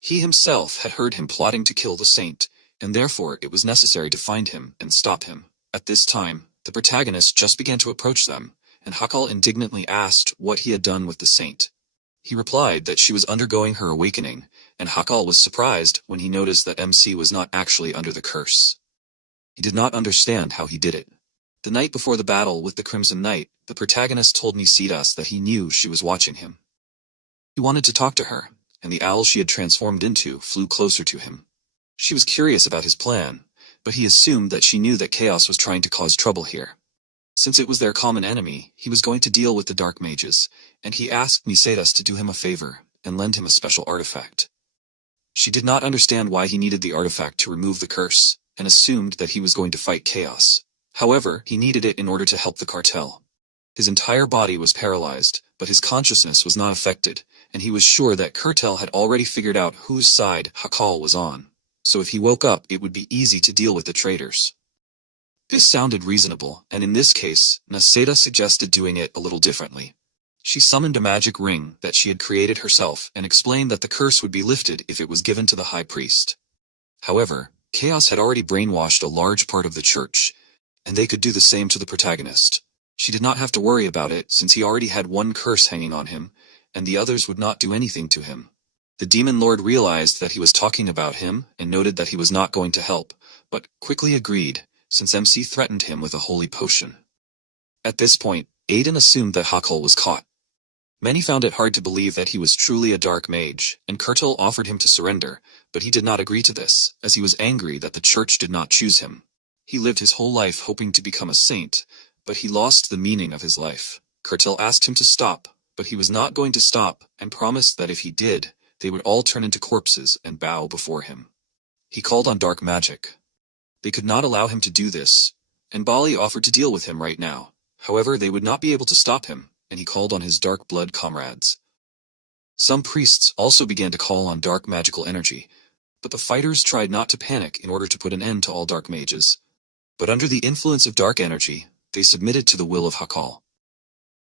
He himself had heard him plotting to kill the saint, and therefore it was necessary to find him and stop him. At this time, the protagonist just began to approach them, and Hakal indignantly asked what he had done with the saint. He replied that she was undergoing her awakening, and Hakal was surprised when he noticed that MC was not actually under the curse. He did not understand how he did it. The night before the battle with the Crimson Knight, the protagonist told Nisidas that he knew she was watching him. He wanted to talk to her, and the owl she had transformed into flew closer to him. She was curious about his plan, but he assumed that she knew that Chaos was trying to cause trouble here. Since it was their common enemy, he was going to deal with the dark mages, and he asked Eldest to do him a favor and lend him a special artifact. She did not understand why he needed the artifact to remove the curse, and assumed that he was going to fight chaos. However, he needed it in order to help the cartel. His entire body was paralyzed, but his consciousness was not affected, and he was sure that cartel had already figured out whose side Hakal was on. So if he woke up, it would be easy to deal with the traitors. This sounded reasonable, and in this case, Naseda suggested doing it a little differently. She summoned a magic ring that she had created herself and explained that the curse would be lifted if it was given to the high priest. However, chaos had already brainwashed a large part of the church, and they could do the same to the protagonist. She did not have to worry about it since he already had one curse hanging on him, and the others would not do anything to him. The demon lord realized that he was talking about him and noted that he was not going to help, but quickly agreed, since MC threatened him with a holy potion. At this point, Aiden assumed that Hakal was caught. Many found it hard to believe that he was truly a dark mage, and Kurtil offered him to surrender, but he did not agree to this, as he was angry that the church did not choose him. He lived his whole life hoping to become a saint, but he lost the meaning of his life. Kurtil asked him to stop, but he was not going to stop, and promised that if he did, they would all turn into corpses and bow before him. He called on dark magic. They could not allow him to do this, and Bali offered to deal with him right now. However, they would not be able to stop him, and he called on his dark blood comrades. Some priests also began to call on dark magical energy, but the fighters tried not to panic in order to put an end to all dark mages. But under the influence of dark energy, they submitted to the will of Hakal.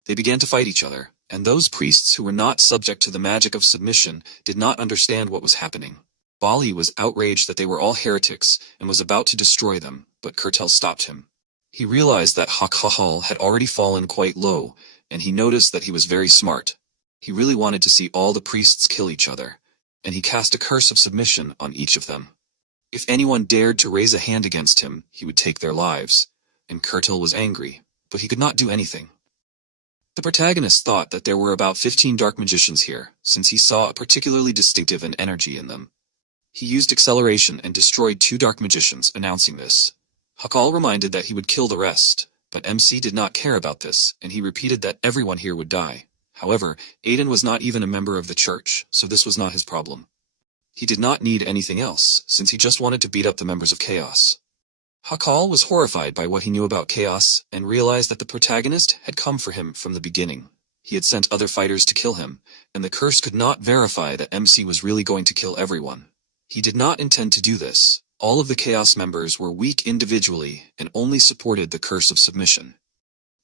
They began to fight each other, and those priests who were not subject to the magic of submission did not understand what was happening. Bali was outraged that they were all heretics and was about to destroy them, but Kurtil stopped him. He realized that Hakal had already fallen quite low, and he noticed that he was very smart. He really wanted to see all the priests kill each other, and he cast a curse of submission on each of them. If anyone dared to raise a hand against him, he would take their lives, and Kurtil was angry, but he could not do anything. The protagonist thought that there were about 15 dark magicians here, since he saw a particularly distinctive and energy in them. He used acceleration and destroyed 2 dark magicians, announcing this. Hakal reminded that he would kill the rest, but MC did not care about this, and he repeated that everyone here would die. However, Aiden was not even a member of the church, so this was not his problem. He did not need anything else, since he just wanted to beat up the members of Chaos. Hakal was horrified by what he knew about Chaos, and realized that the protagonist had come for him from the beginning. He had sent other fighters to kill him, and the curse could not verify that MC was really going to kill everyone. He did not intend to do this. All of the Chaos members were weak individually and only supported the curse of submission.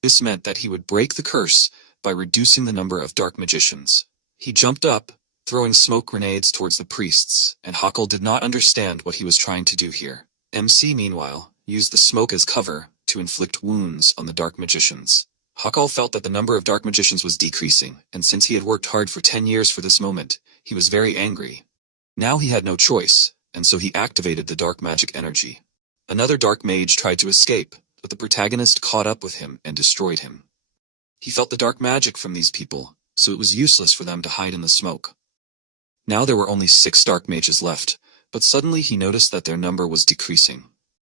This meant that he would break the curse by reducing the number of dark magicians. He jumped up, throwing smoke grenades towards the priests, and Hakal did not understand what he was trying to do here. MC, meanwhile, used the smoke as cover to inflict wounds on the dark magicians. Hakal felt that the number of dark magicians was decreasing, and since he had worked hard for 10 years for this moment, he was very angry. Now he had no choice, and so he activated the dark magic energy. Another dark mage tried to escape, but the protagonist caught up with him and destroyed him. He felt the dark magic from these people, so it was useless for them to hide in the smoke. Now there were only 6 dark mages left, but suddenly he noticed that their number was decreasing.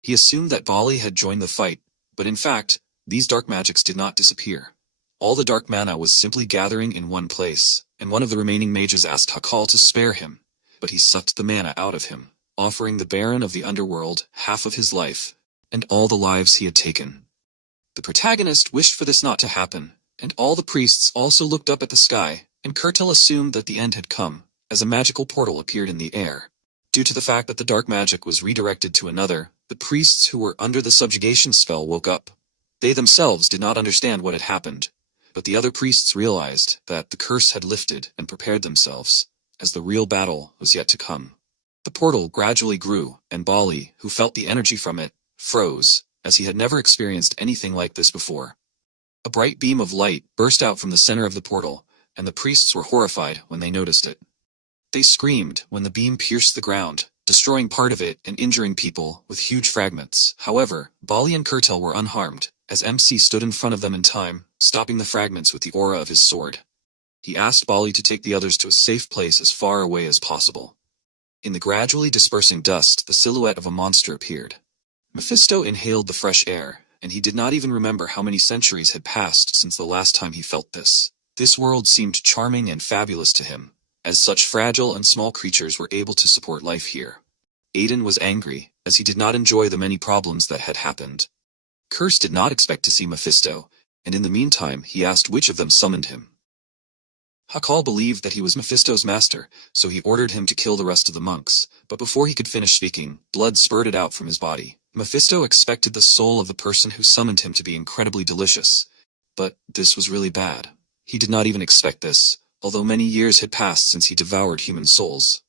He assumed that Bali had joined the fight, but in fact, these dark magics did not disappear. All the dark mana was simply gathering in one place, and one of the remaining mages asked Hakal to spare him, but he sucked the mana out of him, offering the Baron of the Underworld half of his life, and all the lives he had taken. The protagonist wished for this not to happen, and all the priests also looked up at the sky, and Kurtil assumed that the end had come, as a magical portal appeared in the air. Due to the fact that the dark magic was redirected to another, the priests who were under the subjugation spell woke up. They themselves did not understand what had happened, but the other priests realized that the curse had lifted and prepared themselves, as the real battle was yet to come. The portal gradually grew, and Bali, who felt the energy from it, froze, as he had never experienced anything like this before. A bright beam of light burst out from the center of the portal, and the priests were horrified when they noticed it. They screamed when the beam pierced the ground, destroying part of it and injuring people with huge fragments. However, Bali and Kurtil were unharmed, as MC stood in front of them in time, stopping the fragments with the aura of his sword. He asked Bali to take the others to a safe place as far away as possible. In the gradually dispersing dust, the silhouette of a monster appeared. Mephisto inhaled the fresh air, and he did not even remember how many centuries had passed since the last time he felt this. This world seemed charming and fabulous to him, as such fragile and small creatures were able to support life here. Aiden was angry, as he did not enjoy the many problems that had happened. Curse did not expect to see Mephisto, and in the meantime he asked which of them summoned him. Hakal believed that he was Mephisto's master, so he ordered him to kill the rest of the monks, but before he could finish speaking, blood spurted out from his body. Mephisto expected the soul of the person who summoned him to be incredibly delicious, but this was really bad. He did not even expect this, although many years had passed since he devoured human souls.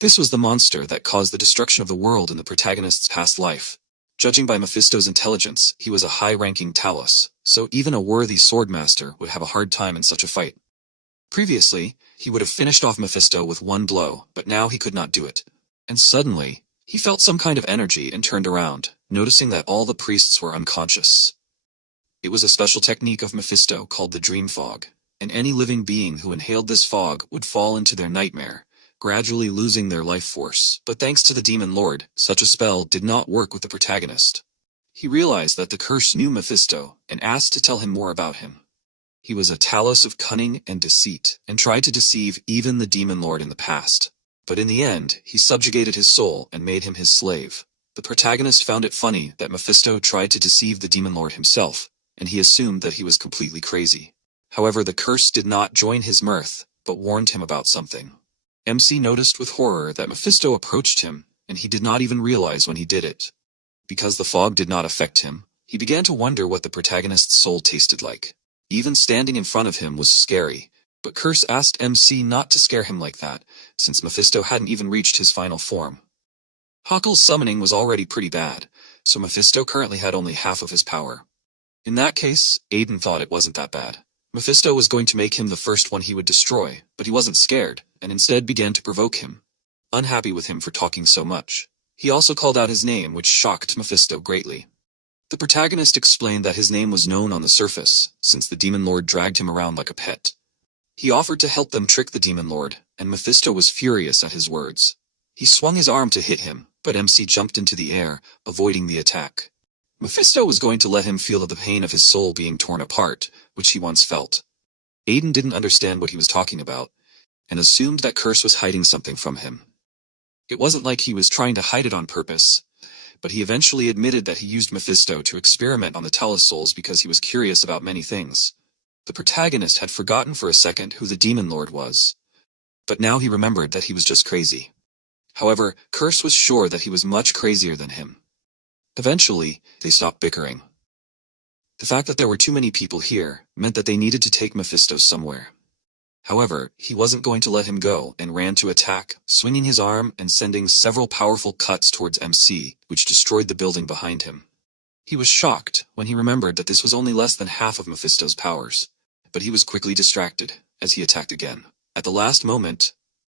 This was the monster that caused the destruction of the world in the protagonist's past life. Judging by Mephisto's intelligence, he was a high-ranking Talos, so even a worthy swordmaster would have a hard time in such a fight. Previously, he would have finished off Mephisto with one blow, but now he could not do it. And suddenly, he felt some kind of energy and turned around, noticing that all the priests were unconscious. It was a special technique of Mephisto called the dream fog, and any living being who inhaled this fog would fall into their nightmare, gradually losing their life force. But thanks to the Demon Lord, such a spell did not work with the protagonist. He realized that the curse knew Mephisto, and asked to tell him more about him. He was a Talos of cunning and deceit, and tried to deceive even the Demon Lord in the past. But in the end, he subjugated his soul and made him his slave. The protagonist found it funny that Mephisto tried to deceive the Demon Lord himself, and he assumed that he was completely crazy. However, the curse did not join his mirth, but warned him about something. MC noticed with horror that Mephisto approached him, and he did not even realize when he did it. Because the fog did not affect him, he began to wonder what the protagonist's soul tasted like. Even standing in front of him was scary, but Curse asked MC not to scare him like that, since Mephisto hadn't even reached his final form. Hakal's summoning was already pretty bad, so Mephisto currently had only half of his power. In that case, Aiden thought it wasn't that bad. Mephisto was going to make him the first one he would destroy, but he wasn't scared, and instead began to provoke him. Unhappy with him for talking so much, he also called out his name, which shocked Mephisto greatly. The protagonist explained that his name was known on the surface, since the Demon Lord dragged him around like a pet. He offered to help them trick the Demon Lord, and Mephisto was furious at his words. He swung his arm to hit him, but MC jumped into the air, avoiding the attack. Mephisto was going to let him feel the pain of his soul being torn apart, which he once felt. Aiden didn't understand what he was talking about, and assumed that Curse was hiding something from him. It wasn't like he was trying to hide it on purpose, but he eventually admitted that he used Mephisto to experiment on the Talos souls because he was curious about many things. The protagonist had forgotten for a second who the Demon Lord was, but now he remembered that he was just crazy. However, Curse was sure that he was much crazier than him. Eventually, they stopped bickering. The fact that there were too many people here meant that they needed to take Mephisto somewhere. However, he wasn't going to let him go and ran to attack, swinging his arm and sending several powerful cuts towards MC, which destroyed the building behind him. He was shocked when he remembered that this was only less than half of Mephisto's powers, but he was quickly distracted as he attacked again. At the last moment,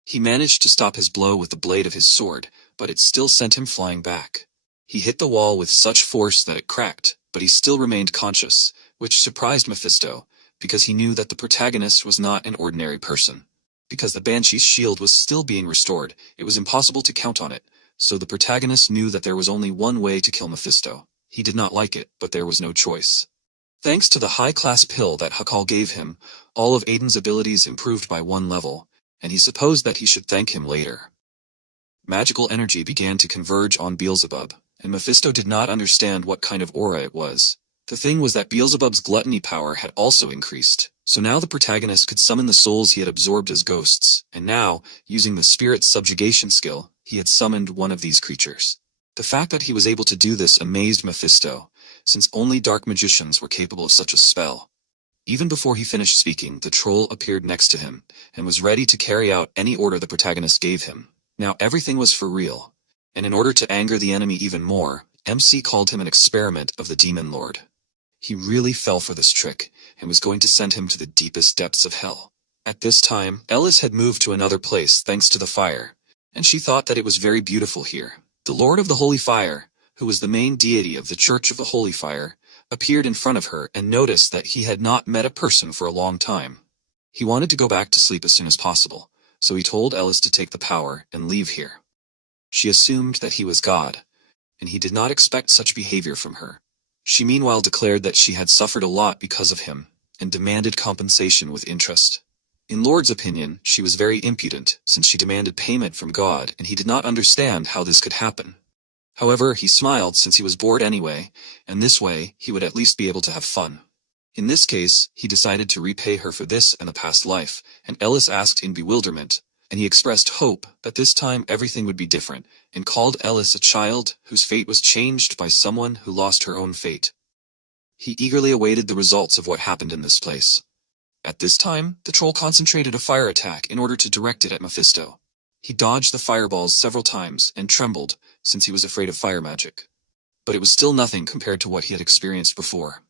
he managed to stop his blow with the blade of his sword, but it still sent him flying back. He hit the wall with such force that it cracked, but he still remained conscious, which surprised Mephisto, because he knew that the protagonist was not an ordinary person. Because the Banshee's shield was still being restored, it was impossible to count on it, so the protagonist knew that there was only one way to kill Mephisto. He did not like it, but there was no choice. Thanks to the high-class pill that Hakal gave him, all of Aiden's abilities improved by 1 level, and he supposed that he should thank him later. Magical energy began to converge on Beelzebub, and Mephisto did not understand what kind of aura it was. The thing was that Beelzebub's gluttony power had also increased, so now the protagonist could summon the souls he had absorbed as ghosts, and now, using the spirit subjugation skill, he had summoned one of these creatures. The fact that he was able to do this amazed Mephisto, since only dark magicians were capable of such a spell. Even before he finished speaking, the troll appeared next to him, and was ready to carry out any order the protagonist gave him. Now everything was for real, and in order to anger the enemy even more, MC called him an experiment of the Demon Lord. He really fell for this trick, and was going to send him to the deepest depths of hell. At this time, Eldest had moved to another place thanks to the fire, and she thought that it was very beautiful here. The Lord of the Holy Fire, who was the main deity of the Church of the Holy Fire, appeared in front of her and noticed that he had not met a person for a long time. He wanted to go back to sleep as soon as possible, so he told Eldest to take the power and leave here. She assumed that he was God, and he did not expect such behavior from her. She meanwhile declared that she had suffered a lot because of him, and demanded compensation with interest. In Lord's opinion, she was very impudent, since she demanded payment from God and he did not understand how this could happen. However, he smiled since he was bored anyway, and this way, he would at least be able to have fun. In this case, he decided to repay her for this and a past life, and Ellis asked in bewilderment, and he expressed hope that this time everything would be different, and called Ellis a child whose fate was changed by someone who lost her own fate. He eagerly awaited the results of what happened in this place. At this time, the troll concentrated a fire attack in order to direct it at Mephisto. He dodged the fireballs several times and trembled, since he was afraid of fire magic. But it was still nothing compared to what he had experienced before.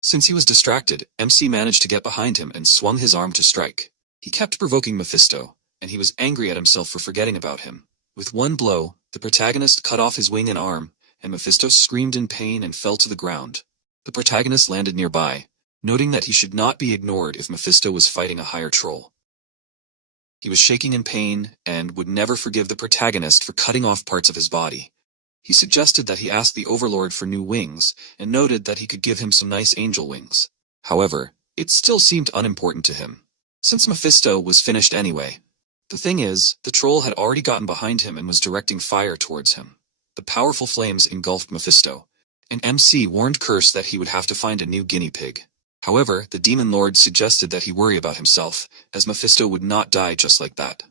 Since he was distracted, MC managed to get behind him and swung his arm to strike. He kept provoking Mephisto, and he was angry at himself for forgetting about him. With one blow, the protagonist cut off his wing and arm, and Mephisto screamed in pain and fell to the ground. The protagonist landed nearby, noting that he should not be ignored if Mephisto was fighting a higher troll. He was shaking in pain and would never forgive the protagonist for cutting off parts of his body. He suggested that he ask the Overlord for new wings, and noted that he could give him some nice angel wings. However, it still seemed unimportant to him, since Mephisto was finished anyway. The thing is, the troll had already gotten behind him and was directing fire towards him. The powerful flames engulfed Mephisto, and MC warned Curse that he would have to find a new guinea pig. However, the Demon Lord suggested that he worry about himself, as Mephisto would not die just like that.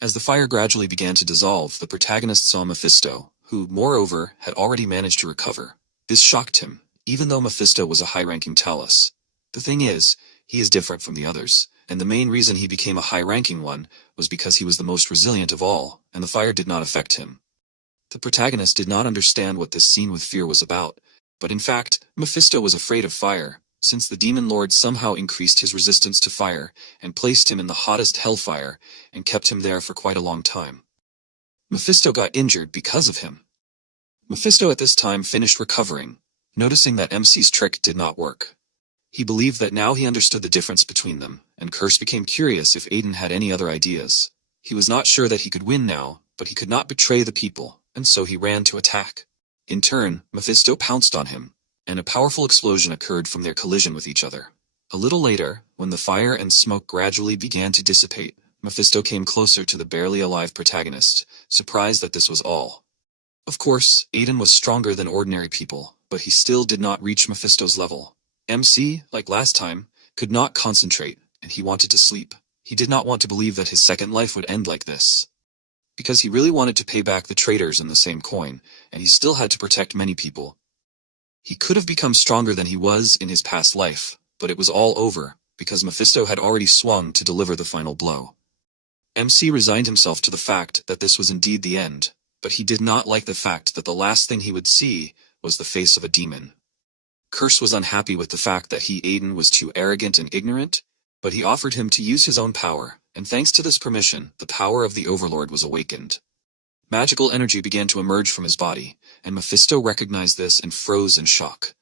As the fire gradually began to dissolve, the protagonist saw Mephisto, who, moreover, had already managed to recover. This shocked him, even though Mephisto was a high-ranking Talus. The thing is, he is different from the others, and the main reason he became a high-ranking one was because he was the most resilient of all, and the fire did not affect him. The protagonist did not understand what this scene with fear was about, but in fact, Mephisto was afraid of fire, since the Demon Lord somehow increased his resistance to fire, and placed him in the hottest hellfire, and kept him there for quite a long time. Mephisto got injured because of him. Mephisto at this time finished recovering, noticing that MC's trick did not work. He believed that now he understood the difference between them, and Curse became curious if Aiden had any other ideas. He was not sure that he could win now, but he could not betray the people, and so he ran to attack. In turn, Mephisto pounced on him, and a powerful explosion occurred from their collision with each other. A little later, when the fire and smoke gradually began to dissipate, Mephisto came closer to the barely alive protagonist, surprised that this was all. Of course, Aiden was stronger than ordinary people, but he still did not reach Mephisto's level. MC, like last time, could not concentrate, and he wanted to sleep. He did not want to believe that his second life would end like this. Because he really wanted to pay back the traitors in the same coin, and he still had to protect many people. He could have become stronger than he was in his past life, but it was all over, because Mephisto had already swung to deliver the final blow. MC resigned himself to the fact that this was indeed the end, but he did not like the fact that the last thing he would see was the face of a demon. Curse was unhappy with the fact that Aiden was too arrogant and ignorant, but he offered him to use his own power, and thanks to this permission, the power of the Overlord was awakened. Magical energy began to emerge from his body, and Mephisto recognized this and froze in shock.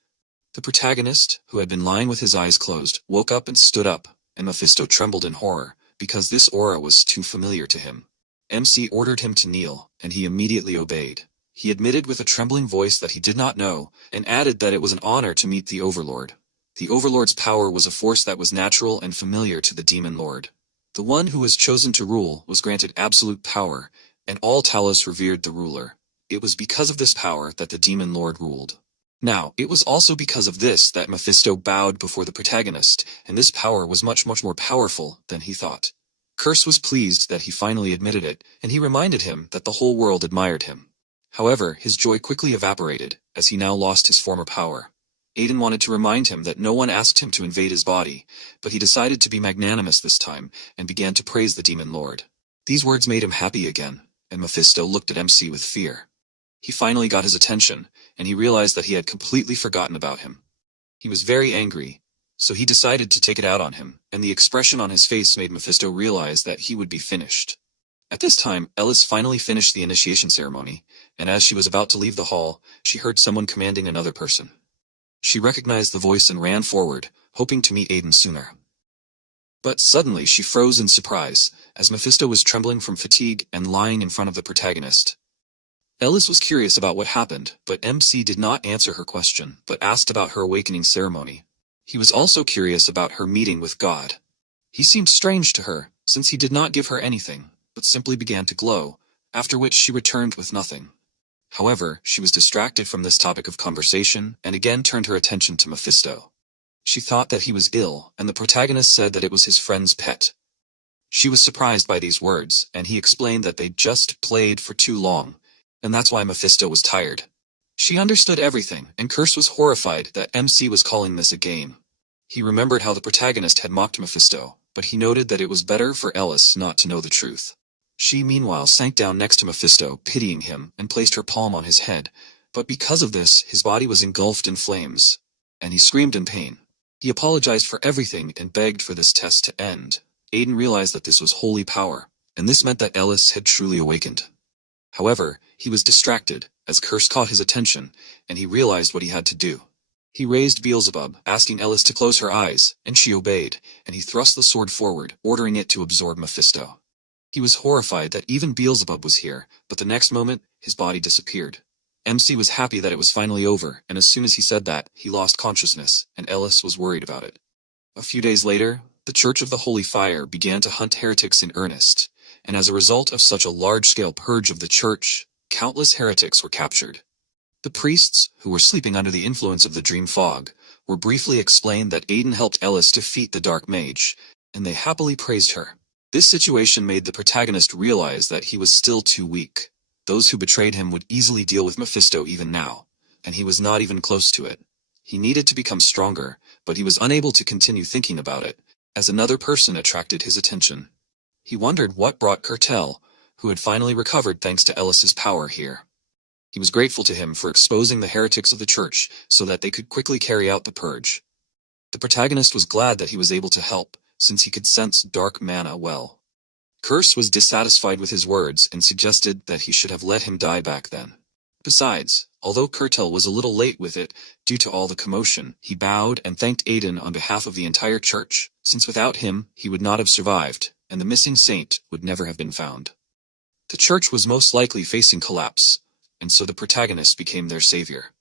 The protagonist, who had been lying with his eyes closed, woke up and stood up, and Mephisto trembled in horror, because this aura was too familiar to him. MC ordered him to kneel, and he immediately obeyed. He admitted with a trembling voice that he did not know, and added that it was an honor to meet the Overlord. The Overlord's power was a force that was natural and familiar to the Demon Lord. The one who was chosen to rule was granted absolute power, and all Talos revered the ruler. It was because of this power that the Demon Lord ruled. Now, it was also because of this that Mephisto bowed before the protagonist, and this power was much more powerful than he thought. Curse was pleased that he finally admitted it, and he reminded him that the whole world admired him. However, his joy quickly evaporated, as he now lost his former power. Aiden wanted to remind him that no one asked him to invade his body, but he decided to be magnanimous this time, and began to praise the Demon Lord. These words made him happy again, and Mephisto looked at MC with fear. He finally got his attention, and he realized that he had completely forgotten about him. He was very angry, so he decided to take it out on him, and the expression on his face made Mephisto realize that he would be finished. At this time, Ellis finally finished the initiation ceremony, and as she was about to leave the hall, she heard someone commanding another person. She recognized the voice and ran forward, hoping to meet Aiden sooner. But suddenly she froze in surprise, as Mephisto was trembling from fatigue and lying in front of the protagonist. Ellis was curious about what happened, but MC did not answer her question, but asked about her awakening ceremony. He was also curious about her meeting with God. He seemed strange to her, since he did not give her anything, but simply began to glow, after which she returned with nothing. However, she was distracted from this topic of conversation, and again turned her attention to Mephisto. She thought that he was ill, and the protagonist said that it was his friend's pet. She was surprised by these words, and he explained that they'd just played for too long, and that's why Mephisto was tired. She understood everything, and Curse was horrified that MC was calling this a game. He remembered how the protagonist had mocked Mephisto, but he noted that it was better for Ellis not to know the truth. She meanwhile sank down next to Mephisto, pitying him, and placed her palm on his head, but because of this, his body was engulfed in flames, and he screamed in pain. He apologized for everything and begged for this test to end. Aiden realized that this was holy power, and this meant that Ellis had truly awakened. However, he was distracted, as Curse caught his attention, and he realized what he had to do. He raised Beelzebub, asking Ellis to close her eyes, and she obeyed, and he thrust the sword forward, ordering it to absorb Mephisto. He was horrified that even Beelzebub was here, but the next moment, his body disappeared. MC was happy that it was finally over, and as soon as he said that, he lost consciousness, and Ellis was worried about it. A few days later, the Church of the Holy Fire began to hunt heretics in earnest, and as a result of such a large-scale purge of the church, countless heretics were captured. The priests, who were sleeping under the influence of the dream fog, were briefly explained that Aiden helped Ellis defeat the Dark Mage, and they happily praised her. This situation made the protagonist realize that he was still too weak. Those who betrayed him would easily deal with Mephisto even now, and he was not even close to it. He needed to become stronger, but he was unable to continue thinking about it, as another person attracted his attention. He wondered what brought Curtel, who had finally recovered thanks to Ellis's power here. He was grateful to him for exposing the heretics of the church so that they could quickly carry out the purge. The protagonist was glad that he was able to help, since he could sense dark mana well. Curse was dissatisfied with his words and suggested that he should have let him die back then. Besides, although Curtel was a little late with it due to all the commotion, he bowed and thanked Aiden on behalf of the entire church, since without him, he would not have survived, and the missing saint would never have been found. The church was most likely facing collapse, and so the protagonist became their savior.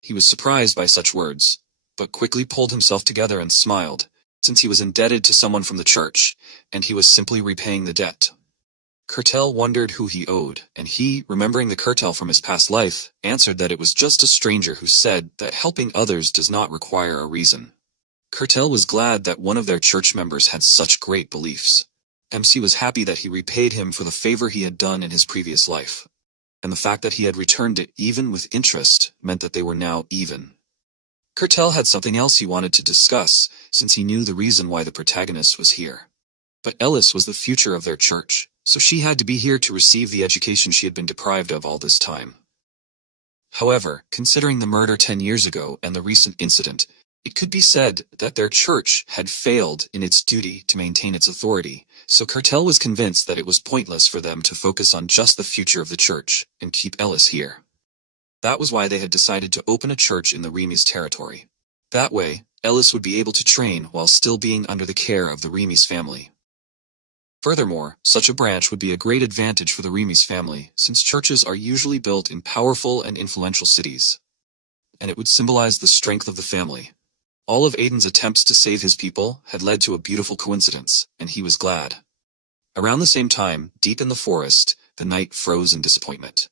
He was surprised by such words, but quickly pulled himself together and smiled, since he was indebted to someone from the church, and he was simply repaying the debt. Curtel wondered who he owed, and he, remembering the Curtel from his past life, answered that it was just a stranger who said that helping others does not require a reason. Curtel was glad that one of their church members had such great beliefs. MC was happy that he repaid him for the favor he had done in his previous life, and the fact that he had returned it even with interest meant that they were now even. Curtel had something else he wanted to discuss, since he knew the reason why the protagonist was here. But Ellis was the future of their church, so she had to be here to receive the education she had been deprived of all this time. However, considering the murder 10 years ago and the recent incident, it could be said that their church had failed in its duty to maintain its authority, so Curtel was convinced that it was pointless for them to focus on just the future of the church and keep Ellis here. That was why they had decided to open a church in the Remis territory. That way, Ellis would be able to train while still being under the care of the Remis family. Furthermore, such a branch would be a great advantage for the Remis family, since churches are usually built in powerful and influential cities. And it would symbolize the strength of the family. All of Aiden's attempts to save his people had led to a beautiful coincidence, and he was glad. Around the same time, deep in the forest, the knight froze in disappointment.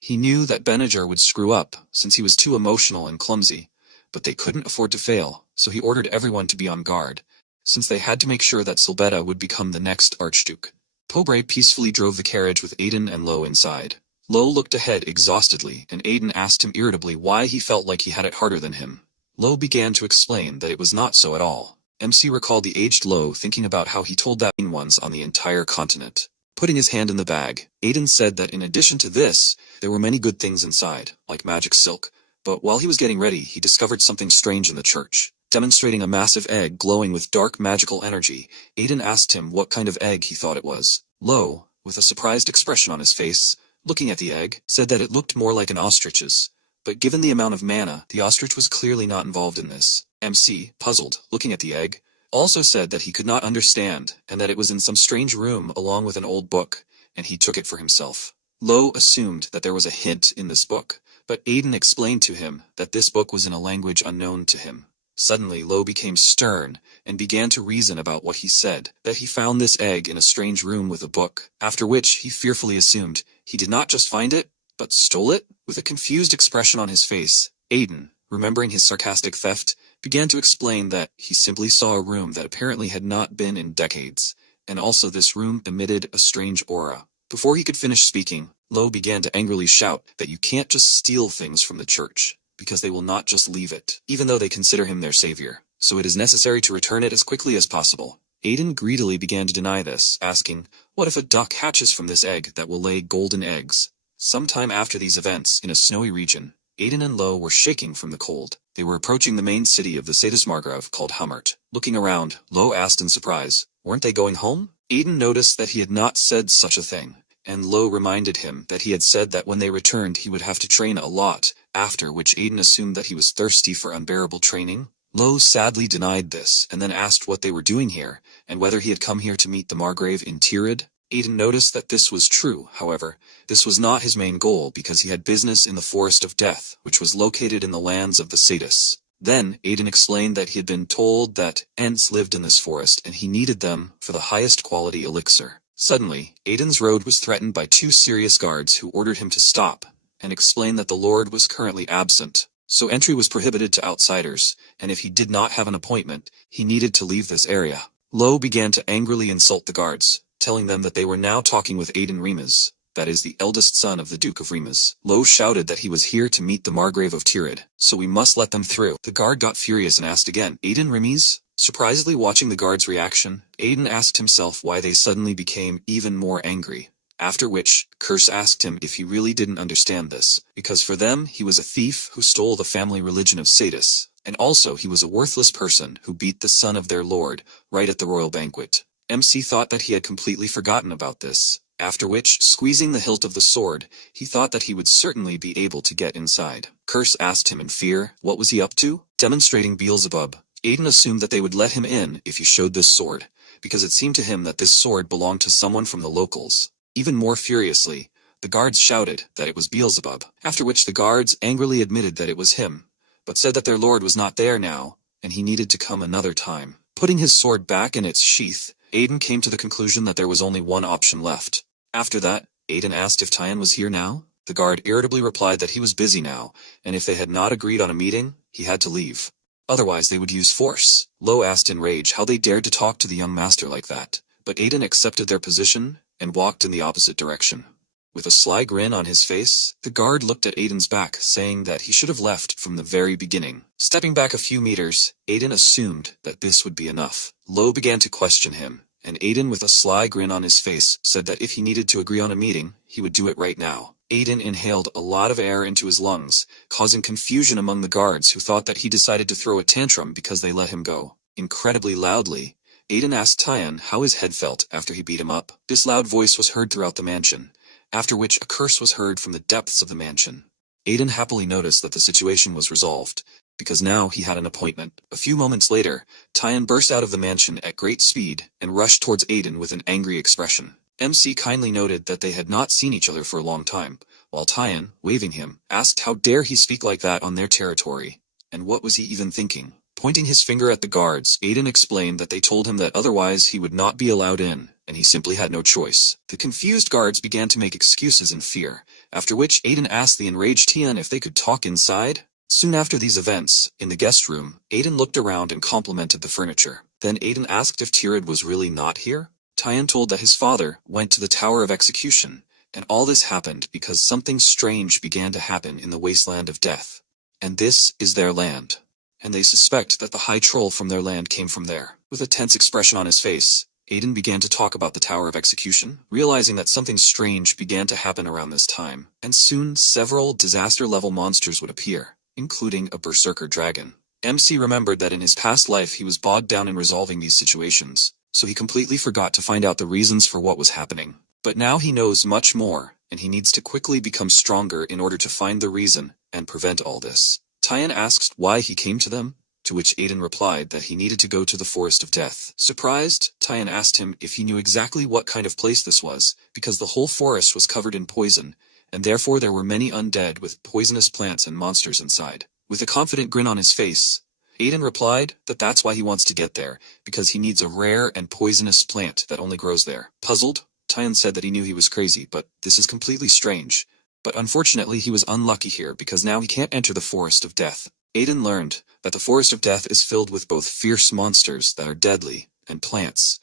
He knew that Benninger would screw up, since he was too emotional and clumsy, but they couldn't afford to fail, so he ordered everyone to be on guard, since they had to make sure that Silbetta would become the next Archduke. Pobre peacefully drove the carriage with Aiden and Lo inside. Lo looked ahead exhaustedly, and Aiden asked him irritably why he felt like he had it harder than him. Lo began to explain that it was not so at all. MC recalled the aged Lo thinking about how he told that once on the entire continent. Putting his hand in the bag, Aiden said that in addition to this, there were many good things inside, like magic silk, but while he was getting ready, he discovered something strange in the church. Demonstrating a massive egg glowing with dark magical energy, Aiden asked him what kind of egg he thought it was. Lo, with a surprised expression on his face, looking at the egg, said that it looked more like an ostrich's. But given the amount of mana, the ostrich was clearly not involved in this. MC, puzzled, looking at the egg, also said that he could not understand, and that it was in some strange room along with an old book, and he took it for himself. Lo assumed that there was a hint in this book, but Aiden explained to him that this book was in a language unknown to him. Suddenly Lo became stern, and began to reason about what he said, that he found this egg in a strange room with a book, after which he fearfully assumed he did not just find it, but stole it? With a confused expression on his face, Aiden, remembering his sarcastic theft, began to explain that he simply saw a room that apparently had not been in decades, and also this room emitted a strange aura. Before he could finish speaking, Lo began to angrily shout that you can't just steal things from the church, because they will not just leave it, even though they consider him their savior, so it is necessary to return it as quickly as possible. Aiden greedily began to deny this, asking, what if a duck hatches from this egg that will lay golden eggs? Sometime after these events, in a snowy region, Aiden and Lo were shaking from the cold. They were approaching the main city of the Sadist Margrave called Hummert. Looking around, Lo asked in surprise, weren't they going home? Aiden noticed that he had not said such a thing, and Lo reminded him that he had said that when they returned he would have to train a lot, after which Aiden assumed that he was thirsty for unbearable training. Lo sadly denied this, and then asked what they were doing here, and whether he had come here to meet the Margrave in Tirad. Aiden noticed that this was true, however. This was not his main goal because he had business in the Forest of Death, which was located in the lands of the Sadists. Then, Aiden explained that he had been told that Ents lived in this forest and he needed them for the highest quality elixir. Suddenly, Aiden's road was threatened by two serious guards who ordered him to stop, and explained that the Lord was currently absent, so entry was prohibited to outsiders, and if he did not have an appointment, he needed to leave this area. Lo began to angrily insult the guards, telling them that they were now talking with Aiden Remus, that is the eldest son of the Duke of Remus. Lo shouted that he was here to meet the Margrave of Tirad, so we must let them through. The guard got furious and asked again, Aiden Remus? Surprisingly watching the guard's reaction, Aiden asked himself why they suddenly became even more angry. After which, Curse asked him if he really didn't understand this, because for them he was a thief who stole the family religion of Sadists, and also he was a worthless person who beat the son of their lord, right at the royal banquet. MC thought that he had completely forgotten about this, after which, squeezing the hilt of the sword, he thought that he would certainly be able to get inside. Curse asked him in fear, what was he up to? Demonstrating Beelzebub. Aiden assumed that they would let him in if he showed this sword, because it seemed to him that this sword belonged to someone from the locals. Even more furiously, the guards shouted that it was Beelzebub, after which the guards angrily admitted that it was him, but said that their lord was not there now, and he needed to come another time. Putting his sword back in its sheath, Aiden came to the conclusion that there was only one option left. After that, Aiden asked if Tyan was here now. The guard irritably replied that he was busy now, and if they had not agreed on a meeting, he had to leave. Otherwise they would use force. Lo asked in rage how they dared to talk to the young master like that, but Aiden accepted their position and walked in the opposite direction. With a sly grin on his face, the guard looked at Aiden's back, saying that he should have left from the very beginning. Stepping back a few meters, Aiden assumed that this would be enough. Lo began to question him, and Aiden with a sly grin on his face said that if he needed to agree on a meeting, he would do it right now. Aiden inhaled a lot of air into his lungs, causing confusion among the guards who thought that he decided to throw a tantrum because they let him go. Incredibly loudly, Aiden asked Tyan how his head felt after he beat him up. This loud voice was heard throughout the mansion, after which a curse was heard from the depths of the mansion. Aiden happily noticed that the situation was resolved, because now he had an appointment. A few moments later, Tyan burst out of the mansion at great speed and rushed towards Aiden with an angry expression. MC kindly noted that they had not seen each other for a long time, while Tyan, waving him, asked how dare he speak like that on their territory, and what was he even thinking. Pointing his finger at the guards, Aiden explained that they told him that otherwise he would not be allowed in, and he simply had no choice. The confused guards began to make excuses in fear, after which Aiden asked the enraged Tian if they could talk inside. Soon after these events, in the guest room, Aiden looked around and complimented the furniture. Then Aiden asked if Tirad was really not here. Tyan told that his father went to the Tower of Execution, and all this happened because something strange began to happen in the Wasteland of Death. And this is their land. And they suspect that the High Troll from their land came from there. With a tense expression on his face, Aiden began to talk about the Tower of Execution, realizing that something strange began to happen around this time, and soon several disaster-level monsters would appear, including a berserker dragon. MC remembered that in his past life he was bogged down in resolving these situations, so he completely forgot to find out the reasons for what was happening. But now he knows much more, and he needs to quickly become stronger in order to find the reason and prevent all this. Tyan asked why he came to them, to which Aiden replied that he needed to go to the Forest of Death. Surprised, Tyan asked him if he knew exactly what kind of place this was, because the whole forest was covered in poison, and therefore there were many undead with poisonous plants and monsters inside. With a confident grin on his face, Aiden replied that that's why he wants to get there, because he needs a rare and poisonous plant that only grows there. Puzzled, Tyan said that he knew he was crazy, but this is completely strange. But unfortunately he was unlucky here because now he can't enter the Forest of Death. Aiden learned that the Forest of Death is filled with both fierce monsters that are deadly and plants.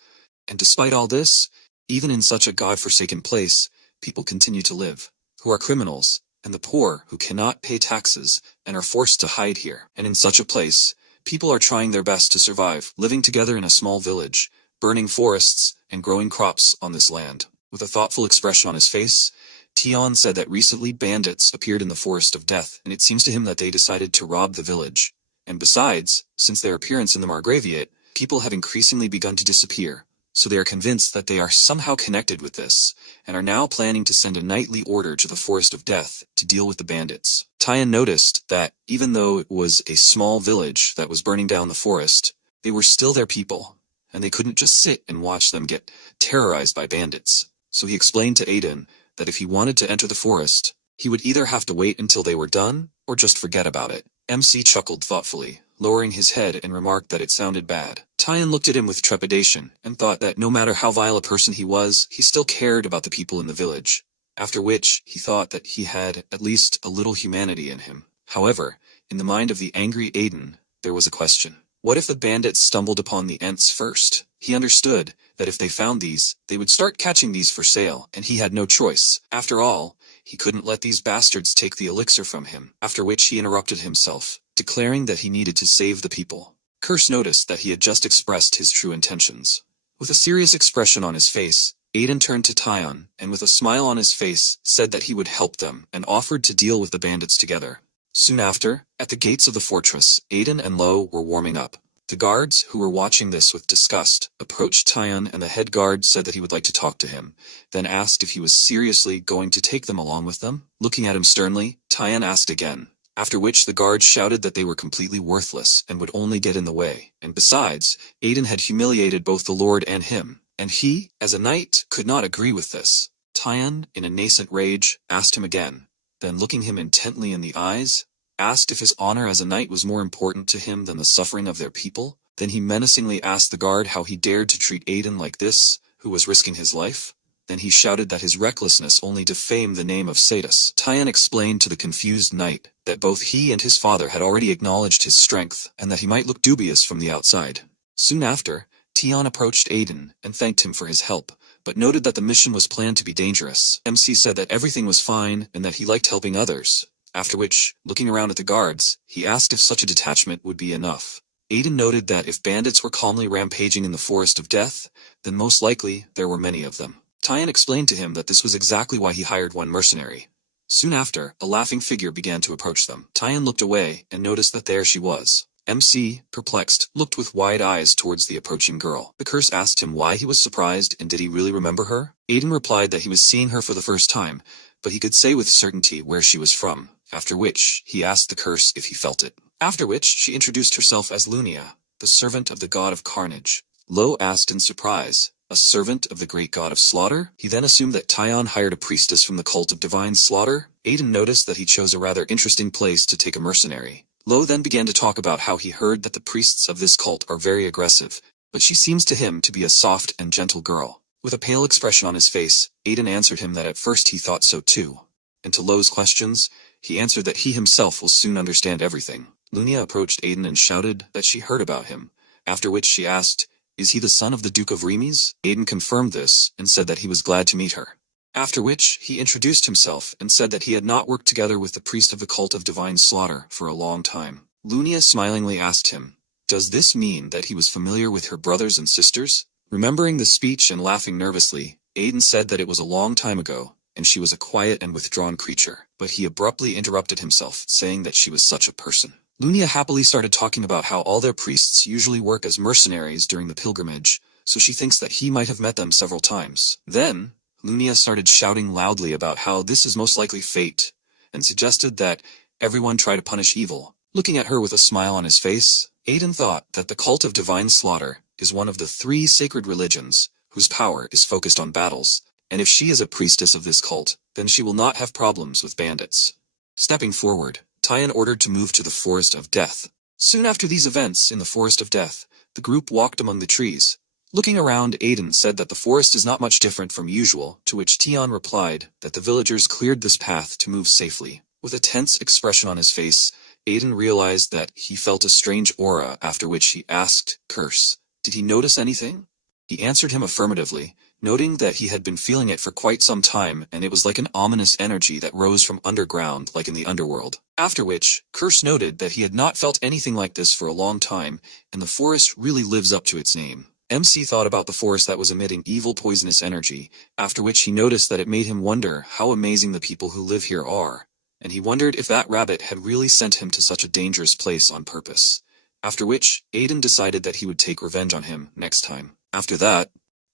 And despite all this, even in such a god-forsaken place, people continue to live, who are criminals, and the poor who cannot pay taxes and are forced to hide here. And in such a place, people are trying their best to survive, living together in a small village, burning forests, and growing crops on this land. With a thoughtful expression on his face, Tion said that recently bandits appeared in the Forest of Death, and it seems to him that they decided to rob the village. And besides, since their appearance in the Margraviate, people have increasingly begun to disappear, so they are convinced that they are somehow connected with this, and are now planning to send a nightly order to the Forest of Death to deal with the bandits. Tyan noticed that, even though it was a small village that was burning down the forest, they were still their people, and they couldn't just sit and watch them get terrorized by bandits. So he explained to Aiden that if he wanted to enter the forest, he would either have to wait until they were done, or just forget about it. MC chuckled thoughtfully, lowering his head, and remarked that it sounded bad. Tyan looked at him with trepidation, and thought that no matter how vile a person he was, he still cared about the people in the village. After which, he thought that he had at least a little humanity in him. However, in the mind of the angry Aiden, there was a question. What if the bandits stumbled upon the Ents first? He understood that if they found these, they would start catching these for sale, and he had no choice. After all, he couldn't let these bastards take the elixir from him, after which he interrupted himself, declaring that he needed to save the people. Curse noticed that he had just expressed his true intentions. With a serious expression on his face, Aiden turned to Tyan, and with a smile on his face, said that he would help them, and offered to deal with the bandits together. Soon after, at the gates of the fortress, Aiden and Lo were warming up. The guards, who were watching this with disgust, approached Tyan, and the head guard said that he would like to talk to him, then asked if he was seriously going to take them along with them. Looking at him sternly, Tyan asked again, after which the guards shouted that they were completely worthless and would only get in the way, and besides, Aiden had humiliated both the Lord and him, and he, as a knight, could not agree with this. Tyan, in a nascent rage, asked him again, then looking him intently in the eyes, asked if his honor as a knight was more important to him than the suffering of their people. Then he menacingly asked the guard how he dared to treat Aiden like this, who was risking his life. Then he shouted that his recklessness only defamed the name of Satis. Tyan explained to the confused knight that both he and his father had already acknowledged his strength, and that he might look dubious from the outside. Soon after, Tion approached Aiden and thanked him for his help, but noted that the mission was planned to be dangerous. MC said that everything was fine and that he liked helping others. After which, looking around at the guards, he asked if such a detachment would be enough. Aiden noted that if bandits were calmly rampaging in the Forest of Death, then most likely there were many of them. Tyan explained to him that this was exactly why he hired one mercenary. Soon after, a laughing figure began to approach them. Tyan looked away and noticed that there she was. MC, perplexed, looked with wide eyes towards the approaching girl. The curse asked him why he was surprised and did he really remember her. Aiden replied that he was seeing her for the first time, but he could say with certainty where she was from. After which, he asked the curse if he felt it. After which, she introduced herself as Lunia, the servant of the god of carnage. Lo asked in surprise, a servant of the great god of slaughter? He then assumed that Tyan hired a priestess from the cult of divine slaughter. Aiden noticed that he chose a rather interesting place to take a mercenary. Lo then began to talk about how he heard that the priests of this cult are very aggressive, but she seems to him to be a soft and gentle girl. With a pale expression on his face, Aiden answered him that at first he thought so too. And to Lo's questions, he answered that he himself will soon understand everything. Lunia approached Aiden and shouted that she heard about him, after which she asked, "Is he the son of the Duke of Remes?" Aiden confirmed this and said that he was glad to meet her. After which, he introduced himself and said that he had not worked together with the priest of the cult of divine slaughter for a long time. Lunia smilingly asked him, does this mean that he was familiar with her brothers and sisters? Remembering the speech and laughing nervously, Aiden said that it was a long time ago, and she was a quiet and withdrawn creature, but he abruptly interrupted himself, saying that she was such a person. Lunia happily started talking about how all their priests usually work as mercenaries during the pilgrimage, so she thinks that he might have met them several times. Then, Lunia started shouting loudly about how this is most likely fate, and suggested that everyone try to punish evil. Looking at her with a smile on his face, Aiden thought that the cult of divine slaughter is one of the 3 sacred religions whose power is focused on battles, and if she is a priestess of this cult, then she will not have problems with bandits. Stepping forward, Tyan ordered to move to the Forest of Death. Soon after these events in the Forest of Death, the group walked among the trees. Looking around, Aiden said that the forest is not much different from usual, to which Tyan replied that the villagers cleared this path to move safely. With a tense expression on his face, Aiden realized that he felt a strange aura, after which he asked Curse, did he notice anything? He answered him affirmatively, noting that he had been feeling it for quite some time, and it was like an ominous energy that rose from underground like in the underworld. After which, Curse noted that he had not felt anything like this for a long time, and the forest really lives up to its name. MC thought about the forest that was emitting evil poisonous energy, after which he noticed that it made him wonder how amazing the people who live here are, and he wondered if that rabbit had really sent him to such a dangerous place on purpose. After which, Aiden decided that he would take revenge on him next time. After that,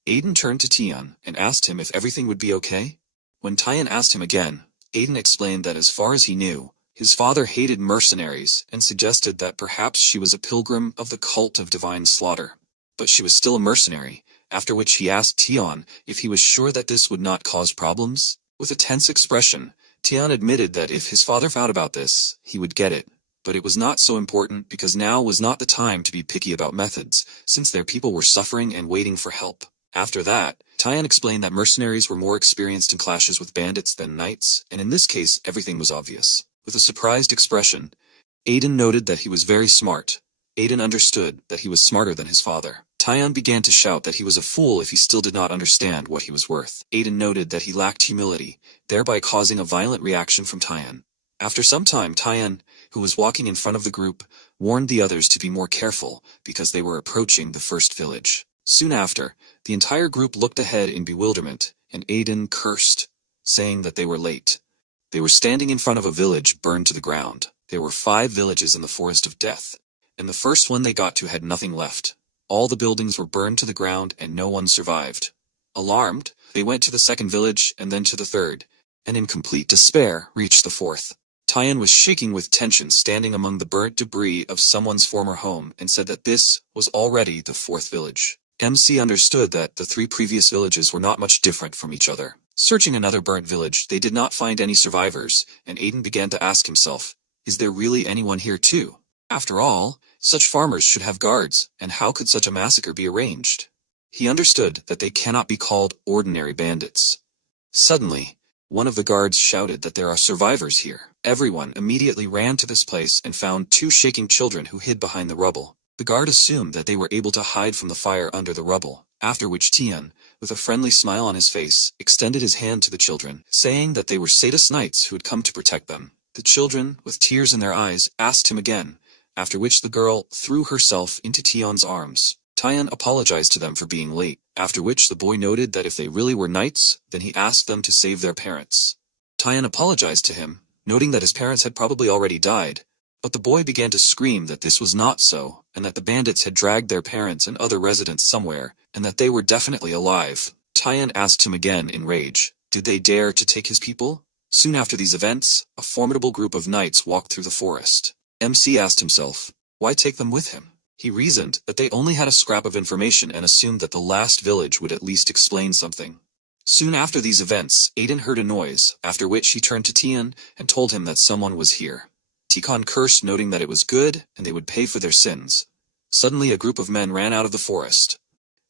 Aiden turned to Tyan and asked him if everything would be okay. When Tyan asked him again, Aiden explained that as far as he knew, his father hated mercenaries and suggested that perhaps she was a pilgrim of the cult of divine slaughter. But she was still a mercenary, after which he asked Tyan if he was sure that this would not cause problems. With a tense expression, Tyan admitted that if his father found about this, he would get it. But it was not so important because now was not the time to be picky about methods, since their people were suffering and waiting for help. After that, Tyan explained that mercenaries were more experienced in clashes with bandits than knights, and in this case everything was obvious. With a surprised expression, Aiden noted that he was very smart. Aiden understood that he was smarter than his father. Tyan began to shout that he was a fool if he still did not understand what he was worth. Aiden noted that he lacked humility, thereby causing a violent reaction from Tyan. After some time, Tyan, who was walking in front of the group, warned the others to be more careful because they were approaching the first village. Soon after, the entire group looked ahead in bewilderment, and Aiden cursed, saying that they were late. They were standing in front of a village burned to the ground. There were 5 villages in the Forest of Death, and the first one they got to had nothing left. All the buildings were burned to the ground and no one survived. Alarmed, they went to the second village and then to the third, and in complete despair reached the fourth. Tyan was shaking with tension standing among the burnt debris of someone's former home and said that this was already the 4th village. MC understood that the 3 previous villages were not much different from each other. Searching another burnt village, they did not find any survivors, and Aiden began to ask himself, is there really anyone here too? After all, such farmers should have guards, and how could such a massacre be arranged? He understood that they cannot be called ordinary bandits. Suddenly, one of the guards shouted that there are survivors here. Everyone immediately ran to this place and found 2 shaking children who hid behind the rubble. The guard assumed that they were able to hide from the fire under the rubble, after which Tyan, with a friendly smile on his face, extended his hand to the children, saying that they were sadist knights who had come to protect them. The children, with tears in their eyes, asked him again, after which the girl threw herself into Tyan's arms. Tyan apologized to them for being late, after which the boy noted that if they really were knights, then he asked them to save their parents. Tyan apologized to him, noting that his parents had probably already died, but the boy began to scream that this was not so, and that the bandits had dragged their parents and other residents somewhere, and that they were definitely alive. Tyan asked him again in rage, did they dare to take his people? Soon after these events, a formidable group of knights walked through the forest. MC asked himself, why take them with him? He reasoned that they only had a scrap of information and assumed that the last village would at least explain something. Soon after these events, Aiden heard a noise, after which he turned to Tyan and told him that someone was here. Tikan cursed, noting that it was good and they would pay for their sins. Suddenly a group of men ran out of the forest.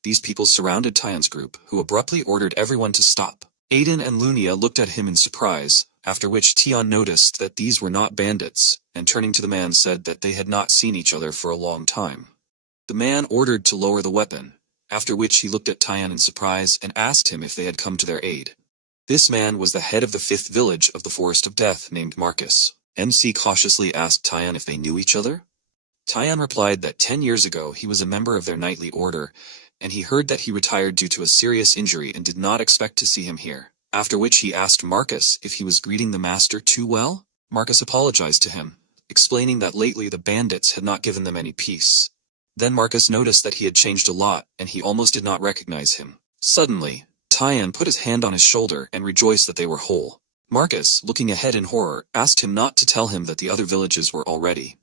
These people surrounded Tyan's group, who abruptly ordered everyone to stop. Aiden and Lunia looked at him in surprise, after which Tyan noticed that these were not bandits, and turning to the man said that they had not seen each other for a long time. The man ordered to lower the weapon, after which he looked at Tyan in surprise and asked him if they had come to their aid. This man was the head of the 5th village of the Forest of Death named Marcus. MC cautiously asked Tyan if they knew each other. Tyan replied that 10 years ago he was a member of their knightly order, and he heard that he retired due to a serious injury and did not expect to see him here. After which he asked Marcus if he was greeting the master too well. Marcus apologized to him, explaining that lately the bandits had not given them any peace. Then Marcus noticed that he had changed a lot, and he almost did not recognize him. Suddenly, Tyan put his hand on his shoulder and rejoiced that they were whole. Marcus, looking ahead in horror, asked him not to tell him that the other villages were all ready.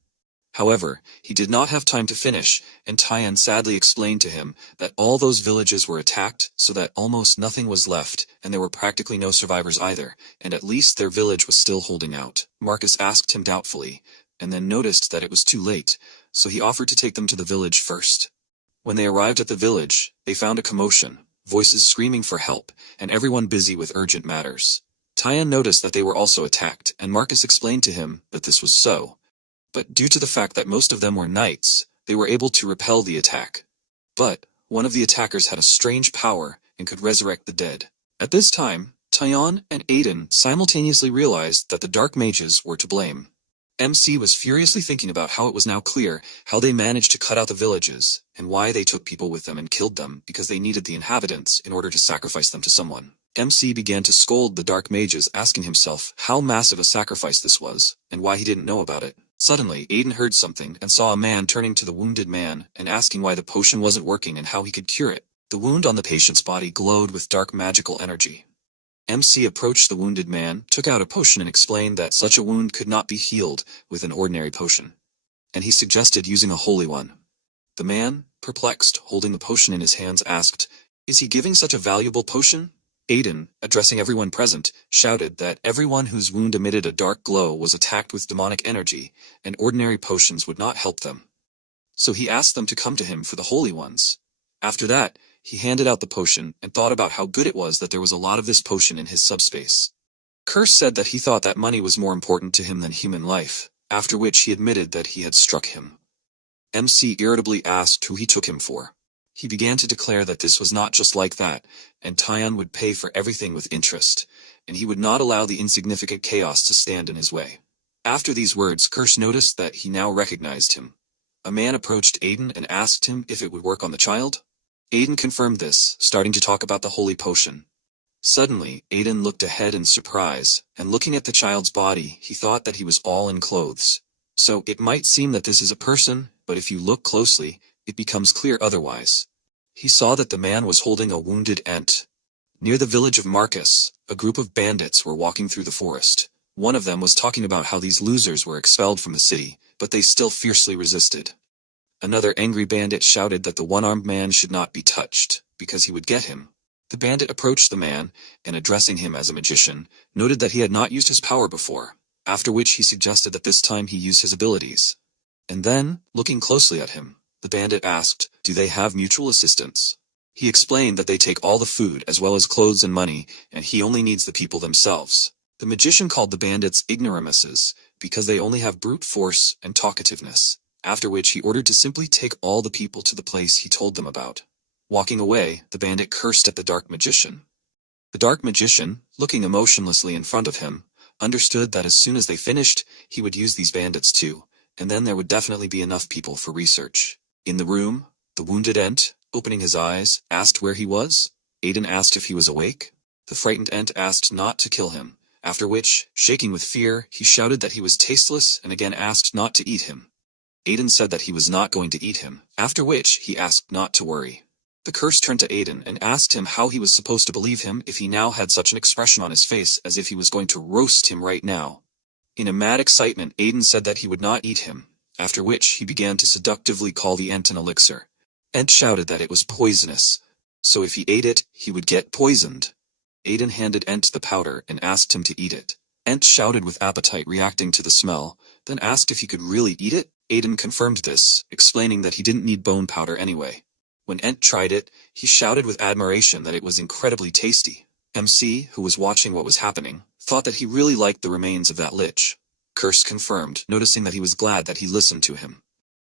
However, he did not have time to finish, and Tyan sadly explained to him that all those villages were attacked so that almost nothing was left, and there were practically no survivors either, and at least their village was still holding out. Marcus asked him doubtfully, and then noticed that it was too late, so he offered to take them to the village first. When they arrived at the village, they found a commotion, voices screaming for help, and everyone busy with urgent matters. Tyan noticed that they were also attacked, and Marcus explained to him that this was so. But due to the fact that most of them were knights, they were able to repel the attack. But one of the attackers had a strange power and could resurrect the dead. At this time, Tyan and Aiden simultaneously realized that the dark mages were to blame. MC was furiously thinking about how it was now clear how they managed to cut out the villages, and why they took people with them and killed them because they needed the inhabitants in order to sacrifice them to someone. MC began to scold the dark mages, asking himself how massive a sacrifice this was, and why he didn't know about it. Suddenly, Aiden heard something and saw a man turning to the wounded man and asking why the potion wasn't working and how he could cure it. The wound on the patient's body glowed with dark magical energy. MC approached the wounded man, took out a potion and explained that such a wound could not be healed with an ordinary potion, and he suggested using a holy one. The man, perplexed, holding the potion in his hands, asked, "Is he giving such a valuable potion?" Aiden, addressing everyone present, shouted that everyone whose wound emitted a dark glow was attacked with demonic energy, and ordinary potions would not help them. So he asked them to come to him for the holy ones. After that, he handed out the potion and thought about how good it was that there was a lot of this potion in his subspace. Curse said that he thought that money was more important to him than human life, after which he admitted that he had struck him. MC irritably asked who he took him for. He began to declare that this was not just like that, and Tyan would pay for everything with interest, and he would not allow the insignificant chaos to stand in his way. After these words, Curse noticed that he now recognized him. A man approached Aiden and asked him if it would work on the child. Aiden confirmed this, starting to talk about the holy potion. Suddenly, Aiden looked ahead in surprise, and looking at the child's body, he thought that he was all in clothes. So it might seem that this is a person, but if you look closely, it becomes clear otherwise. He saw that the man was holding a wounded ant. Near the village of Marcus, a group of bandits were walking through the forest. One of them was talking about how these losers were expelled from the city, but they still fiercely resisted. Another angry bandit shouted that the one-armed man should not be touched, because he would get him. The bandit approached the man, and addressing him as a magician, noted that he had not used his power before, after which he suggested that this time he use his abilities. And then, looking closely at him, the bandit asked, "Do they have mutual assistance?" He explained that they take all the food as well as clothes and money, and he only needs the people themselves. The magician called the bandits ignoramuses, because they only have brute force and talkativeness, after which he ordered to simply take all the people to the place he told them about. Walking away, the bandit cursed at the dark magician. The dark magician, looking emotionlessly in front of him, understood that as soon as they finished, he would use these bandits too, and then there would definitely be enough people for research. In the room, the wounded ant, opening his eyes, asked where he was. Aiden asked if he was awake. The frightened ant asked not to kill him, after which, shaking with fear, he shouted that he was tasteless and again asked not to eat him. Aiden said that he was not going to eat him, after which he asked not to worry. The curse turned to Aiden and asked him how he was supposed to believe him if he now had such an expression on his face as if he was going to roast him right now. In a mad excitement, Aiden said that he would not eat him, after which he began to seductively call the ant an elixir. Ant shouted that it was poisonous, so if he ate it, he would get poisoned. Aiden handed Ent the powder and asked him to eat it. Ent shouted with appetite, reacting to the smell, then asked if he could really eat it. Aiden confirmed this, explaining that he didn't need bone powder anyway. When Ent tried it, he shouted with admiration that it was incredibly tasty. MC, who was watching what was happening, thought that he really liked the remains of that lich. Curse confirmed, noticing that he was glad that he listened to him.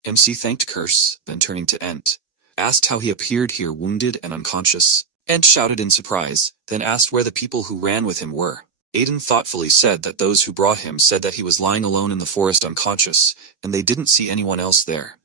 MC thanked Curse, then turning to Ent, asked how he appeared here wounded and unconscious. Ent shouted in surprise, then asked where the people who ran with him were. Aiden thoughtfully said that those who brought him said that he was lying alone in the forest unconscious, and they didn't see anyone else there.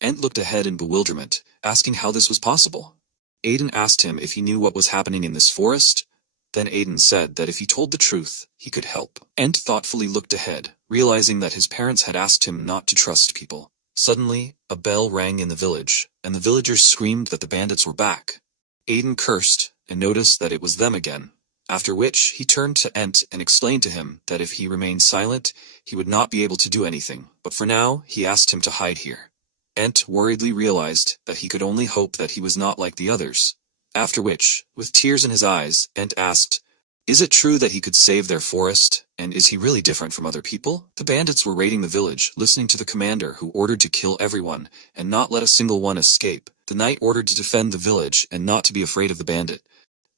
Ent looked ahead in bewilderment, asking how this was possible. Aiden asked him if he knew what was happening in this forest. Then Aiden said that if he told the truth, he could help. Ent thoughtfully looked ahead, realizing that his parents had asked him not to trust people. Suddenly, a bell rang in the village, and the villagers screamed that the bandits were back. Aiden cursed, and noticed that it was them again. After which, he turned to Ent and explained to him that if he remained silent, he would not be able to do anything, but for now, he asked him to hide here. Ent worriedly realized that he could only hope that he was not like the others. After which, with tears in his eyes, Ent asked, "Is it true that he could save their forest, and is he really different from other people?" The bandits were raiding the village, listening to the commander who ordered to kill everyone, and not let a single one escape. The knight ordered to defend the village and not to be afraid of the bandit.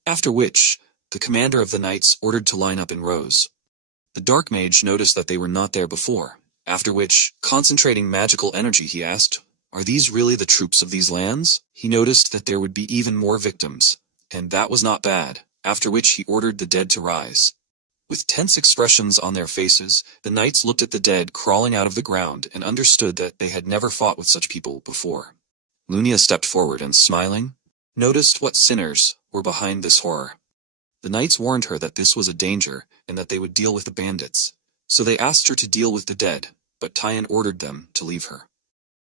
After which, the commander of the knights ordered to line up in rows. The dark mage noticed that they were not there before, after which, concentrating magical energy, he asked, "Are these really the troops of these lands?" He noticed that there would be even more victims, and that was not bad, after which he ordered the dead to rise. With tense expressions on their faces, the knights looked at the dead crawling out of the ground and understood that they had never fought with such people before. Lunia stepped forward and, smiling, noticed what sinners were behind this horror. The knights warned her that this was a danger and that they would deal with the bandits, so they asked her to deal with the dead, but Tyan ordered them to leave her.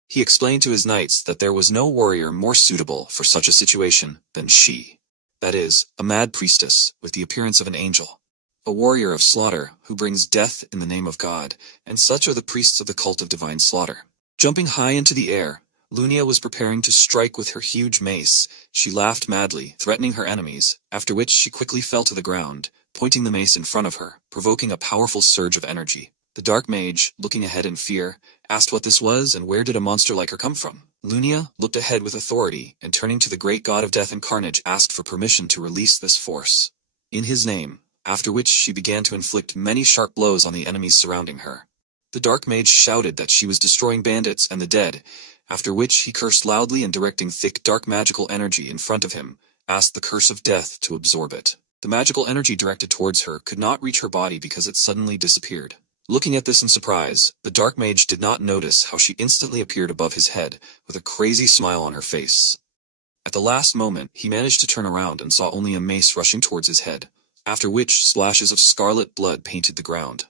He explained to his knights that there was no warrior more suitable for such a situation than she. That is, a mad priestess with the appearance of an angel. A warrior of slaughter who brings death in the name of God, and such are the priests of the cult of divine slaughter. Jumping high into the air, Lunia was preparing to strike with her huge mace. She laughed madly, threatening her enemies, after which she quickly fell to the ground, pointing the mace in front of her, provoking a powerful surge of energy. The dark mage, looking ahead in fear, asked what this was and where did a monster like her come from. Lunia looked ahead with authority and turning to the great god of death and carnage asked for permission to release this force in his name, after which she began to inflict many sharp blows on the enemies surrounding her. The dark mage shouted that she was destroying bandits and the dead, after which he cursed loudly and directing thick dark magical energy in front of him, asked the curse of death to absorb it. The magical energy directed towards her could not reach her body because it suddenly disappeared. Looking at this in surprise, the dark mage did not notice how she instantly appeared above his head, with a crazy smile on her face. At the last moment, he managed to turn around and saw only a mace rushing towards his head, after which splashes of scarlet blood painted the ground.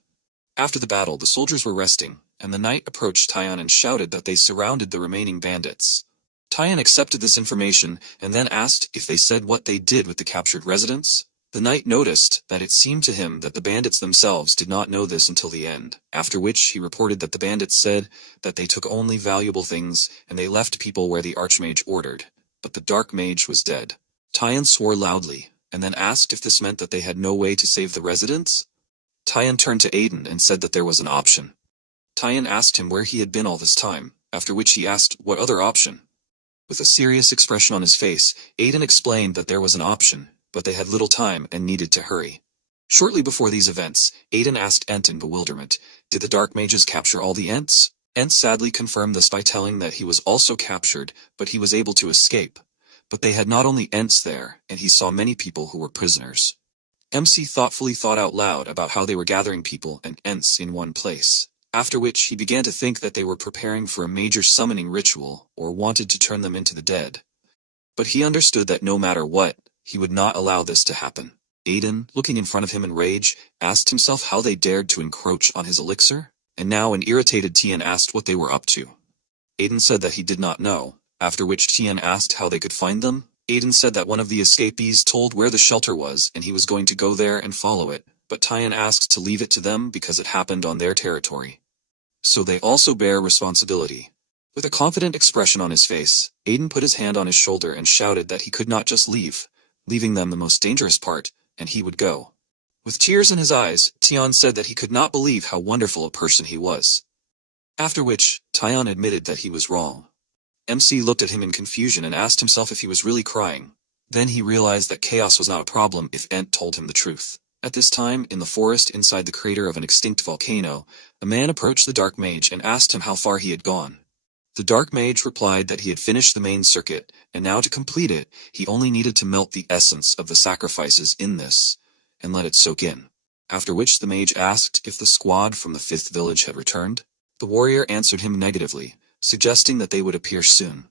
After the battle, the soldiers were resting, and the knight approached Tyan and shouted that they surrounded the remaining bandits. Tyan accepted this information and then asked if they said what they did with the captured residents. The knight noticed that it seemed to him that the bandits themselves did not know this until the end, after which he reported that the bandits said that they took only valuable things and they left people where the archmage ordered, but the dark mage was dead. Tyan swore loudly, and then asked if this meant that they had no way to save the residents. Tyan turned to Aiden and said that there was an option. Tyan asked him where he had been all this time, after which he asked what other option. With a serious expression on his face, Aiden explained that there was an option, but they had little time and needed to hurry. Shortly before these events, Aiden asked Ent in bewilderment, "Did the dark mages capture all the Ents?" Ent sadly confirmed this by telling that he was also captured, but he was able to escape. But they had not only Ents there, and he saw many people who were prisoners. MC thoughtfully thought out loud about how they were gathering people and Ents in one place, after which he began to think that they were preparing for a major summoning ritual, or wanted to turn them into the dead. But he understood that no matter what, he would not allow this to happen. Aiden, looking in front of him in rage, asked himself how they dared to encroach on his elixir, and now an irritated Tian asked what they were up to. Aiden said that he did not know, after which Tian asked how they could find them. Aiden said that one of the escapees told where the shelter was and he was going to go there and follow it, but Tian asked to leave it to them because it happened on their territory. So they also bear responsibility. With a confident expression on his face, Aiden put his hand on his shoulder and shouted that he could not just leave, leaving them the most dangerous part, and he would go. With tears in his eyes, Tian said that he could not believe how wonderful a person he was. After which, Tian admitted that he was wrong. MC looked at him in confusion and asked himself if he was really crying. Then he realized that chaos was not a problem if Ent told him the truth. At this time, in the forest inside the crater of an extinct volcano, a man approached the dark mage and asked him how far he had gone. The dark mage replied that he had finished the main circuit, and now to complete it, he only needed to melt the essence of the sacrifices in this, and let it soak in. After which the mage asked if the squad from the 5th village had returned. The warrior answered him negatively, suggesting that they would appear soon.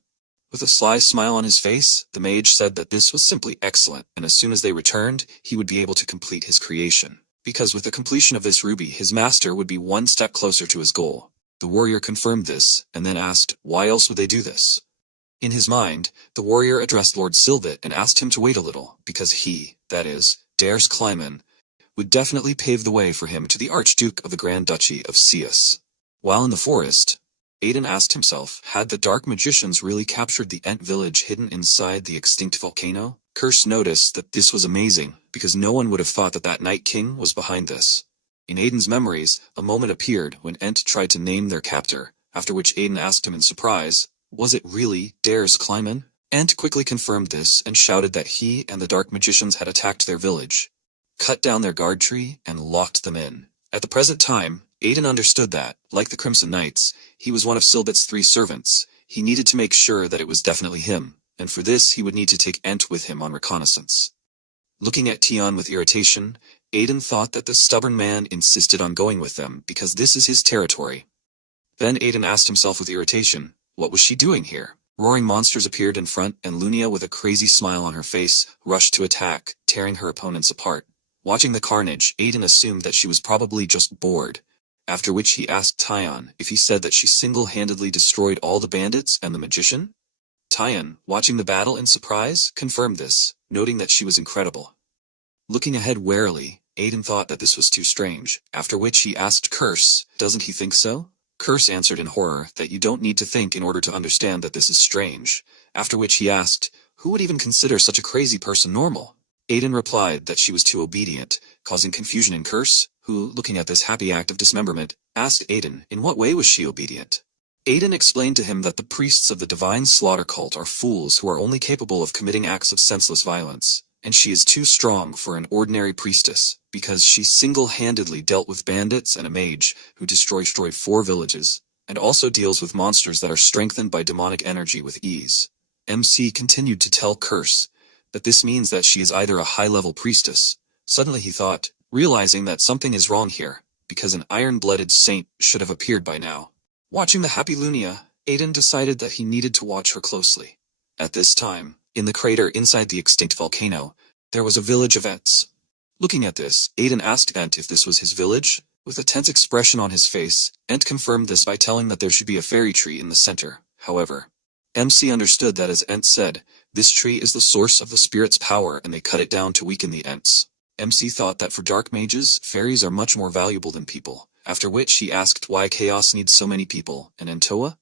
With a sly smile on his face, the mage said that this was simply excellent, and as soon as they returned, he would be able to complete his creation, because with the completion of this ruby, his master would be one step closer to his goal. The warrior confirmed this, and then asked, why else would they do this? In his mind, the warrior addressed Lord Sylvet and asked him to wait a little, because he, that is, Dares Kleiman, would definitely pave the way for him to the Archduke of the Grand Duchy of Sius. While in the forest, Aiden asked himself, had the dark magicians really captured the Ent village hidden inside the extinct volcano? Curse noticed that this was amazing, because no one would have thought that that Night King was behind this. In Aiden's memories, a moment appeared when Ent tried to name their captor, after which Aiden asked him in surprise, was it really Dares Kleiman? Ent quickly confirmed this and shouted that he and the dark magicians had attacked their village, cut down their guard tree, and locked them in. At the present time, Aiden understood that, like the Crimson Knights, he was one of Silbet's 3 servants. He needed to make sure that it was definitely him, and for this he would need to take Ent with him on reconnaissance. Looking at Tion with irritation, Aiden thought that the stubborn man insisted on going with them because this is his territory. Then Aiden asked himself with irritation, what was she doing here? Roaring monsters appeared in front, and Lunia, with a crazy smile on her face, rushed to attack, tearing her opponents apart. Watching the carnage, Aiden assumed that she was probably just bored, after which he asked Tion if he said that she single-handedly destroyed all the bandits and the magician. Tion, watching the battle in surprise, confirmed this, noting that she was incredible. Looking ahead warily, Aiden thought that this was too strange, after which he asked Curse, doesn't he think so? Curse answered in horror that you don't need to think in order to understand that this is strange, after which he asked, who would even consider such a crazy person normal? Aiden replied that she was too obedient, causing confusion in Curse, who, looking at this happy act of dismemberment, asked Aiden in what way was she obedient. Aiden explained to him that the priests of the Divine Slaughter cult are fools who are only capable of committing acts of senseless violence, and she is too strong for an ordinary priestess, because she single-handedly dealt with bandits and a mage who destroyed 4 villages, and also deals with monsters that are strengthened by demonic energy with ease. MC continued to tell Curse that this means that she is either a high-level priestess. Suddenly he thought, realizing that something is wrong here, because an iron-blooded saint should have appeared by now. Watching the happy Lunia, Aiden decided that he needed to watch her closely. At this time, in the crater inside the extinct volcano, there was a village of Ents. Looking at this, Aiden asked Ent if this was his village. With a tense expression on his face, Ent confirmed this by telling that there should be a fairy tree in the center. However, MC understood that as Ent said, this tree is the source of the spirit's power and they cut it down to weaken the Ents. MC thought that for dark mages, fairies are much more valuable than people, after which he asked why Chaos needs so many people, and Entoa?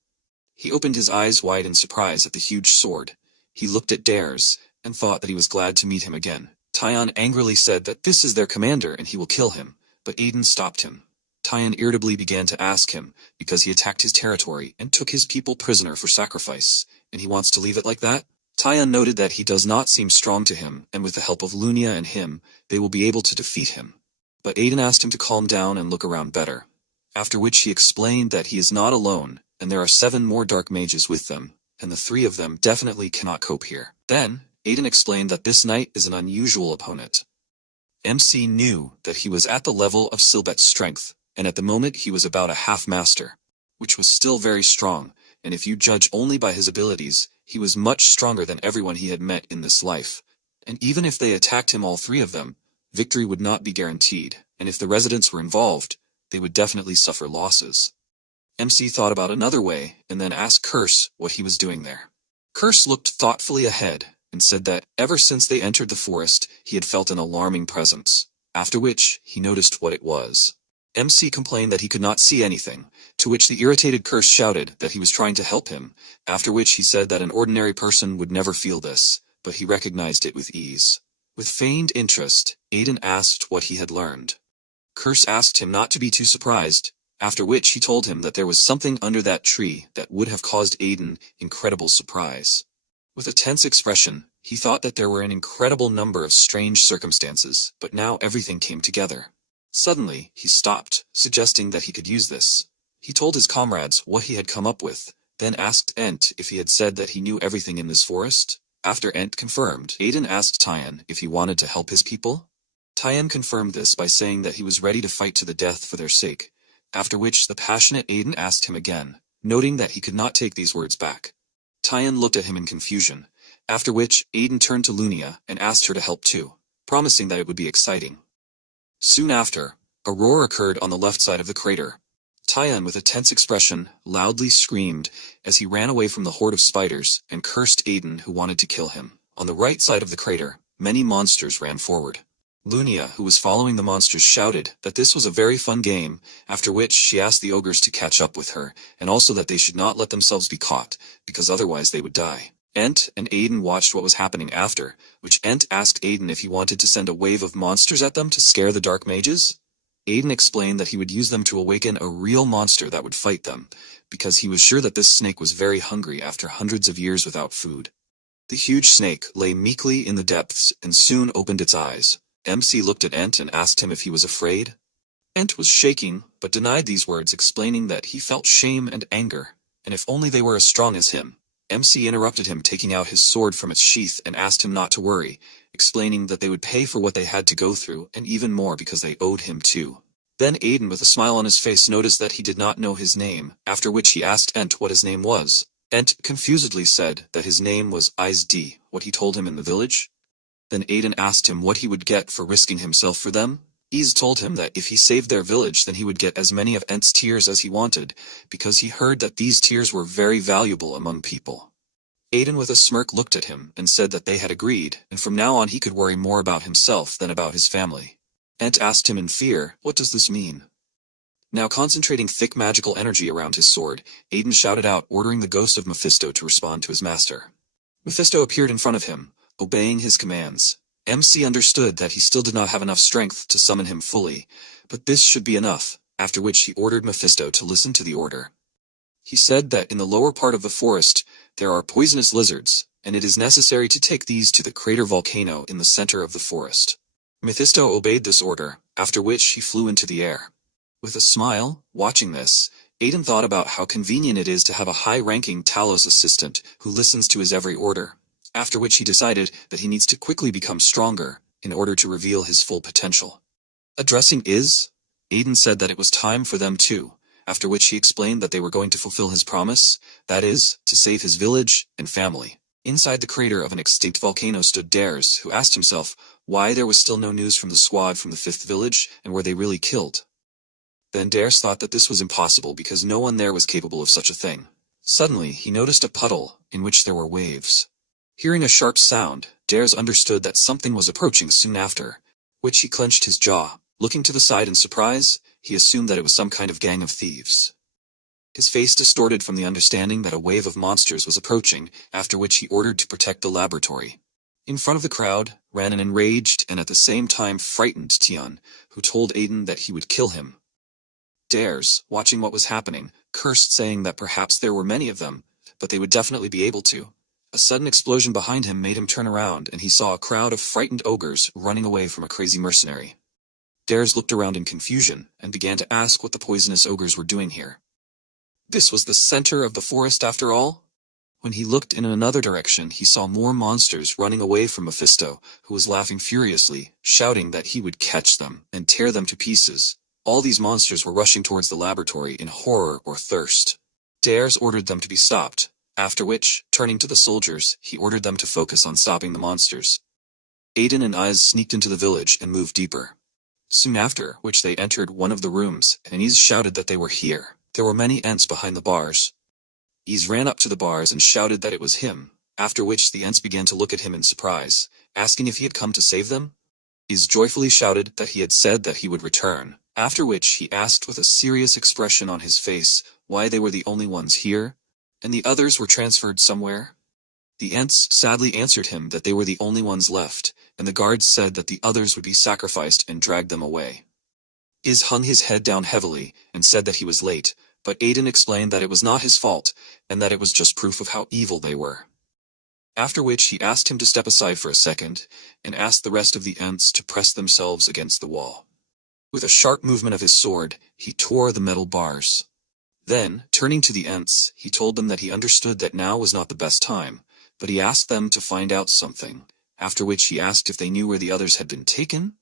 He opened his eyes wide in surprise at the huge sword. He looked at Dares, and thought that he was glad to meet him again. Tion angrily said that this is their commander and he will kill him, but Aiden stopped him. Tion irritably began to ask him, because he attacked his territory and took his people prisoner for sacrifice, and he wants to leave it like that? Tion noted that he does not seem strong to him, and with the help of Lunia and him, they will be able to defeat him. But Aiden asked him to calm down and look around better, after which he explained that he is not alone, and there are 7 more dark mages with them, and the 3 of them definitely cannot cope here. Then, Aiden explained that this knight is an unusual opponent. MC knew that he was at the level of Silbet's strength, and at the moment he was about a half-master, which was still very strong, and if you judge only by his abilities, he was much stronger than everyone he had met in this life. And even if they attacked him, all 3 of them, victory would not be guaranteed, and if the residents were involved, they would definitely suffer losses. MC thought about another way, and then asked Curse what he was doing there. Curse looked thoughtfully ahead, and said that, ever since they entered the forest, he had felt an alarming presence, after which, he noticed what it was. MC complained that he could not see anything, to which the irritated Curse shouted that he was trying to help him, after which he said that an ordinary person would never feel this, but he recognized it with ease. With feigned interest, Aiden asked what he had learned. Curse asked him not to be too surprised, after which he told him that there was something under that tree that would have caused Aiden incredible surprise. With a tense expression, he thought that there were an incredible number of strange circumstances, but now everything came together. Suddenly, he stopped, suggesting that he could use this. He told his comrades what he had come up with, then asked Ent if he had said that he knew everything in this forest. After Ent confirmed, Aiden asked Tion if he wanted to help his people. Tion confirmed this by saying that he was ready to fight to the death for their sake, after which the passionate Aiden asked him again, noting that he could not take these words back. Tion looked at him in confusion, after which Aiden turned to Lunia and asked her to help too, promising that it would be exciting. Soon after, a roar occurred on the left side of the crater. Tion, with a tense expression, loudly screamed as he ran away from the horde of spiders and cursed Aiden, who wanted to kill him. On the right side of the crater, many monsters ran forward. Lunia, who was following the monsters, shouted that this was a very fun game, after which she asked the ogres to catch up with her, and also that they should not let themselves be caught, because otherwise they would die. Ent and Aiden watched what was happening after, which Ent asked Aiden if he wanted to send a wave of monsters at them to scare the dark mages. Aiden explained that he would use them to awaken a real monster that would fight them, because he was sure that this snake was very hungry after hundreds of years without food. The huge snake lay meekly in the depths and soon opened its eyes. MC looked at Ent and asked him if he was afraid. Ent was shaking, but denied these words, explaining that he felt shame and anger, and if only they were as strong as him. MC interrupted him, taking out his sword from its sheath, and asked him not to worry, explaining that they would pay for what they had to go through, and even more because they owed him too. Then Aiden, with a smile on his face, noticed that he did not know his name, after which he asked Ent what his name was. Ent confusedly said that his name was Isd, what he told him in the village. Then Aiden asked him what he would get for risking himself for them. Iz told him that if he saved their village, then he would get as many of Ent's tears as he wanted, because he heard that these tears were very valuable among people. Aiden with a smirk looked at him and said that they had agreed, and from now on he could worry more about himself than about his family. Ent asked him in fear, "What does this mean?" Now concentrating thick magical energy around his sword, Aiden shouted out, ordering the ghost of Mephisto to respond to his master. Mephisto appeared in front of him, obeying his commands. MC understood that he still did not have enough strength to summon him fully, but this should be enough, after which he ordered Mephisto to listen to the order. He said that in the lower part of the forest, there are poisonous lizards, and it is necessary to take these to the crater volcano in the center of the forest. Mephisto obeyed this order, after which he flew into the air. With a smile, watching this, Aiden thought about how convenient it is to have a high-ranking Talos assistant who listens to his every order, after which he decided that he needs to quickly become stronger in order to reveal his full potential. Addressing Iz, Aiden said that it was time for them too, after which he explained that they were going to fulfill his promise, that is, to save his village and family. Inside the crater of an extinct volcano stood Dares, who asked himself why there was still no news from the squad from the 5th village and were they really killed. Then Dares thought that this was impossible because no one there was capable of such a thing. Suddenly, he noticed a puddle in which there were waves. Hearing a sharp sound, Dares understood that something was approaching soon after, which he clenched his jaw. Looking to the side in surprise, he assumed that it was some kind of gang of thieves. His face distorted from the understanding that a wave of monsters was approaching, after which he ordered to protect the laboratory. In front of the crowd ran an enraged and at the same time frightened Tian, who told Aiden that he would kill him. Dares, watching what was happening, cursed, saying that perhaps there were many of them, but they would definitely be able to. A sudden explosion behind him made him turn around, and he saw a crowd of frightened ogres running away from a crazy mercenary. Dares looked around in confusion, and began to ask what the poisonous ogres were doing here. This was the center of the forest after all? When he looked in another direction, he saw more monsters running away from Mephisto, who was laughing furiously, shouting that he would catch them and tear them to pieces. All these monsters were rushing towards the laboratory in horror or thirst. Dares ordered them to be stopped, after which, turning to the soldiers, he ordered them to focus on stopping the monsters. Aiden and Iz sneaked into the village and moved deeper. Soon after which they entered one of the rooms, and Iz shouted that they were here. There were many Ents behind the bars. Iz ran up to the bars and shouted that it was him, after which the Ents began to look at him in surprise, asking if he had come to save them. Iz joyfully shouted that he had said that he would return, after which he asked with a serious expression on his face why they were the only ones here, and the others were transferred somewhere. The Ents sadly answered him that they were the only ones left, and the guards said that the others would be sacrificed and dragged them away. Iz hung his head down heavily and said that he was late, but Aiden explained that it was not his fault, and that it was just proof of how evil they were. After which he asked him to step aside for a second, and asked the rest of the Ents to press themselves against the wall. With a sharp movement of his sword, he tore the metal bars. Then, turning to the Ents, he told them that he understood that now was not the best time, but he asked them to find out something, after which he asked if they knew where the others had been taken.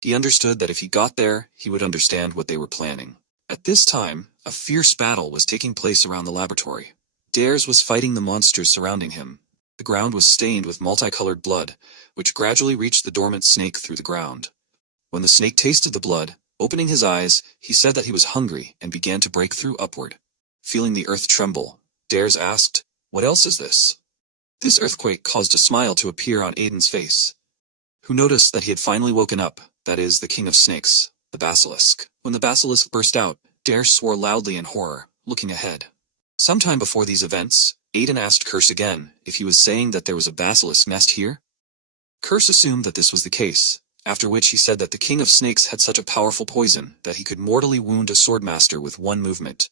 He understood that if he got there, he would understand what they were planning. At this time, a fierce battle was taking place around the laboratory. Dares was fighting the monsters surrounding him. The ground was stained with multicolored blood, which gradually reached the dormant snake through the ground. When the snake tasted the blood, opening his eyes, he said that he was hungry and began to break through upward. Feeling the earth tremble, Dares asked, "What else is this?" This earthquake caused a smile to appear on Aiden's face. who noticed that he had finally woken up, that is, the king of snakes, the basilisk. When the basilisk burst out, Dare swore loudly in horror, looking ahead. Sometime before these events, Aiden asked Curse again if he was saying that there was a basilisk nest here. Curse assumed that this was the case, after which he said that the king of snakes had such a powerful poison that he could mortally wound a swordmaster with one movement.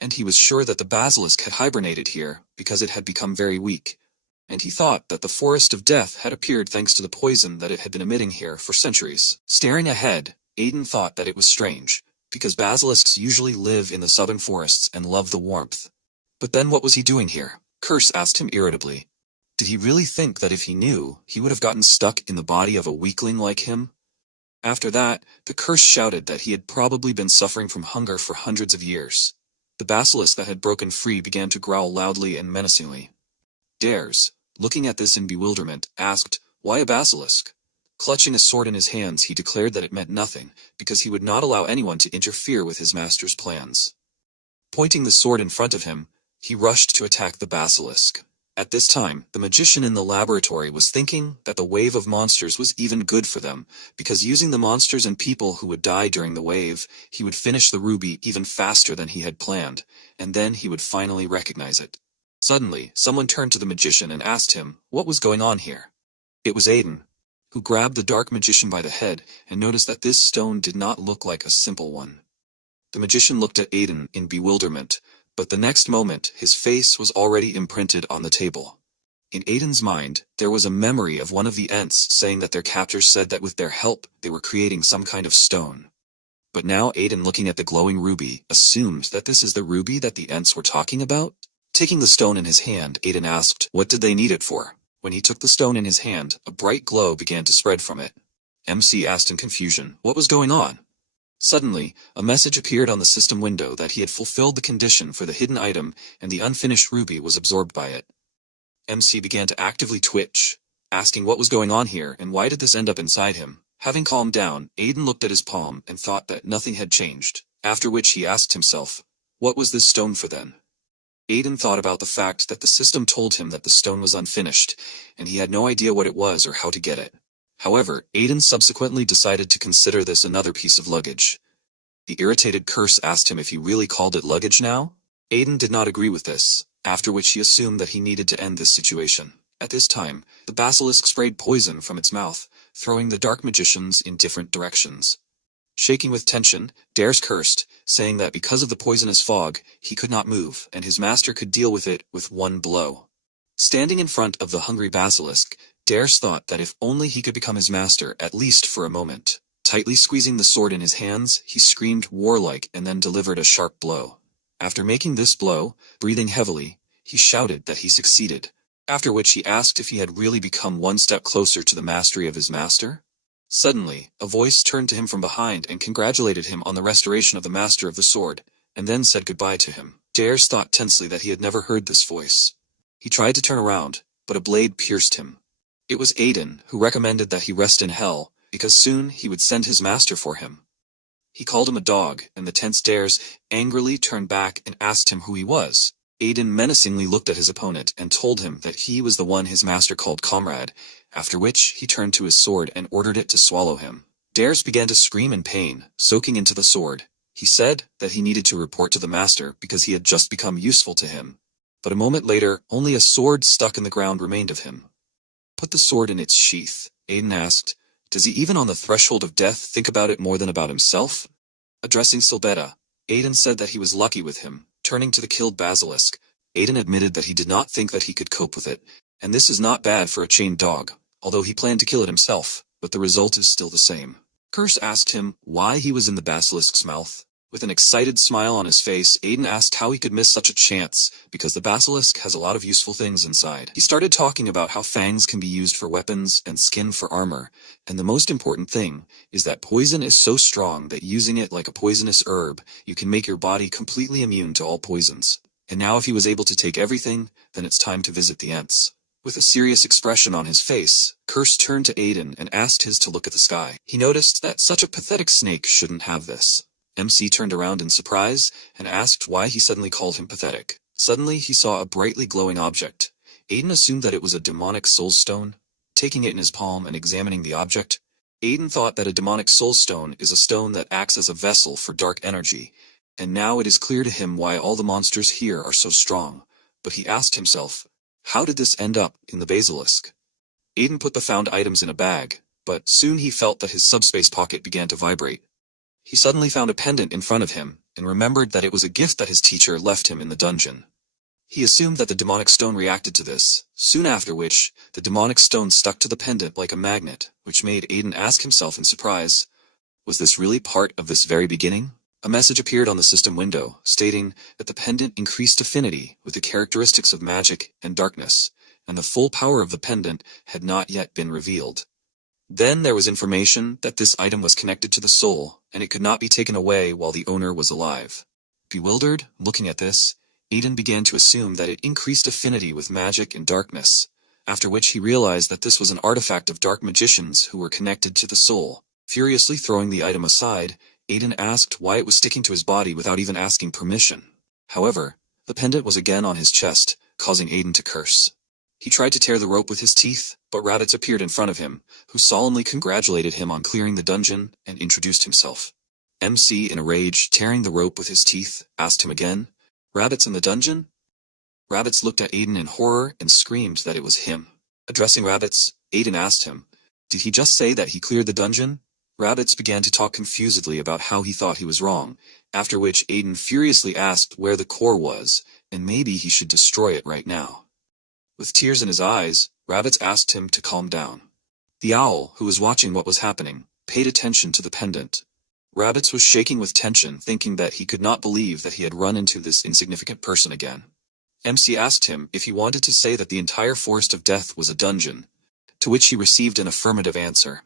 And he was sure that the basilisk had hibernated here because it had become very weak, and he thought that the forest of death had appeared thanks to the poison that it had been emitting here for centuries. Staring ahead, Aiden thought that it was strange, because basilisks usually live in the southern forests and love the warmth. But then what was he doing here? Curse asked him irritably. Did he really think that if he knew, he would have gotten stuck in the body of a weakling like him? After that, the Curse shouted that he had probably been suffering from hunger for hundreds of years. The basilisk that had broken free began to growl loudly and menacingly. Dares, looking at this in bewilderment, asked, "Why a basilisk?" Clutching a sword in his hands, he declared that it meant nothing, because he would not allow anyone to interfere with his master's plans. Pointing the sword in front of him, he rushed to attack the basilisk. At this time, the magician in the laboratory was thinking that the wave of monsters was even good for them, because using the monsters and people who would die during the wave, he would finish the ruby even faster than he had planned, and then he would finally recognize it. Suddenly, someone turned to the magician and asked him what was going on here. It was Aiden, who grabbed the dark magician by the head and noticed that this stone did not look like a simple one. The magician looked at Aiden in bewilderment, but the next moment his face was already imprinted on the table. In Aiden's mind, there was a memory of one of the Ents saying that their captors said that with their help they were creating some kind of stone. But now Aiden, looking at the glowing ruby, assumed that this is the ruby that the Ents were talking about. Taking the stone in his hand, Aiden asked, what did they need it for? When he took the stone in his hand, a bright glow began to spread from it. MC asked in confusion, what was going on? Suddenly, a message appeared on the system window that he had fulfilled the condition for the hidden item and the unfinished ruby was absorbed by it. MC began to actively twitch, asking what was going on here and why did this end up inside him. Having calmed down, Aiden looked at his palm and thought that nothing had changed, after which he asked himself, what was this stone for then? Aiden thought about the fact that the system told him that the stone was unfinished, and he had no idea what it was or how to get it. However, Aiden subsequently decided to consider this another piece of luggage. The irritated Curse asked him if he really called it luggage now. Aiden did not agree with this, after which he assumed that he needed to end this situation. At this time, the basilisk sprayed poison from its mouth, throwing the dark magicians in different directions. Shaking with tension, Dares cursed, saying that because of the poisonous fog, he could not move, and his master could deal with it with one blow. Standing in front of the hungry basilisk, Dares thought that if only he could become his master, at least for a moment. Tightly squeezing the sword in his hands, he screamed warlike and then delivered a sharp blow. After making this blow, breathing heavily, he shouted that he succeeded, after which he asked if he had really become one step closer to the mastery of his master. Suddenly, a voice turned to him from behind and congratulated him on the restoration of the master of the sword, and then said goodbye to him. Dares thought tensely that he had never heard this voice. He tried to turn around, but a blade pierced him. It was Aiden, who recommended that he rest in hell, because soon he would send his master for him. He called him a dog, and the tense Dares angrily turned back and asked him who he was. Aiden menacingly looked at his opponent and told him that he was the one his master called comrade, after which he turned to his sword and ordered it to swallow him. Dares began to scream in pain, soaking into the sword. He said that he needed to report to the master because he had just become useful to him. But a moment later, only a sword stuck in the ground remained of him. Put the sword in its sheath, Aiden asked. Does he even on the threshold of death think about it more than about himself? Addressing Silbetta, Aiden said that he was lucky with him. Turning to the killed basilisk, Aiden admitted that he did not think that he could cope with it, and this is not bad for a chained dog, although he planned to kill it himself, but the result is still the same. Curse asked him why he was in the basilisk's mouth. With an excited smile on his face, Aiden asked how he could miss such a chance, because the basilisk has a lot of useful things inside. He started talking about how fangs can be used for weapons and skin for armor, and the most important thing is that poison is so strong that using it like a poisonous herb, you can make your body completely immune to all poisons. And now if he was able to take everything, then it's time to visit the Ents. With a serious expression on his face, Curse turned to Aiden and asked his to look at the sky. He noticed that such a pathetic snake shouldn't have this. MC turned around in surprise and asked why he suddenly called him pathetic. Suddenly he saw a brightly glowing object. Aiden assumed that it was a demonic soul stone. Taking it in his palm and examining the object, Aiden thought that a demonic soul stone is a stone that acts as a vessel for dark energy, and now it is clear to him why all the monsters here are so strong. But he asked himself, how did this end up in the basilisk? Aiden put the found items in a bag, but soon he felt that his subspace pocket began to vibrate. He suddenly found a pendant in front of him, and remembered that it was a gift that his teacher left him in the dungeon. He assumed that the demonic stone reacted to this, soon after which, the demonic stone stuck to the pendant like a magnet, which made Aiden ask himself in surprise, was this really part of this very beginning? A message appeared on the system window, stating that the pendant increased affinity with the characteristics of magic and darkness, and the full power of the pendant had not yet been revealed. Then there was information that this item was connected to the soul, and it could not be taken away while the owner was alive. Bewildered, looking at this, Aiden began to assume that it increased affinity with magic and darkness, after which he realized that this was an artifact of dark magicians who were connected to the soul. Furiously throwing the item aside, Aiden asked why it was sticking to his body without even asking permission. However, the pendant was again on his chest, causing Aiden to curse. He tried to tear the rope with his teeth, but rabbits appeared in front of him, who solemnly congratulated him on clearing the dungeon and introduced himself. MC, in a rage, tearing the rope with his teeth, asked him again, "Rabbits in the dungeon?" Rabbits looked at Aiden in horror and screamed that it was him. Addressing Rabbits, Aiden asked him, "Did he just say that he cleared the dungeon?" Rabbits began to talk confusedly about how he thought he was wrong, after which Aiden furiously asked where the core was, and maybe he should destroy it right now. With tears in his eyes, Rabbits asked him to calm down. The owl, who was watching what was happening, paid attention to the pendant. Rabbits was shaking with tension, thinking that he could not believe that he had run into this insignificant person again. MC asked him if he wanted to say that the entire Forest of Death was a dungeon, to which he received an affirmative answer.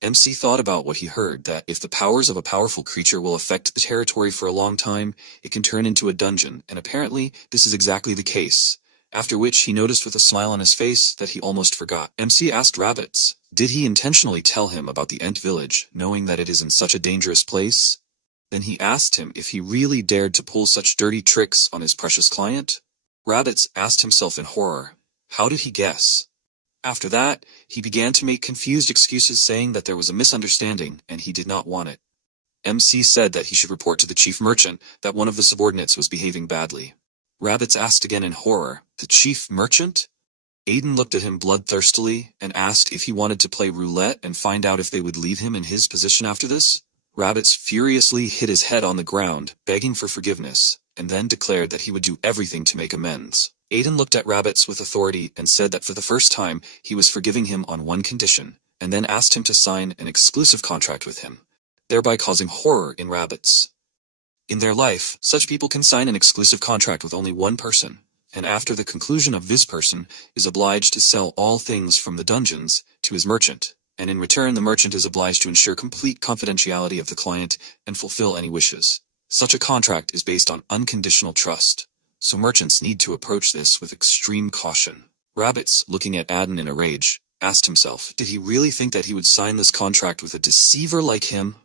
MC thought about what he heard, that if the powers of a powerful creature will affect the territory for a long time, it can turn into a dungeon, and apparently this is exactly the case. After which he noticed with a smile on his face that he almost forgot. MC asked Rabbits, did he intentionally tell him about the Ent village, knowing that it is in such a dangerous place? Then he asked him if he really dared to pull such dirty tricks on his precious client. Rabbits asked himself in horror, how did he guess? After that, he began to make confused excuses, saying that there was a misunderstanding and he did not want it. MC said that he should report to the chief merchant that one of the subordinates was behaving badly. Rabbits asked again in horror, the chief merchant? Aiden looked at him bloodthirstily and asked if he wanted to play roulette and find out if they would leave him in his position after this. Rabbits furiously hit his head on the ground, begging for forgiveness, and then declared that he would do everything to make amends. Aiden looked at Rabbits with authority and said that for the first time he was forgiving him on one condition, and then asked him to sign an exclusive contract with him, thereby causing horror in Rabbits. In their life, such people can sign an exclusive contract with only one person, and after the conclusion of this person is obliged to sell all things from the dungeons to his merchant, and in return the merchant is obliged to ensure complete confidentiality of the client and fulfill any wishes. Such a contract is based on unconditional trust, so merchants need to approach this with extreme caution. Rabbits, looking at Aiden in a rage, asked himself, did he really think that he would sign this contract with a deceiver like him?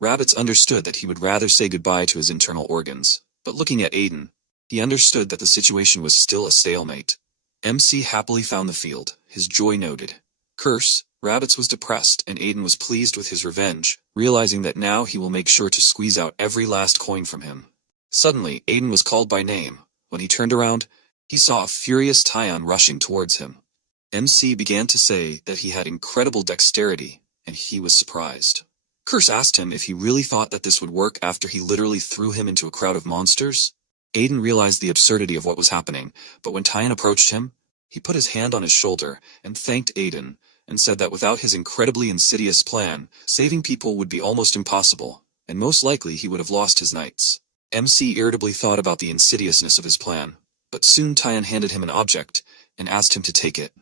Rabbits understood that he would rather say goodbye to his internal organs, but looking at Aiden, he understood that the situation was still a stalemate. MC happily found the field, his joy noted. Curse, Rabbits was depressed and Aiden was pleased with his revenge, realizing that now he will make sure to squeeze out every last coin from him. Suddenly, Aiden was called by name. When he turned around, he saw a furious Tyon rushing towards him. MC began to say that he had incredible dexterity, and he was surprised. Curse asked him if he really thought that this would work after he literally threw him into a crowd of monsters. Aiden realized the absurdity of what was happening, but when Tyon approached him, he put his hand on his shoulder and thanked Aiden, and said that without his incredibly insidious plan, saving people would be almost impossible, and most likely he would have lost his knights. MC irritably thought about the insidiousness of his plan, but soon Tyon handed him an object and asked him to take it.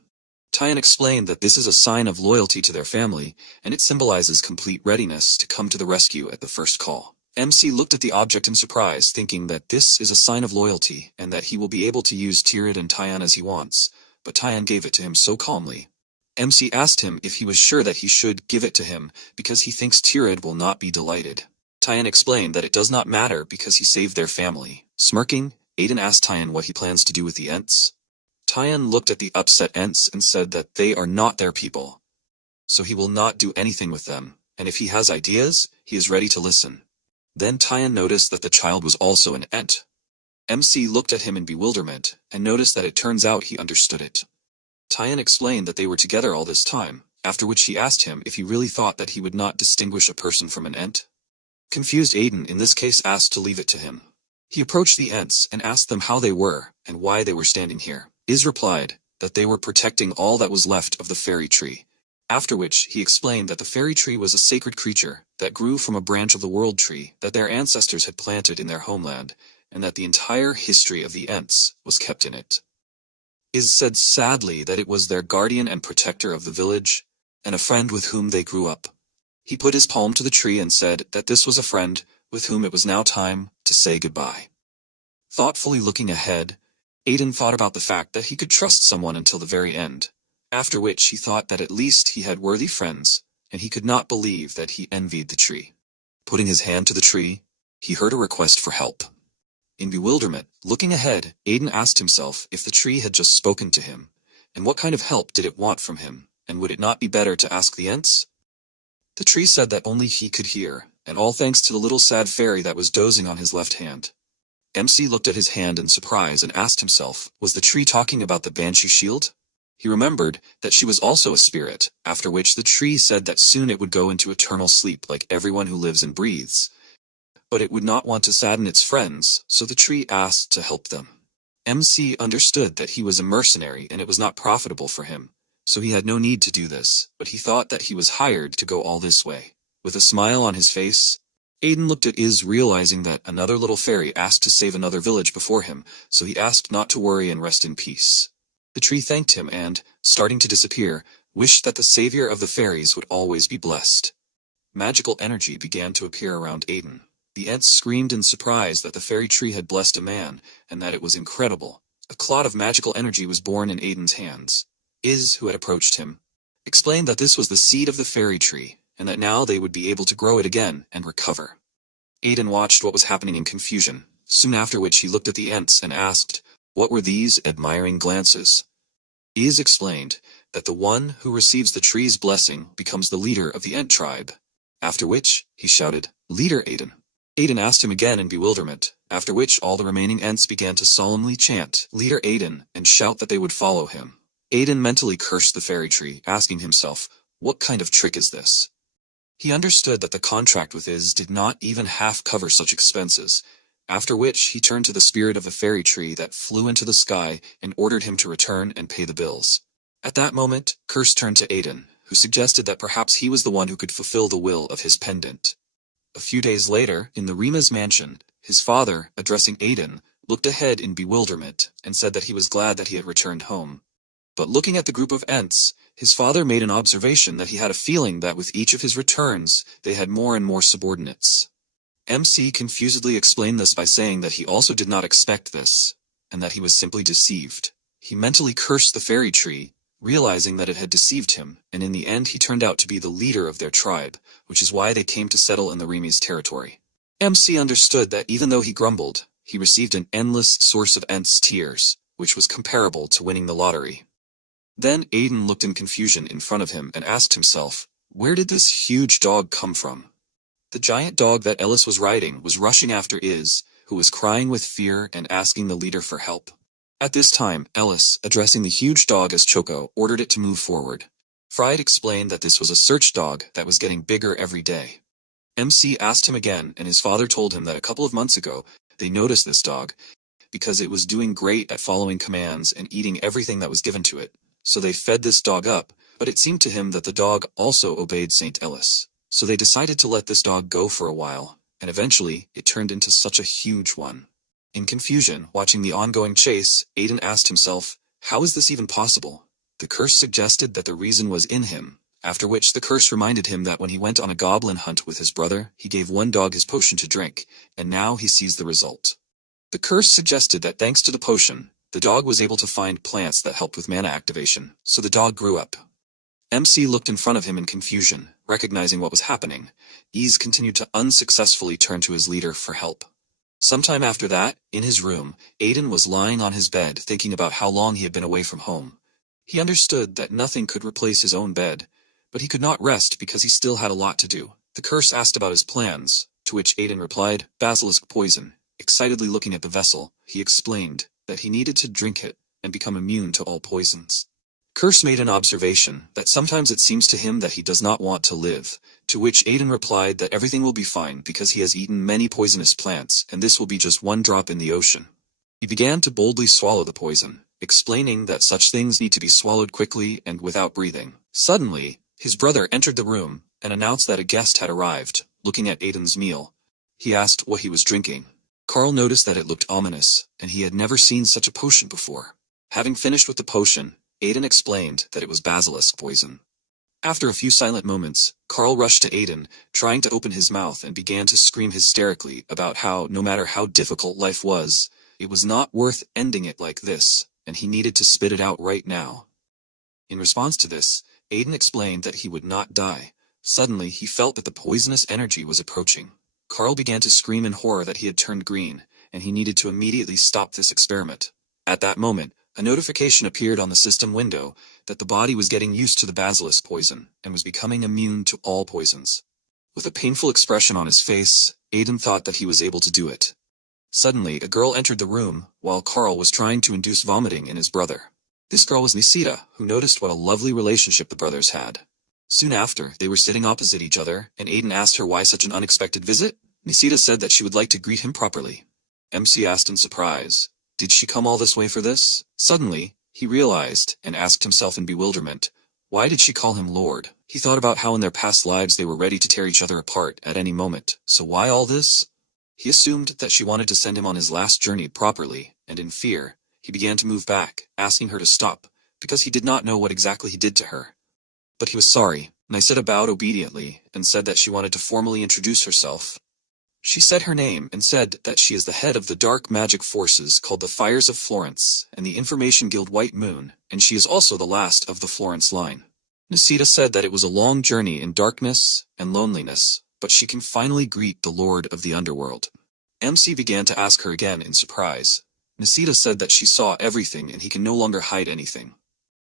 Tyon explained that this is a sign of loyalty to their family, and it symbolizes complete readiness to come to the rescue at the first call. MC looked at the object in surprise, thinking that this is a sign of loyalty, and that he will be able to use Tyrid and Tyon as he wants, but Tyon gave it to him so calmly. MC asked him if he was sure that he should give it to him, because he thinks Tyrid will not be delighted. Tyon explained that it does not matter because he saved their family. Smirking, Aiden asked Tyon what he plans to do with the Ents. Tyan looked at the upset Ents and said that they are not their people. So he will not do anything with them, and if he has ideas, he is ready to listen. Then Tyan noticed that the child was also an Ent. MC looked at him in bewilderment, and noticed that it turns out he understood it. Tyan explained that they were together all this time, after which he asked him if he really thought that he would not distinguish a person from an Ent. Confused Aiden in this case asked to leave it to him. He approached the Ents and asked them how they were, and why they were standing here. Iz replied that they were protecting all that was left of the fairy tree. After which he explained that the fairy tree was a sacred creature that grew from a branch of the world tree that their ancestors had planted in their homeland, and that the entire history of the Ents was kept in it. Iz said sadly that it was their guardian and protector of the village, and a friend with whom they grew up. He put his palm to the tree and said that this was a friend with whom it was now time to say goodbye. Thoughtfully looking ahead, Aiden thought about the fact that he could trust someone until the very end, after which he thought that at least he had worthy friends, and he could not believe that he envied the tree. Putting his hand to the tree, he heard a request for help. In bewilderment, looking ahead, Aiden asked himself if the tree had just spoken to him, and what kind of help did it want from him, and would it not be better to ask the Ents? The tree said that only he could hear, and all thanks to the little sad fairy that was dozing on his left hand. MC looked at his hand in surprise and asked himself, was the tree talking about the Banshee shield? He remembered that she was also a spirit, after which the tree said that soon it would go into eternal sleep like everyone who lives and breathes. But it would not want to sadden its friends, so the tree asked to help them. MC understood that he was a mercenary and it was not profitable for him, so he had no need to do this, but he thought that he was hired to go all this way. With a smile on his face, Aiden looked at Iz, realizing that another little fairy asked to save another village before him, so he asked not to worry and rest in peace. The tree thanked him and, starting to disappear, wished that the savior of the fairies would always be blessed. Magical energy began to appear around Aiden. The Ents screamed in surprise that the fairy tree had blessed a man, and that it was incredible. A clot of magical energy was born in Aiden's hands. Iz, who had approached him, explained that this was the seed of the fairy tree, and that now they would be able to grow it again and recover. Aiden watched what was happening in confusion, soon after which he looked at the Ents and asked, what were these admiring glances? Iz explained that the one who receives the tree's blessing becomes the leader of the Ent tribe, after which he shouted, "Leader Aiden." Aiden asked him again in bewilderment, after which all the remaining Ents began to solemnly chant, "Leader Aiden," and shout that they would follow him. Aiden mentally cursed the fairy tree, asking himself, what kind of trick is this? He understood that the contract with Iz did not even half cover such expenses, after which he turned to the spirit of the fairy tree that flew into the sky and ordered him to return and pay the bills. At that moment, Curse turned to Aiden, who suggested that perhaps he was the one who could fulfill the will of his pendant. A few days later, in the Rima's mansion, his father, addressing Aiden, looked ahead in bewilderment and said that he was glad that he had returned home. But looking at the group of Ents, his father made an observation that he had a feeling that with each of his returns, they had more and more subordinates. MC confusedly explained this by saying that he also did not expect this, and that he was simply deceived. He mentally cursed the fairy tree, realizing that it had deceived him, and in the end he turned out to be the leader of their tribe, which is why they came to settle in the Rimi's territory. MC understood that even though he grumbled, he received an endless source of Ents' tears, which was comparable to winning the lottery. Then Aiden looked in confusion in front of him and asked himself, where did this huge dog come from? The giant dog that Eldest was riding was rushing after Iz, who was crying with fear and asking the leader for help. At this time, Eldest, addressing the huge dog as Choco, ordered it to move forward. Fried explained that this was a search dog that was getting bigger every day. MC asked him again, and his father told him that a couple of months ago, they noticed this dog, because it was doing great at following commands and eating everything that was given to it. So they fed this dog up, but it seemed to him that the dog also obeyed Saint Eldest. So they decided to let this dog go for a while, and eventually, it turned into such a huge one. In confusion, watching the ongoing chase, Aiden asked himself, how is this even possible? The curse suggested that the reason was in him, after which the curse reminded him that when he went on a goblin hunt with his brother, he gave one dog his potion to drink, and now he sees the result. The curse suggested that thanks to the potion, the dog was able to find plants that helped with mana activation, so the dog grew up. MC looked in front of him in confusion, recognizing what was happening. Iz continued to unsuccessfully turn to his leader for help. Sometime after that, in his room, Aiden was lying on his bed thinking about how long he had been away from home. He understood that nothing could replace his own bed, but he could not rest because he still had a lot to do. The curse asked about his plans, to which Aiden replied, "Basilisk poison." Excitedly looking at the vessel, he explained that he needed to drink it and become immune to all poisons. Curse made an observation that sometimes it seems to him that he does not want to live, to which Aiden replied that everything will be fine because he has eaten many poisonous plants and this will be just one drop in the ocean. He began to boldly swallow the poison, explaining that such things need to be swallowed quickly and without breathing. Suddenly, his brother entered the room and announced that a guest had arrived. Looking at Aiden's meal, he asked what he was drinking. Carl noticed that it looked ominous, and he had never seen such a potion before. Having finished with the potion, Aiden explained that it was basilisk poison. After a few silent moments, Carl rushed to Aiden, trying to open his mouth and began to scream hysterically about how, no matter how difficult life was, it was not worth ending it like this, and he needed to spit it out right now. In response to this, Aiden explained that he would not die. Suddenly, he felt that the poisonous energy was approaching. Carl began to scream in horror that he had turned green, and he needed to immediately stop this experiment. At that moment, a notification appeared on the system window that the body was getting used to the basilisk poison and was becoming immune to all poisons. With a painful expression on his face, Aiden thought that he was able to do it. Suddenly, a girl entered the room while Carl was trying to induce vomiting in his brother. This girl was Nisita, who noticed what a lovely relationship the brothers had. Soon after, they were sitting opposite each other, and Aiden asked her why such an unexpected visit. Nisita said that she would like to greet him properly. MC asked in surprise, "Did she come all this way for this?" Suddenly, he realized, and asked himself in bewilderment, why did she call him Lord? He thought about how in their past lives they were ready to tear each other apart at any moment, so why all this? He assumed that she wanted to send him on his last journey properly, and in fear, he began to move back, asking her to stop, because he did not know what exactly he did to her. But he was sorry. Niseta bowed obediently, and said that she wanted to formally introduce herself. She said her name and said that she is the head of the dark magic forces called the Fires of Florence and the Information Guild White Moon, and she is also the last of the Florence line. Niseta said that it was a long journey in darkness and loneliness, but she can finally greet the Lord of the Underworld. MC began to ask her again in surprise. Niseta said that she saw everything and he can no longer hide anything.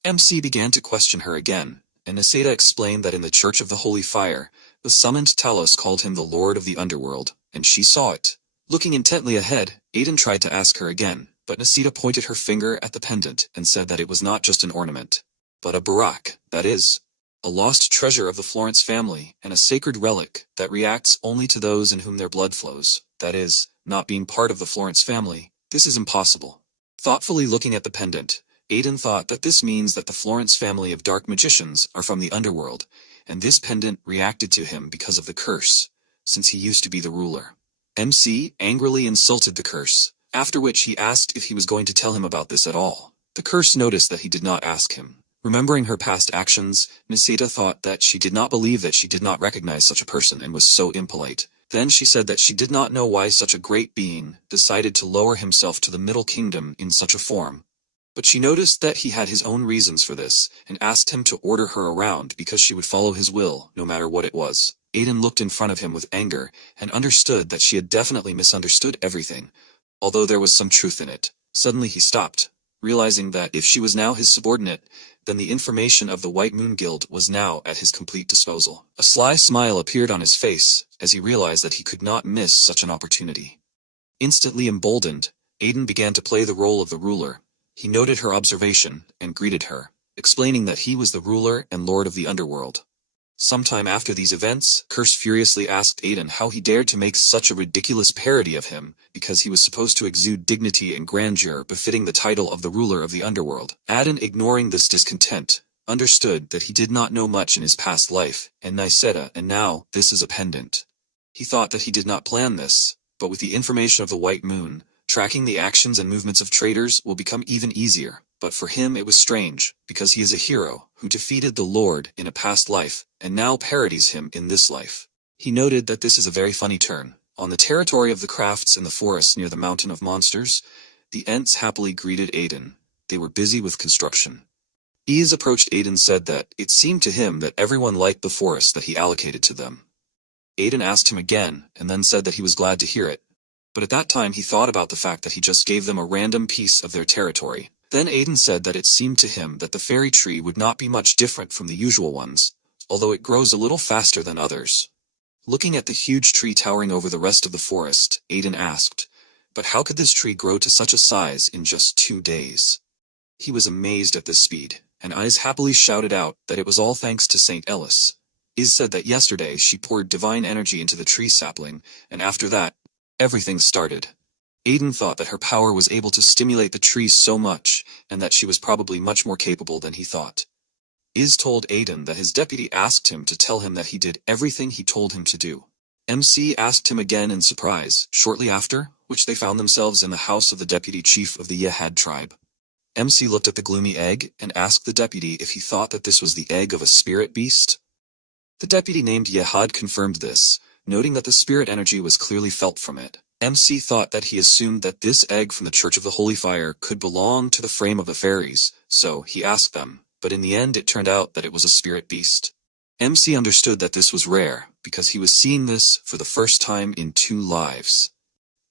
MC began to question her again, and Niseta explained that in the Church of the Holy Fire, the summoned Talos called him the Lord of the Underworld, and she saw it. Looking intently ahead, Aiden tried to ask her again, but Niseta pointed her finger at the pendant and said that it was not just an ornament, but a barak, that is, a lost treasure of the Florence family and a sacred relic that reacts only to those in whom their blood flows, that is, not being part of the Florence family. This is impossible. Thoughtfully looking at the pendant, Aiden thought that this means that the Florence family of dark magicians are from the underworld, and this pendant reacted to him because of the curse, since he used to be the ruler. MC angrily insulted the curse, after which he asked if he was going to tell him about this at all. The curse noticed that he did not ask him. Remembering her past actions, Niseta thought that she did not believe that she did not recognize such a person and was so impolite. Then she said that she did not know why such a great being decided to lower himself to the Middle Kingdom in such a form. But she noticed that he had his own reasons for this, and asked him to order her around because she would follow his will, no matter what it was. Aiden looked in front of him with anger, and understood that she had definitely misunderstood everything, although there was some truth in it. Suddenly he stopped, realizing that if she was now his subordinate, then the information of the White Moon Guild was now at his complete disposal. A sly smile appeared on his face, as he realized that he could not miss such an opportunity. Instantly emboldened, Aiden began to play the role of the ruler. He noted her observation, and greeted her, explaining that he was the ruler and lord of the underworld. Sometime after these events, Curse furiously asked Aiden how he dared to make such a ridiculous parody of him, because he was supposed to exude dignity and grandeur befitting the title of the ruler of the underworld. Aiden, ignoring this discontent, understood that he did not know much in his past life, and Niseta, and now, this is a pendant. He thought that he did not plan this, but with the information of the White Moon, tracking the actions and movements of traitors will become even easier. But for him it was strange, because he is a hero who defeated the Lord in a past life, and now parodies him in this life. He noted that this is a very funny turn. On the territory of the crafts in the forest near the Mountain of Monsters, the Ents happily greeted Aiden. They were busy with construction. Ease approached Aiden and said that it seemed to him that everyone liked the forest that he allocated to them. Aiden asked him again, and then said that he was glad to hear it. But at that time he thought about the fact that he just gave them a random piece of their territory. Then Aiden said that it seemed to him that the fairy tree would not be much different from the usual ones, although it grows a little faster than others. Looking at the huge tree towering over the rest of the forest, Aiden asked, "But how could this tree grow to such a size in just 2 days?" He was amazed at this speed, and Iz happily shouted out that it was all thanks to Saint Ellis. Iz said that yesterday she poured divine energy into the tree sapling, and after that, everything started. Aiden thought that her power was able to stimulate the trees so much, and that she was probably much more capable than he thought. Iz told Aiden that his deputy asked him to tell him that he did everything he told him to do. MC asked him again in surprise, shortly after, which they found themselves in the house of the deputy chief of the Yehad tribe. MC looked at the gloomy egg and asked the deputy if he thought that this was the egg of a spirit beast. The deputy named Yehad confirmed this, noting that the spirit energy was clearly felt from it. MC thought that he assumed that this egg from the Church of the Holy Fire could belong to the frame of the fairies, so he asked them, but in the end it turned out that it was a spirit beast. MC understood that this was rare, because he was seeing this for the first time in 2 lives.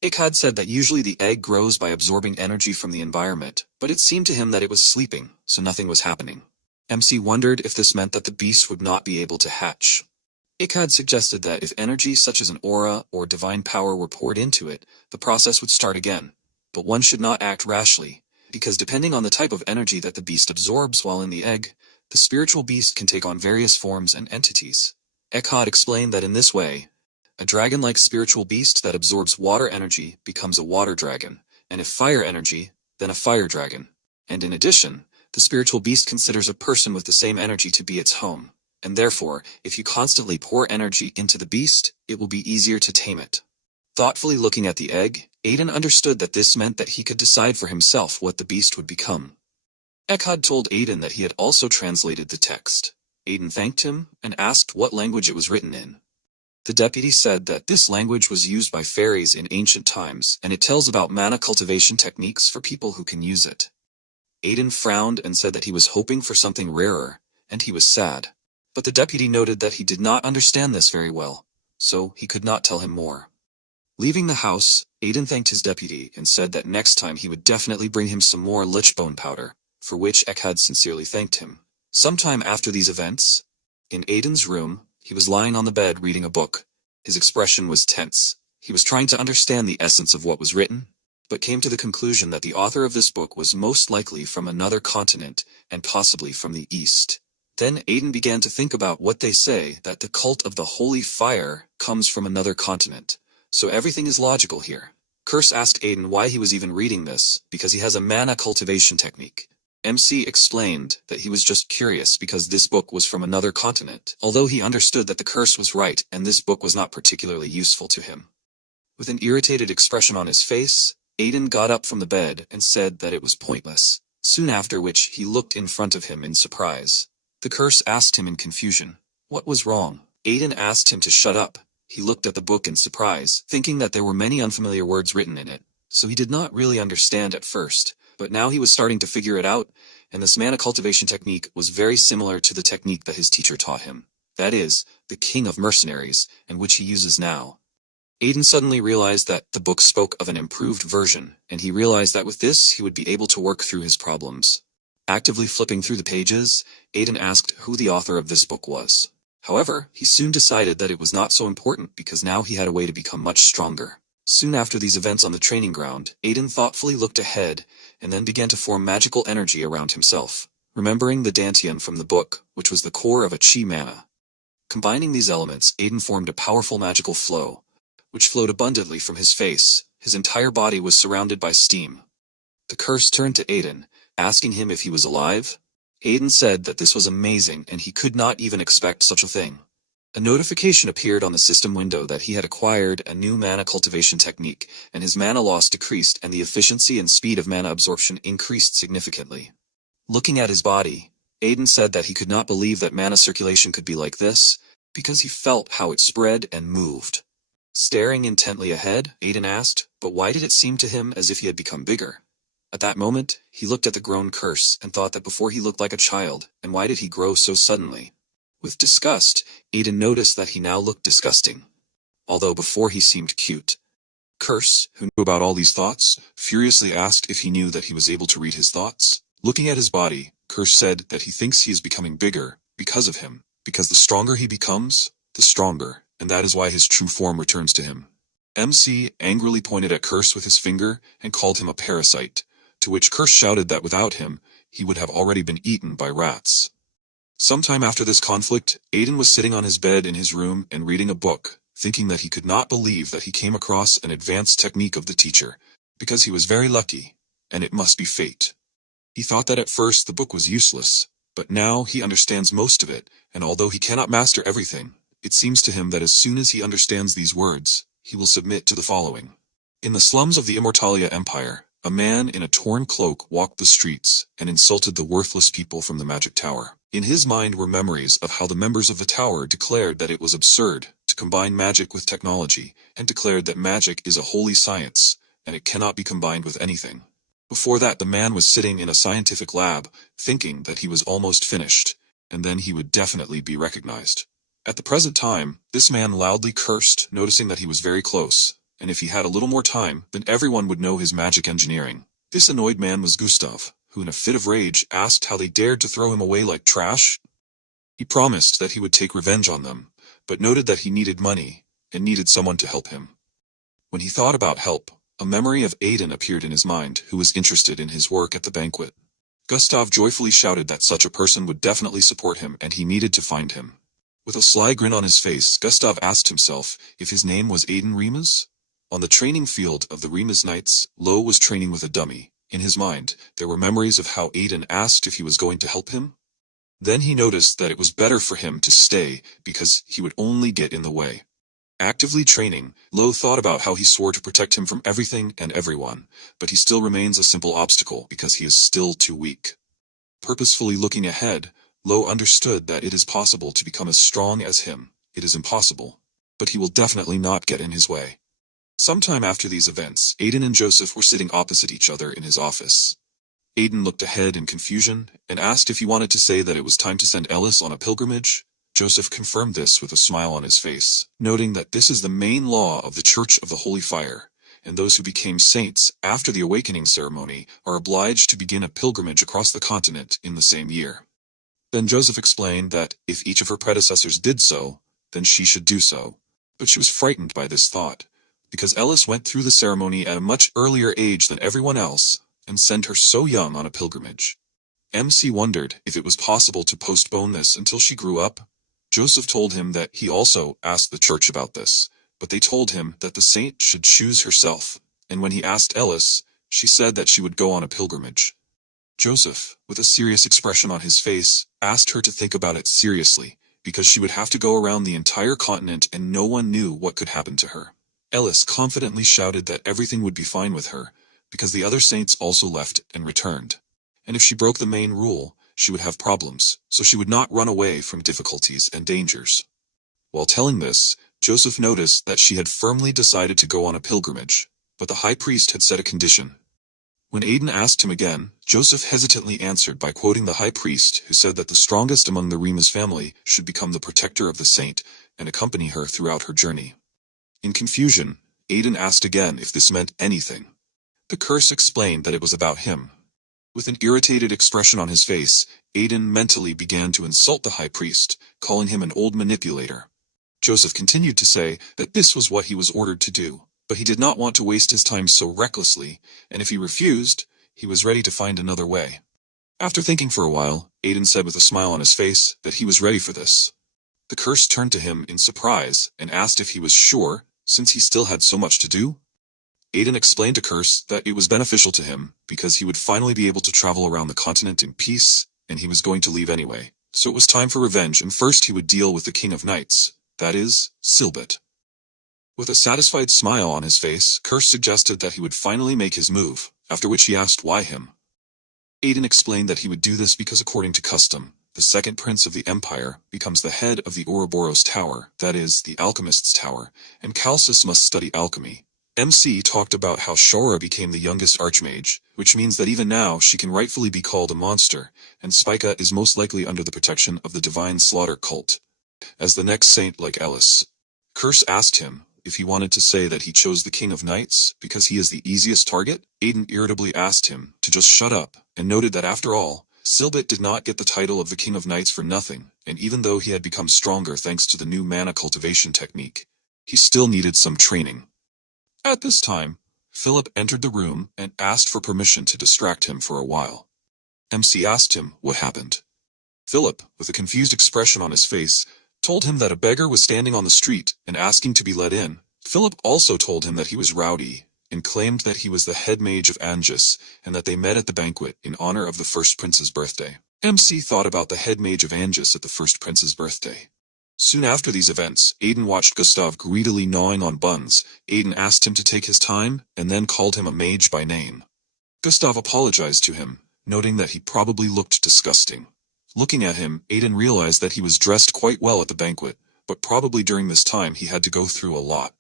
Ikhad said that usually the egg grows by absorbing energy from the environment, but it seemed to him that it was sleeping, so nothing was happening. MC wondered if this meant that the beast would not be able to hatch. Ikhad suggested that if energy such as an aura or divine power were poured into it, the process would start again, but one should not act rashly, because depending on the type of energy that the beast absorbs while in the egg, the spiritual beast can take on various forms and entities. Ikhad explained that in this way, a dragon-like spiritual beast that absorbs water energy becomes a water dragon, and if fire energy, then a fire dragon. And in addition, the spiritual beast considers a person with the same energy to be its home, and therefore, if you constantly pour energy into the beast, it will be easier to tame it. Thoughtfully looking at the egg, Aiden understood that this meant that he could decide for himself what the beast would become. Eckhad told Aiden that he had also translated the text. Aiden thanked him and asked what language it was written in. The deputy said that this language was used by fairies in ancient times, and it tells about mana cultivation techniques for people who can use it. Aiden frowned and said that he was hoping for something rarer, and he was sad. But the deputy noted that he did not understand this very well, so he could not tell him more. Leaving the house, Aiden thanked his deputy and said that next time he would definitely bring him some more lich bone powder, for which Eckhad sincerely thanked him. Sometime after these events, in Aiden's room, he was lying on the bed reading a book. His expression was tense. He was trying to understand the essence of what was written, but came to the conclusion that the author of this book was most likely from another continent, and possibly from the east. Then Aiden began to think about what they say, that the cult of the Holy Fire comes from another continent. So everything is logical here. Curse asked Aiden why he was even reading this, because he has a mana cultivation technique. MC explained that he was just curious because this book was from another continent, although he understood that the curse was right and this book was not particularly useful to him. With an irritated expression on his face, Aiden got up from the bed and said that it was pointless, soon after which he looked in front of him in surprise. The curse asked him in confusion, what was wrong? Aiden asked him to shut up. He looked at the book in surprise, thinking that there were many unfamiliar words written in it, so he did not really understand at first, but now he was starting to figure it out, and this mana cultivation technique was very similar to the technique that his teacher taught him. That is, the King of Mercenaries, and which he uses now. Aiden suddenly realized that the book spoke of an improved version, and he realized that with this he would be able to work through his problems. Actively flipping through the pages, Aiden asked who the author of this book was. However, he soon decided that it was not so important because now he had a way to become much stronger. Soon after these events on the training ground, Aiden thoughtfully looked ahead and then began to form magical energy around himself, remembering the Dantian from the book, which was the core of a chi mana. Combining these elements, Aiden formed a powerful magical flow, which flowed abundantly from his face. His entire body was surrounded by steam. The curse turned to Aiden, asking him if he was alive. Aiden said that this was amazing and he could not even expect such a thing. A notification appeared on the system window that he had acquired a new mana cultivation technique, and his mana loss decreased and the efficiency and speed of mana absorption increased significantly. Looking at his body, Aiden said that he could not believe that mana circulation could be like this, because he felt how it spread and moved. Staring intently ahead, Aiden asked, but why did it seem to him as if he had become bigger? At that moment, he looked at the grown curse and thought that before he looked like a child, and why did he grow so suddenly? With disgust, Aiden noticed that he now looked disgusting, although before he seemed cute. Curse, who knew about all these thoughts, furiously asked if he knew that he was able to read his thoughts. Looking at his body, Curse said that he thinks he is becoming bigger because of him, because the stronger he becomes, the stronger, and that is why his true form returns to him. MC angrily pointed at Curse with his finger and called him a parasite, to which Curse shouted that without him, he would have already been eaten by rats. Sometime after this conflict, Aiden was sitting on his bed in his room and reading a book, thinking that he could not believe that he came across an advanced technique of the teacher, because he was very lucky, and it must be fate. He thought that at first the book was useless, but now he understands most of it, and although he cannot master everything, it seems to him that as soon as he understands these words, he will submit to the following. In the slums of the Immortalia Empire, a man in a torn cloak walked the streets and insulted the worthless people from the magic tower. In his mind were memories of how the members of the tower declared that it was absurd to combine magic with technology, and declared that magic is a holy science, and it cannot be combined with anything. Before that, the man was sitting in a scientific lab, thinking that he was almost finished, and then he would definitely be recognized. At the present time, this man loudly cursed, noticing that he was very close, and if he had a little more time, then everyone would know his magic engineering. This annoyed man was Gustav, who in a fit of rage asked how they dared to throw him away like trash. He promised that he would take revenge on them, but noted that he needed money, and needed someone to help him. When he thought about help, a memory of Aiden appeared in his mind, who was interested in his work at the banquet. Gustav joyfully shouted that such a person would definitely support him and he needed to find him. With a sly grin on his face, Gustav asked himself if his name was Aiden Remus. On the training field of the Remus Knights, Lo was training with a dummy. In his mind, there were memories of how Aiden asked if he was going to help him. Then he noticed that it was better for him to stay because he would only get in the way. Actively training, Lo thought about how he swore to protect him from everything and everyone, but he still remains a simple obstacle because he is still too weak. Purposefully looking ahead, Lo understood that it is possible to become as strong as him. It is impossible, but he will definitely not get in his way. Sometime after these events, Aiden and Joseph were sitting opposite each other in his office. Aiden looked ahead in confusion and asked if he wanted to say that it was time to send Eldest on a pilgrimage. Joseph confirmed this with a smile on his face, noting that this is the main law of the Church of the Holy Fire, and those who became saints after the awakening ceremony are obliged to begin a pilgrimage across the continent in the same year. Then Joseph explained that if each of her predecessors did so, then she should do so, but she was frightened by this thought, because Eldest went through the ceremony at a much earlier age than everyone else, and sent her so young on a pilgrimage. MC wondered if it was possible to postpone this until she grew up. Joseph told him that he also asked the church about this, but they told him that the saint should choose herself, and when he asked Eldest, she said that she would go on a pilgrimage. Joseph, with a serious expression on his face, asked her to think about it seriously, because she would have to go around the entire continent and no one knew what could happen to her. Eldest confidently shouted that everything would be fine with her, because the other saints also left and returned. And if she broke the main rule, she would have problems, so she would not run away from difficulties and dangers. While telling this, Joseph noticed that she had firmly decided to go on a pilgrimage, but the high priest had set a condition. When Aiden asked him again, Joseph hesitantly answered by quoting the high priest, who said that the strongest among the Remus family should become the protector of the saint and accompany her throughout her journey. In confusion, Aiden asked again if this meant anything. The curse explained that it was about him. With an irritated expression on his face, Aiden mentally began to insult the high priest, calling him an old manipulator. Joseph continued to say that this was what he was ordered to do, but he did not want to waste his time so recklessly, and if he refused, he was ready to find another way. After thinking for a while, Aiden said with a smile on his face that he was ready for this. The curse turned to him in surprise and asked if he was sure, since he still had so much to do. Aiden explained to Curse that it was beneficial to him because he would finally be able to travel around the continent in peace, and he was going to leave anyway. So it was time for revenge, and first he would deal with the King of Knights, that is, Silbit. With a satisfied smile on his face, Curse suggested that he would finally make his move, after which he asked why him. Aiden explained that he would do this because according to custom, the second prince of the empire becomes the head of the Ouroboros Tower, that is, the Alchemist's Tower, and Calcis must study alchemy. MC talked about how Shora became the youngest archmage, which means that even now she can rightfully be called a monster, and Spica is most likely under the protection of the Divine Slaughter cult, as the next saint like Eldest. Curse asked him if he wanted to say that he chose the King of Knights because he is the easiest target. Aiden irritably asked him to just shut up, and noted that after all, Silbit did not get the title of the King of Knights for nothing, and even though he had become stronger thanks to the new mana cultivation technique, he still needed some training. At this time, Philip entered the room and asked for permission to distract him for a while. MC asked him what happened. Philip, with a confused expression on his face, told him that a beggar was standing on the street and asking to be let in. Philip also told him that he was rowdy, and claimed that he was the head mage of Angus, and that they met at the banquet in honor of the first prince's birthday. MC thought about the head mage of Angus at the first prince's birthday. Soon after these events, Aiden watched Gustav greedily gnawing on buns. Aiden asked him to take his time, and then called him a mage by name. Gustav apologized to him, noting that he probably looked disgusting. Looking at him, Aiden realized that he was dressed quite well at the banquet, but probably during this time he had to go through a lot.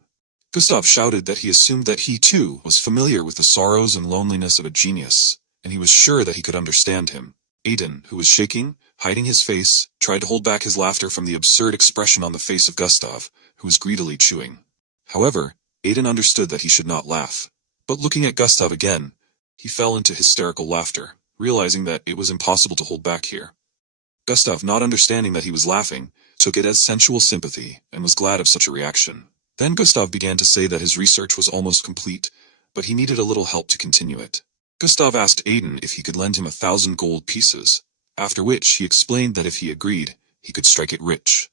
Gustav shouted that he assumed that he too was familiar with the sorrows and loneliness of a genius, and he was sure that he could understand him. Aiden, who was shaking, hiding his face, tried to hold back his laughter from the absurd expression on the face of Gustav, who was greedily chewing. However, Aiden understood that he should not laugh. But looking at Gustav again, he fell into hysterical laughter, realizing that it was impossible to hold back here. Gustav, not understanding that he was laughing, took it as sensual sympathy, and was glad of such a reaction. Then Gustav began to say that his research was almost complete, but he needed a little help to continue it. Gustav asked Aiden if he could lend him 1,000 gold pieces, after which he explained that if he agreed, he could strike it rich.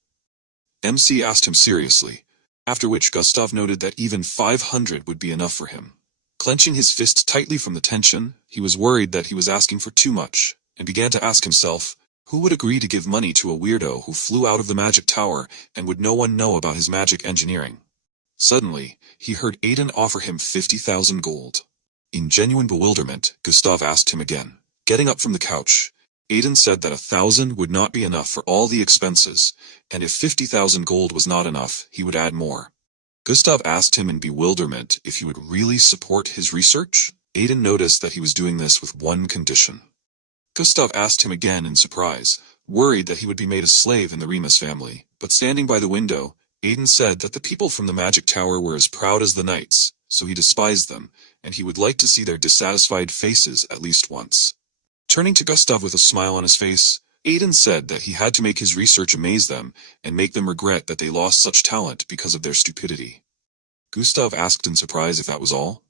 MC asked him seriously, after which Gustav noted that even 500 would be enough for him. Clenching his fists tightly from the tension, he was worried that he was asking for too much, and began to ask himself, who would agree to give money to a weirdo who flew out of the magic tower, and would no one know about his magic engineering? Suddenly, he heard Aiden offer him 50,000 gold. In genuine bewilderment, Gustav asked him again. Getting up from the couch, Aiden said that 1,000 would not be enough for all the expenses, and if 50,000 gold was not enough, he would add more. Gustav asked him in bewilderment if he would really support his research. Aiden noticed that he was doing this with one condition. Gustav asked him again in surprise, worried that he would be made a slave in the Remus family, but standing by the window, Aiden said that the people from the magic tower were as proud as the knights, so he despised them, and he would like to see their dissatisfied faces at least once. Turning to Gustav with a smile on his face, Aiden said that he had to make his research amaze them, and make them regret that they lost such talent because of their stupidity. Gustav asked in surprise if that was all.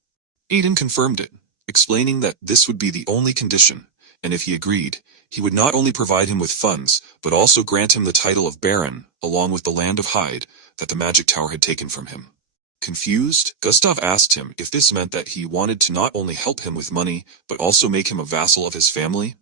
Aiden confirmed it, explaining that this would be the only condition, and if he agreed, he would not only provide him with funds, but also grant him the title of Baron, along with the land of Hyde, that the magic tower had taken from him. Confused, Gustav asked him if this meant that he wanted to not only help him with money, but also make him a vassal of his family.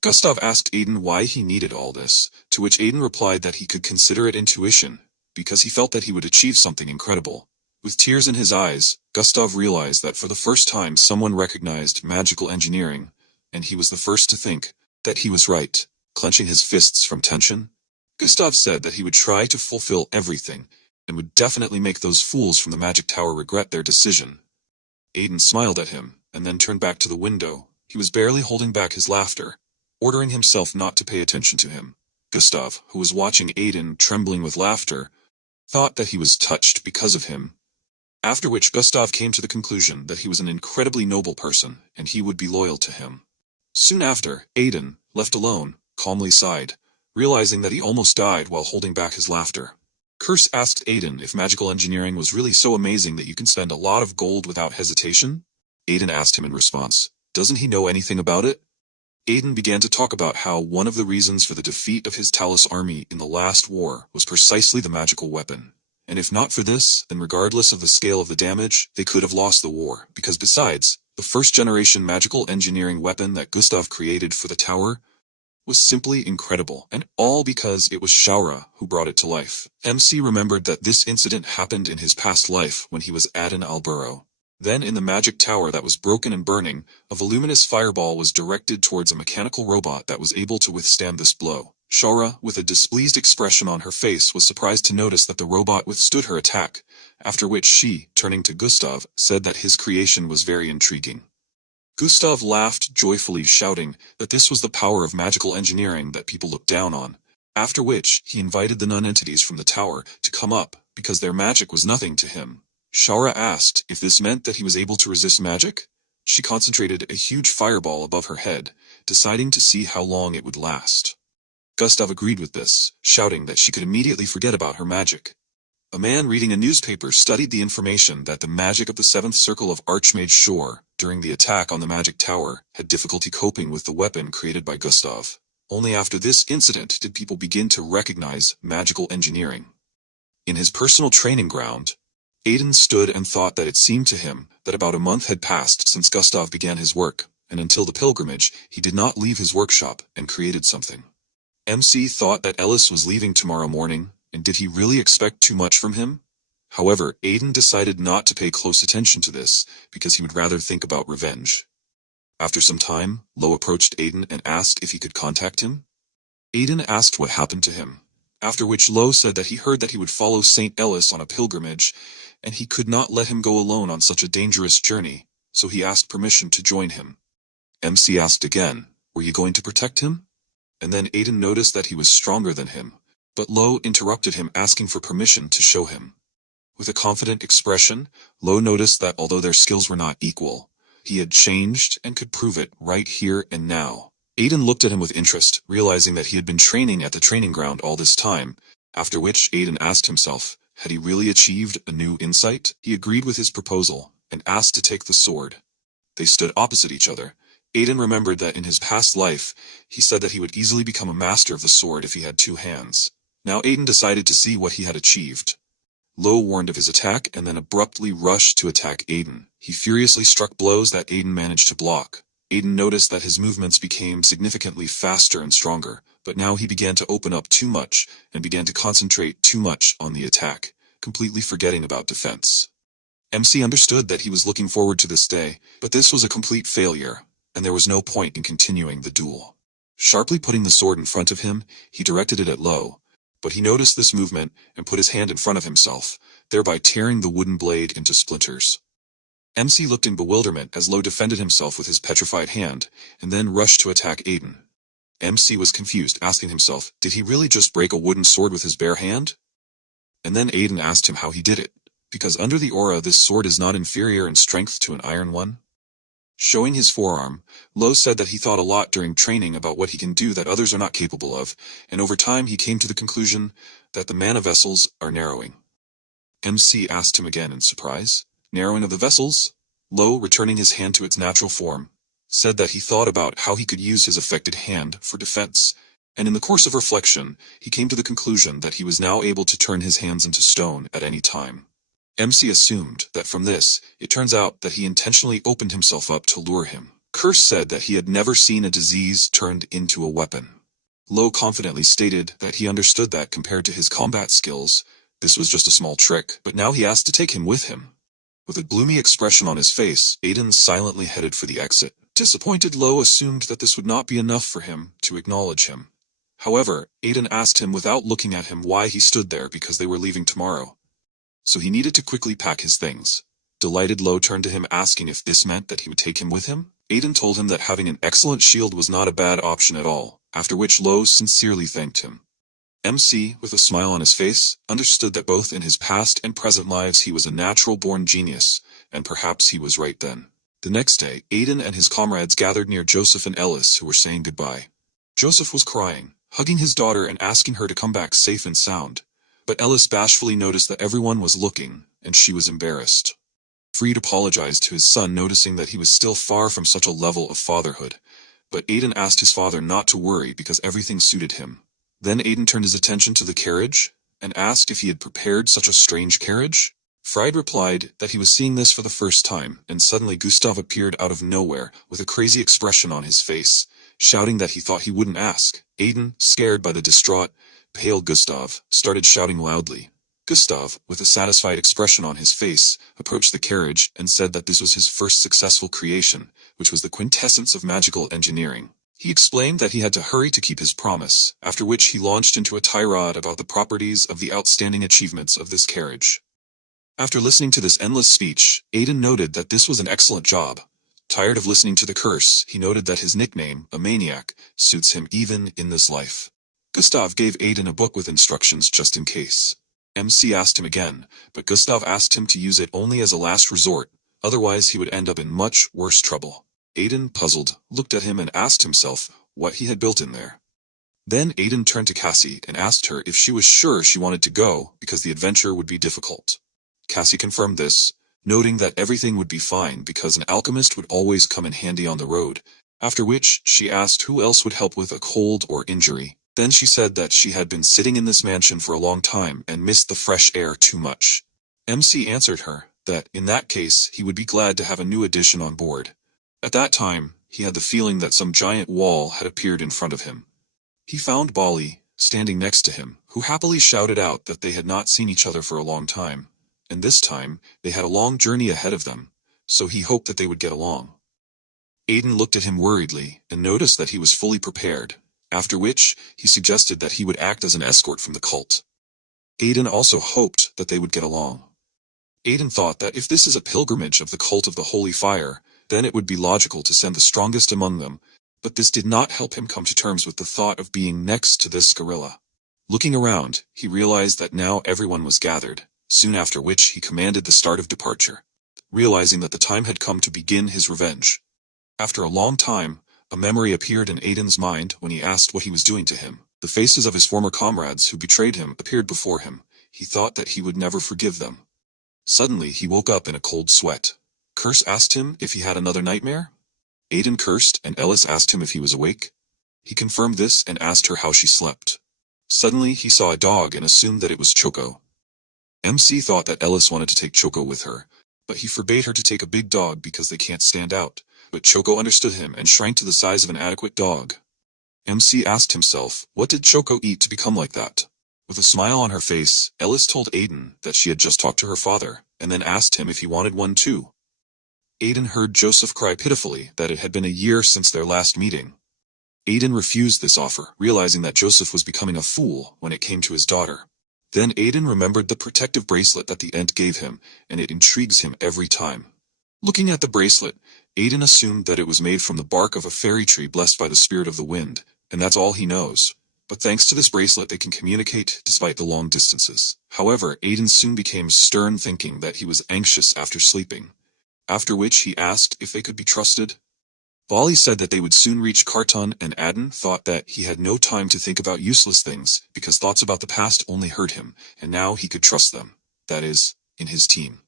Gustav asked Aiden why he needed all this, to which Aiden replied that he could consider it intuition, because he felt that he would achieve something incredible. With tears in his eyes, Gustav realized that for the first time someone recognized magical engineering, and he was the first to think that he was right. Clenching his fists from tension, Gustav said that he would try to fulfill everything, and would definitely make those fools from the magic tower regret their decision. Aiden smiled at him, and then turned back to the window. He was barely holding back his laughter, ordering himself not to pay attention to him. Gustav, who was watching Aiden trembling with laughter, thought that he was touched because of him. After which Gustav came to the conclusion that he was an incredibly noble person, and he would be loyal to him. Soon after, Aiden, left alone, calmly sighed, realizing that he almost died while holding back his laughter. Curse asked Aiden if magical engineering was really so amazing that you can spend a lot of gold without hesitation. Aiden asked him in response, doesn't he know anything about it? Aiden began to talk about how one of the reasons for the defeat of his Talus army in the last war was precisely the magical weapon. And if not for this, then regardless of the scale of the damage, they could have lost the war, because besides, the first-generation magical engineering weapon that Gustav created for the tower was simply incredible, and all because it was Shaura who brought it to life. MC remembered that this incident happened in his past life when he was Adin Alburo. Then in the magic tower that was broken and burning, a voluminous fireball was directed towards a mechanical robot that was able to withstand this blow. Shaura, with a displeased expression on her face, was surprised to notice that the robot withstood her attack, after which she, turning to Gustav, said that his creation was very intriguing. Gustav laughed joyfully, shouting that this was the power of magical engineering that people looked down on, after which he invited the non-entities from the tower to come up, because their magic was nothing to him. Shara asked if this meant that he was able to resist magic. She concentrated a huge fireball above her head, deciding to see how long it would last. Gustav agreed with this, shouting that she could immediately forget about her magic. A man reading a newspaper studied the information that the magic of the seventh circle of Archmage Shore, during the attack on the magic tower, had difficulty coping with the weapon created by Gustav. Only after this incident did people begin to recognize magical engineering. In his personal training ground, Aiden stood and thought that it seemed to him that about a month had passed since Gustav began his work, and until the pilgrimage, he did not leave his workshop and created something. MC thought that Ellis was leaving tomorrow morning, and did he really expect too much from him? However, Aiden decided not to pay close attention to this, because he would rather think about revenge. After some time, Lo approached Aiden and asked if he could contact him. Aiden asked what happened to him, after which Lo said that he heard that he would follow St. Ellis on a pilgrimage, and he could not let him go alone on such a dangerous journey, so he asked permission to join him. MC asked again, were you going to protect him? And then Aiden noticed that he was stronger than him, but Lo interrupted him asking for permission to show him. With a confident expression, Lo noticed that although their skills were not equal, he had changed and could prove it right here and now. Aiden looked at him with interest, realizing that he had been training at the training ground all this time, after which Aiden asked himself, had he really achieved a new insight? He agreed with his proposal, and asked to take the sword. They stood opposite each other. Aiden remembered that in his past life, he said that he would easily become a master of the sword if he had two hands. Now Aiden decided to see what he had achieved. Lo warned of his attack and then abruptly rushed to attack Aiden. He furiously struck blows that Aiden managed to block. Aiden noticed that his movements became significantly faster and stronger, but now he began to open up too much and began to concentrate too much on the attack, completely forgetting about defense. MC understood that he was looking forward to this day, but this was a complete failure, and there was no point in continuing the duel. Sharply putting the sword in front of him, he directed it at Lo, but he noticed this movement and put his hand in front of himself, thereby tearing the wooden blade into splinters. MC looked in bewilderment as Lo defended himself with his petrified hand, and then rushed to attack Aiden. MC was confused, asking himself, did he really just break a wooden sword with his bare hand? And then Aiden asked him how he did it, because under the aura this sword is not inferior in strength to an iron one. Showing his forearm, Lo said that he thought a lot during training about what he can do that others are not capable of, and over time he came to the conclusion that the mana vessels are narrowing. MC asked him again in surprise, narrowing of the vessels? Lo, returning his hand to its natural form, said that he thought about how he could use his affected hand for defense, and in the course of reflection, he came to the conclusion that he was now able to turn his hands into stone at any time. MC assumed that from this, it turns out that he intentionally opened himself up to lure him. Curse said that he had never seen a disease turned into a weapon. Lo confidently stated that he understood that compared to his combat skills, this was just a small trick, but now he asked to take him with him. With a gloomy expression on his face, Aiden silently headed for the exit. Disappointed, Lo assumed that this would not be enough for him to acknowledge him. However, Aiden asked him without looking at him why he stood there because they were leaving tomorrow. So he needed to quickly pack his things. Delighted, Lo turned to him asking if this meant that he would take him with him. Aiden told him that having an excellent shield was not a bad option at all, after which Lo sincerely thanked him. MC, with a smile on his face, understood that both in his past and present lives he was a natural-born genius, and perhaps he was right then. The next day, Aiden and his comrades gathered near Joseph and Ellis, who were saying goodbye. Joseph was crying, hugging his daughter and asking her to come back safe and sound. But Ellis bashfully noticed that everyone was looking, and she was embarrassed. Freed apologized to his son, noticing that he was still far from such a level of fatherhood. But Aiden asked his father not to worry because everything suited him. Then Aiden turned his attention to the carriage, and asked if he had prepared such a strange carriage. Fried replied that he was seeing this for the first time, and suddenly Gustav appeared out of nowhere with a crazy expression on his face, shouting that he thought he wouldn't ask. Aiden, scared by the distraught, pale Gustav, started shouting loudly. Gustav, with a satisfied expression on his face, approached the carriage and said that this was his first successful creation, which was the quintessence of magical engineering. He explained that he had to hurry to keep his promise, after which he launched into a tirade about the properties of the outstanding achievements of this carriage. After listening to this endless speech, Aiden noted that this was an excellent job. Tired of listening to the curse, he noted that his nickname, a maniac, suits him even in this life. Gustav gave Aiden a book with instructions just in case. MC asked him again, but Gustav asked him to use it only as a last resort, otherwise he would end up in much worse trouble. Aiden, puzzled, looked at him and asked himself what he had built in there. Then Aiden turned to Cassie and asked her if she was sure she wanted to go because the adventure would be difficult. Cassie confirmed this, noting that everything would be fine because an alchemist would always come in handy on the road, after which she asked who else would help with a cold or injury. Then she said that she had been sitting in this mansion for a long time and missed the fresh air too much. MC answered her that in that case he would be glad to have a new addition on board. At that time, he had the feeling that some giant wall had appeared in front of him. He found Bali, standing next to him, who happily shouted out that they had not seen each other for a long time, and this time they had a long journey ahead of them, so he hoped that they would get along. Aiden looked at him worriedly and noticed that he was fully prepared, after which he suggested that he would act as an escort from the cult. Aiden also hoped that they would get along. Aiden thought that if this is a pilgrimage of the cult of the Holy Fire, then it would be logical to send the strongest among them, but this did not help him come to terms with the thought of being next to this gorilla. Looking around, he realized that now everyone was gathered, soon after which he commanded the start of departure, realizing that the time had come to begin his revenge. After a long time, a memory appeared in Aiden's mind when he asked what he was doing to him. The faces of his former comrades who betrayed him appeared before him. He thought that he would never forgive them. Suddenly he woke up in a cold sweat. Curse asked him if he had another nightmare. Aiden cursed and Eldest asked him if he was awake. He confirmed this and asked her how she slept. Suddenly he saw a dog and assumed that it was Choco. MC thought that Eldest wanted to take Choco with her, but he forbade her to take a big dog because they can't stand out. But Choco understood him and shrank to the size of an adequate dog. MC asked himself, what did Choco eat to become like that? With a smile on her face, Eldest told Aiden that she had just talked to her father, and then asked him if he wanted one too. Aiden heard Joseph cry pitifully that it had been a year since their last meeting. Aiden refused this offer, realizing that Joseph was becoming a fool when it came to his daughter. Then Aiden remembered the protective bracelet that the Ent gave him, and it intrigues him every time. Looking at the bracelet, Aiden assumed that it was made from the bark of a fairy tree blessed by the spirit of the wind, and that's all he knows. But thanks to this bracelet they can communicate despite the long distances. However, Aiden soon became stern, thinking that he was anxious after sleeping. After which he asked if they could be trusted. Bali said that they would soon reach Karton, and Aiden thought that he had no time to think about useless things, because thoughts about the past only hurt him, and now he could trust them, that is, in his team.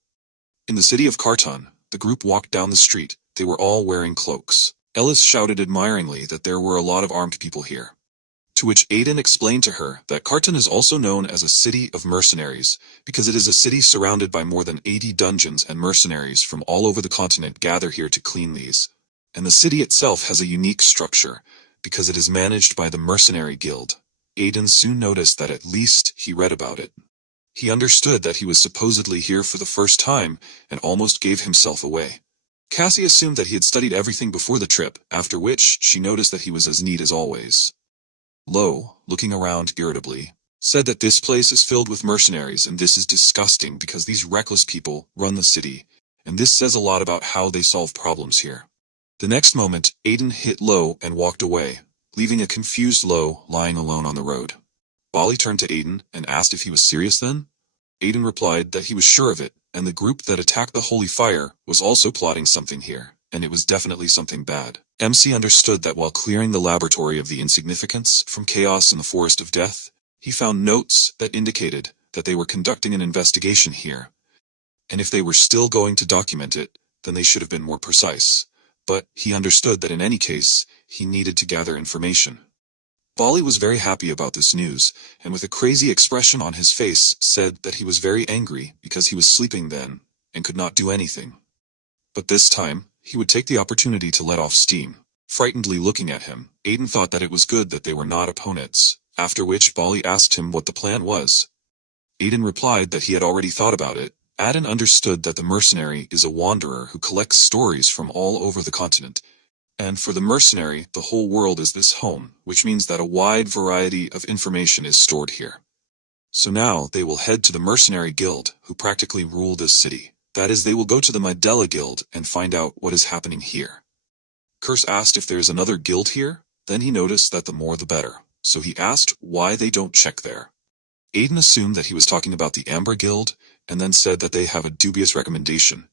In the city of Karton, the group walked down the street. They were all wearing cloaks. Eldest shouted admiringly that there were a lot of armed people here. To which Aiden explained to her that Karton is also known as a city of mercenaries, because it is a city surrounded by more than 80 dungeons, and mercenaries from all over the continent gather here to clean these. And the city itself has a unique structure, because it is managed by the Mercenary Guild. Aiden soon noticed that at least he read about it. He understood that he was supposedly here for the first time, and almost gave himself away. Cassie assumed that he had studied everything before the trip, after which she noticed that he was as neat as always. Lo, looking around irritably, said that this place is filled with mercenaries and this is disgusting because these reckless people run the city, and this says a lot about how they solve problems here. The next moment, Aiden hit Lo and walked away, leaving a confused Lo lying alone on the road. Bali turned to Aiden and asked if he was serious then. Aiden replied that he was sure of it, and the group that attacked the Holy Fire was also plotting something here, and it was definitely something bad. MC understood that while clearing the laboratory of the insignificance from chaos in the Forest of Death, he found notes that indicated that they were conducting an investigation here. And if they were still going to document it, then they should have been more precise. But he understood that in any case, he needed to gather information. Bali was very happy about this news, and with a crazy expression on his face said that he was very angry because he was sleeping then, and could not do anything. But this time, he would take the opportunity to let off steam. Frightenedly looking at him, Aiden thought that it was good that they were not opponents, after which Bali asked him what the plan was. Aiden replied that he had already thought about it. Aiden understood that the mercenary is a wanderer who collects stories from all over the continent, and for the mercenary, the whole world is this home, which means that a wide variety of information is stored here. So now they will head to the Mercenary Guild, who practically rule this city. That is, they will go to the Midella Guild and find out what is happening here. Curse asked if there is another guild here, then he noticed that the more the better, so he asked why they don't check there. Aiden assumed that he was talking about the Amber Guild, and then said that they have a dubious recommendation,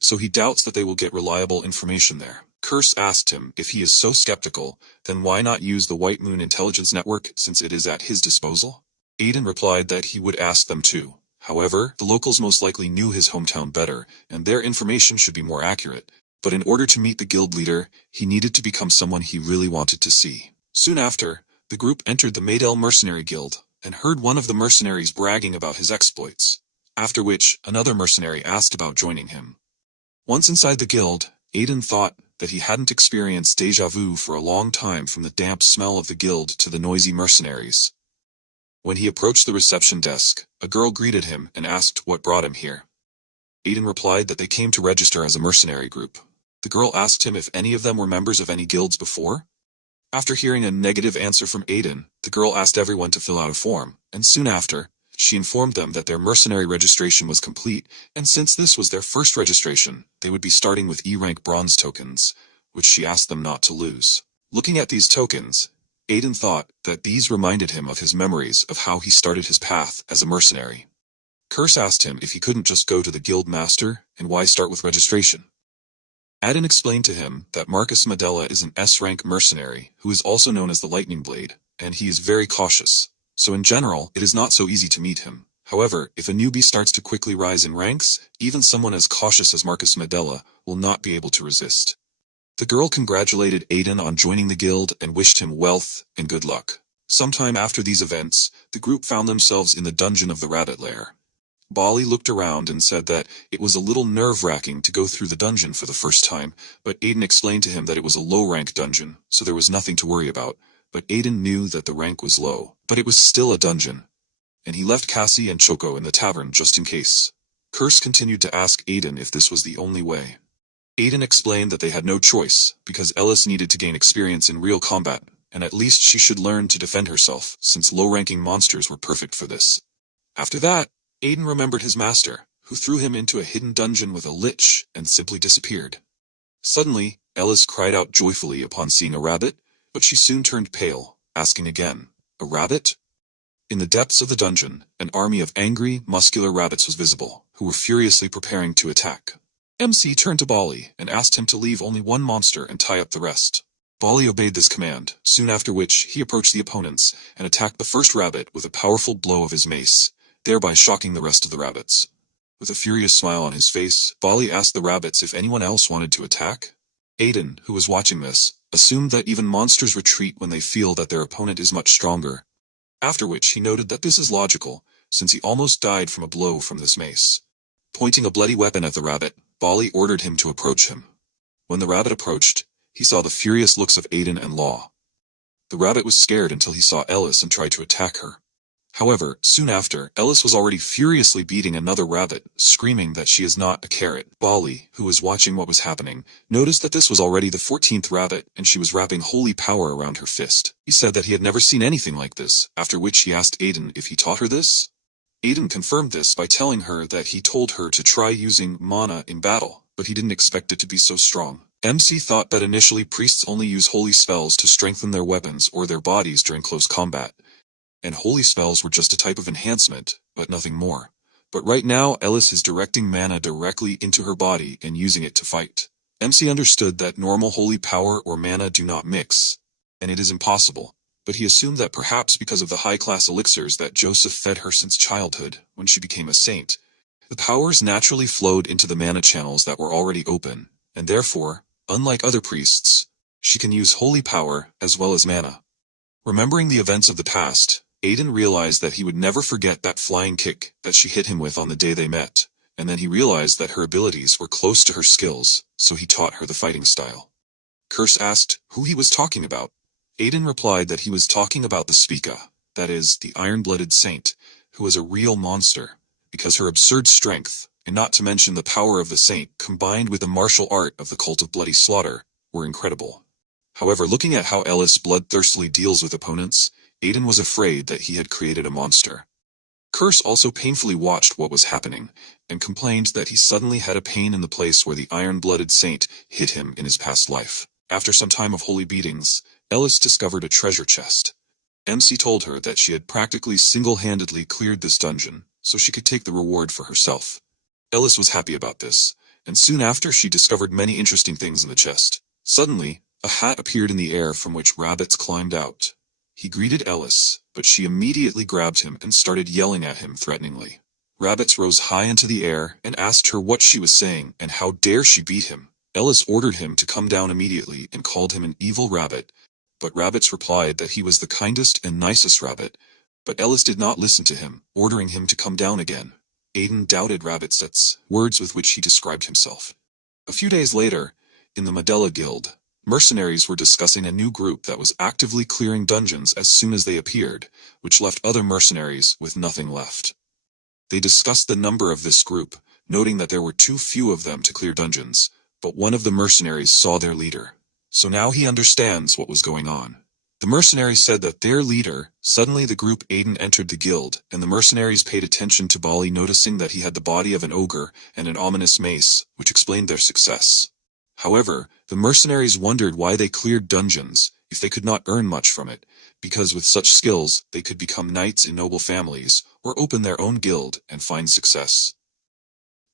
so he doubts that they will get reliable information there. Curse asked him if he is so skeptical, then why not use the White Moon Intelligence Network since it is at his disposal? Aiden replied that he would ask them too. However, the locals most likely knew his hometown better, and their information should be more accurate. But in order to meet the guild leader, he needed to become someone he really wanted to see. Soon after, the group entered the Maydell Mercenary Guild, and heard one of the mercenaries bragging about his exploits. After which, another mercenary asked about joining him. Once inside the guild, Aiden thought that he hadn't experienced déjà vu for a long time, from the damp smell of the guild to the noisy mercenaries. When he approached the reception desk, a girl greeted him and asked what brought him here. Aiden replied that they came to register as a mercenary group. The girl asked him if any of them were members of any guilds before. After hearing a negative answer from Aiden, the girl asked everyone to fill out a form, and soon after, she informed them that their mercenary registration was complete, and since this was their first registration, they would be starting with E-rank bronze tokens, which she asked them not to lose. Looking at these tokens, Aiden thought that these reminded him of his memories of how he started his path as a mercenary. Curse asked him if he couldn't just go to the guild master, and why start with registration. Aiden explained to him that Marcus Medella is an S-rank mercenary who is also known as the Lightning Blade, and he is very cautious. So in general, it is not so easy to meet him. However, if a newbie starts to quickly rise in ranks, even someone as cautious as Marcus Medella will not be able to resist. The girl congratulated Aiden on joining the guild and wished him wealth and good luck. Sometime after these events, the group found themselves in the dungeon of the Rabbit Lair. Bali looked around and said that it was a little nerve-wracking to go through the dungeon for the first time, but Aiden explained to him that it was a low-rank dungeon, so there was nothing to worry about. But Aiden knew that the rank was low, but it was still a dungeon, and he left Cassie and Choco in the tavern just in case. Curse continued to ask Aiden if this was the only way. Aiden explained that they had no choice, because Eldest needed to gain experience in real combat, and at least she should learn to defend herself, since low-ranking monsters were perfect for this. After that, Aiden remembered his master, who threw him into a hidden dungeon with a lich and simply disappeared. Suddenly, Eldest cried out joyfully upon seeing a rabbit, but she soon turned pale, asking again, "A rabbit?" In the depths of the dungeon, an army of angry, muscular rabbits was visible, who were furiously preparing to attack. MC turned to Bali and asked him to leave only one monster and tie up the rest. Bali obeyed this command, soon after which he approached the opponents and attacked the first rabbit with a powerful blow of his mace, thereby shocking the rest of the rabbits. With a furious smile on his face, Bali asked the rabbits if anyone else wanted to attack. Aiden, who was watching this, assumed that even monsters retreat when they feel that their opponent is much stronger. After which he noted that this is logical, since he almost died from a blow from this mace. Pointing a bloody weapon at the rabbit, Bali ordered him to approach him. When the rabbit approached, he saw the furious looks of Aiden and Law. The rabbit was scared until he saw Ellis and tried to attack her. However, soon after, Ellis was already furiously beating another rabbit, screaming that she is not a carrot. Bali, who was watching what was happening, noticed that this was already the 14th rabbit and she was wrapping holy power around her fist. He said that he had never seen anything like this, after which he asked Aiden if he taught her this. Aiden confirmed this by telling her that he told her to try using mana in battle, but he didn't expect it to be so strong. MC thought that initially priests only use holy spells to strengthen their weapons or their bodies during close combat, and holy spells were just a type of enhancement, but nothing more. But right now, Ellis is directing mana directly into her body and using it to fight. MC understood that normal holy power or mana do not mix, and it is impossible, but he assumed that perhaps because of the high-class elixirs that Joseph fed her since childhood, when she became a saint, the powers naturally flowed into the mana channels that were already open, and therefore, unlike other priests, she can use holy power as well as mana. Remembering the events of the past, Aiden realized that he would never forget that flying kick that she hit him with on the day they met, and then he realized that her abilities were close to her skills, so he taught her the fighting style. Curse asked who he was talking about. Aiden replied that he was talking about the Spica, that is, the iron-blooded saint, who was a real monster, because her absurd strength, and not to mention the power of the saint combined with the martial art of the cult of bloody slaughter, were incredible. However, looking at how Ellis bloodthirstily deals with opponents, Aiden was afraid that he had created a monster. Curse also painfully watched what was happening, and complained that he suddenly had a pain in the place where the iron-blooded saint hit him in his past life. After some time of holy beatings, Ellis discovered a treasure chest. MC told her that she had practically single-handedly cleared this dungeon, so she could take the reward for herself. Ellis was happy about this, and soon after she discovered many interesting things in the chest. Suddenly, a hat appeared in the air from which rabbits climbed out. He greeted Ellis, but she immediately grabbed him and started yelling at him threateningly. Rabbits rose high into the air and asked her what she was saying and how dare she beat him. Ellis ordered him to come down immediately and called him an evil rabbit, but rabbits replied that he was the kindest and nicest rabbit. But Ellis did not listen to him, ordering him to come down again. Aiden doubted Rabbit's words with which he described himself. A few days later, in the Medela Guild, mercenaries were discussing a new group that was actively clearing dungeons as soon as they appeared, which left other mercenaries with nothing left. They discussed the number of this group, noting that there were too few of them to clear dungeons, but one of the mercenaries saw their leader. So now he understands what was going on. The mercenaries said that their leader, suddenly the group Aiden entered the guild, and the mercenaries paid attention to Bali, noticing that he had the body of an ogre and an ominous mace, which explained their success. However, the mercenaries wondered why they cleared dungeons, if they could not earn much from it, because with such skills they could become knights in noble families, or open their own guild and find success.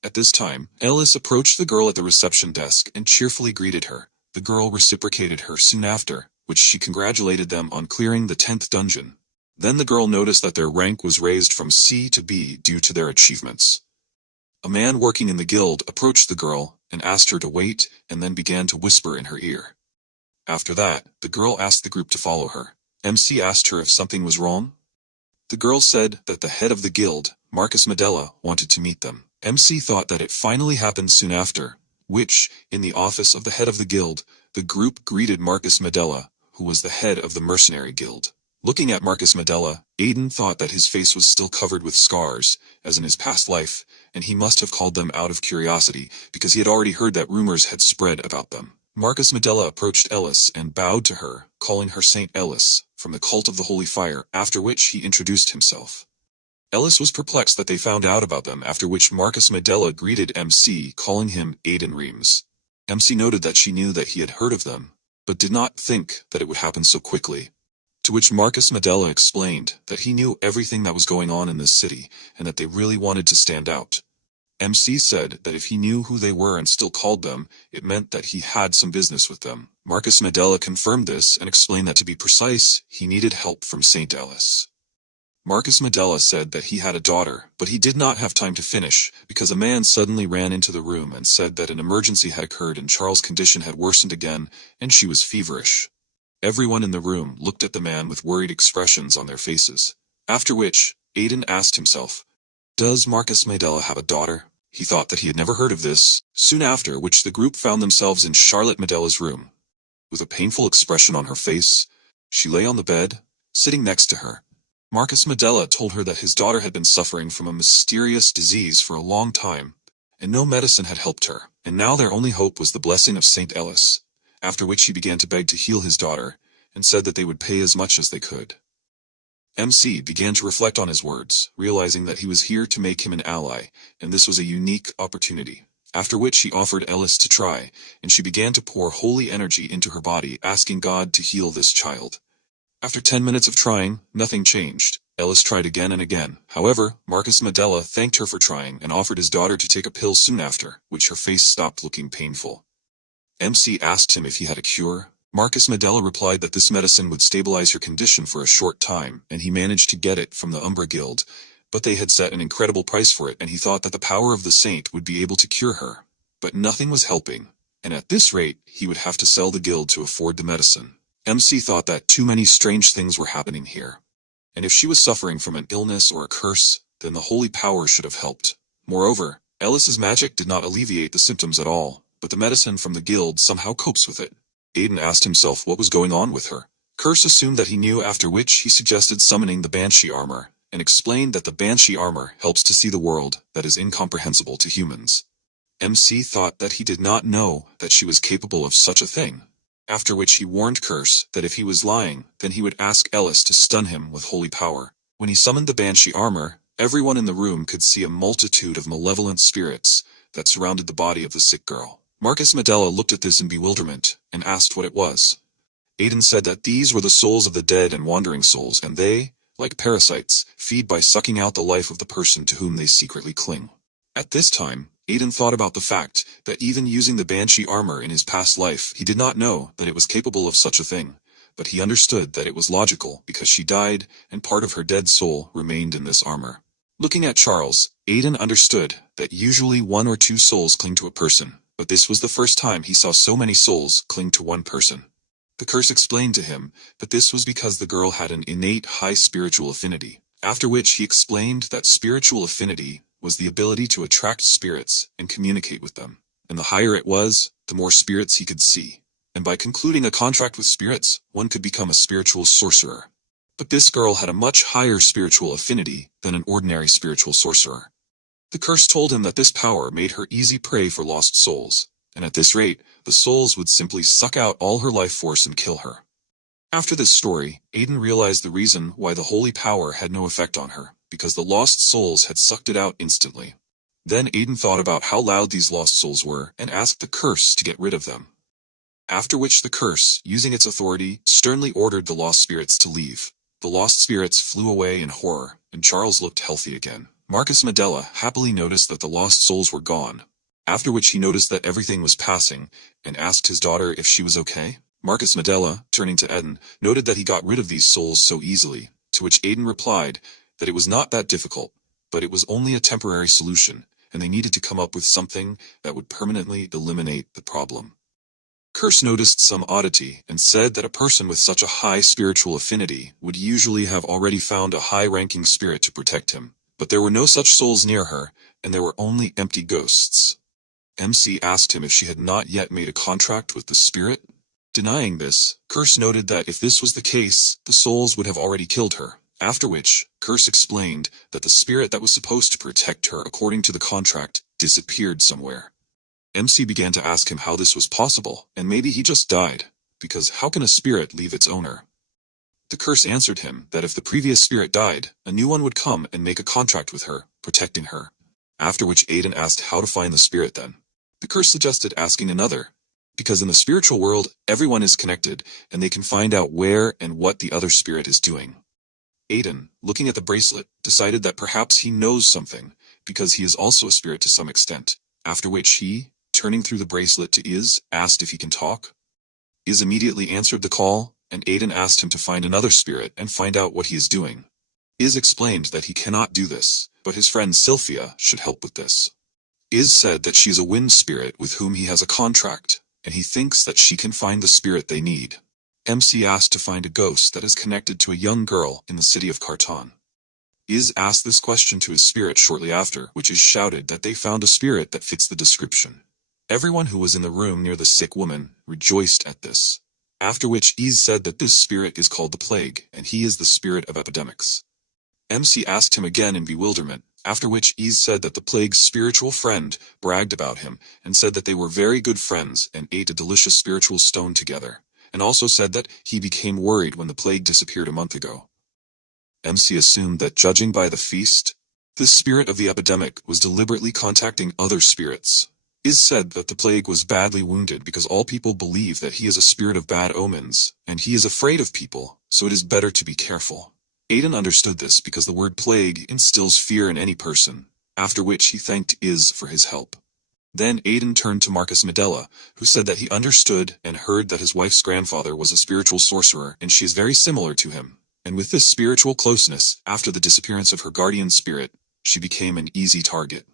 At this time, Ellis approached the girl at the reception desk and cheerfully greeted her. The girl reciprocated her soon after, which she congratulated them on clearing the 10th dungeon. Then the girl noticed that their rank was raised from C to B due to their achievements. A man working in the guild approached the girl and asked her to wait, and then began to whisper in her ear. After that, the girl asked the group to follow her. MC asked her if something was wrong. The girl said that the head of the guild, Marcus Medela, wanted to meet them. MC thought that it finally happened soon after, which, in the office of the head of the guild, the group greeted Marcus Medela, who was the head of the mercenary guild. Looking at Marcus Medela, Aiden thought that his face was still covered with scars, as in his past life, and he must have called them out of curiosity, because he had already heard that rumors had spread about them. Marcus Medela approached Ellis and bowed to her, calling her Saint Ellis, from the cult of the Holy Fire, after which he introduced himself. Ellis was perplexed that they found out about them, after which Marcus Medela greeted MC, calling him Aiden Reams. MC noted that she knew that he had heard of them, but did not think that it would happen so quickly. To which Marcus Medela explained that he knew everything that was going on in this city, and that they really wanted to stand out. MC said that if he knew who they were and still called them, it meant that he had some business with them. Marcus Medela confirmed this and explained that to be precise, he needed help from Saint Ellis. Marcus Medela said that he had a daughter, but he did not have time to finish, because a man suddenly ran into the room and said that an emergency had occurred and Charles' condition had worsened again, and she was feverish. Everyone in the room looked at the man with worried expressions on their faces. After which, Aiden asked himself, "Does Marcus Medela have a daughter?" He thought that he had never heard of this, soon after which the group found themselves in Charlotte Medela's room. With a painful expression on her face, she lay on the bed, sitting next to her. Marcus Medela told her that his daughter had been suffering from a mysterious disease for a long time, and no medicine had helped her, and now their only hope was the blessing of Saint Ellis, after which he began to beg to heal his daughter, and said that they would pay as much as they could. MC began to reflect on his words, realizing that he was here to make him an ally, and this was a unique opportunity. After which he offered Ellis to try, and she began to pour holy energy into her body, asking God to heal this child. After 10 minutes of trying, nothing changed. Ellis tried again and again. However, Marcus Medela thanked her for trying and offered his daughter to take a pill soon after, which her face stopped looking painful. MC asked him if he had a cure. Marcus Medela replied that this medicine would stabilize her condition for a short time, and he managed to get it from the Umbra Guild, but they had set an incredible price for it, and he thought that the power of the saint would be able to cure her. But nothing was helping, and at this rate, he would have to sell the guild to afford the medicine. MC thought that too many strange things were happening here, and if she was suffering from an illness or a curse, then the holy power should have helped. Moreover, Ellis's magic did not alleviate the symptoms at all, but the medicine from the guild somehow copes with it. Aiden asked himself what was going on with her. Curse assumed that he knew, after which he suggested summoning the Banshee armor, and explained that the Banshee armor helps to see the world that is incomprehensible to humans. MC thought that he did not know that she was capable of such a thing. After which he warned Curse that if he was lying, then he would ask Ellis to stun him with holy power. When he summoned the Banshee armor, everyone in the room could see a multitude of malevolent spirits that surrounded the body of the sick girl. Marcus Medela looked at this in bewilderment and asked what it was. Aiden said that these were the souls of the dead and wandering souls, and they, like parasites, feed by sucking out the life of the person to whom they secretly cling. At this time, Aiden thought about the fact that even using the Banshee armor in his past life, he did not know that it was capable of such a thing, but he understood that it was logical because she died and part of her dead soul remained in this armor. Looking at Charles, Aiden understood that usually 1 or 2 souls cling to a person, but this was the first time he saw so many souls cling to one person. The curse explained to him that this was because the girl had an innate high spiritual affinity, after which he explained that spiritual affinity was the ability to attract spirits and communicate with them, and the higher it was, the more spirits he could see. And by concluding a contract with spirits, one could become a spiritual sorcerer. But this girl had a much higher spiritual affinity than an ordinary spiritual sorcerer. The curse told him that this power made her easy prey for lost souls, and at this rate, the souls would simply suck out all her life force and kill her. After this story, Aiden realized the reason why the holy power had no effect on her, because the lost souls had sucked it out instantly. Then Aiden thought about how loud these lost souls were and asked the curse to get rid of them. After which the curse, using its authority, sternly ordered the lost spirits to leave. The lost spirits flew away in horror, and Charles looked healthy again. Marcus Medella happily noticed that the lost souls were gone, after which he noticed that everything was passing, and asked his daughter if she was okay. Marcus Medella, turning to Aiden, noted that he got rid of these souls so easily, to which Aiden replied that it was not that difficult, but it was only a temporary solution, and they needed to come up with something that would permanently eliminate the problem. Curse noticed some oddity and said that a person with such a high spiritual affinity would usually have already found a high-ranking spirit to protect him, but there were no such souls near her, and there were only empty ghosts. MC asked him if she had not yet made a contract with the spirit. Denying this, Curse noted that if this was the case, the souls would have already killed her, after which, Curse explained that the spirit that was supposed to protect her according to the contract disappeared somewhere. MC began to ask him how this was possible, and maybe he just died, because how can a spirit leave its owner? The curse answered him that if the previous spirit died, a new one would come and make a contract with her, protecting her. After which Aiden asked how to find the spirit then. The curse suggested asking another, because in the spiritual world, everyone is connected, and they can find out where and what the other spirit is doing. Aiden, looking at the bracelet, decided that perhaps he knows something, because he is also a spirit to some extent, after which he, turning through the bracelet to Iz, asked if he can talk. Iz immediately answered the call, and Aiden asked him to find another spirit and find out what he is doing. Iz explained that he cannot do this, but his friend Sylphia should help with this. Iz said that she is a wind spirit with whom he has a contract, and he thinks that she can find the spirit they need. MC asked to find a ghost that is connected to a young girl in the city of Kartan. Iz asked this question to his spirit shortly after, which is shouted that they found a spirit that fits the description. Everyone who was in the room near the sick woman rejoiced at this, after which Iz said that this spirit is called the plague, and he is the spirit of epidemics. MC asked him again in bewilderment, after which Iz said that the plague's spiritual friend bragged about him and said that they were very good friends and ate a delicious spiritual stone together, and also said that he became worried when the plague disappeared a month ago. MC assumed that judging by the feast, this spirit of the epidemic was deliberately contacting other spirits. Iz said that the plague was badly wounded because all people believe that he is a spirit of bad omens, and he is afraid of people, so it is better to be careful. Aiden understood this because the word plague instills fear in any person, after which he thanked Iz for his help. Then Aiden turned to Marcus Medella, who said that he understood and heard that his wife's grandfather was a spiritual sorcerer and she is very similar to him, and with this spiritual closeness, after the disappearance of her guardian spirit, she became an easy target.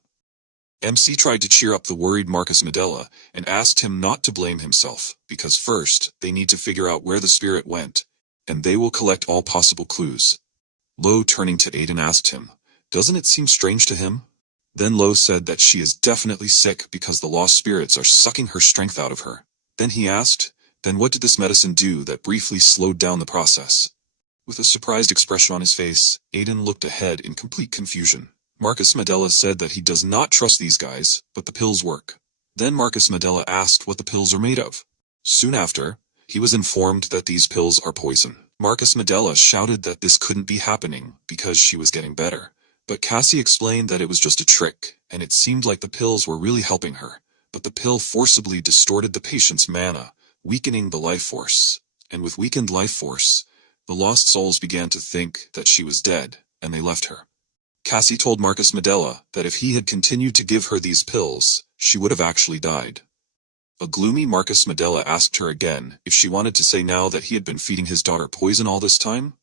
MC tried to cheer up the worried Marcus Medella and asked him not to blame himself, because first, they need to figure out where the spirit went, and they will collect all possible clues. Lo, turning to Aiden, asked him, "Doesn't it seem strange to him?" Then Lo said that she is definitely sick because the lost spirits are sucking her strength out of her. Then he asked, "Then what did this medicine do that briefly slowed down the process?" With a surprised expression on his face, Aiden looked ahead in complete confusion. Marcus Medella said that he does not trust these guys, but the pills work. Then Marcus Medella asked what the pills are made of. Soon after, he was informed that these pills are poison. Marcus Medella shouted that this couldn't be happening because she was getting better. But Cassie explained that it was just a trick, and it seemed like the pills were really helping her. But the pill forcibly distorted the patient's mana, weakening the life force. and with weakened life force, the lost souls began to think that she was dead, and they left her. Cassie told Marcus Medela that if he had continued to give her these pills, she would have actually died. A gloomy Marcus Medela asked her again if she wanted to say now that he had been feeding his daughter poison all this time.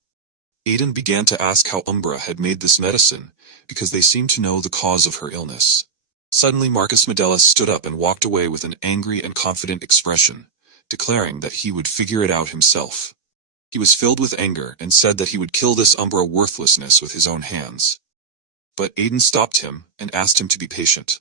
Aiden began to ask how Umbra had made this medicine, because they seemed to know the cause of her illness. Suddenly Marcus Medela stood up and walked away with an angry and confident expression, declaring that he would figure it out himself. He was filled with anger and said that he would kill this Umbra worthlessness with his own hands. But Aiden stopped him and asked him to be patient.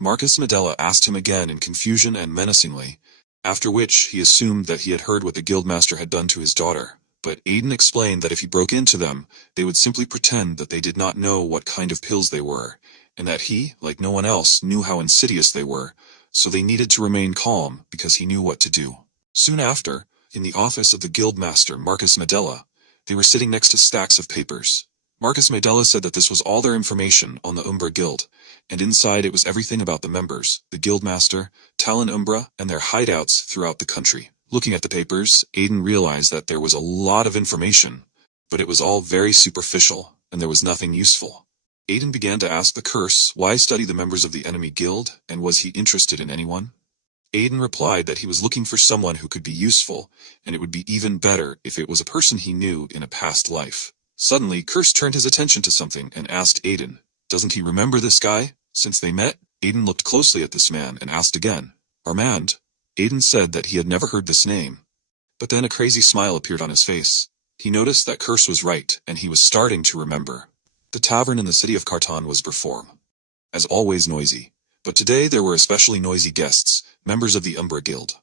Marcus Medela asked him again in confusion and menacingly, after which he assumed that he had heard what the guildmaster had done to his daughter. But Aiden explained that if he broke into them, they would simply pretend that they did not know what kind of pills they were, and that he, like no one else, knew how insidious they were, so they needed to remain calm because he knew what to do. Soon after, in the office of the guildmaster Marcus Medela, they were sitting next to stacks of papers. Marcus Medela said that this was all their information on the Umbra Guild, and inside it was everything about the members, the guildmaster, Talon Umbra, and their hideouts throughout the country. Looking at the papers, Aiden realized that there was a lot of information, but it was all very superficial, and there was nothing useful. Aiden began to ask the curse why study the members of the enemy guild, and was he interested in anyone? Aiden replied that he was looking for someone who could be useful, and it would be even better if it was a person he knew in a past life. Suddenly, Curse turned his attention to something and asked Aiden, "Doesn't he remember this guy, since they met?" Aiden looked closely at this man and asked again, "Armand?" Aiden said that he had never heard this name. But then a crazy smile appeared on his face. He noticed that Curse was right, and he was starting to remember. The tavern in the city of Carton was perform. As always noisy, but today there were especially noisy guests, members of the Umbra Guild.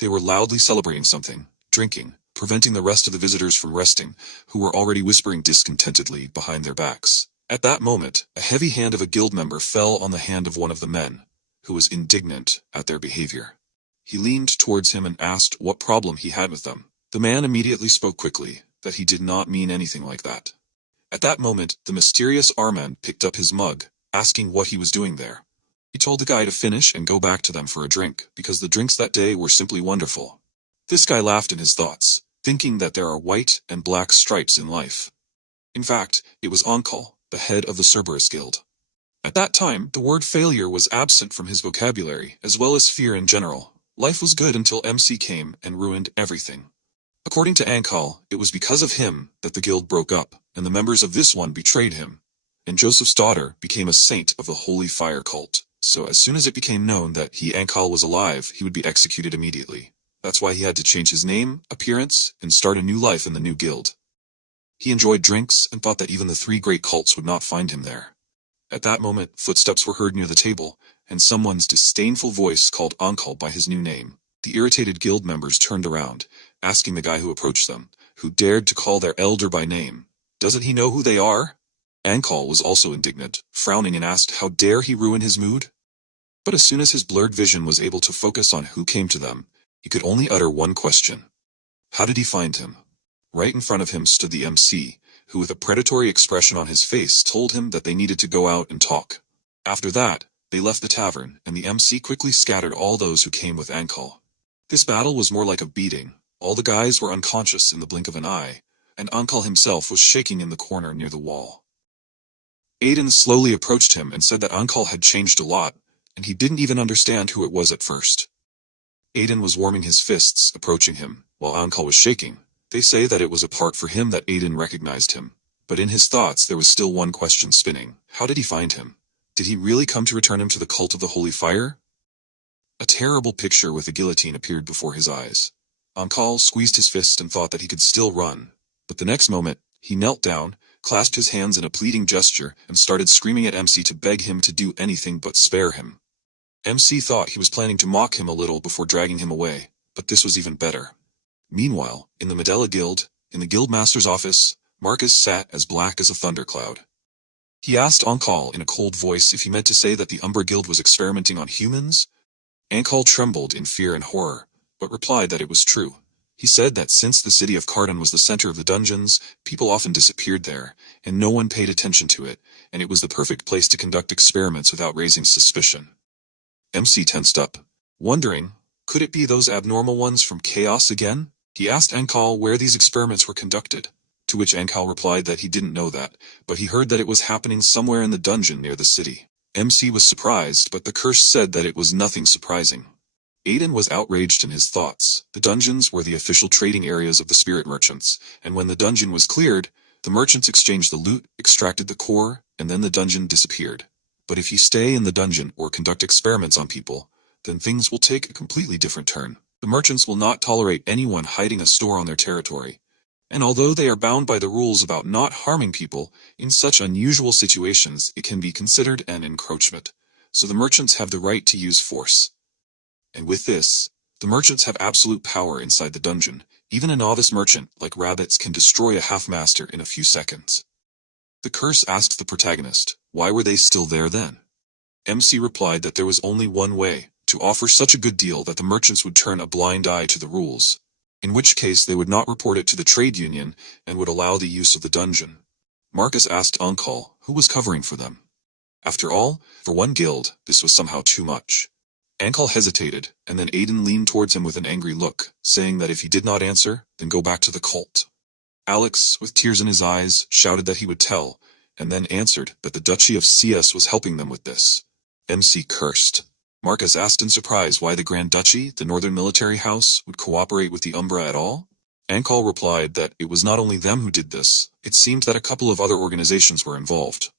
They were loudly celebrating something, drinking, preventing the rest of the visitors from resting, who were already whispering discontentedly behind their backs. At that moment, a heavy hand of a guild member fell on the hand of one of the men, who was indignant at their behavior. He leaned towards him and asked what problem he had with them. The man immediately spoke quickly, that he did not mean anything like that. At that moment, the mysterious Armand picked up his mug, asking what he was doing there. He told the guy to finish and go back to them for a drink, because the drinks that day were simply wonderful. This guy laughed in his thoughts, thinking that there are white and black stripes in life. In fact, it was Onkal, the head of the Cerberus Guild. At that time, the word failure was absent from his vocabulary, as well as fear in general. Life was good until MC came and ruined everything. According to Ankal, it was because of him that the guild broke up, and the members of this one betrayed him. And Joseph's daughter became a saint of the Holy Fire cult, so as soon as it became known that Ankal was alive, he would be executed immediately. That's why he had to change his name, appearance, and start a new life in the new guild. He enjoyed drinks and thought that even the three great cults would not find him there. At that moment, footsteps were heard near the table, and someone's disdainful voice called Onkal by his new name. The irritated guild members turned around, asking the guy who approached them, who dared to call their elder by name. Doesn't he know who they are? Ankal was also indignant, frowning and asked how dare he ruin his mood? But as soon as his blurred vision was able to focus on who came to them, he could only utter one question. How did he find him? Right in front of him stood the MC, who with a predatory expression on his face told him that they needed to go out and talk. After that, they left the tavern, and the MC quickly scattered all those who came with Ankal. This battle was more like a beating. All the guys were unconscious in the blink of an eye, and Ankal himself was shaking in the corner near the wall. Aiden slowly approached him and said that Ankal had changed a lot, and he didn't even understand who it was at first. Aiden was warming his fists, approaching him, while Ankal was shaking. They say that it was a part for him that Aiden recognized him, but in his thoughts there was still one question spinning. How did he find him? Did he really come to return him to the cult of the Holy Fire? A terrible picture with a guillotine appeared before his eyes. Ankal squeezed his fist and thought that he could still run, but the next moment, he knelt down, clasped his hands in a pleading gesture, and started screaming at MC to beg him to do anything but spare him. MC thought he was planning to mock him a little before dragging him away, but this was even better. Meanwhile, in the Medela Guild, in the Guildmaster's office, Marcus sat as black as a thundercloud. He asked Ankal in a cold voice if he meant to say that the Umbra Guild was experimenting on humans. Ankal trembled in fear and horror, but replied that it was true. He said that since the city of Carton was the center of the dungeons, people often disappeared there, and no one paid attention to it, and it was the perfect place to conduct experiments without raising suspicion. MC tensed up, wondering, could it be those abnormal ones from Chaos again? He asked Ankal where these experiments were conducted, to which Ankal replied that he didn't know that, but he heard that it was happening somewhere in the dungeon near the city. MC was surprised, but the curse said that it was nothing surprising. Aiden was outraged in his thoughts. The dungeons were the official trading areas of the spirit merchants, and when the dungeon was cleared, the merchants exchanged the loot, extracted the core, and then the dungeon disappeared. But if you stay in the dungeon or conduct experiments on people, then things will take a completely different turn. The merchants will not tolerate anyone hiding a store on their territory. And although they are bound by the rules about not harming people, in such unusual situations it can be considered an encroachment. So the merchants have the right to use force. And with this, the merchants have absolute power inside the dungeon. Even a novice merchant like rabbits can destroy a half-master in a few seconds. The curse asks the protagonist, why were they still there then? MC replied that there was only one way, to offer such a good deal that the merchants would turn a blind eye to the rules, in which case they would not report it to the trade union and would allow the use of the dungeon. Marcus asked Ankal who was covering for them. After all, for one guild, this was somehow too much. Ankal hesitated, and then Aiden leaned towards him with an angry look, saying that if he did not answer, then go back to the cult. Alex, with tears in his eyes, shouted that he would tell, and then answered that the Duchy of CS was helping them with this. MC cursed. Marcus asked in surprise why the Grand Duchy, the Northern Military House, would cooperate with the Umbra at all. Ankal replied that it was not only them who did this, it seemed that a couple of other organizations were involved.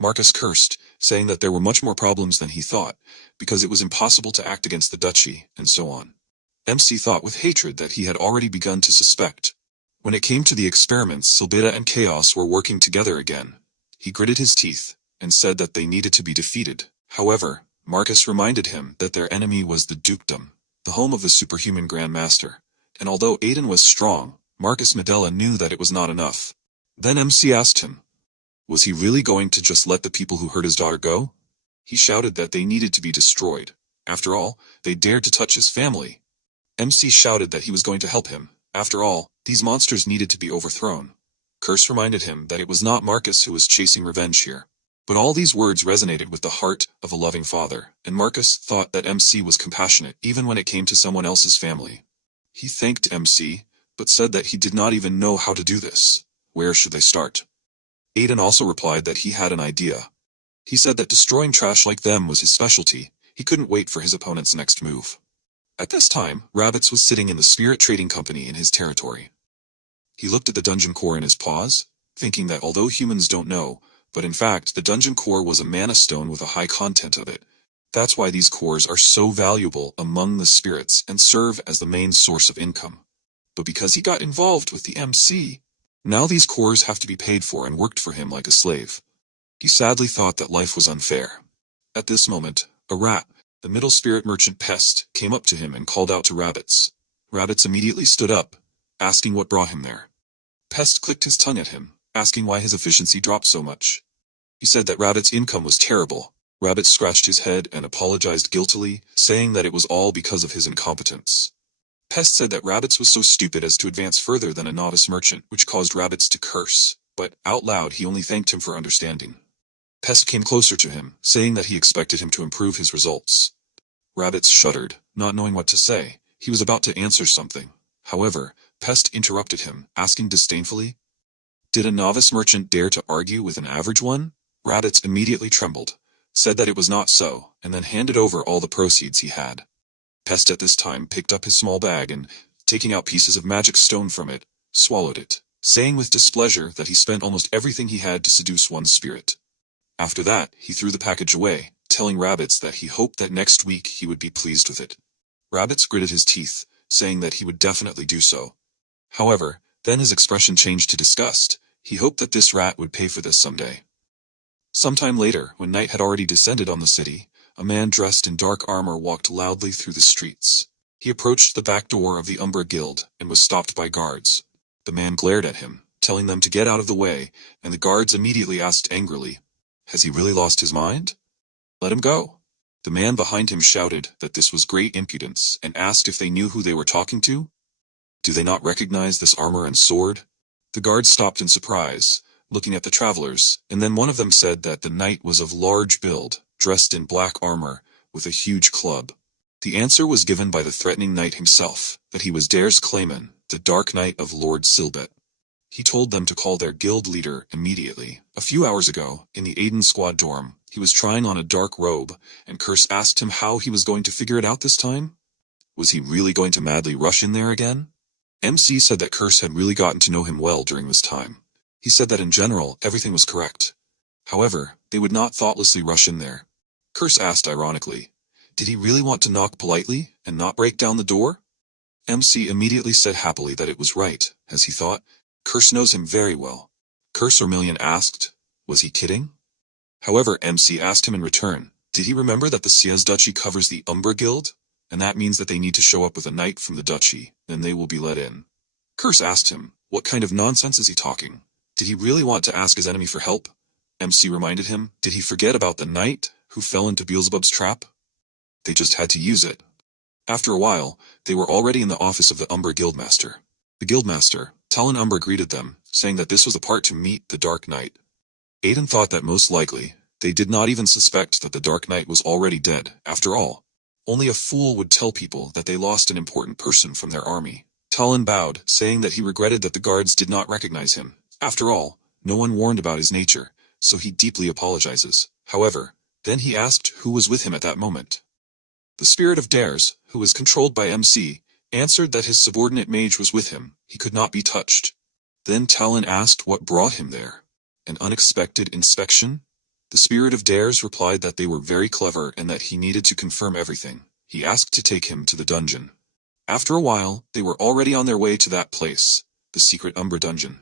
Marcus cursed, saying that there were much more problems than he thought, because it was impossible to act against the Duchy, and so on. MC thought with hatred that he had already begun to suspect. When it came to the experiments, Silbida and Chaos were working together again. He gritted his teeth, and said that they needed to be defeated. However, Marcus reminded him that their enemy was the Dukedom, the home of the superhuman Grand Master, and although Aiden was strong, Marcus Medella knew that it was not enough. Then MC asked him, was he really going to just let the people who hurt his daughter go? He shouted that they needed to be destroyed. After all, they dared to touch his family. MC shouted that he was going to help him. After all, these monsters needed to be overthrown. Curse reminded him that it was not Marcus who was chasing revenge here. But all these words resonated with the heart of a loving father, and Marcus thought that MC was compassionate even when it came to someone else's family. He thanked MC, but said that he did not even know how to do this. Where should they start? Aiden also replied that he had an idea. He said that destroying trash like them was his specialty. He couldn't wait for his opponent's next move. At this time, Rabbits was sitting in the spirit trading company in his territory. He looked at the dungeon core in his paws, thinking that although humans don't know, but in fact the dungeon core was a mana stone with a high content of it. That's why these cores are so valuable among the spirits and serve as the main source of income. But because he got involved with the MC, now these cores have to be paid for and worked for him like a slave. He sadly thought that life was unfair. At this moment, a rat, the middle spirit merchant Pest, came up to him and called out to Rabbits. Rabbits immediately stood up, asking what brought him there. Pest clicked his tongue at him, asking why his efficiency dropped so much. He said that Rabbit's income was terrible. Rabbit scratched his head and apologized guiltily, saying that it was all because of his incompetence. Pest said that Rabbits was so stupid as to advance further than a novice merchant, which caused Rabbits to curse, but out loud he only thanked him for understanding. Pest came closer to him, saying that he expected him to improve his results. Rabbits shuddered, not knowing what to say. He was about to answer something. However, Pest interrupted him, asking disdainfully, "Did a novice merchant dare to argue with an average one?" Rabbits immediately trembled, said that it was not so, and then handed over all the proceeds he had. Pest at this time picked up his small bag and, taking out pieces of magic stone from it, swallowed it, saying with displeasure that he spent almost everything he had to seduce one spirit. After that, he threw the package away, telling Rabbits that he hoped that next week he would be pleased with it. Rabbits gritted his teeth, saying that he would definitely do so. However, then his expression changed to disgust. He hoped that this rat would pay for this someday. Sometime later, when night had already descended on the city, a man dressed in dark armor walked loudly through the streets. He approached the back door of the Umbra Guild and was stopped by guards. The man glared at him, telling them to get out of the way, and the guards immediately asked angrily, "Has he really lost his mind? Let him go." The man behind him shouted that this was great impudence and asked if they knew who they were talking to. "Do they not recognize this armor and sword?" The guards stopped in surprise, looking at the travelers, and then one of them said that the knight was of large build, dressed in black armor, with a huge club. The answer was given by the threatening knight himself, that he was Dare's claimant, the Dark Knight of Lord Silbet. He told them to call their guild leader immediately. A few hours ago, in the Aiden squad dorm, he was trying on a dark robe, and Curse asked him how he was going to figure it out this time. Was he really going to madly rush in there again? MC said that Curse had really gotten to know him well during this time. He said that in general, everything was correct. However, they would not thoughtlessly rush in there. Curse asked ironically, did he really want to knock politely and not break down the door? MC immediately said happily that it was right, as he thought, Curse knows him very well. Curse Ormillion asked, was he kidding? However, MC asked him in return, did he remember that the Siez Duchy covers the Umbra Guild? And that means that they need to show up with a knight from the duchy, then they will be let in. Curse asked him, what kind of nonsense is he talking? Did he really want to ask his enemy for help? MC reminded him, did he forget about the knight who fell into Beelzebub's trap? They just had to use it. After a while, they were already in the office of the Umbra Guildmaster. The Guildmaster, Talon Umbra, greeted them, saying that this was the part to meet the Dark Knight. Aiden thought that most likely, they did not even suspect that the Dark Knight was already dead. After all, only a fool would tell people that they lost an important person from their army. Talon bowed, saying that he regretted that the guards did not recognize him. After all, no one warned about his nature, so he deeply apologizes. However, then he asked who was with him at that moment. The spirit of Dares, who was controlled by MC, answered that his subordinate mage was with him. He could not be touched. Then Talon asked what brought him there. An unexpected inspection? The spirit of Dares replied that they were very clever and that he needed to confirm everything. He asked to take him to the dungeon. After a while, they were already on their way to that place, the secret Umbra dungeon.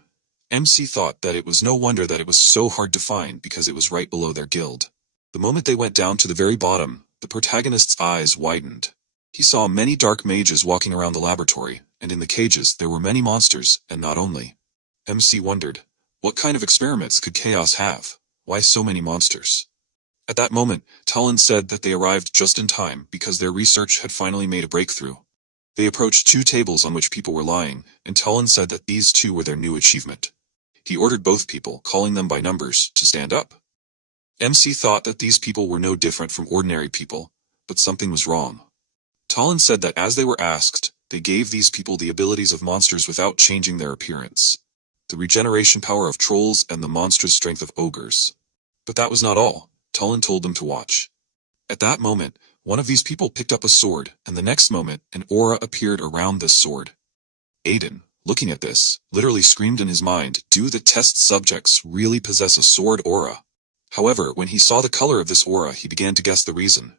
MC thought that it was no wonder that it was so hard to find because it was right below their guild. The moment they went down to the very bottom, the protagonist's eyes widened. He saw many dark mages walking around the laboratory, and in the cages there were many monsters, and not only. MC wondered, what kind of experiments could Chaos have? Why so many monsters? At that moment, Talon said that they arrived just in time because their research had finally made a breakthrough. They approached two tables on which people were lying, and Talon said that these two were their new achievement. He ordered both people, calling them by numbers, to stand up. MC thought that these people were no different from ordinary people, but something was wrong. Talon said that as they were asked, they gave these people the abilities of monsters without changing their appearance. The regeneration power of trolls and the monstrous strength of ogres. But that was not all. Talon told them to watch. At that moment, one of these people picked up a sword, and the next moment, an aura appeared around this sword. Aiden, looking at this, literally screamed in his mind, do the test subjects really possess a sword aura? However, when he saw the color of this aura, he began to guess the reason.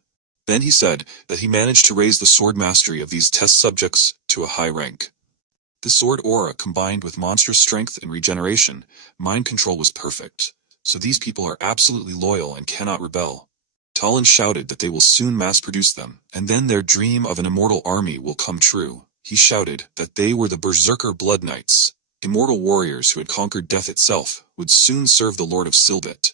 Then he said that he managed to raise the sword mastery of these test subjects to a high rank. The sword aura combined with monstrous strength and regeneration, mind control was perfect, so these people are absolutely loyal and cannot rebel. Talon shouted that they will soon mass-produce them, and then their dream of an immortal army will come true. He shouted that they were the Berserker Blood Knights, immortal warriors who had conquered death itself, would soon serve the Lord of Silbet.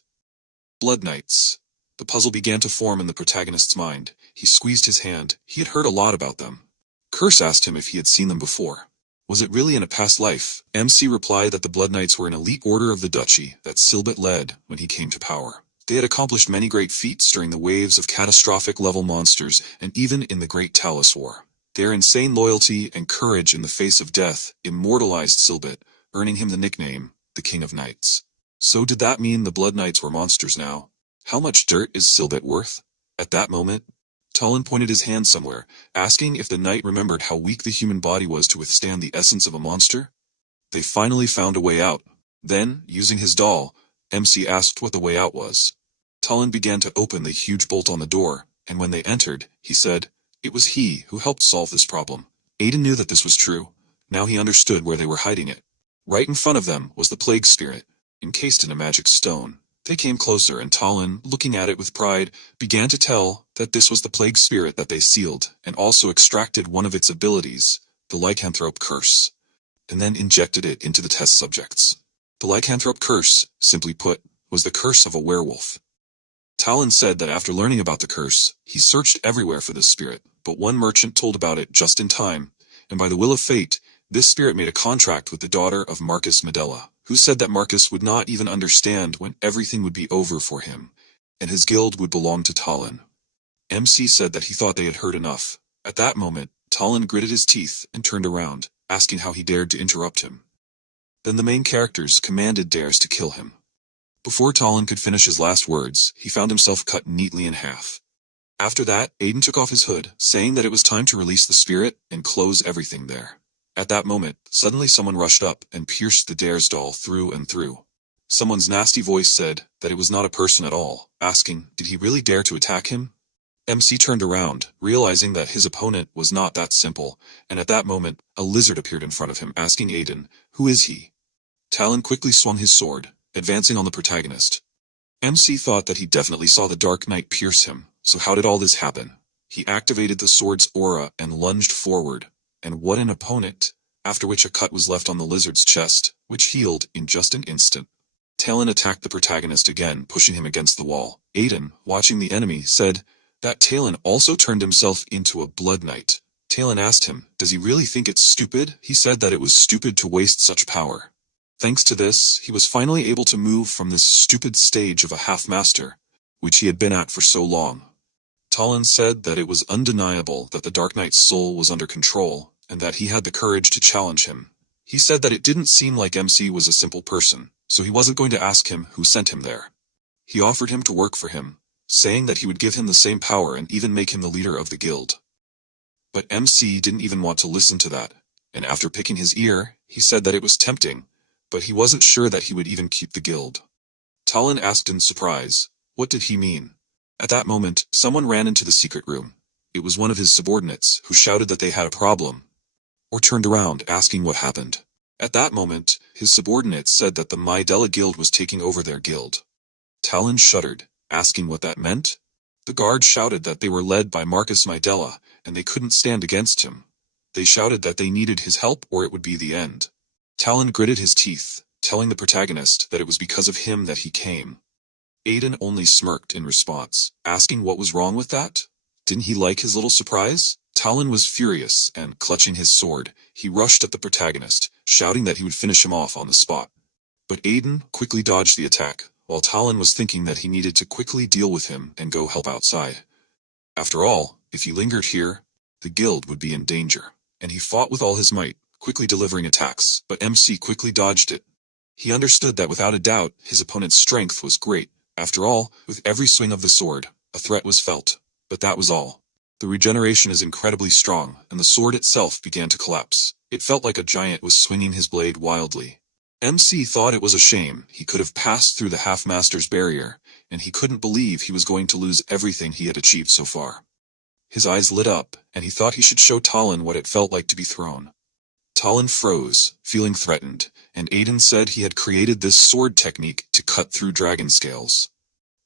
Blood Knights. The puzzle began to form in the protagonist's mind. He squeezed his hand. He had heard a lot about them. Curse asked him if he had seen them before. Was it really in a past life? MC replied that the Blood Knights were an elite order of the duchy that Silbet led when he came to power. They had accomplished many great feats during the waves of catastrophic-level monsters and even in the Great Talus War. Their insane loyalty and courage in the face of death immortalized Silbet, earning him the nickname, the King of Knights. So did that mean the Blood Knights were monsters now? How much dirt is Silbet worth? At that moment, Talon pointed his hand somewhere, asking if the knight remembered how weak the human body was to withstand the essence of a monster. They finally found a way out. Then, using his doll, MC asked what the way out was. Talon began to open the huge bolt on the door, and when they entered, he said, it was he who helped solve this problem. Aiden knew that this was true. Now he understood where they were hiding it. Right in front of them was the plague spirit, encased in a magic stone. They came closer, and Talon, looking at it with pride, began to tell that this was the plague spirit that they sealed, and also extracted one of its abilities, the lycanthrope curse, and then injected it into the test subjects. The lycanthrope curse, simply put, was the curse of a werewolf. Talon said that after learning about the curse, he searched everywhere for this spirit, but one merchant told about it just in time, and by the will of fate, this spirit made a contract with the daughter of Marcus Medella, who said that Marcus would not even understand when everything would be over for him, and his guild would belong to Talon. MC said that he thought they had heard enough. At that moment, Talon gritted his teeth and turned around. asking how he dared to interrupt him. Then the main characters commanded dares to kill him. Before Talon could finish his last words, he found himself cut neatly in half. After that, Aiden took off his hood, saying that it was time to release the spirit and close everything there. At that moment, suddenly someone rushed up and pierced the dare's doll through and through. Someone's nasty voice said that it was not a person at all, asking, did he really dare to attack him? MC turned around, realizing that his opponent was not that simple, and at that moment, a lizard appeared in front of him, asking Aiden, who is he? Talon quickly swung his sword, advancing on the protagonist. MC thought that he definitely saw the Dark Knight pierce him, so how did all this happen? He activated the sword's aura and lunged forward, and what an opponent, after which a cut was left on the lizard's chest, which healed in just an instant. Talon attacked the protagonist again, pushing him against the wall. Aiden, watching the enemy, said that Talon also turned himself into a Blood Knight. Talon asked him, does he really think it's stupid? He said that it was stupid to waste such power. Thanks to this, he was finally able to move from this stupid stage of a half-master, which he had been at for so long. Talon said that it was undeniable that the Dark Knight's soul was under control, and that he had the courage to challenge him. He said that it didn't seem like MC was a simple person, so he wasn't going to ask him who sent him there. He offered him to work for him, saying that he would give him the same power and even make him the leader of the guild. But MC didn't even want to listen to that, and after picking his ear, he said that it was tempting, but he wasn't sure that he would even keep the guild. Talon asked in surprise, what did he mean? At that moment, someone ran into the secret room. It was one of his subordinates, who shouted that they had a problem, or turned around asking what happened. At that moment, his subordinate said that the Mydella guild was taking over their guild. Talon shuddered, asking what that meant. The guard shouted that they were led by Marcus Mydella, and they couldn't stand against him. They shouted that they needed his help or it would be the end. Talon gritted his teeth, telling the protagonist that it was because of him that he came. Aiden only smirked in response, asking what was wrong with that. Didn't he like his little surprise? Talon was furious, and clutching his sword, he rushed at the protagonist, shouting that he would finish him off on the spot. But Aiden quickly dodged the attack, while Talon was thinking that he needed to quickly deal with him and go help outside. After all, if he lingered here, the guild would be in danger, and he fought with all his might, quickly delivering attacks, but MC quickly dodged it. He understood that without a doubt, his opponent's strength was great. After all, with every swing of the sword, a threat was felt, but that was all. The regeneration is incredibly strong, and the sword itself began to collapse. It felt like a giant was swinging his blade wildly. MC thought it was a shame he could have passed through the half-master's barrier, and he couldn't believe he was going to lose everything he had achieved so far. His eyes lit up, and he thought he should show Talon what it felt like to be thrown. Talon froze, feeling threatened, and Aiden said he had created this sword technique to cut through dragon scales.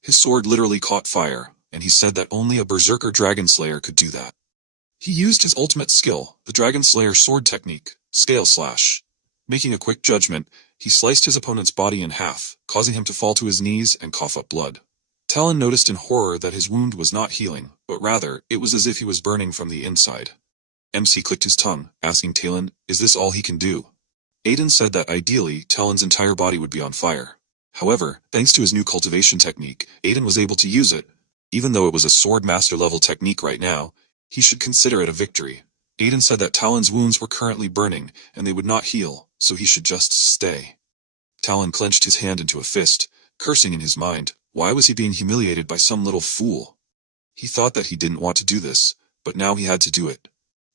His sword literally caught fire, and he said that only a berserker dragon slayer could do that. He used his ultimate skill, the dragon slayer sword technique, scale slash. Making a quick judgment, he sliced his opponent's body in half, causing him to fall to his knees and cough up blood. Talon noticed in horror that his wound was not healing, but rather, it was as if he was burning from the inside. MC clicked his tongue, asking Talon, is this all he can do? Aiden said that ideally, Talon's entire body would be on fire. However, thanks to his new cultivation technique, Aiden was able to use it. Even though it was a sword master level technique right now, he should consider it a victory. Aiden said that Talon's wounds were currently burning, and they would not heal, so he should just stay. Talon clenched his hand into a fist, cursing in his mind, why was he being humiliated by some little fool? He thought that he didn't want to do this, but now he had to do it.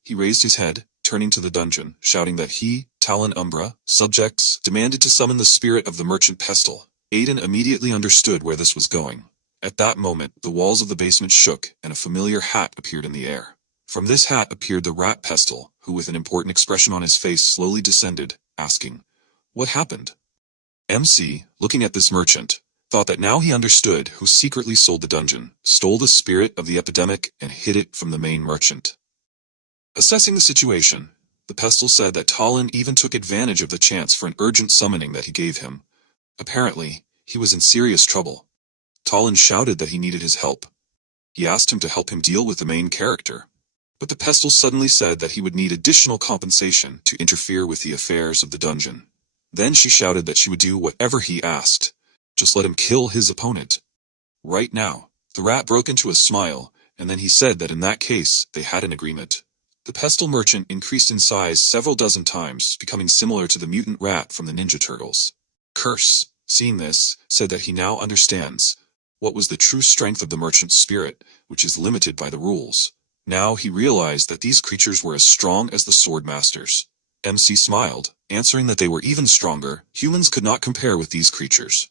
He raised his head, turning to the dungeon, shouting that he, Talon Umbra, subjects, demanded to summon the spirit of the merchant Pestle. Aiden immediately understood where this was going. At that moment, the walls of the basement shook, and a familiar hat appeared in the air. From this hat appeared the rat Pestle, who with an important expression on his face slowly descended, asking, what happened? MC, looking at this merchant, thought that now he understood who secretly sold the dungeon, stole the spirit of the epidemic, and hid it from the main merchant. Assessing the situation, the Pestle said that Talon even took advantage of the chance for an urgent summoning that he gave him. Apparently, he was in serious trouble. Talon shouted that he needed his help. He asked him to help him deal with the main character. But the Pestle suddenly said that he would need additional compensation to interfere with the affairs of the dungeon. Then she shouted that she would do whatever he asked. Just let him kill his opponent. Right now, the rat broke into a smile, and then he said that in that case, they had an agreement. The pestle merchant increased in size several dozen times, becoming similar to the mutant rat from the Ninja Turtles. Curse, seeing this, said that he now understands what was the true strength of the merchant's spirit, which is limited by the rules. Now he realized that these creatures were as strong as the sword masters. MC smiled, answering that they were even stronger. Humans could not compare with these creatures.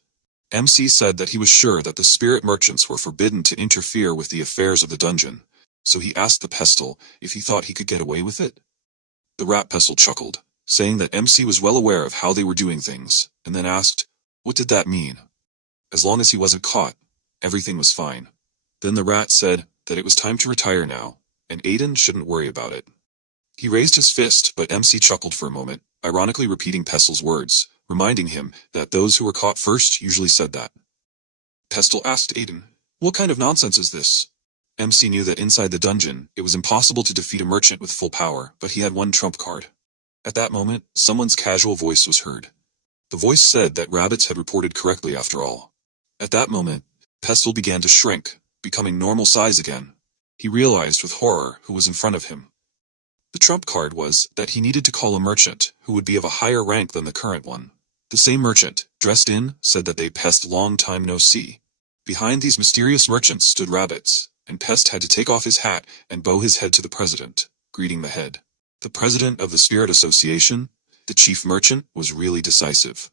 MC said that he was sure that the spirit merchants were forbidden to interfere with the affairs of the dungeon, so he asked the pestle if he thought he could get away with it. The rat pestle chuckled, saying that MC was well aware of how they were doing things, and then asked, what did that mean? As long as he wasn't caught, everything was fine. Then the rat said that it was time to retire now, and Aiden shouldn't worry about it. He raised his fist, but MC chuckled for a moment, ironically repeating Pestle's words, reminding him that those who were caught first usually said that. Pestle asked Aiden, what kind of nonsense is this? MC knew that inside the dungeon, it was impossible to defeat a merchant with full power, but he had one trump card. At that moment, someone's casual voice was heard. The voice said that rabbits had reported correctly after all. At that moment, Pestle began to shrink, becoming normal size again. He realized with horror who was in front of him. The trump card was that he needed to call a merchant who would be of a higher rank than the current one. The same merchant, dressed in, said that they Pest long time no see. Behind these mysterious merchants stood rabbits, and Pest had to take off his hat and bow his head to the president, greeting the head. The president of the Spirit Association, the chief merchant, was really decisive.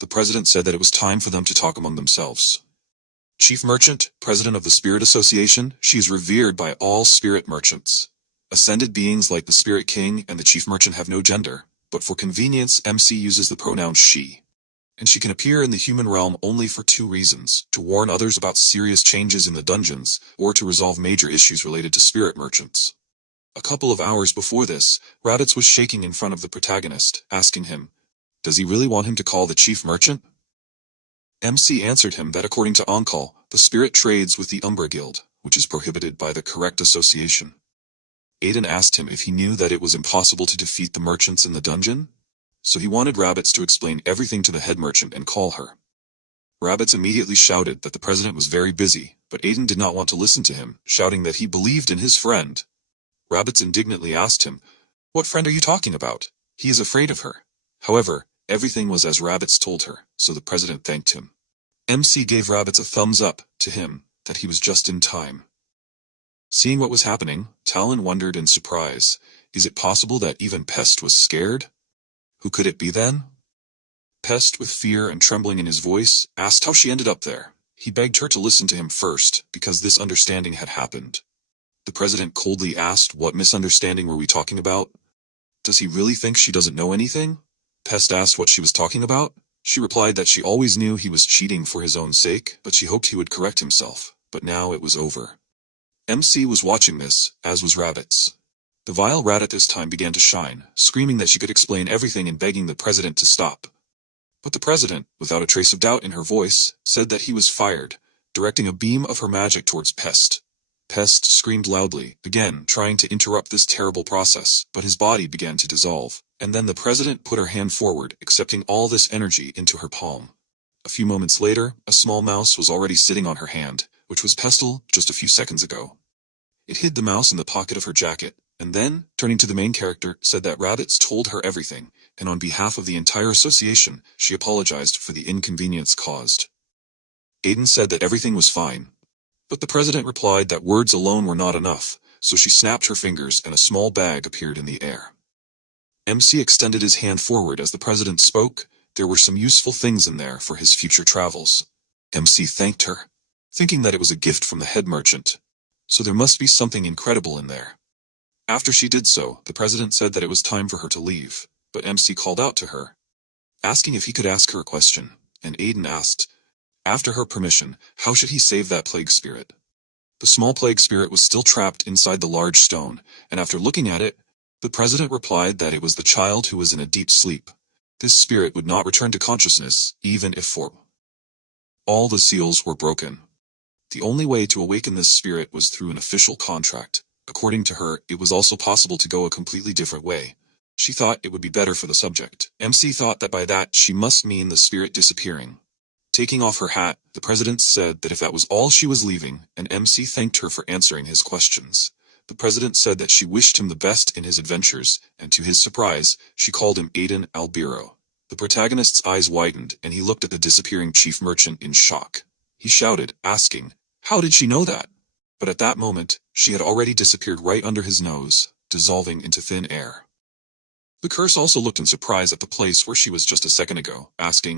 The president said that it was time for them to talk among themselves. Chief merchant, president of the Spirit Association, she is revered by all spirit merchants. Ascended beings like the Spirit King and the chief merchant have no gender, but for convenience MC uses the pronoun she. And she can appear in the human realm only for two reasons, to warn others about serious changes in the dungeons, or to resolve major issues related to spirit merchants. A couple of hours before this, Raditz was shaking in front of the protagonist, asking him, does he really want him to call the chief merchant? MC answered him that according to Onkal, the spirit trades with the Umbra Guild, which is prohibited by the correct association. Aiden asked him if he knew that it was impossible to defeat the merchants in the dungeon, so he wanted Rabbits to explain everything to the head merchant and call her. Rabbits immediately shouted that the president was very busy, but Aiden did not want to listen to him, shouting that he believed in his friend. Rabbits indignantly asked him, what friend are you talking about? He is afraid of her. However, everything was as Rabbits told her, so the president thanked him. MC gave Rabbits a thumbs up to him, that he was just in time. Seeing what was happening, Talon wondered in surprise, is it possible that even Pest was scared? Who could it be then? Pest, with fear and trembling in his voice, asked how she ended up there. He begged her to listen to him first, because this understanding had happened. The president coldly asked, what misunderstanding were we talking about? Does he really think she doesn't know anything? Pest asked what she was talking about. She replied that she always knew he was cheating for his own sake, but she hoped he would correct himself, but now it was over. MC was watching this, as was Rabbits. The vile rat at this time began to shine, screaming that she could explain everything and begging the president to stop. But the president, without a trace of doubt in her voice, said that he was fired, directing a beam of her magic towards Pest. Pest screamed loudly, again trying to interrupt this terrible process, but his body began to dissolve, and then the president put her hand forward, accepting all this energy into her palm. A few moments later, a small mouse was already sitting on her hand, which was Pestle just a few seconds ago. It hid the mouse in the pocket of her jacket, and then, turning to the main character, said that Rabbits told her everything, and on behalf of the entire association, she apologized for the inconvenience caused. Aiden said that everything was fine, but the president replied that words alone were not enough, so she snapped her fingers and a small bag appeared in the air. MC extended his hand forward as the president spoke. There were some useful things in there for his future travels. MC thanked her, thinking that it was a gift from the head merchant, so there must be something incredible in there. After she did so, the president said that it was time for her to leave, but MC called out to her, asking if he could ask her a question, and Aiden asked, after her permission, how should he save that plague spirit? The small plague spirit was still trapped inside the large stone, and after looking at it, the president replied that it was the child who was in a deep sleep. This spirit would not return to consciousness, even if for all the seals were broken. The only way to awaken this spirit was through an official contract. According to her, it was also possible to go a completely different way. She thought it would be better for the subject. MC thought that by that she must mean the spirit disappearing. Taking off her hat, the president said that if that was all she was leaving, and MC thanked her for answering his questions. The president said that she wished him the best in his adventures, and to his surprise, she called him Aiden Albiro. The protagonist's eyes widened, and he looked at the disappearing chief merchant in shock. He shouted, asking, "How did she know that?" But at that moment, she had already disappeared right under his nose, dissolving into thin air. The curse also looked in surprise at the place where she was just a second ago, asking,